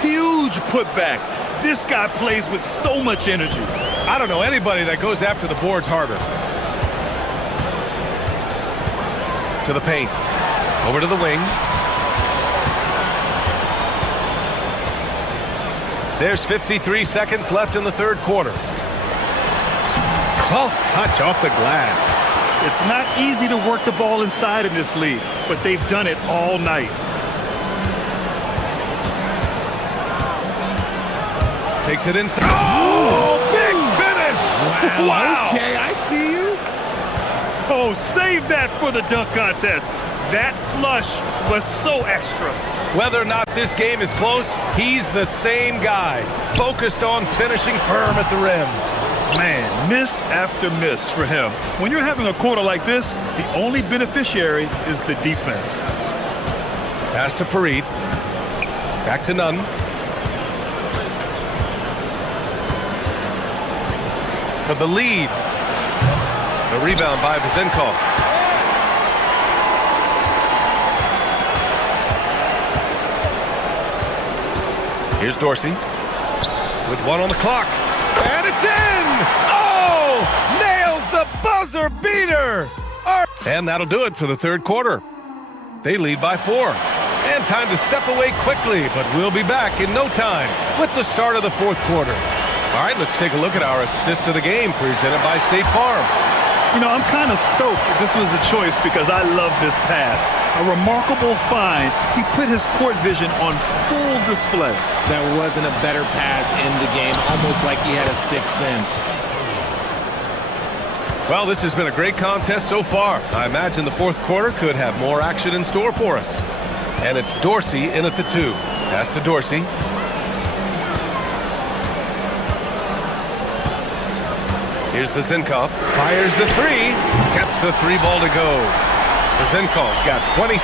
Huge putback. This guy plays with so much energy. I don't know anybody that goes after the boards harder. To the paint. Over to the wing. There's 53 seconds left in the third quarter. Soft touch off the glass. It's not easy to work the ball inside in this league, but they've done it all night. Takes it inside. Oh, big finish! Wow. Okay, I see you. Oh, save that for the dunk contest. That flush was so extra. Whether or not this game is close, he's the same guy, focused on finishing firm at the rim. Man, miss after miss for him. When you're having a quarter like this, the only beneficiary is the defense. Pass to Fareed. Back to Nunn. For the lead. The rebound by Vizenkov. Here's Dorsey with one on the clock. And it's in! Oh! Nails the buzzer beater! And that'll do it for the third quarter. They lead by 4. And time to step away quickly, but we'll be back in no time with the start of the fourth quarter. All right, let's take a look at our assist of the game presented by State Farm. You know, I'm kind of stoked that this was a choice because I love this pass. A remarkable find. He put his court vision on full display. There wasn't a better pass in the game, almost like he had a sixth sense. Well, this has been a great contest so far. I imagine the fourth quarter could have more action in store for us. And it's Dorsey in at the 2. Pass to Dorsey. Here's Vizenkov. Fires the 3. Gets the 3 ball to go. Vizenkov's got 26.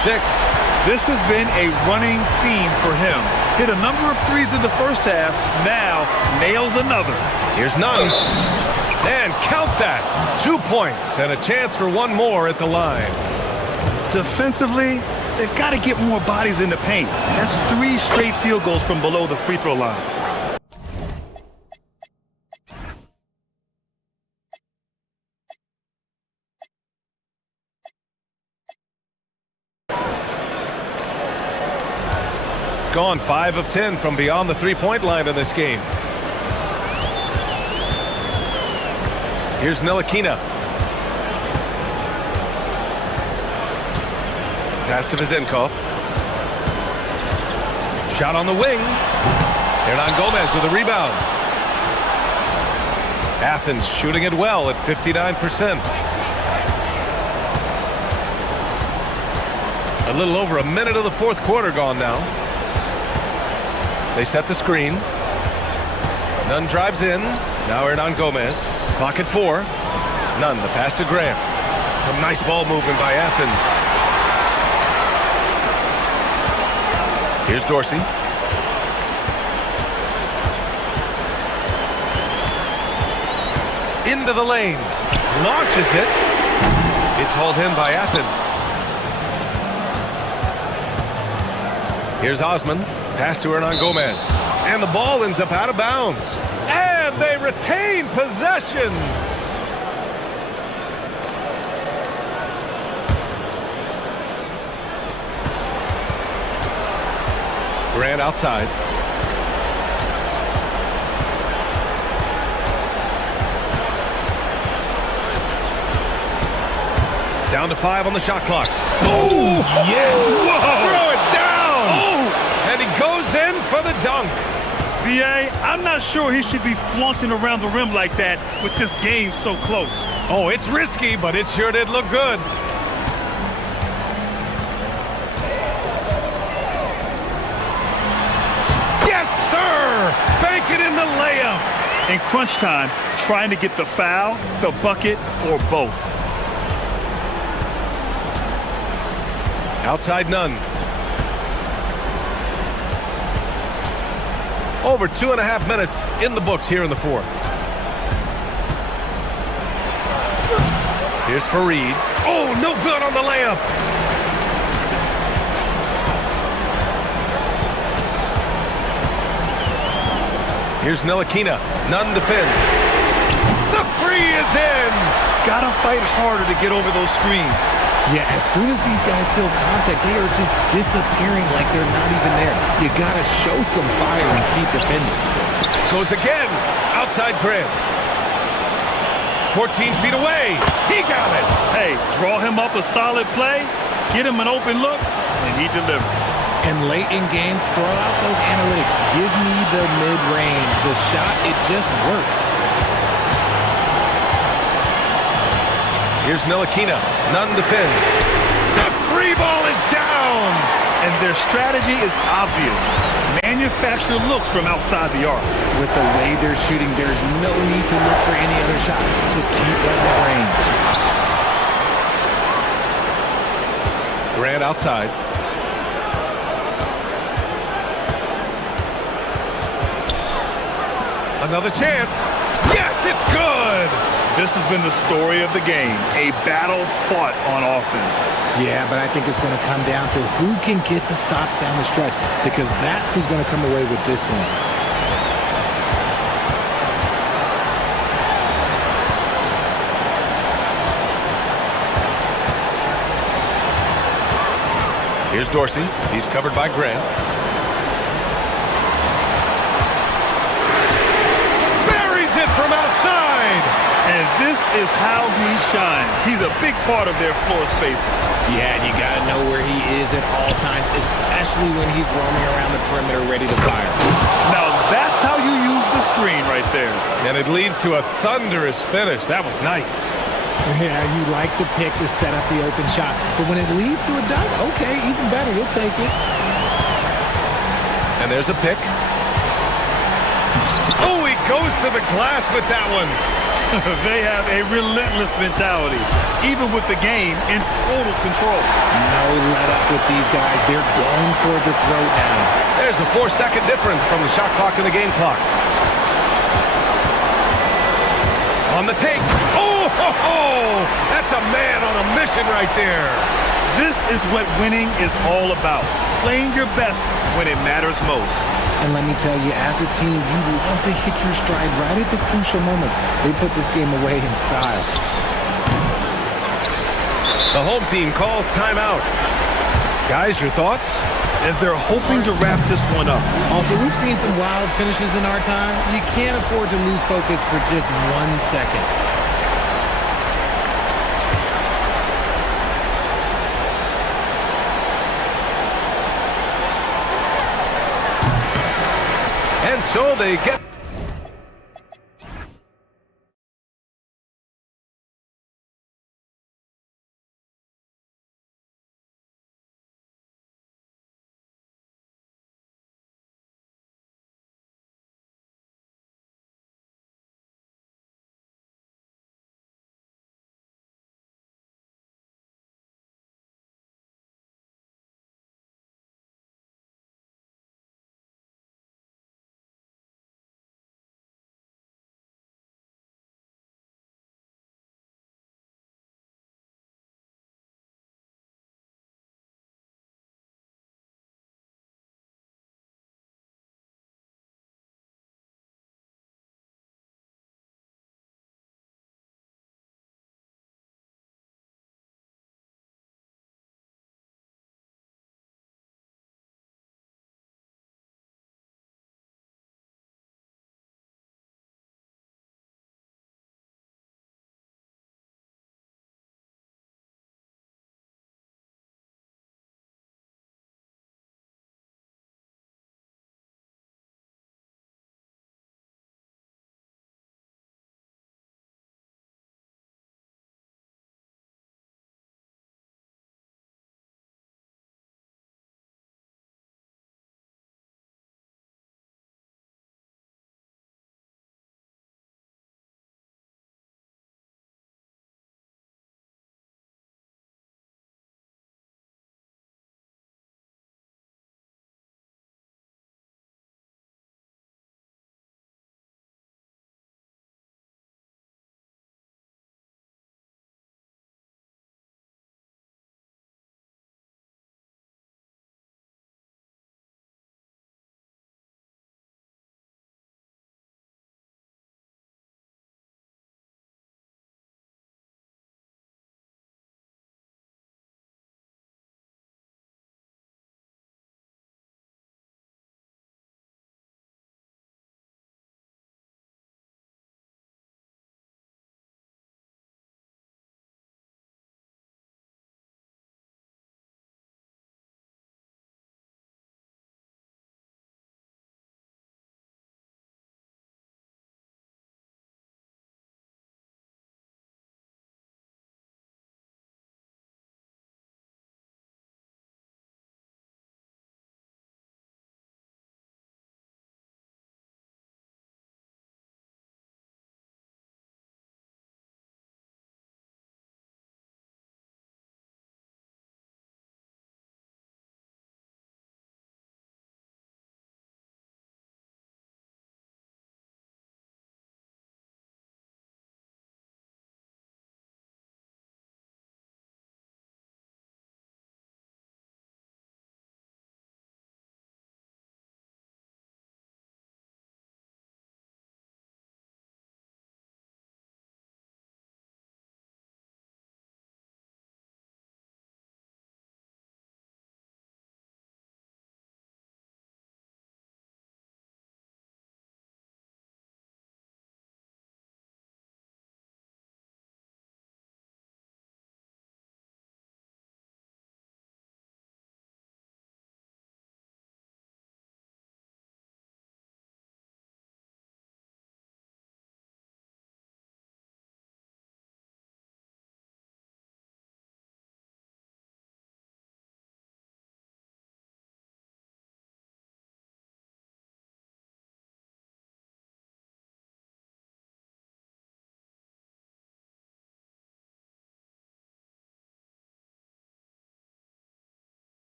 This has been a running theme for him. Hit a number of threes in the first half. Now nails another. Here's Nunn. And count that. 2 points and a chance for one more at the line. Defensively, they've got to get more bodies in the paint. That's 3 straight field goals from below the free throw line. Gone 5 of 10 from beyond the three-point line in this game. Here's Ntilikina. Pass to Vizenkov. Shot on the wing. Hernan Gomez with a rebound. Athens shooting it well at 59%. A little over a minute of the fourth quarter gone now. They set the screen. Nunn drives in. Now Hernan Gomez. Clock at 4. Nunn, the pass to Graham. Some nice ball movement by Athens. Here's Dorsey. Into the lane. Launches it. It's hauled in by Athens. Here's Osman. Pass to Hernan Gomez. And the ball ends up out of bounds. And they retain possession. Grant outside. Down to 5 on the shot clock. Oh, yes! Whoa. Throw it down! Oh. And he goes in for the dunk. B.A., I'm not sure he should be flaunting around the rim like that with this game so close. Oh, it's risky, but it sure did look good. Yes, sir! Bank it in the layup. In crunch time, trying to get the foul, the bucket, or both. Outside Nunn. Over 2.5 minutes in the books here in the fourth. Here's Fareed. Oh, no good on the layup. Here's Ntilikina. Nunn defends. The 3 is in. Gotta fight harder to get over those screens. Yeah, as soon as these guys feel contact, they are just disappearing like they're not even there. You gotta show some fire and keep defending. Goes again. Outside Graham. 14 feet away. He got it. Hey, draw him up a solid play, get him an open look, and he delivers. And late in games, throw out those analytics. Give me the mid-range. The shot, it just works. Here's Ntilikina. Nunn defends. The 3 ball down. And their strategy is obvious. Manufacture looks from outside the arc. With the way they're shooting, there's no need to look for any other shot. Just keep letting it rain. Grant outside. Another chance. Yes, it's good. This has been the story of the game, a battle fought on offense. Yeah, but I think it's going to come down to who can get the stops down the stretch, because that's who's going to come away with this one. Here's Dorsey. He's covered by Grant. Buries it from outside. And this is how he shines. He's a big part of their floor spacing. Yeah, and you got to know where he is at all times, especially when he's roaming around the perimeter ready to fire. Now that's how you use the screen right there. And it leads to a thunderous finish. That was nice. Yeah, you like the pick to set up the open shot. But when it leads to a dunk, okay, even better. You'll take it. And there's a pick. Oh, he goes to the glass with that one. They have a relentless mentality, even with the game in total control. No let up with these guys. They're going for the throat now. There's a 4-second difference from the shot clock and the game clock. On the take. Oh, ho, ho! That's a man on a mission right there. This is what winning is all about. Playing your best when it matters most. And let me tell you, as a team, you love to hit your stride right at the crucial moments. They put this game away in style. The home team calls timeout. Guys, your thoughts? And they're hoping to wrap this one up. Also, we've seen some wild finishes in our time. You can't afford to lose focus for just 1 second. And so they get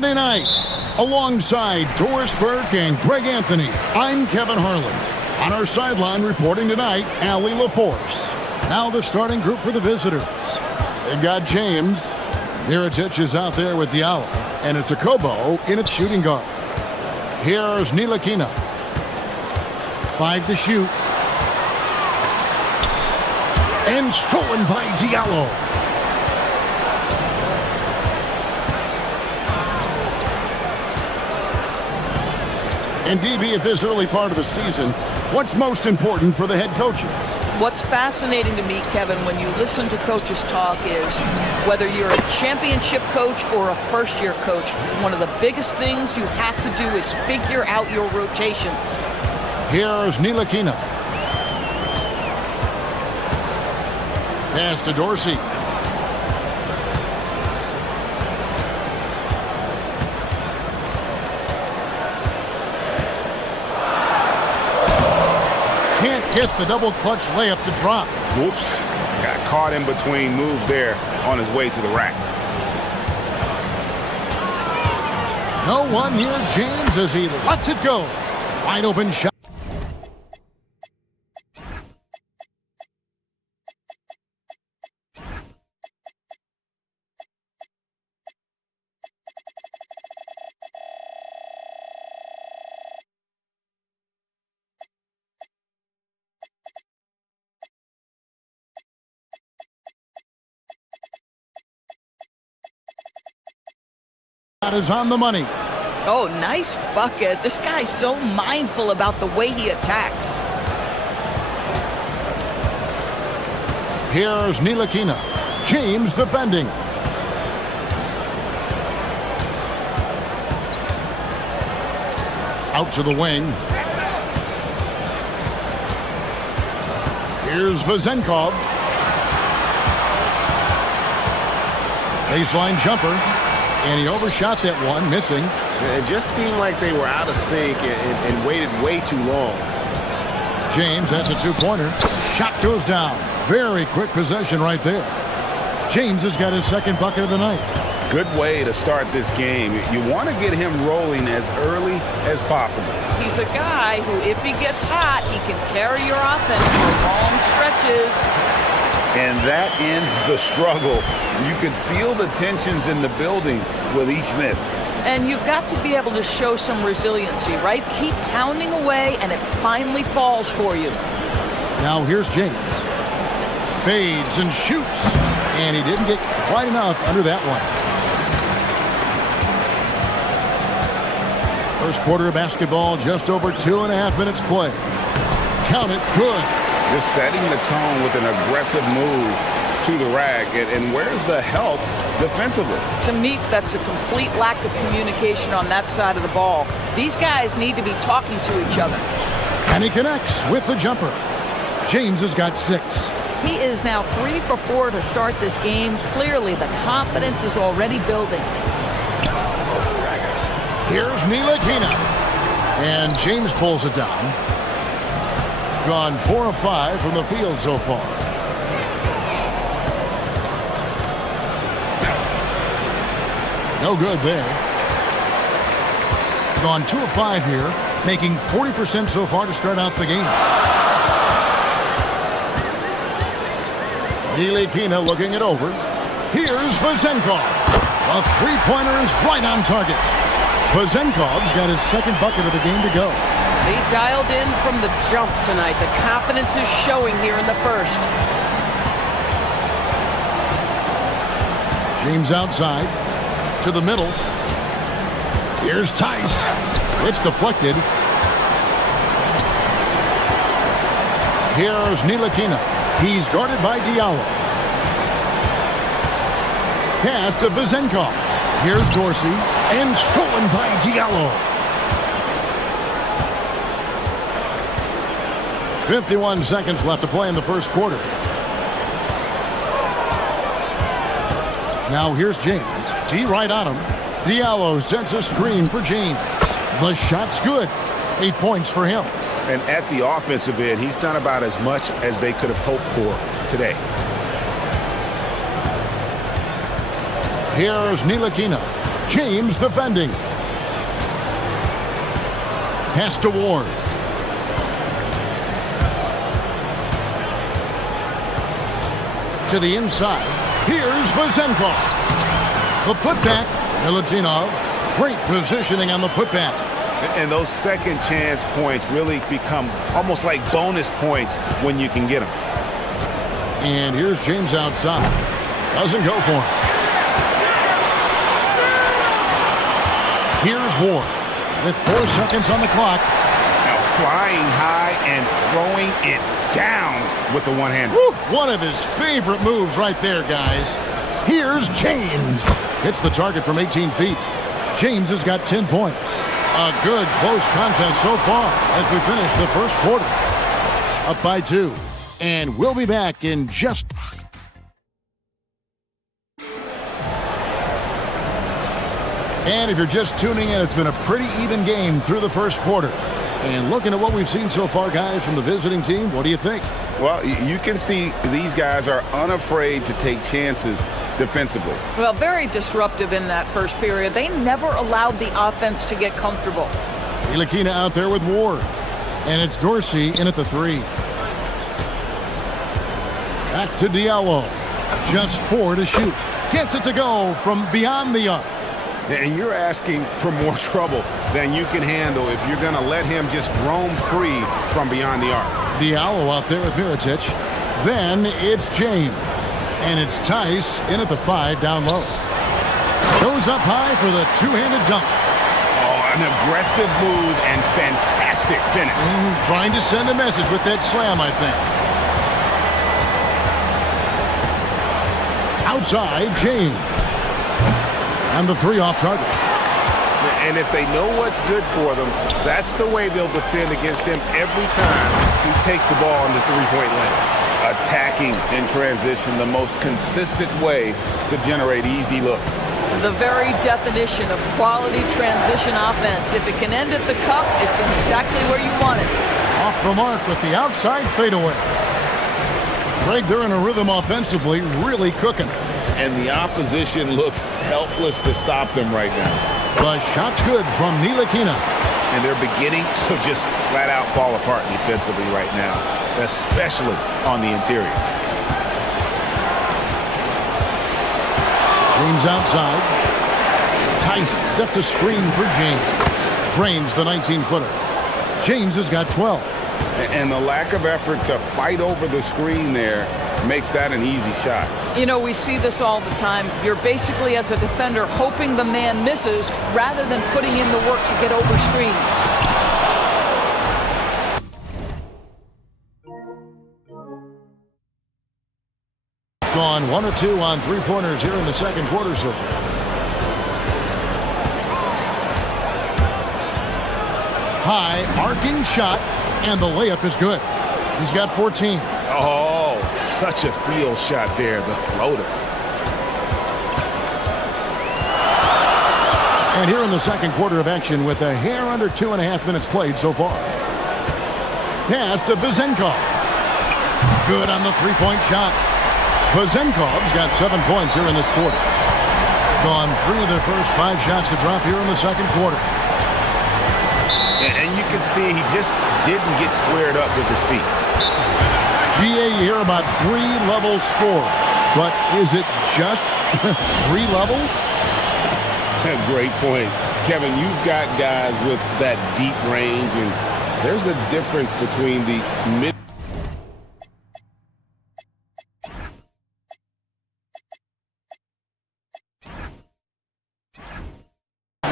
Monday night, alongside Doris Burke and Greg Anthony, I'm Kevin Harlan. On our sideline reporting tonight, Allie LaForce. Now the starting group for the visitors. They've got James. Miritich is out there with Diallo. And it's a Kobo in its shooting guard. Here's Ntilikina. 5 to shoot. And stolen by Diallo. And DB, at this early part of the season, what's most important for the head coaches? What's fascinating to me, Kevin, when you listen to coaches talk is whether you're a championship coach or a first-year coach, one of the biggest things you have to do is figure out your rotations. Here's Ntilikina. Pass to Dorsey. Can't get the double clutch layup to drop. Whoops. Got caught in between moves there on his way to the rack. No one near James as he lets it go. Wide open shot. Is on the money. Oh, nice bucket. This guy's so mindful about the way he attacks. Here's Ntilikina. James defending. Out to the wing. Here's Vezenkov. Baseline jumper. And he overshot that one, missing. It just seemed like they were out of sync and waited way too long. James, that's a two-pointer. Shot goes down. Very quick possession right there. James has got his second bucket of the night. Good way to start this game. You want to get him rolling as early as possible. He's a guy who, if he gets hot, he can carry your offense for long stretches. And that ends the struggle. You can feel the tensions in the building with each miss. And you've got to be able to show some resiliency, right? Keep pounding away, and it finally falls for you. Now here's James. Fades and shoots. And he didn't get quite enough under that one. First quarter of basketball, just over 2.5 minutes play. Count it, good. Just setting the tone with an aggressive move to the rack. And where's the help defensively? To me, that's a complete lack of communication on that side of the ball. These guys need to be talking to each other. And he connects with the jumper. James has got 6. He is now 3 for 4 to start this game. Clearly, the confidence is already building. Here's Ntilikina. And James pulls it down. Gone 4 of 5 from the field so far. No good there. Gone 2 of 5 here, making 40% so far to start out the game. Ntilikina looking it over. Here's Vezenkov. A three-pointer is right on target. Vezenkov's got his second bucket of the game to go. They dialed in from the jump tonight. The confidence is showing here in the first. James outside to the middle. Here's Tice. It's deflected. Here's Ntilikina. He's guarded by Diallo. Pass to Vezenkov. Here's Dorsey. And stolen by Diallo. 51 seconds left to play in the first quarter. Now here's James. D right on him. Diallo sets a screen for James. The shot's good. 8 points for him. And at the offensive end, he's done about as much as they could have hoped for today. Here's Ntilikina. James defending. Pass to Ward. To the inside. Here's Vazenkov. The putback. Milutinov. Great positioning on the putback. And those second chance points really become almost like bonus points when you can get them. And here's James outside. Doesn't go for him. Here's Ward with 4 seconds on the clock. Now flying high and throwing it down with the one-hander. One of his favorite moves right there, guys. Here's James. Hits the target from 18 feet. James has got 10 points. A good close contest so far as we finish the first quarter. Up by 2. And we'll be back in just... And if you're just tuning in, it's been a pretty even game through the first quarter. And looking at what we've seen so far, guys, from the visiting team, what do you think? Well, you can see these guys are unafraid to take chances defensively. Well, very disruptive in that first period. They never allowed the offense to get comfortable. Ntilikina out there with Ward. And it's Dorsey in at the 3. Back to Diallo. Just 4 to shoot. Gets it to go from beyond the arc. And you're asking for more trouble than you can handle if you're going to let him just roam free from beyond the arc. Diallo out there with Mirotic. Then it's James. And it's Tice in at the 5 down low. Goes up high for the two-handed dunk. Oh, an aggressive move and fantastic finish. Trying to send a message with that slam, I think. Outside, James. And the 3 off target. And if they know what's good for them, that's the way they'll defend against him every time he takes the ball in the three-point lane. Attacking in transition, the most consistent way to generate easy looks. The very definition of quality transition offense. If it can end at the cup, it's exactly where you want it. Off the mark with the outside fadeaway. Greg, they're in a rhythm offensively, really cooking. And the opposition looks helpless to stop them right now. The shot's good from Ntilikina. And they're beginning to just flat out fall apart defensively right now, especially on the interior. James outside. Tice sets a screen for James. Drains the 19-footer. James has got 12. And the lack of effort to fight over the screen there makes that an easy shot. You know, we see this all the time. You're basically, as a defender, hoping the man misses rather than putting in the work to get over screens. Gone 1 or 2 on 3-pointers here in the second quarter so far. High arcing shot, and the layup is good. He's got 14. Oh, such a field shot there, the floater. And here in the second quarter of action with a hair under 2.5 minutes played so far. Pass to Vazenkov. Good on the three-point shot. Vazenkov's got 7 points here in this quarter. Gone 3 of their first 5 shots to drop here in the second quarter. And you can see he just didn't get squared up with his feet. GA, you hear about 3 levels score, but is it just 3 levels? Great point. Kevin, you've got guys with that deep range, and there's a difference between the mid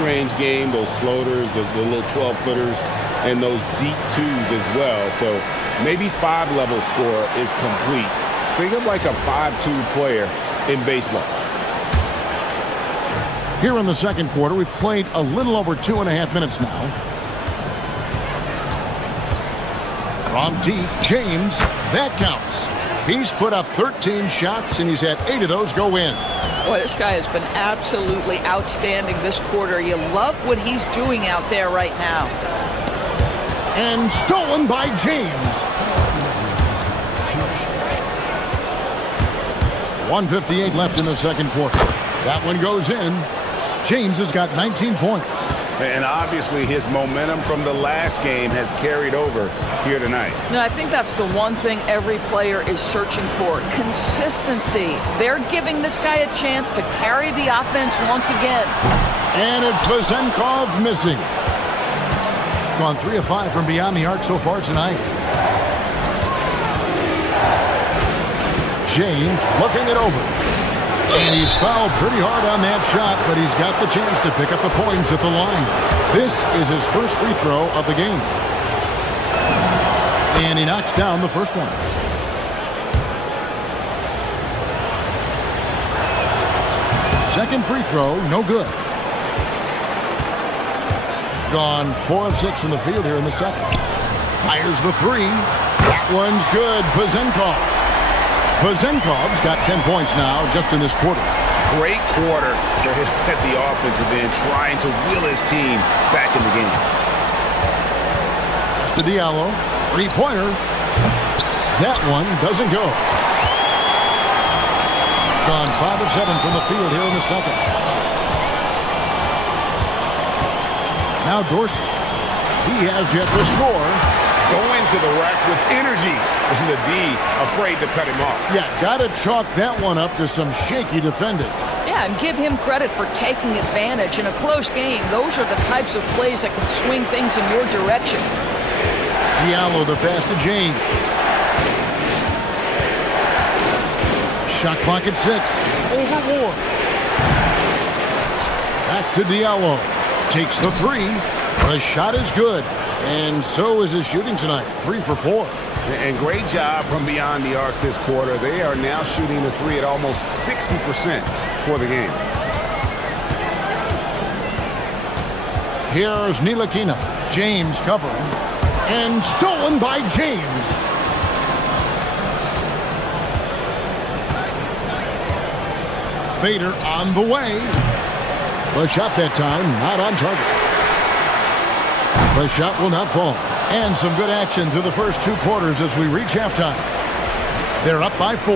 range game, those floaters, the little 12-footers, and those deep 2s as well. So maybe 5-level score is complete. Think of like a 5-2 player in baseball. Here in the second quarter, we've played a little over 2.5 minutes now. From deep, James, that counts. He's put up 13 shots, and he's had 8 of those go in. Boy, this guy has been absolutely outstanding this quarter. You love what he's doing out there right now. And stolen by James. 1:58 left in the second quarter. That one goes in. James has got 19 points. And obviously his momentum from the last game has carried over here tonight. No, I think that's the one thing every player is searching for. Consistency. They're giving this guy a chance to carry the offense once again. And it's Vezenkov missing. Gone 3 of 5 from beyond the arc so far tonight. James looking it over. And he's fouled pretty hard on that shot, but he's got the chance to pick up the points at the line. This is his first free throw of the game. And he knocks down the first one. Second free throw, no good. Gone 4 of 6 from the field here in the second. Fires the three. That one's good. Vezenkov's got 10 points now just in this quarter. Great quarter for him at the offensive end, trying to wheel his team back in the game. To Diallo, three-pointer. That one doesn't go. Gone 5 of 7 from the field here in the second. Now Dorsey. He has yet to score. Going to the rack with energy. And the D afraid to cut him off. Yeah, got to chalk that one up to some shaky defending. Yeah, and give him credit for taking advantage in a close game. Those are the types of plays that can swing things in your direction. Diallo, the pass to James. Shot clock at 6. Over Ward. Back to Diallo. Takes the three. The shot is good. And so is his shooting tonight. 3 for 4. And great job from beyond the arc this quarter. They are now shooting the three at almost 60% for the game. Here's Ntilikina. James covering. And stolen by James. Fader on the way. The shot that time not on target. The shot will not fall. And some good action through the first 2 quarters as we reach halftime. They're up by 4.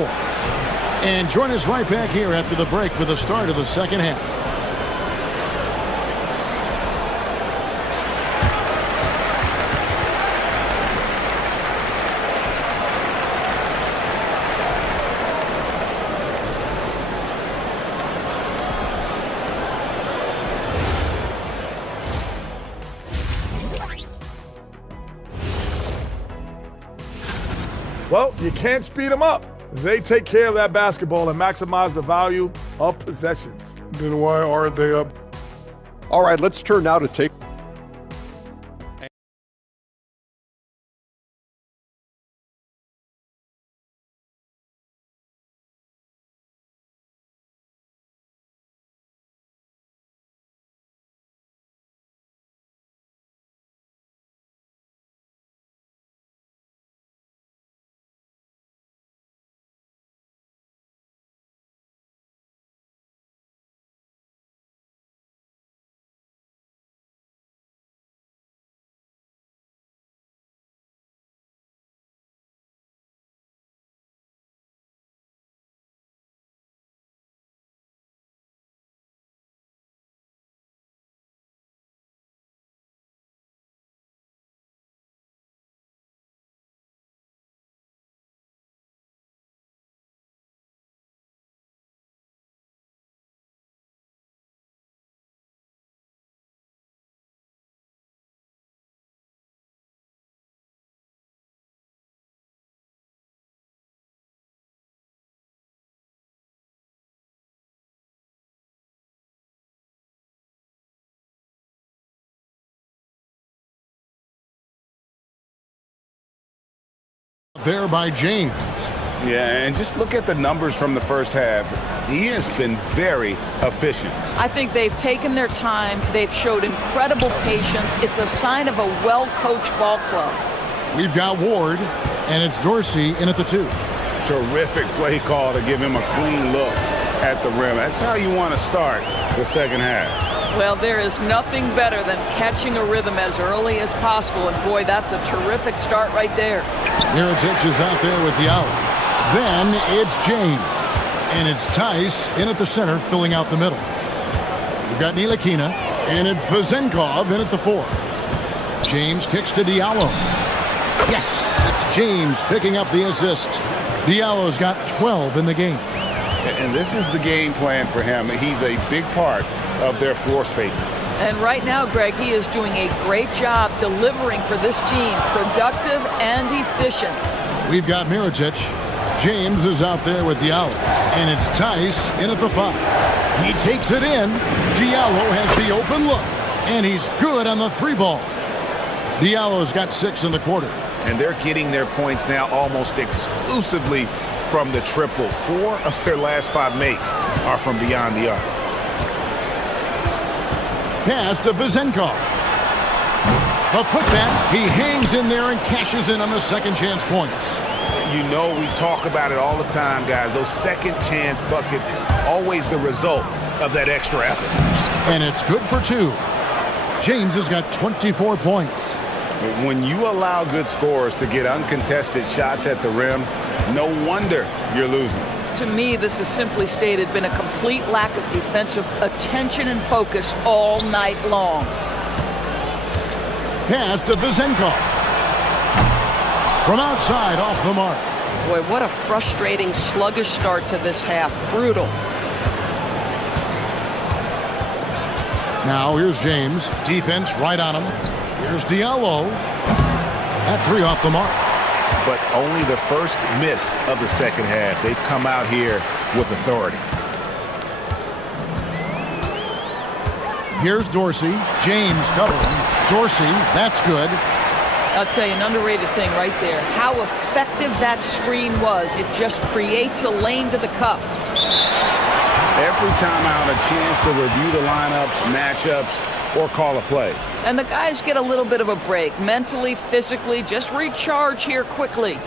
And join us right back here after the break for the start of the second half. Well, you can't speed them up. They take care of that basketball and maximize the value of possessions. Then why aren't they up? All right, let's turn now to take. There by James. Yeah, and just look at the numbers from the first half. He has been very efficient. I think they've taken their time. They've showed incredible patience. It's a sign of a well-coached ball club. We've got Ward, and it's Dorsey in at the 2. Terrific play call to give him a clean look at the rim. That's how you want to start the second half. Well, there is nothing better than catching a rhythm as early as possible, and boy, that's a terrific start right there. Mirotic is out there with Diallo. Then it's James. And it's Tice in at the center, filling out the middle. We've got Ntilikina, and it's Vezenkov in at the 4. James kicks to Diallo. Yes, it's James picking up the assist. Diallo's got 12 in the game. And this is the game plan for him. He's a big part of their floor spacing. And right now, Greg, he is doing a great job delivering for this team, productive and efficient. We've got Mirotic. James is out there with Diallo. And it's Tice in at the 5. He takes it in. Diallo has the open look. And he's good on the 3 ball. Diallo's got 6 in the quarter. And they're getting their points now almost exclusively from the triple. 4 of their last 5 makes are from beyond the arc. Pass to Vezenkov. The putback. He hangs in there and cashes in on the second chance points. You know, we talk about it all the time, guys. Those second chance buckets, always the result of that extra effort. And it's good for 2. James has got 24 points. When you allow good scorers to get uncontested shots at the rim, no wonder you're losing. To me, this has simply stated been a complete lack of defensive attention and focus all night long. Pass to Vezenkov. From outside, off the mark. Boy, what a frustrating, sluggish start to this half. Brutal. Now here's James. Defense right on him. Here's Diallo. That 3 off the mark. But only the first miss of the second half. They've come out here with authority. Here's Dorsey. James covering. Dorsey, that's good. I'll tell you, an underrated thing right there. How effective that screen was. It just creates a lane to the cup. Every time out, a chance to review the lineups, matchups, or call a play. And the guys get a little bit of a break. Mentally, physically, just recharge here quickly.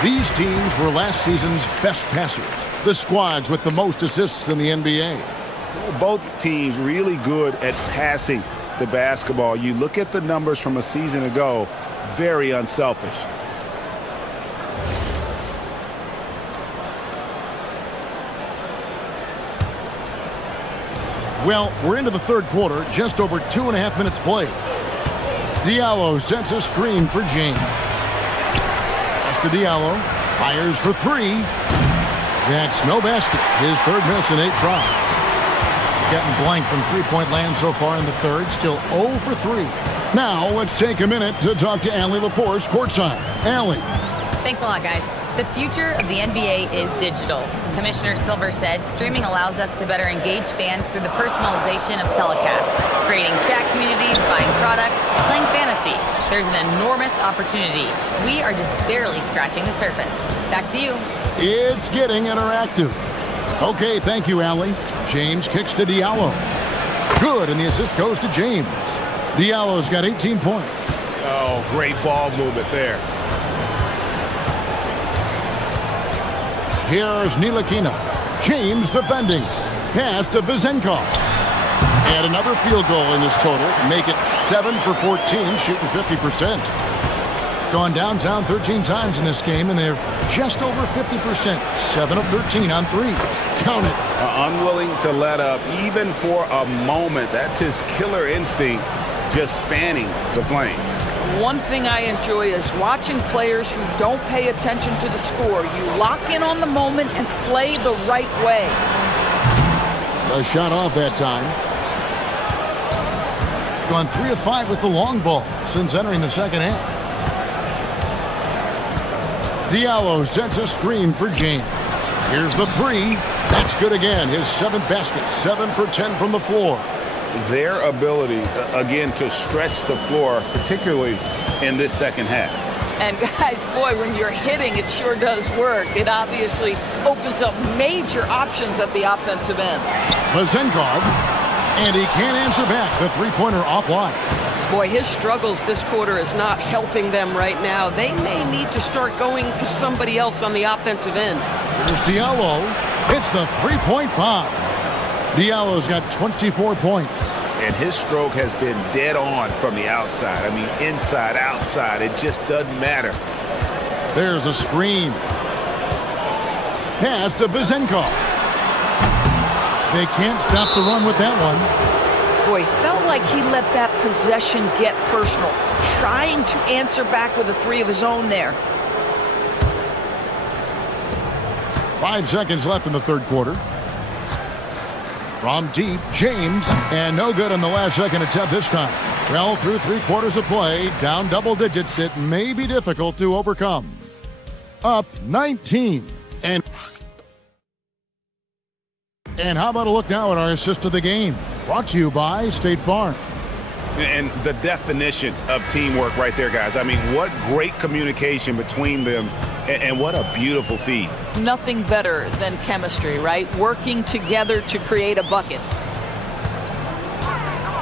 These teams were last season's best passers, the squads with the most assists in the NBA. Both teams really good at passing the basketball. You look at the numbers from a season ago, very unselfish. Well, we're into the third quarter, just over 2.5 minutes played. Diallo sends a screen for James. To Diallo, fires for 3. That's no basket. His third miss in 8 tries. Getting blank from three-point land so far in the third. Still 0 for 3. Now let's take a minute to talk to Allie LaForce courtside. Allie. Thanks a lot, guys. The future of the NBA is digital. Commissioner Silver said streaming allows us to better engage fans through the personalization of telecasts, creating chat communities, buying products, playing fantasy. There's an enormous opportunity. We are just barely scratching the surface. Back to you. It's getting interactive. Okay, thank you, Allie. James kicks to Diallo. Good, and the assist goes to James. Diallo's got 18 points. Oh, great ball movement there. Here's Ntilikina. James defending. Pass to Vezenkov. And another field goal in this total. Make it 7 for 14, shooting 50%. Gone downtown 13 times in this game, and they're just over 50%. 7 of 13 on 3s. Count it. Unwilling to let up, even for a moment. That's his killer instinct, just fanning the flame. One thing I enjoy is watching players who don't pay attention to the score. You lock in on the moment and play the right way. A shot off that time. Gone 3 of 5 with the long ball since entering the second half. Diallo sets a screen for James. Here's the 3. That's good again. His 7th basket. 7 for 10 from the floor. Their ability, again, to stretch the floor, particularly in this second half. And guys, boy, when you're hitting, it sure does work. It obviously opens up major options at the offensive end. Vezenkov, and he can't answer back. The three-pointer offline. Boy, his struggles this quarter is not helping them right now. They may need to start going to somebody else on the offensive end. Here's Diallo. It's the three-point bomb. Diallo's got 24 points. And his stroke has been dead on from the outside. I mean, inside, outside, it just doesn't matter. There's a screen. Pass to Vizenkov. They can't stop the run with that one. Boy, felt like he let that possession get personal, trying to answer back with a three of his own there. 5 seconds left in the third quarter. From deep, James, and no good on the last second attempt this time. Well, through 3 quarters of play, down double digits, it may be difficult to overcome. Up 19. And how about a look now at our assist of the game? Brought to you by State Farm. And the definition of teamwork right there, guys. I mean, what great communication between them, and what a beautiful feed. Nothing better than chemistry, right? Working together to create a bucket.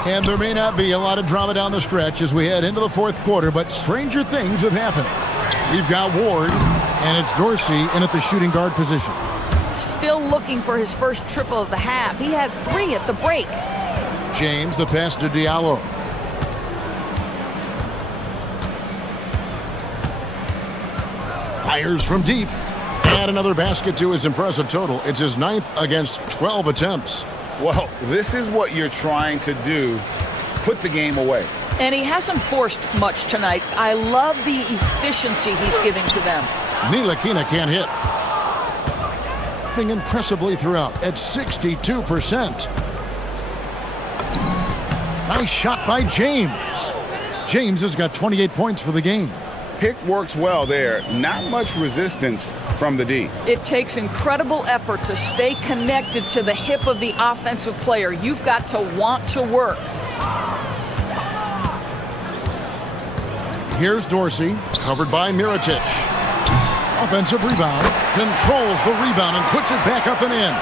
And there may not be a lot of drama down the stretch as we head into the fourth quarter, but stranger things have happened. We've got Ward, and it's Dorsey in at the shooting guard position. Still looking for his first triple of the half. He had 3 at the break. James, the pass to Diallo. Fires from deep. Add another basket to his impressive total. It's his 9th against 12 attempts. Well, this is what you're trying to do. Put the game away. And he hasn't forced much tonight. I love the efficiency he's giving to them. Ntilikina can't hit. Impressively throughout at 62%. Nice shot by James. James has got 28 points for the game. Pick works well there. Not much resistance from the D. It takes incredible effort to stay connected to the hip of the offensive player. You've got to want to work. Here's Dorsey, covered by Mirotic. Offensive rebound, controls the rebound and puts it back up and in.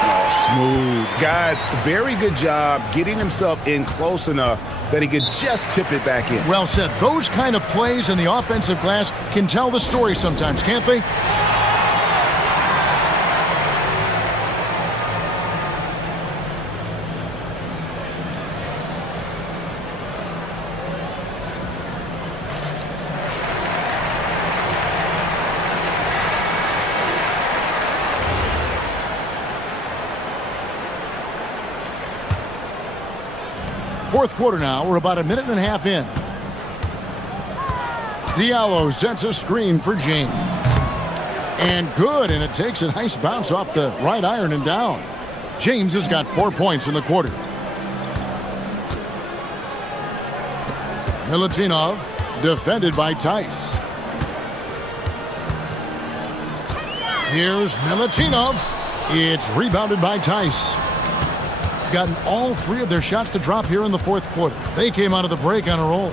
Oh, smooth. Guys, very good job getting himself in close enough that he could just tip it back in. Well said. Those kind of plays in the offensive glass can tell the story sometimes, can't they? Fourth quarter now. We're about a minute and a half in. Diallo sets a screen for James. And good, and it takes a nice bounce off the right iron and down. James has got 4 points in the quarter. Milutinov, defended by Tice. Here's Milutinov. It's rebounded by Tice. Gotten all 3 of their shots to drop here in the fourth quarter. They came out of the break on a roll.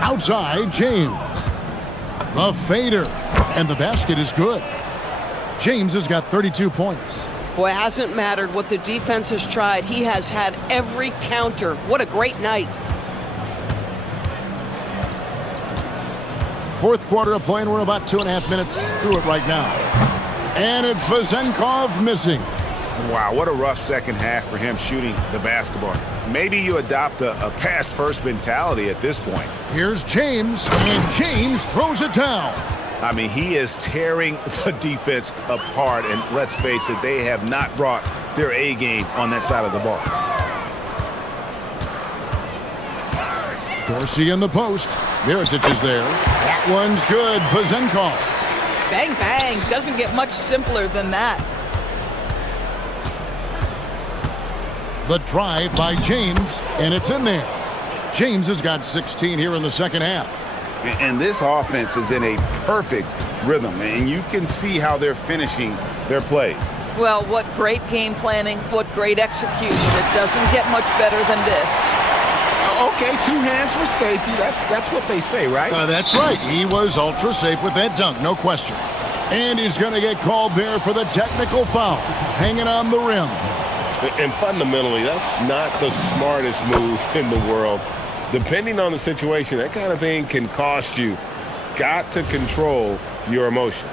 Outside, James. The fader. And the basket is good. James has got 32 points. Boy, it hasn't mattered what the defense has tried. He has had every counter. What a great night. Fourth quarter of play, and we're about 2.5 minutes through it right now. And it's Vizenkov missing. Wow, what a rough second half for him shooting the basketball. Maybe you adopt a pass-first mentality at this point. Here's James, and James throws it down. I mean, he is tearing the defense apart, and let's face it, they have not brought their A game on that side of the ball. Dorsey in the post. Mirotic is there. That one's good. Vizenkov. Bang, bang. Doesn't get much simpler than that. The drive by James, and it's in there. James has got 16 here in the second half. And this offense is in a perfect rhythm, and you can see how they're finishing their plays. Well, what great game planning, what great execution. It doesn't get much better than this. Okay, 2 hands for safety. That's what they say, right? That's right. He was ultra safe with that dunk, no question. And he's going to get called there for the technical foul, hanging on the rim. And fundamentally, that's not the smartest move in the world. Depending on the situation, that kind of thing can cost you. Got to control your emotion.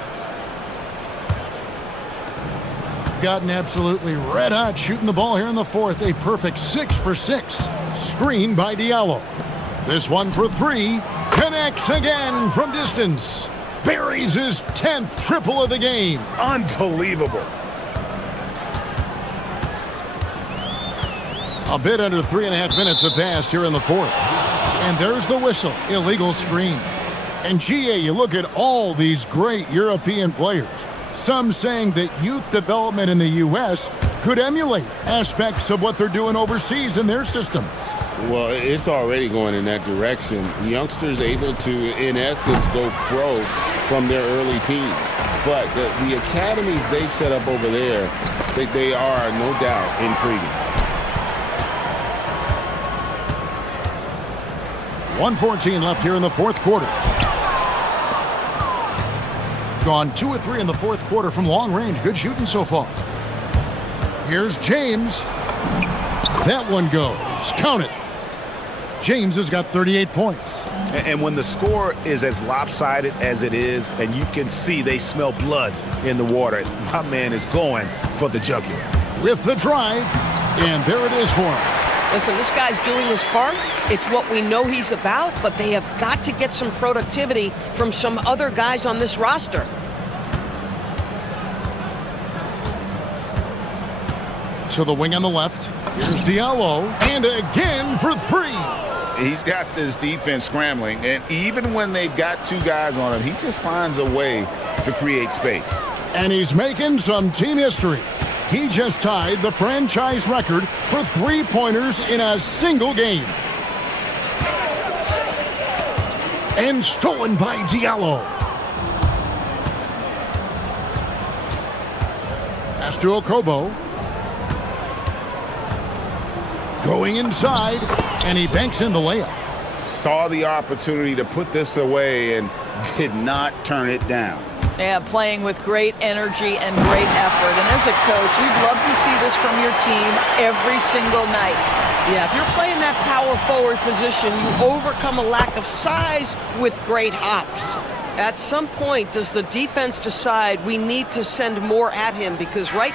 Gotten absolutely red hot shooting the ball here in the fourth. A perfect 6 for 6. Screen by Diallo. This one for 3. Connects again from distance. Buries his 10th triple of the game. Unbelievable. A bit under 3.5 minutes have passed here in the fourth. And there's the whistle. Illegal screen. And GA, you look at all these great European players. Some saying that youth development in the U.S. could emulate aspects of what they're doing overseas in their systems. Well, it's already going in that direction. Youngsters able to, in essence, go pro from their early teens. But the academies they've set up over there, they are, no doubt, intriguing. 1:14 left here in the fourth quarter. Gone 2 of 3 in the fourth quarter from long range. Good shooting so far. Here's James. That one goes. Count it. James has got 38 points. And when the score is as lopsided as it is, and you can see they smell blood in the water, my man is going for the jugular. With the drive, and there it is for him. Listen, this guy's doing his part. It's what we know he's about, but they have got to get some productivity from some other guys on this roster. To the wing on the left. Here's Diallo, and again for 3. He's got this defense scrambling, and even when they've got 2 guys on him, he just finds a way to create space. And he's making some team history. He just tied the franchise record for 3-pointers in a single game. And stolen by Diallo. Pass to Okobo. Going inside, and he banks in the layup. Saw the opportunity to put this away and did not turn it down. Yeah, playing with great energy and great effort. And as a coach, you'd love to see this from your team every single night. Yeah, if you're playing that power forward position, you overcome a lack of size with great hops. At some point, does the defense decide we need to send more at him? Because right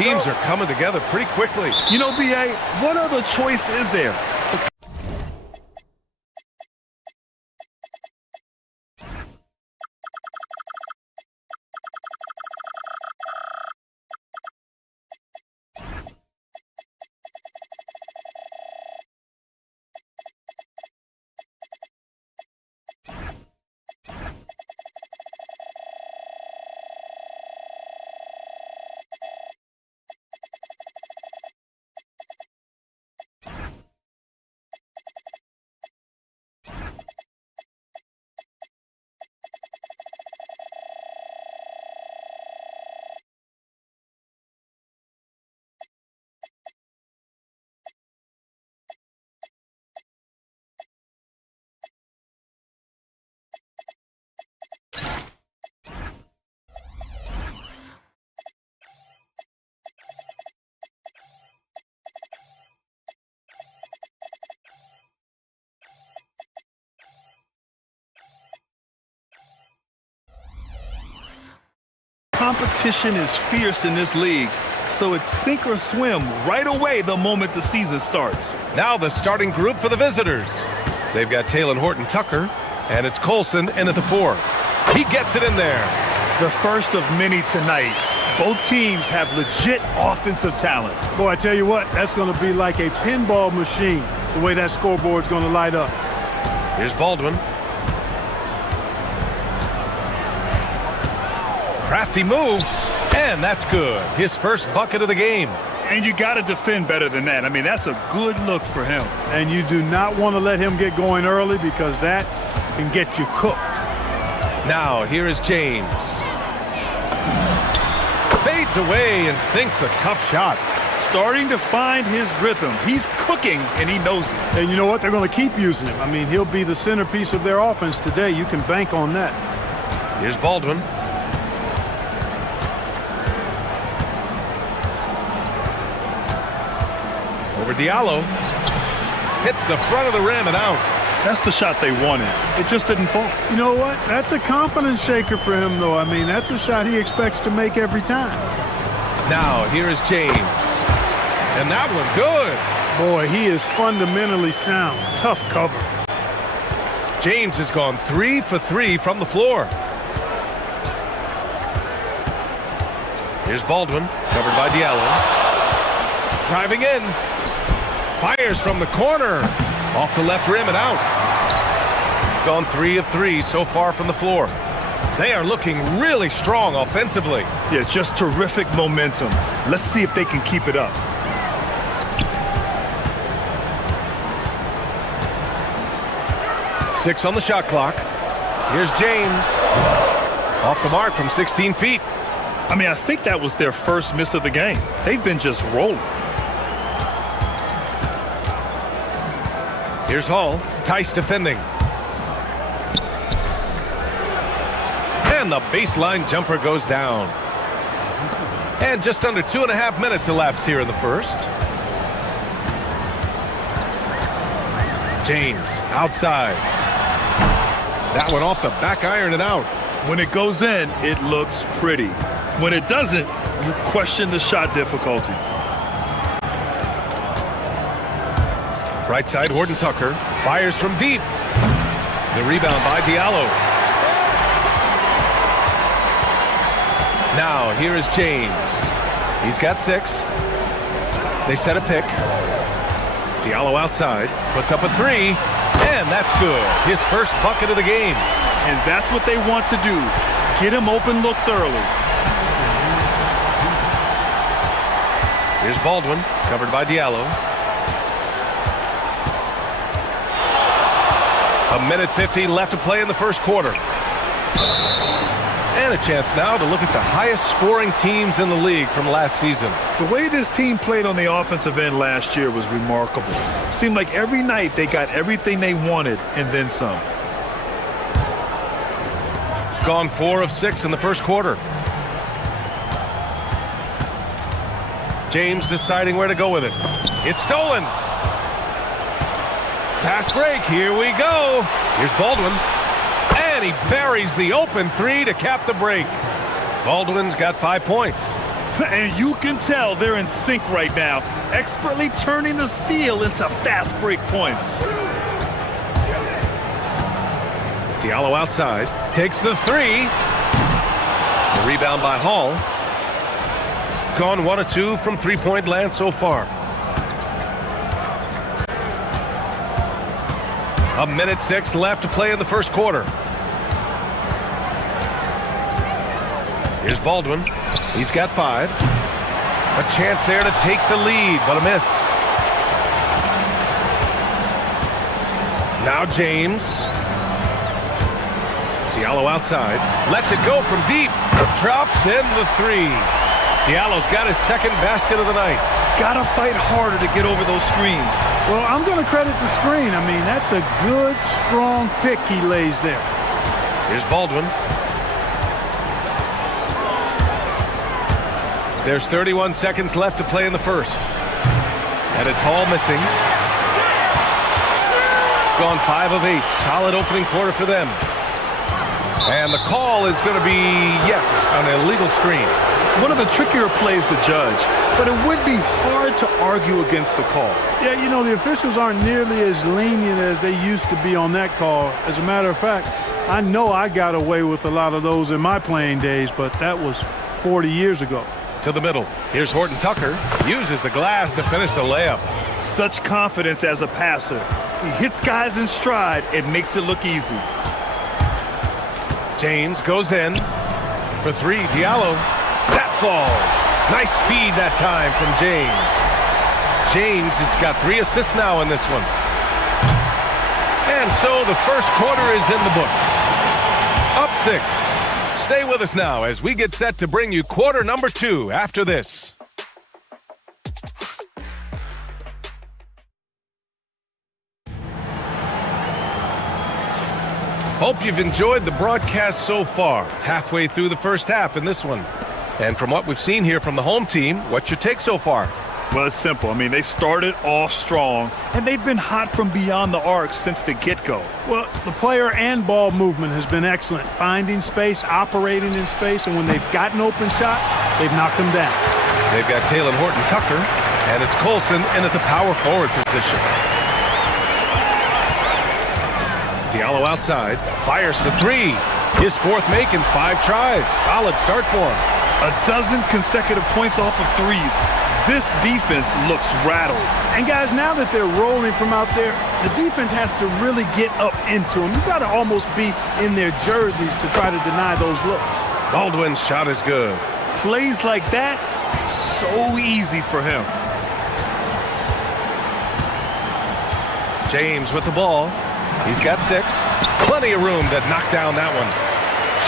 teams are coming together pretty quickly. You know, B.A., what other choice is there? Competition is fierce in this league, so it's sink or swim right away the moment the season starts. Now the starting group for the visitors. They've got Taylor Horton Tucker, and it's Colson in at the 4. He gets it in there. The first of many tonight. Both teams have legit offensive talent. Boy, I tell you what, that's going to be like a pinball machine, the way that scoreboard's going to light up. Here's Baldwin. Crafty move, and that's good. His first bucket of the game. And you got to defend better than that. I mean, that's a good look for him. And you do not want to let him get going early because that can get you cooked. Now, here is James. Fades away and sinks a tough shot. Starting to find his rhythm. He's cooking, and he knows it. And you know what? They're going to keep using him. I mean, he'll be the centerpiece of their offense today. You can bank on that. Here's Baldwin. Over Diallo. Hits the front of the rim and out. That's the shot they wanted. It just didn't fall. You know what? That's a confidence shaker for him, though. I mean, that's a shot he expects to make every time. Now, here is James. And that one good. Boy, he is fundamentally sound. Tough cover. James has gone 3 for 3 from the floor. Here's Baldwin, covered by Diallo. Driving in. Fires from the corner. Off the left rim and out. Gone 3 of 3 so far from the floor. They are looking really strong offensively. Yeah, just terrific momentum. Let's see if they can keep it up. Six on the shot clock. Here's James. Off the mark from 16 feet. I mean, I think that was their first miss of the game. They've been just rolling. Here's Hall. Tice defending. And the baseline jumper goes down. And just under 2.5 minutes elapsed here in the first. James outside. That one off the back iron and out. When it goes in, it looks pretty. When it doesn't, you question the shot difficulty. Right side, Horton Tucker fires from deep. The rebound by Diallo. Now, here is James. He's got 6. They set a pick. Diallo outside, puts up a 3, and that's good. His first bucket of the game. And that's what they want to do. Get him open looks early. Here's Baldwin, covered by Diallo. 1:50 left to play in the first quarter. And a chance now to look at the highest scoring teams in the league from last season. The way this team played on the offensive end last year was remarkable. Seemed like every night they got everything they wanted and then some. Gone 4 of 6 in the first quarter. James deciding where to go with it. It's stolen. Fast break, here we go. Here's Baldwin. And he buries the open 3 to cap the break. Baldwin's got 5 points. And you can tell they're in sync right now, expertly turning the steal into fast break points. Diallo outside, takes the three. The rebound by Hall. Gone 1 of 2 from three-point land so far. 1:06 left to play in the first quarter. Here's Baldwin. He's got 5. A chance there to take the lead, but a miss. Now James. Diallo outside. Lets it go from deep. Drops in the 3. Diallo's got his second basket of the night. Gotta fight harder to get over those screens. Well, I'm going to credit the screen. I mean, that's a good, strong pick he lays there. Here's Baldwin. There's 31 seconds left to play in the first. And it's Hall missing. Gone 5 of 8. Solid opening quarter for them. And the call is going to be, yes, an illegal screen. One of the trickier plays to judge, but it would be hard to argue against the call. Yeah, you know, the officials aren't nearly as lenient as they used to be on that call. As a matter of fact, I know I got away with a lot of those in my playing days, but that was 40 years ago. To the middle. Here's Horton Tucker. Uses the glass to finish the layup. Such confidence as a passer. He hits guys in stride and makes it look easy. James goes in for 3. Diallo. That falls. Nice feed that time from James. James has got 3 assists now in this one. And so the first quarter is in the books. Up 6. Stay with us now as we get set to bring you quarter number 2 after this. Hope you've enjoyed the broadcast so far. Halfway through the first half in this one. And from what we've seen here from the home team, what's your take so far? Well, it's simple. I mean, they started off strong, and they've been hot from beyond the arc since the get-go. Well, the player and ball movement has been excellent. Finding space, operating in space, and when they've gotten open shots, they've knocked them down. They've got Taylor Horton Tucker, and it's Colson in at the power forward position. Diallo outside, fires the 3. His 4th make in 5 tries. Solid start for him. 12 consecutive points off of 3s. This defense looks rattled. And guys, now that they're rolling from out there, the defense has to really get up into them. You've got to almost be in their jerseys to try to deny those looks. Baldwin's shot is good. Plays like that, so easy for him. James with the ball. He's got 6. Plenty of room to knock down that one.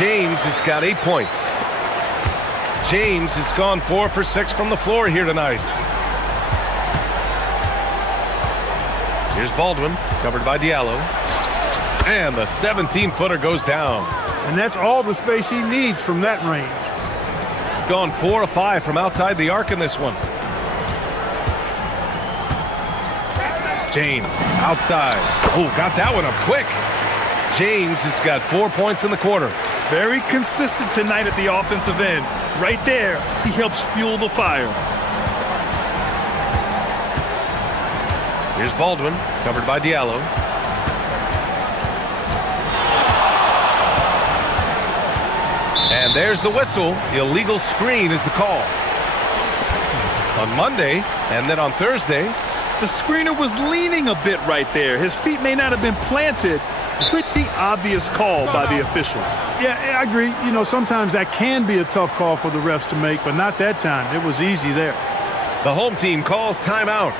James has got 8 points. James has gone 4 for 6 from the floor here tonight. Here's Baldwin, covered by Diallo. And the 17-footer goes down. And that's all the space he needs from that range. Gone 4 of 5 from outside the arc in this one. James, outside. Oh, got that one up quick. James has got 4 points in the quarter. Very consistent tonight at the offensive end. Right there, he helps fuel the fire. Here's Baldwin, covered by Diallo. And there's the whistle. Illegal screen is the call. On Monday, and then on Thursday, the screener was leaning a bit right there. His feet may not have been planted. Pretty obvious call by the officials. Yeah, I agree. You know, sometimes that can be a tough call for the refs to make, but not that time. It was easy there. The home team calls timeout.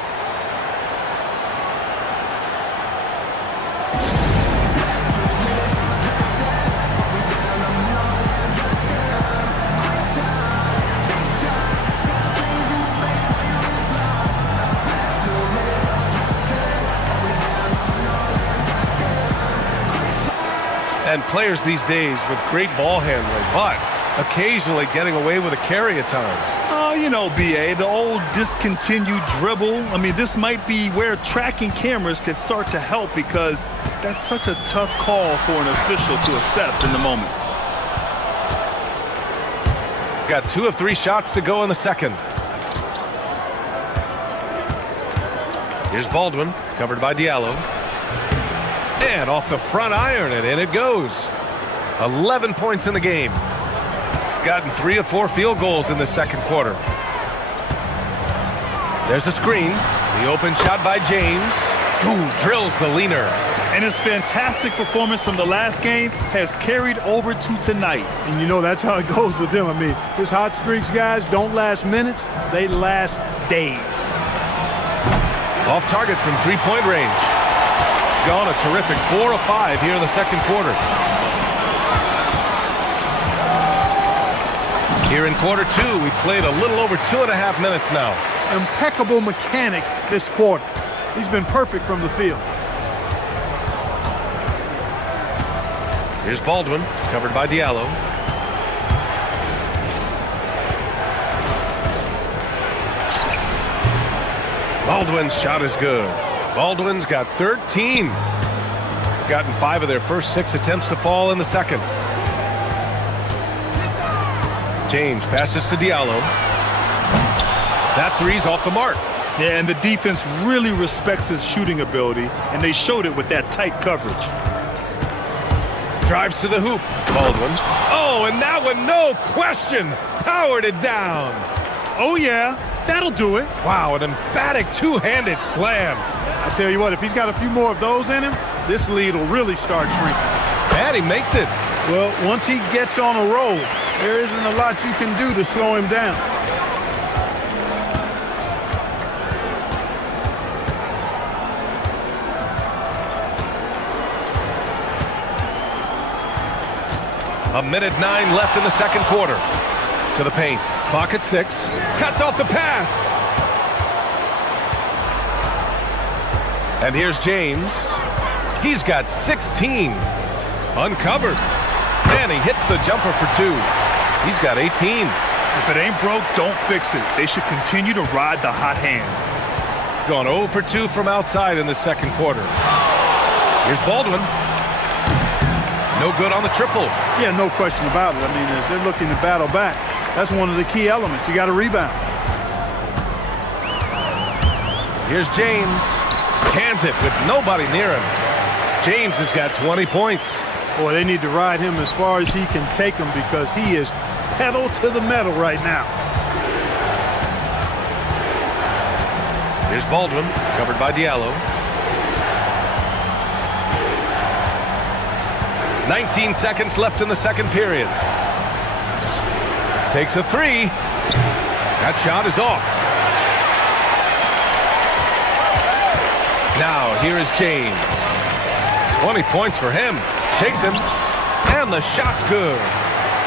And players these days with great ball handling, but occasionally getting away with a carry at times. Oh, you know, BA, the old discontinued dribble. I mean, this might be where tracking cameras could start to help because that's such a tough call for an official to assess in the moment. Got 2 of 3 shots to go in the second. Here's Baldwin, covered by Diallo. And off the front iron, and in it goes. 11 points in the game. Gotten 3 of 4 field goals in the second quarter. There's a screen. The open shot by James, who drills the leaner. And his fantastic performance from the last game has carried over to tonight. And you know that's how it goes with him. I mean, his hot streaks, guys, don't last minutes. They last days. Off target from three-point range. Gone a terrific 4 of 5 here in the second quarter. Here in quarter 2, we played a little over 2.5 minutes now. Impeccable mechanics this quarter. He's been perfect from the field. Here's Baldwin, covered by Diallo. Baldwin's shot is good. Baldwin's got 13. Gotten 5 of their first 6 attempts to fall in the second. James passes to Diallo. That three's off the mark. Yeah, and the defense really respects his shooting ability, and they showed it with that tight coverage. Drives to the hoop. Baldwin. Oh, and that one, no question, powered it down. Oh, yeah, that'll do it. Wow, an emphatic two-handed slam. I tell you what, if he's got a few more of those in him, this lead will really start shrinking. And he makes it. Well, once he gets on a roll, there isn't a lot you can do to slow him down. A minute 9 left in the second quarter. To the paint. Clock at 6. Cuts off the pass. And here's James. He's got 16. Uncovered. And he hits the jumper for 2. He's got 18. If it ain't broke, don't fix it. They should continue to ride the hot hand. Gone 0 for 2 from outside in the second quarter. Here's Baldwin. No good on the triple. Yeah, no question about it. I mean, as they're looking to battle back, that's one of the key elements. You got to rebound. Here's James. Cans it with nobody near him. James has got 20 points. Boy, they need to ride him as far as he can take them because he is pedal to the metal right now. Here's Baldwin, covered by Diallo. 19 seconds left in the second period. Takes a 3. That shot is off. Now here is James. 20 points for him. Takes him. And the shot's good.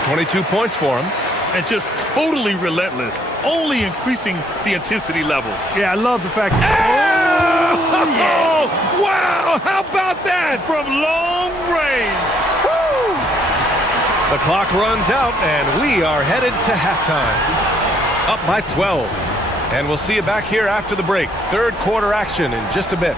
22 points for him. And just totally relentless. Only increasing the intensity level. Yeah, I love the fact that... Oh, yeah. Wow, how about that? From long range. The clock runs out, and we are headed to halftime. Up by 12. And we'll see you back here after the break. Third quarter action in just a bit.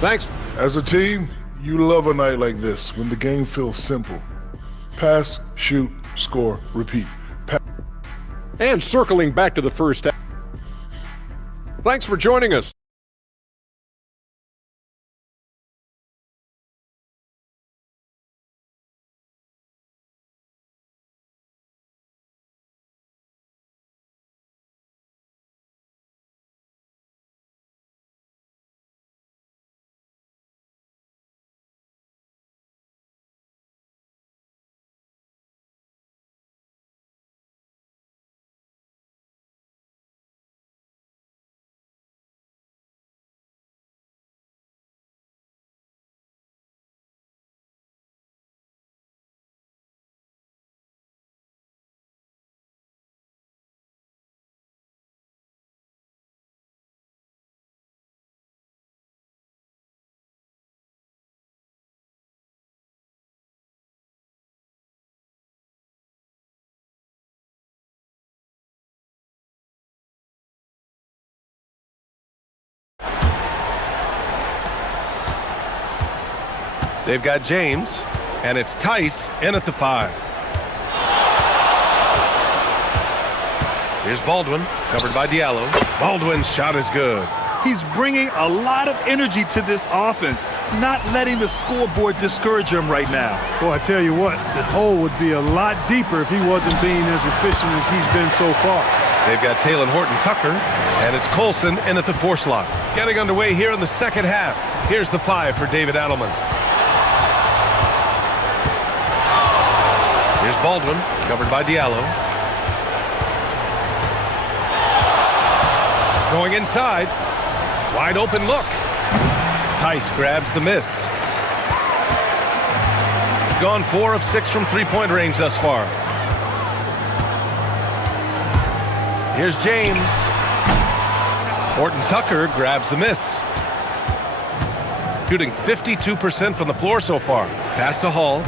Thanks. As a team, you love a night like this when the game feels simple. Pass, shoot, score, repeat. And circling back to the first half. Thanks for joining us. They've got James, and it's Tice in at the 5. Here's Baldwin, covered by Diallo. Baldwin's shot is good. He's bringing a lot of energy to this offense, not letting the scoreboard discourage him right now. Well, I tell you what, the hole would be a lot deeper if he wasn't being as efficient as he's been so far. They've got Talon Horton-Tucker, and it's Colson in at the 4 slot. Getting underway here in the second half. Here's the 5 for David Adelman. Here's Baldwin, covered by Diallo. Going inside. Wide open look. Tice grabs the miss. Gone 4 of 6 from three-point range thus far. Here's James. Horton-Tucker grabs the miss. Shooting 52% from the floor so far. Pass to Hall.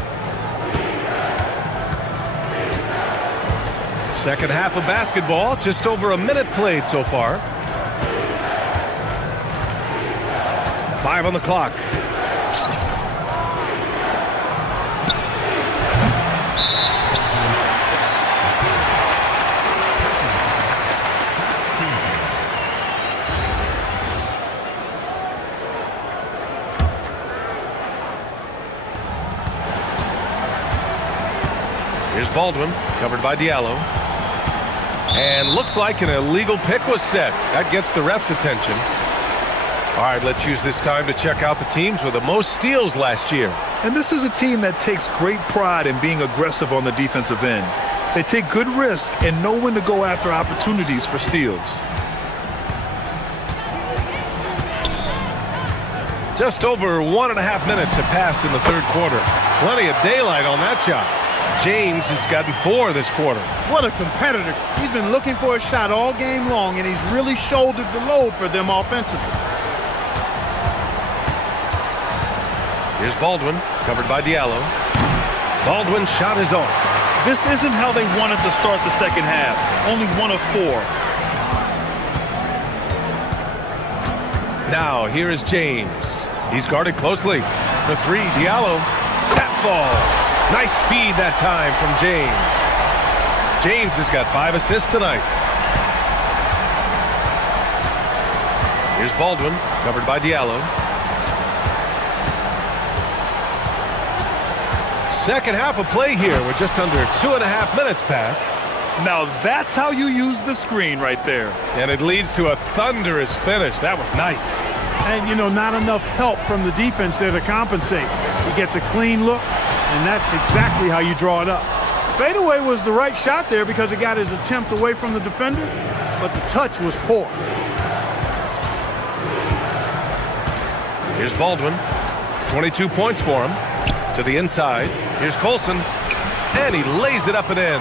Second half of basketball, just over a minute played so far. 5 on the clock. Here's Baldwin, covered by Diallo. And looks like an illegal pick was set. That gets the ref's attention. All right, let's use this time to check out the teams with the most steals last year. And this is a team that takes great pride in being aggressive on the defensive end. They take good risk and know when to go after opportunities for steals. Just over 1.5 minutes have passed in the third quarter. Plenty of daylight on that shot. James has gotten 4 this quarter. What a competitor. He's been looking for a shot all game long, and he's really shouldered the load for them offensively. Here's Baldwin, covered by Diallo. Baldwin's shot is off. This isn't how they wanted to start the second half. Only 1 of 4. Now, here is James. He's guarded closely. The 3, Diallo. That falls. Nice feed that time from James. James has got 5 assists tonight. Here's Baldwin, covered by Diallo. Second half of play here with just under 2.5 minutes passed. Now that's how you use the screen right there. And it leads to a thunderous finish. That was nice. And, you know, not enough help from the defense there to compensate. He gets a clean look, and that's exactly how you draw it up. Fadeaway was the right shot there because it got his attempt away from the defender, but the touch was poor. Here's Baldwin. 22 points for him. To the inside. Here's Colson. And he lays it up and in.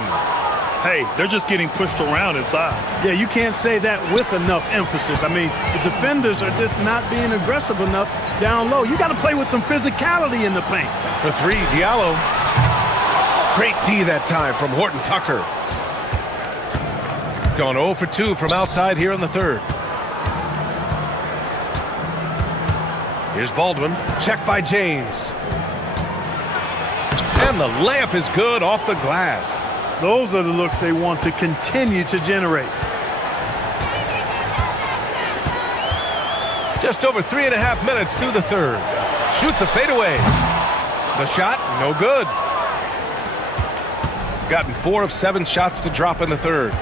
Hey, they're just getting pushed around inside. Yeah, you can't say that with enough emphasis. I mean, the defenders are just not being aggressive enough down low. You got to play with some physicality in the paint. For 3, Diallo. Great D that time from Horton-Tucker. Gone 0 for 2 from outside here in the third. Here's Baldwin. Checked by James. And the layup is good off the glass. Those are the looks they want to continue to generate. Just over 3.5 minutes through the third. Shoots a fadeaway. The shot, no good. Gotten 4 of 7 shots to drop in the third.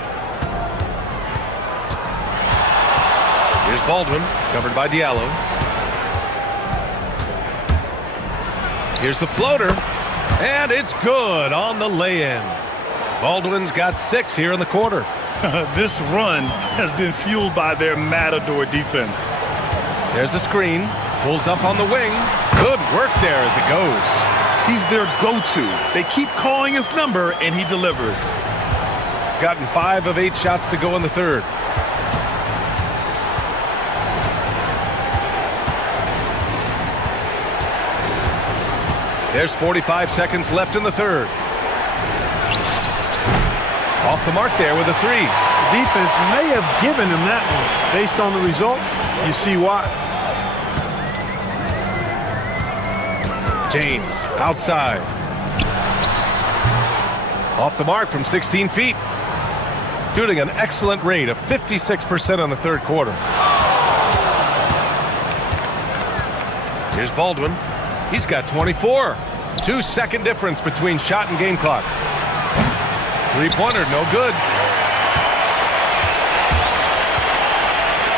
Here's Baldwin, covered by Diallo. Here's the floater. And it's good on the lay-in. Baldwin's got 6 here in the quarter. This run has been fueled by their matador defense. There's a screen. Pulls up on the wing. Good work there as it goes. He's their go-to. They keep calling his number, and he delivers. Gotten 5 of 8 shots to go in the third. There's 45 seconds left in the third. Off the mark there with a 3. The defense may have given him that one. Based on the results, you see why. James, outside. Off the mark from 16 feet. Shooting an excellent rate of 56% on the third quarter. Here's Baldwin. He's got 24. 2-second difference between shot and game clock. Three-pointer, no good.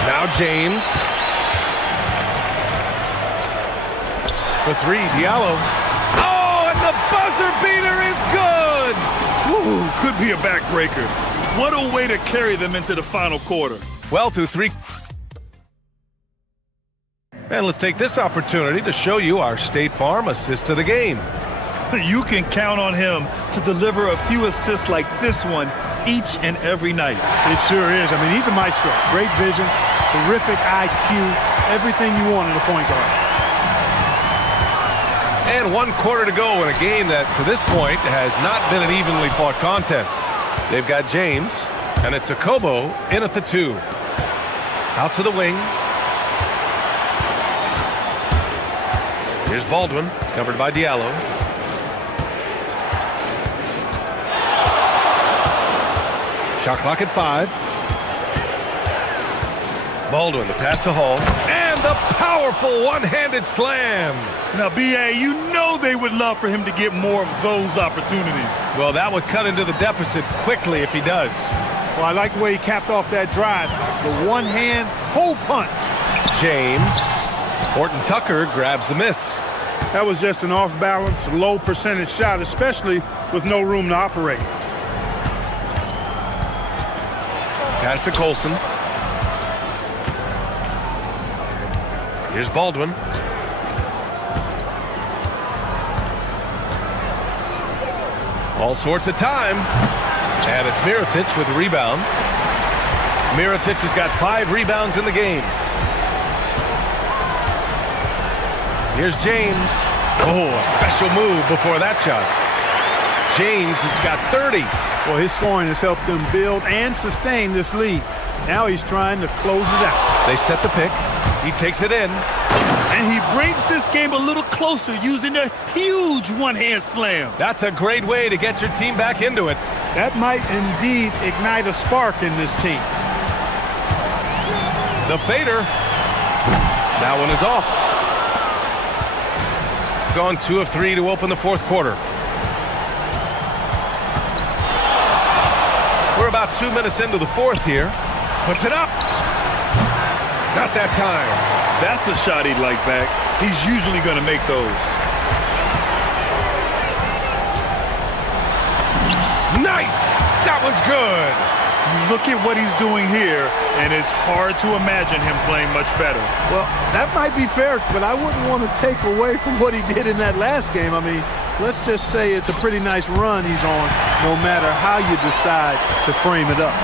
Now James. For three, Diallo. Oh, and the buzzer beater is good! Ooh, could be a backbreaker. What a way to carry them into the final quarter. Well, through three. And let's take this opportunity to show you our State Farm assist of the game. You can count on him to deliver a few assists like this one each and every night. It sure is. I mean, he's a maestro. Great vision, terrific IQ, everything you want in a point guard. And 1 quarter to go in a game that, to this point, has not been an evenly fought contest. They've got James, and it's Akobo in at the 2. Out to the wing. Here's Baldwin, covered by Diallo. Shot clock at 5. Baldwin, the pass to Hall. And the powerful one-handed slam. Now, B.A., you know they would love for him to get more of those opportunities. Well, that would cut into the deficit quickly if he does. Well, I like the way he capped off that drive. The one-hand hole punch. James. Horton Tucker grabs the miss. That was just an off-balance, low-percentage shot, especially with no room to operate. Pass to Colson. Here's Baldwin. All sorts of time. And it's Mirotic with the rebound. Mirotic has got 5 rebounds in the game. Here's James. Oh, a special move before that shot. James has got 30. Well, his scoring has helped them build and sustain this lead. Now he's trying to close it out. They set the pick. He takes it in. And he brings this game a little closer using a huge one-hand slam. That's a great way to get your team back into it. That might indeed ignite a spark in this team. The fader. That one is off. Gone 2 of 3 to open the fourth quarter. We're about 2 minutes into the fourth here. Puts it up. Not that time. That's a shot he'd like back. He's usually going to make those. Nice! That one's good. Look at what he's doing here, and it's hard to imagine him playing much better. Well, that might be fair, but I wouldn't want to take away from what he did in that last game. I mean, let's just say it's a pretty nice run he's on, no matter how you decide to frame it up.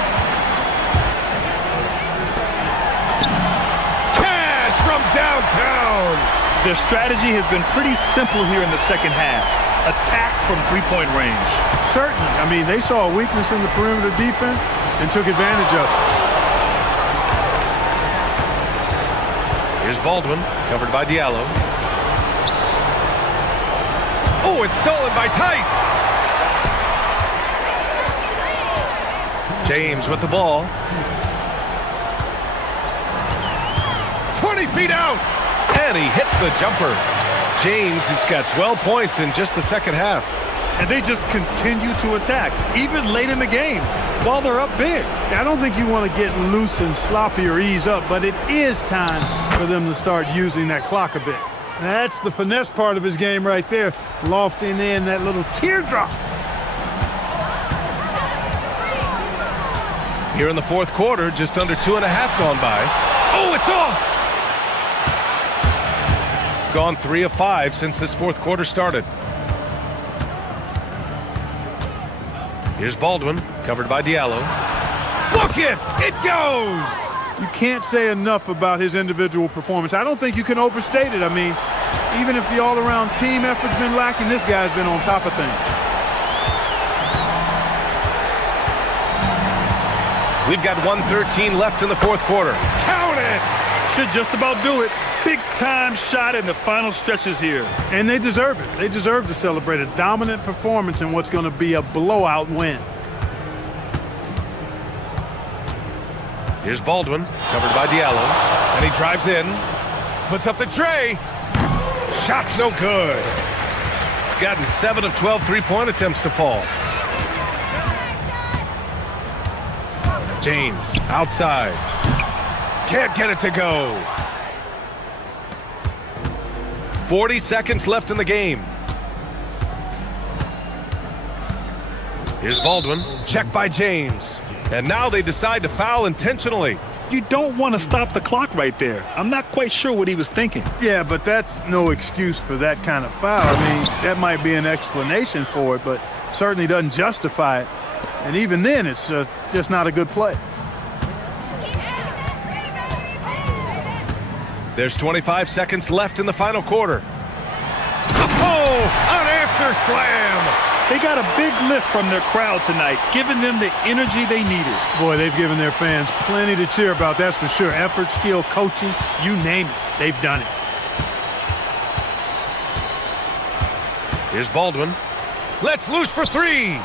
Cash from downtown. Their strategy has been pretty simple here in the second half. Attack from three-point range. Certainly. I mean, they saw a weakness in the perimeter defense and took advantage of it. Here's Baldwin, covered by Diallo. Oh, it's stolen by Tice. James with the ball. 20 feet out. And he hits the jumper. James has got 12 points in just the second half. And they just continue to attack, even late in the game, while they're up big. I don't think you want to get loose and sloppy or ease up, but it is time for them to start using that clock a bit. That's the finesse part of his game right there, lofting in that little teardrop. Here in the fourth quarter, just under 2.5 gone by. Oh, it's off! Gone 3 of 5 since this fourth quarter started. Here's Baldwin, covered by Diallo. Book it! It goes! You can't say enough about his individual performance. I don't think you can overstate it. I mean, even if the all-around team effort's been lacking, this guy's been on top of things. We've got 1:13 left in the fourth quarter. Count it! should just about do it. Big-time shot in the final stretches here. And they deserve it. They deserve to celebrate a dominant performance in what's going to be a blowout win. Here's Baldwin, covered by Diallo. And he drives in, puts up the tray. Shot's no good. Gotten 7 of 12 three-point attempts to fall. James, outside. Can't get it to go. 40 seconds left in the game. Here's Baldwin, checked by James. And now they decide to foul intentionally. You don't want to stop the clock right there. I'm not quite sure what he was thinking. Yeah, but that's no excuse for that kind of foul. I mean, that might be an explanation for it, but certainly doesn't justify it. And even then, it's just not a good play. There's 25 seconds left in the final quarter. Oh, unanswered slam. They got a big lift from their crowd tonight, giving them the energy they needed. Boy, they've given their fans plenty to cheer about, that's for sure. Effort, skill, coaching, you name it, they've done it. Here's Baldwin. Let's loose for three.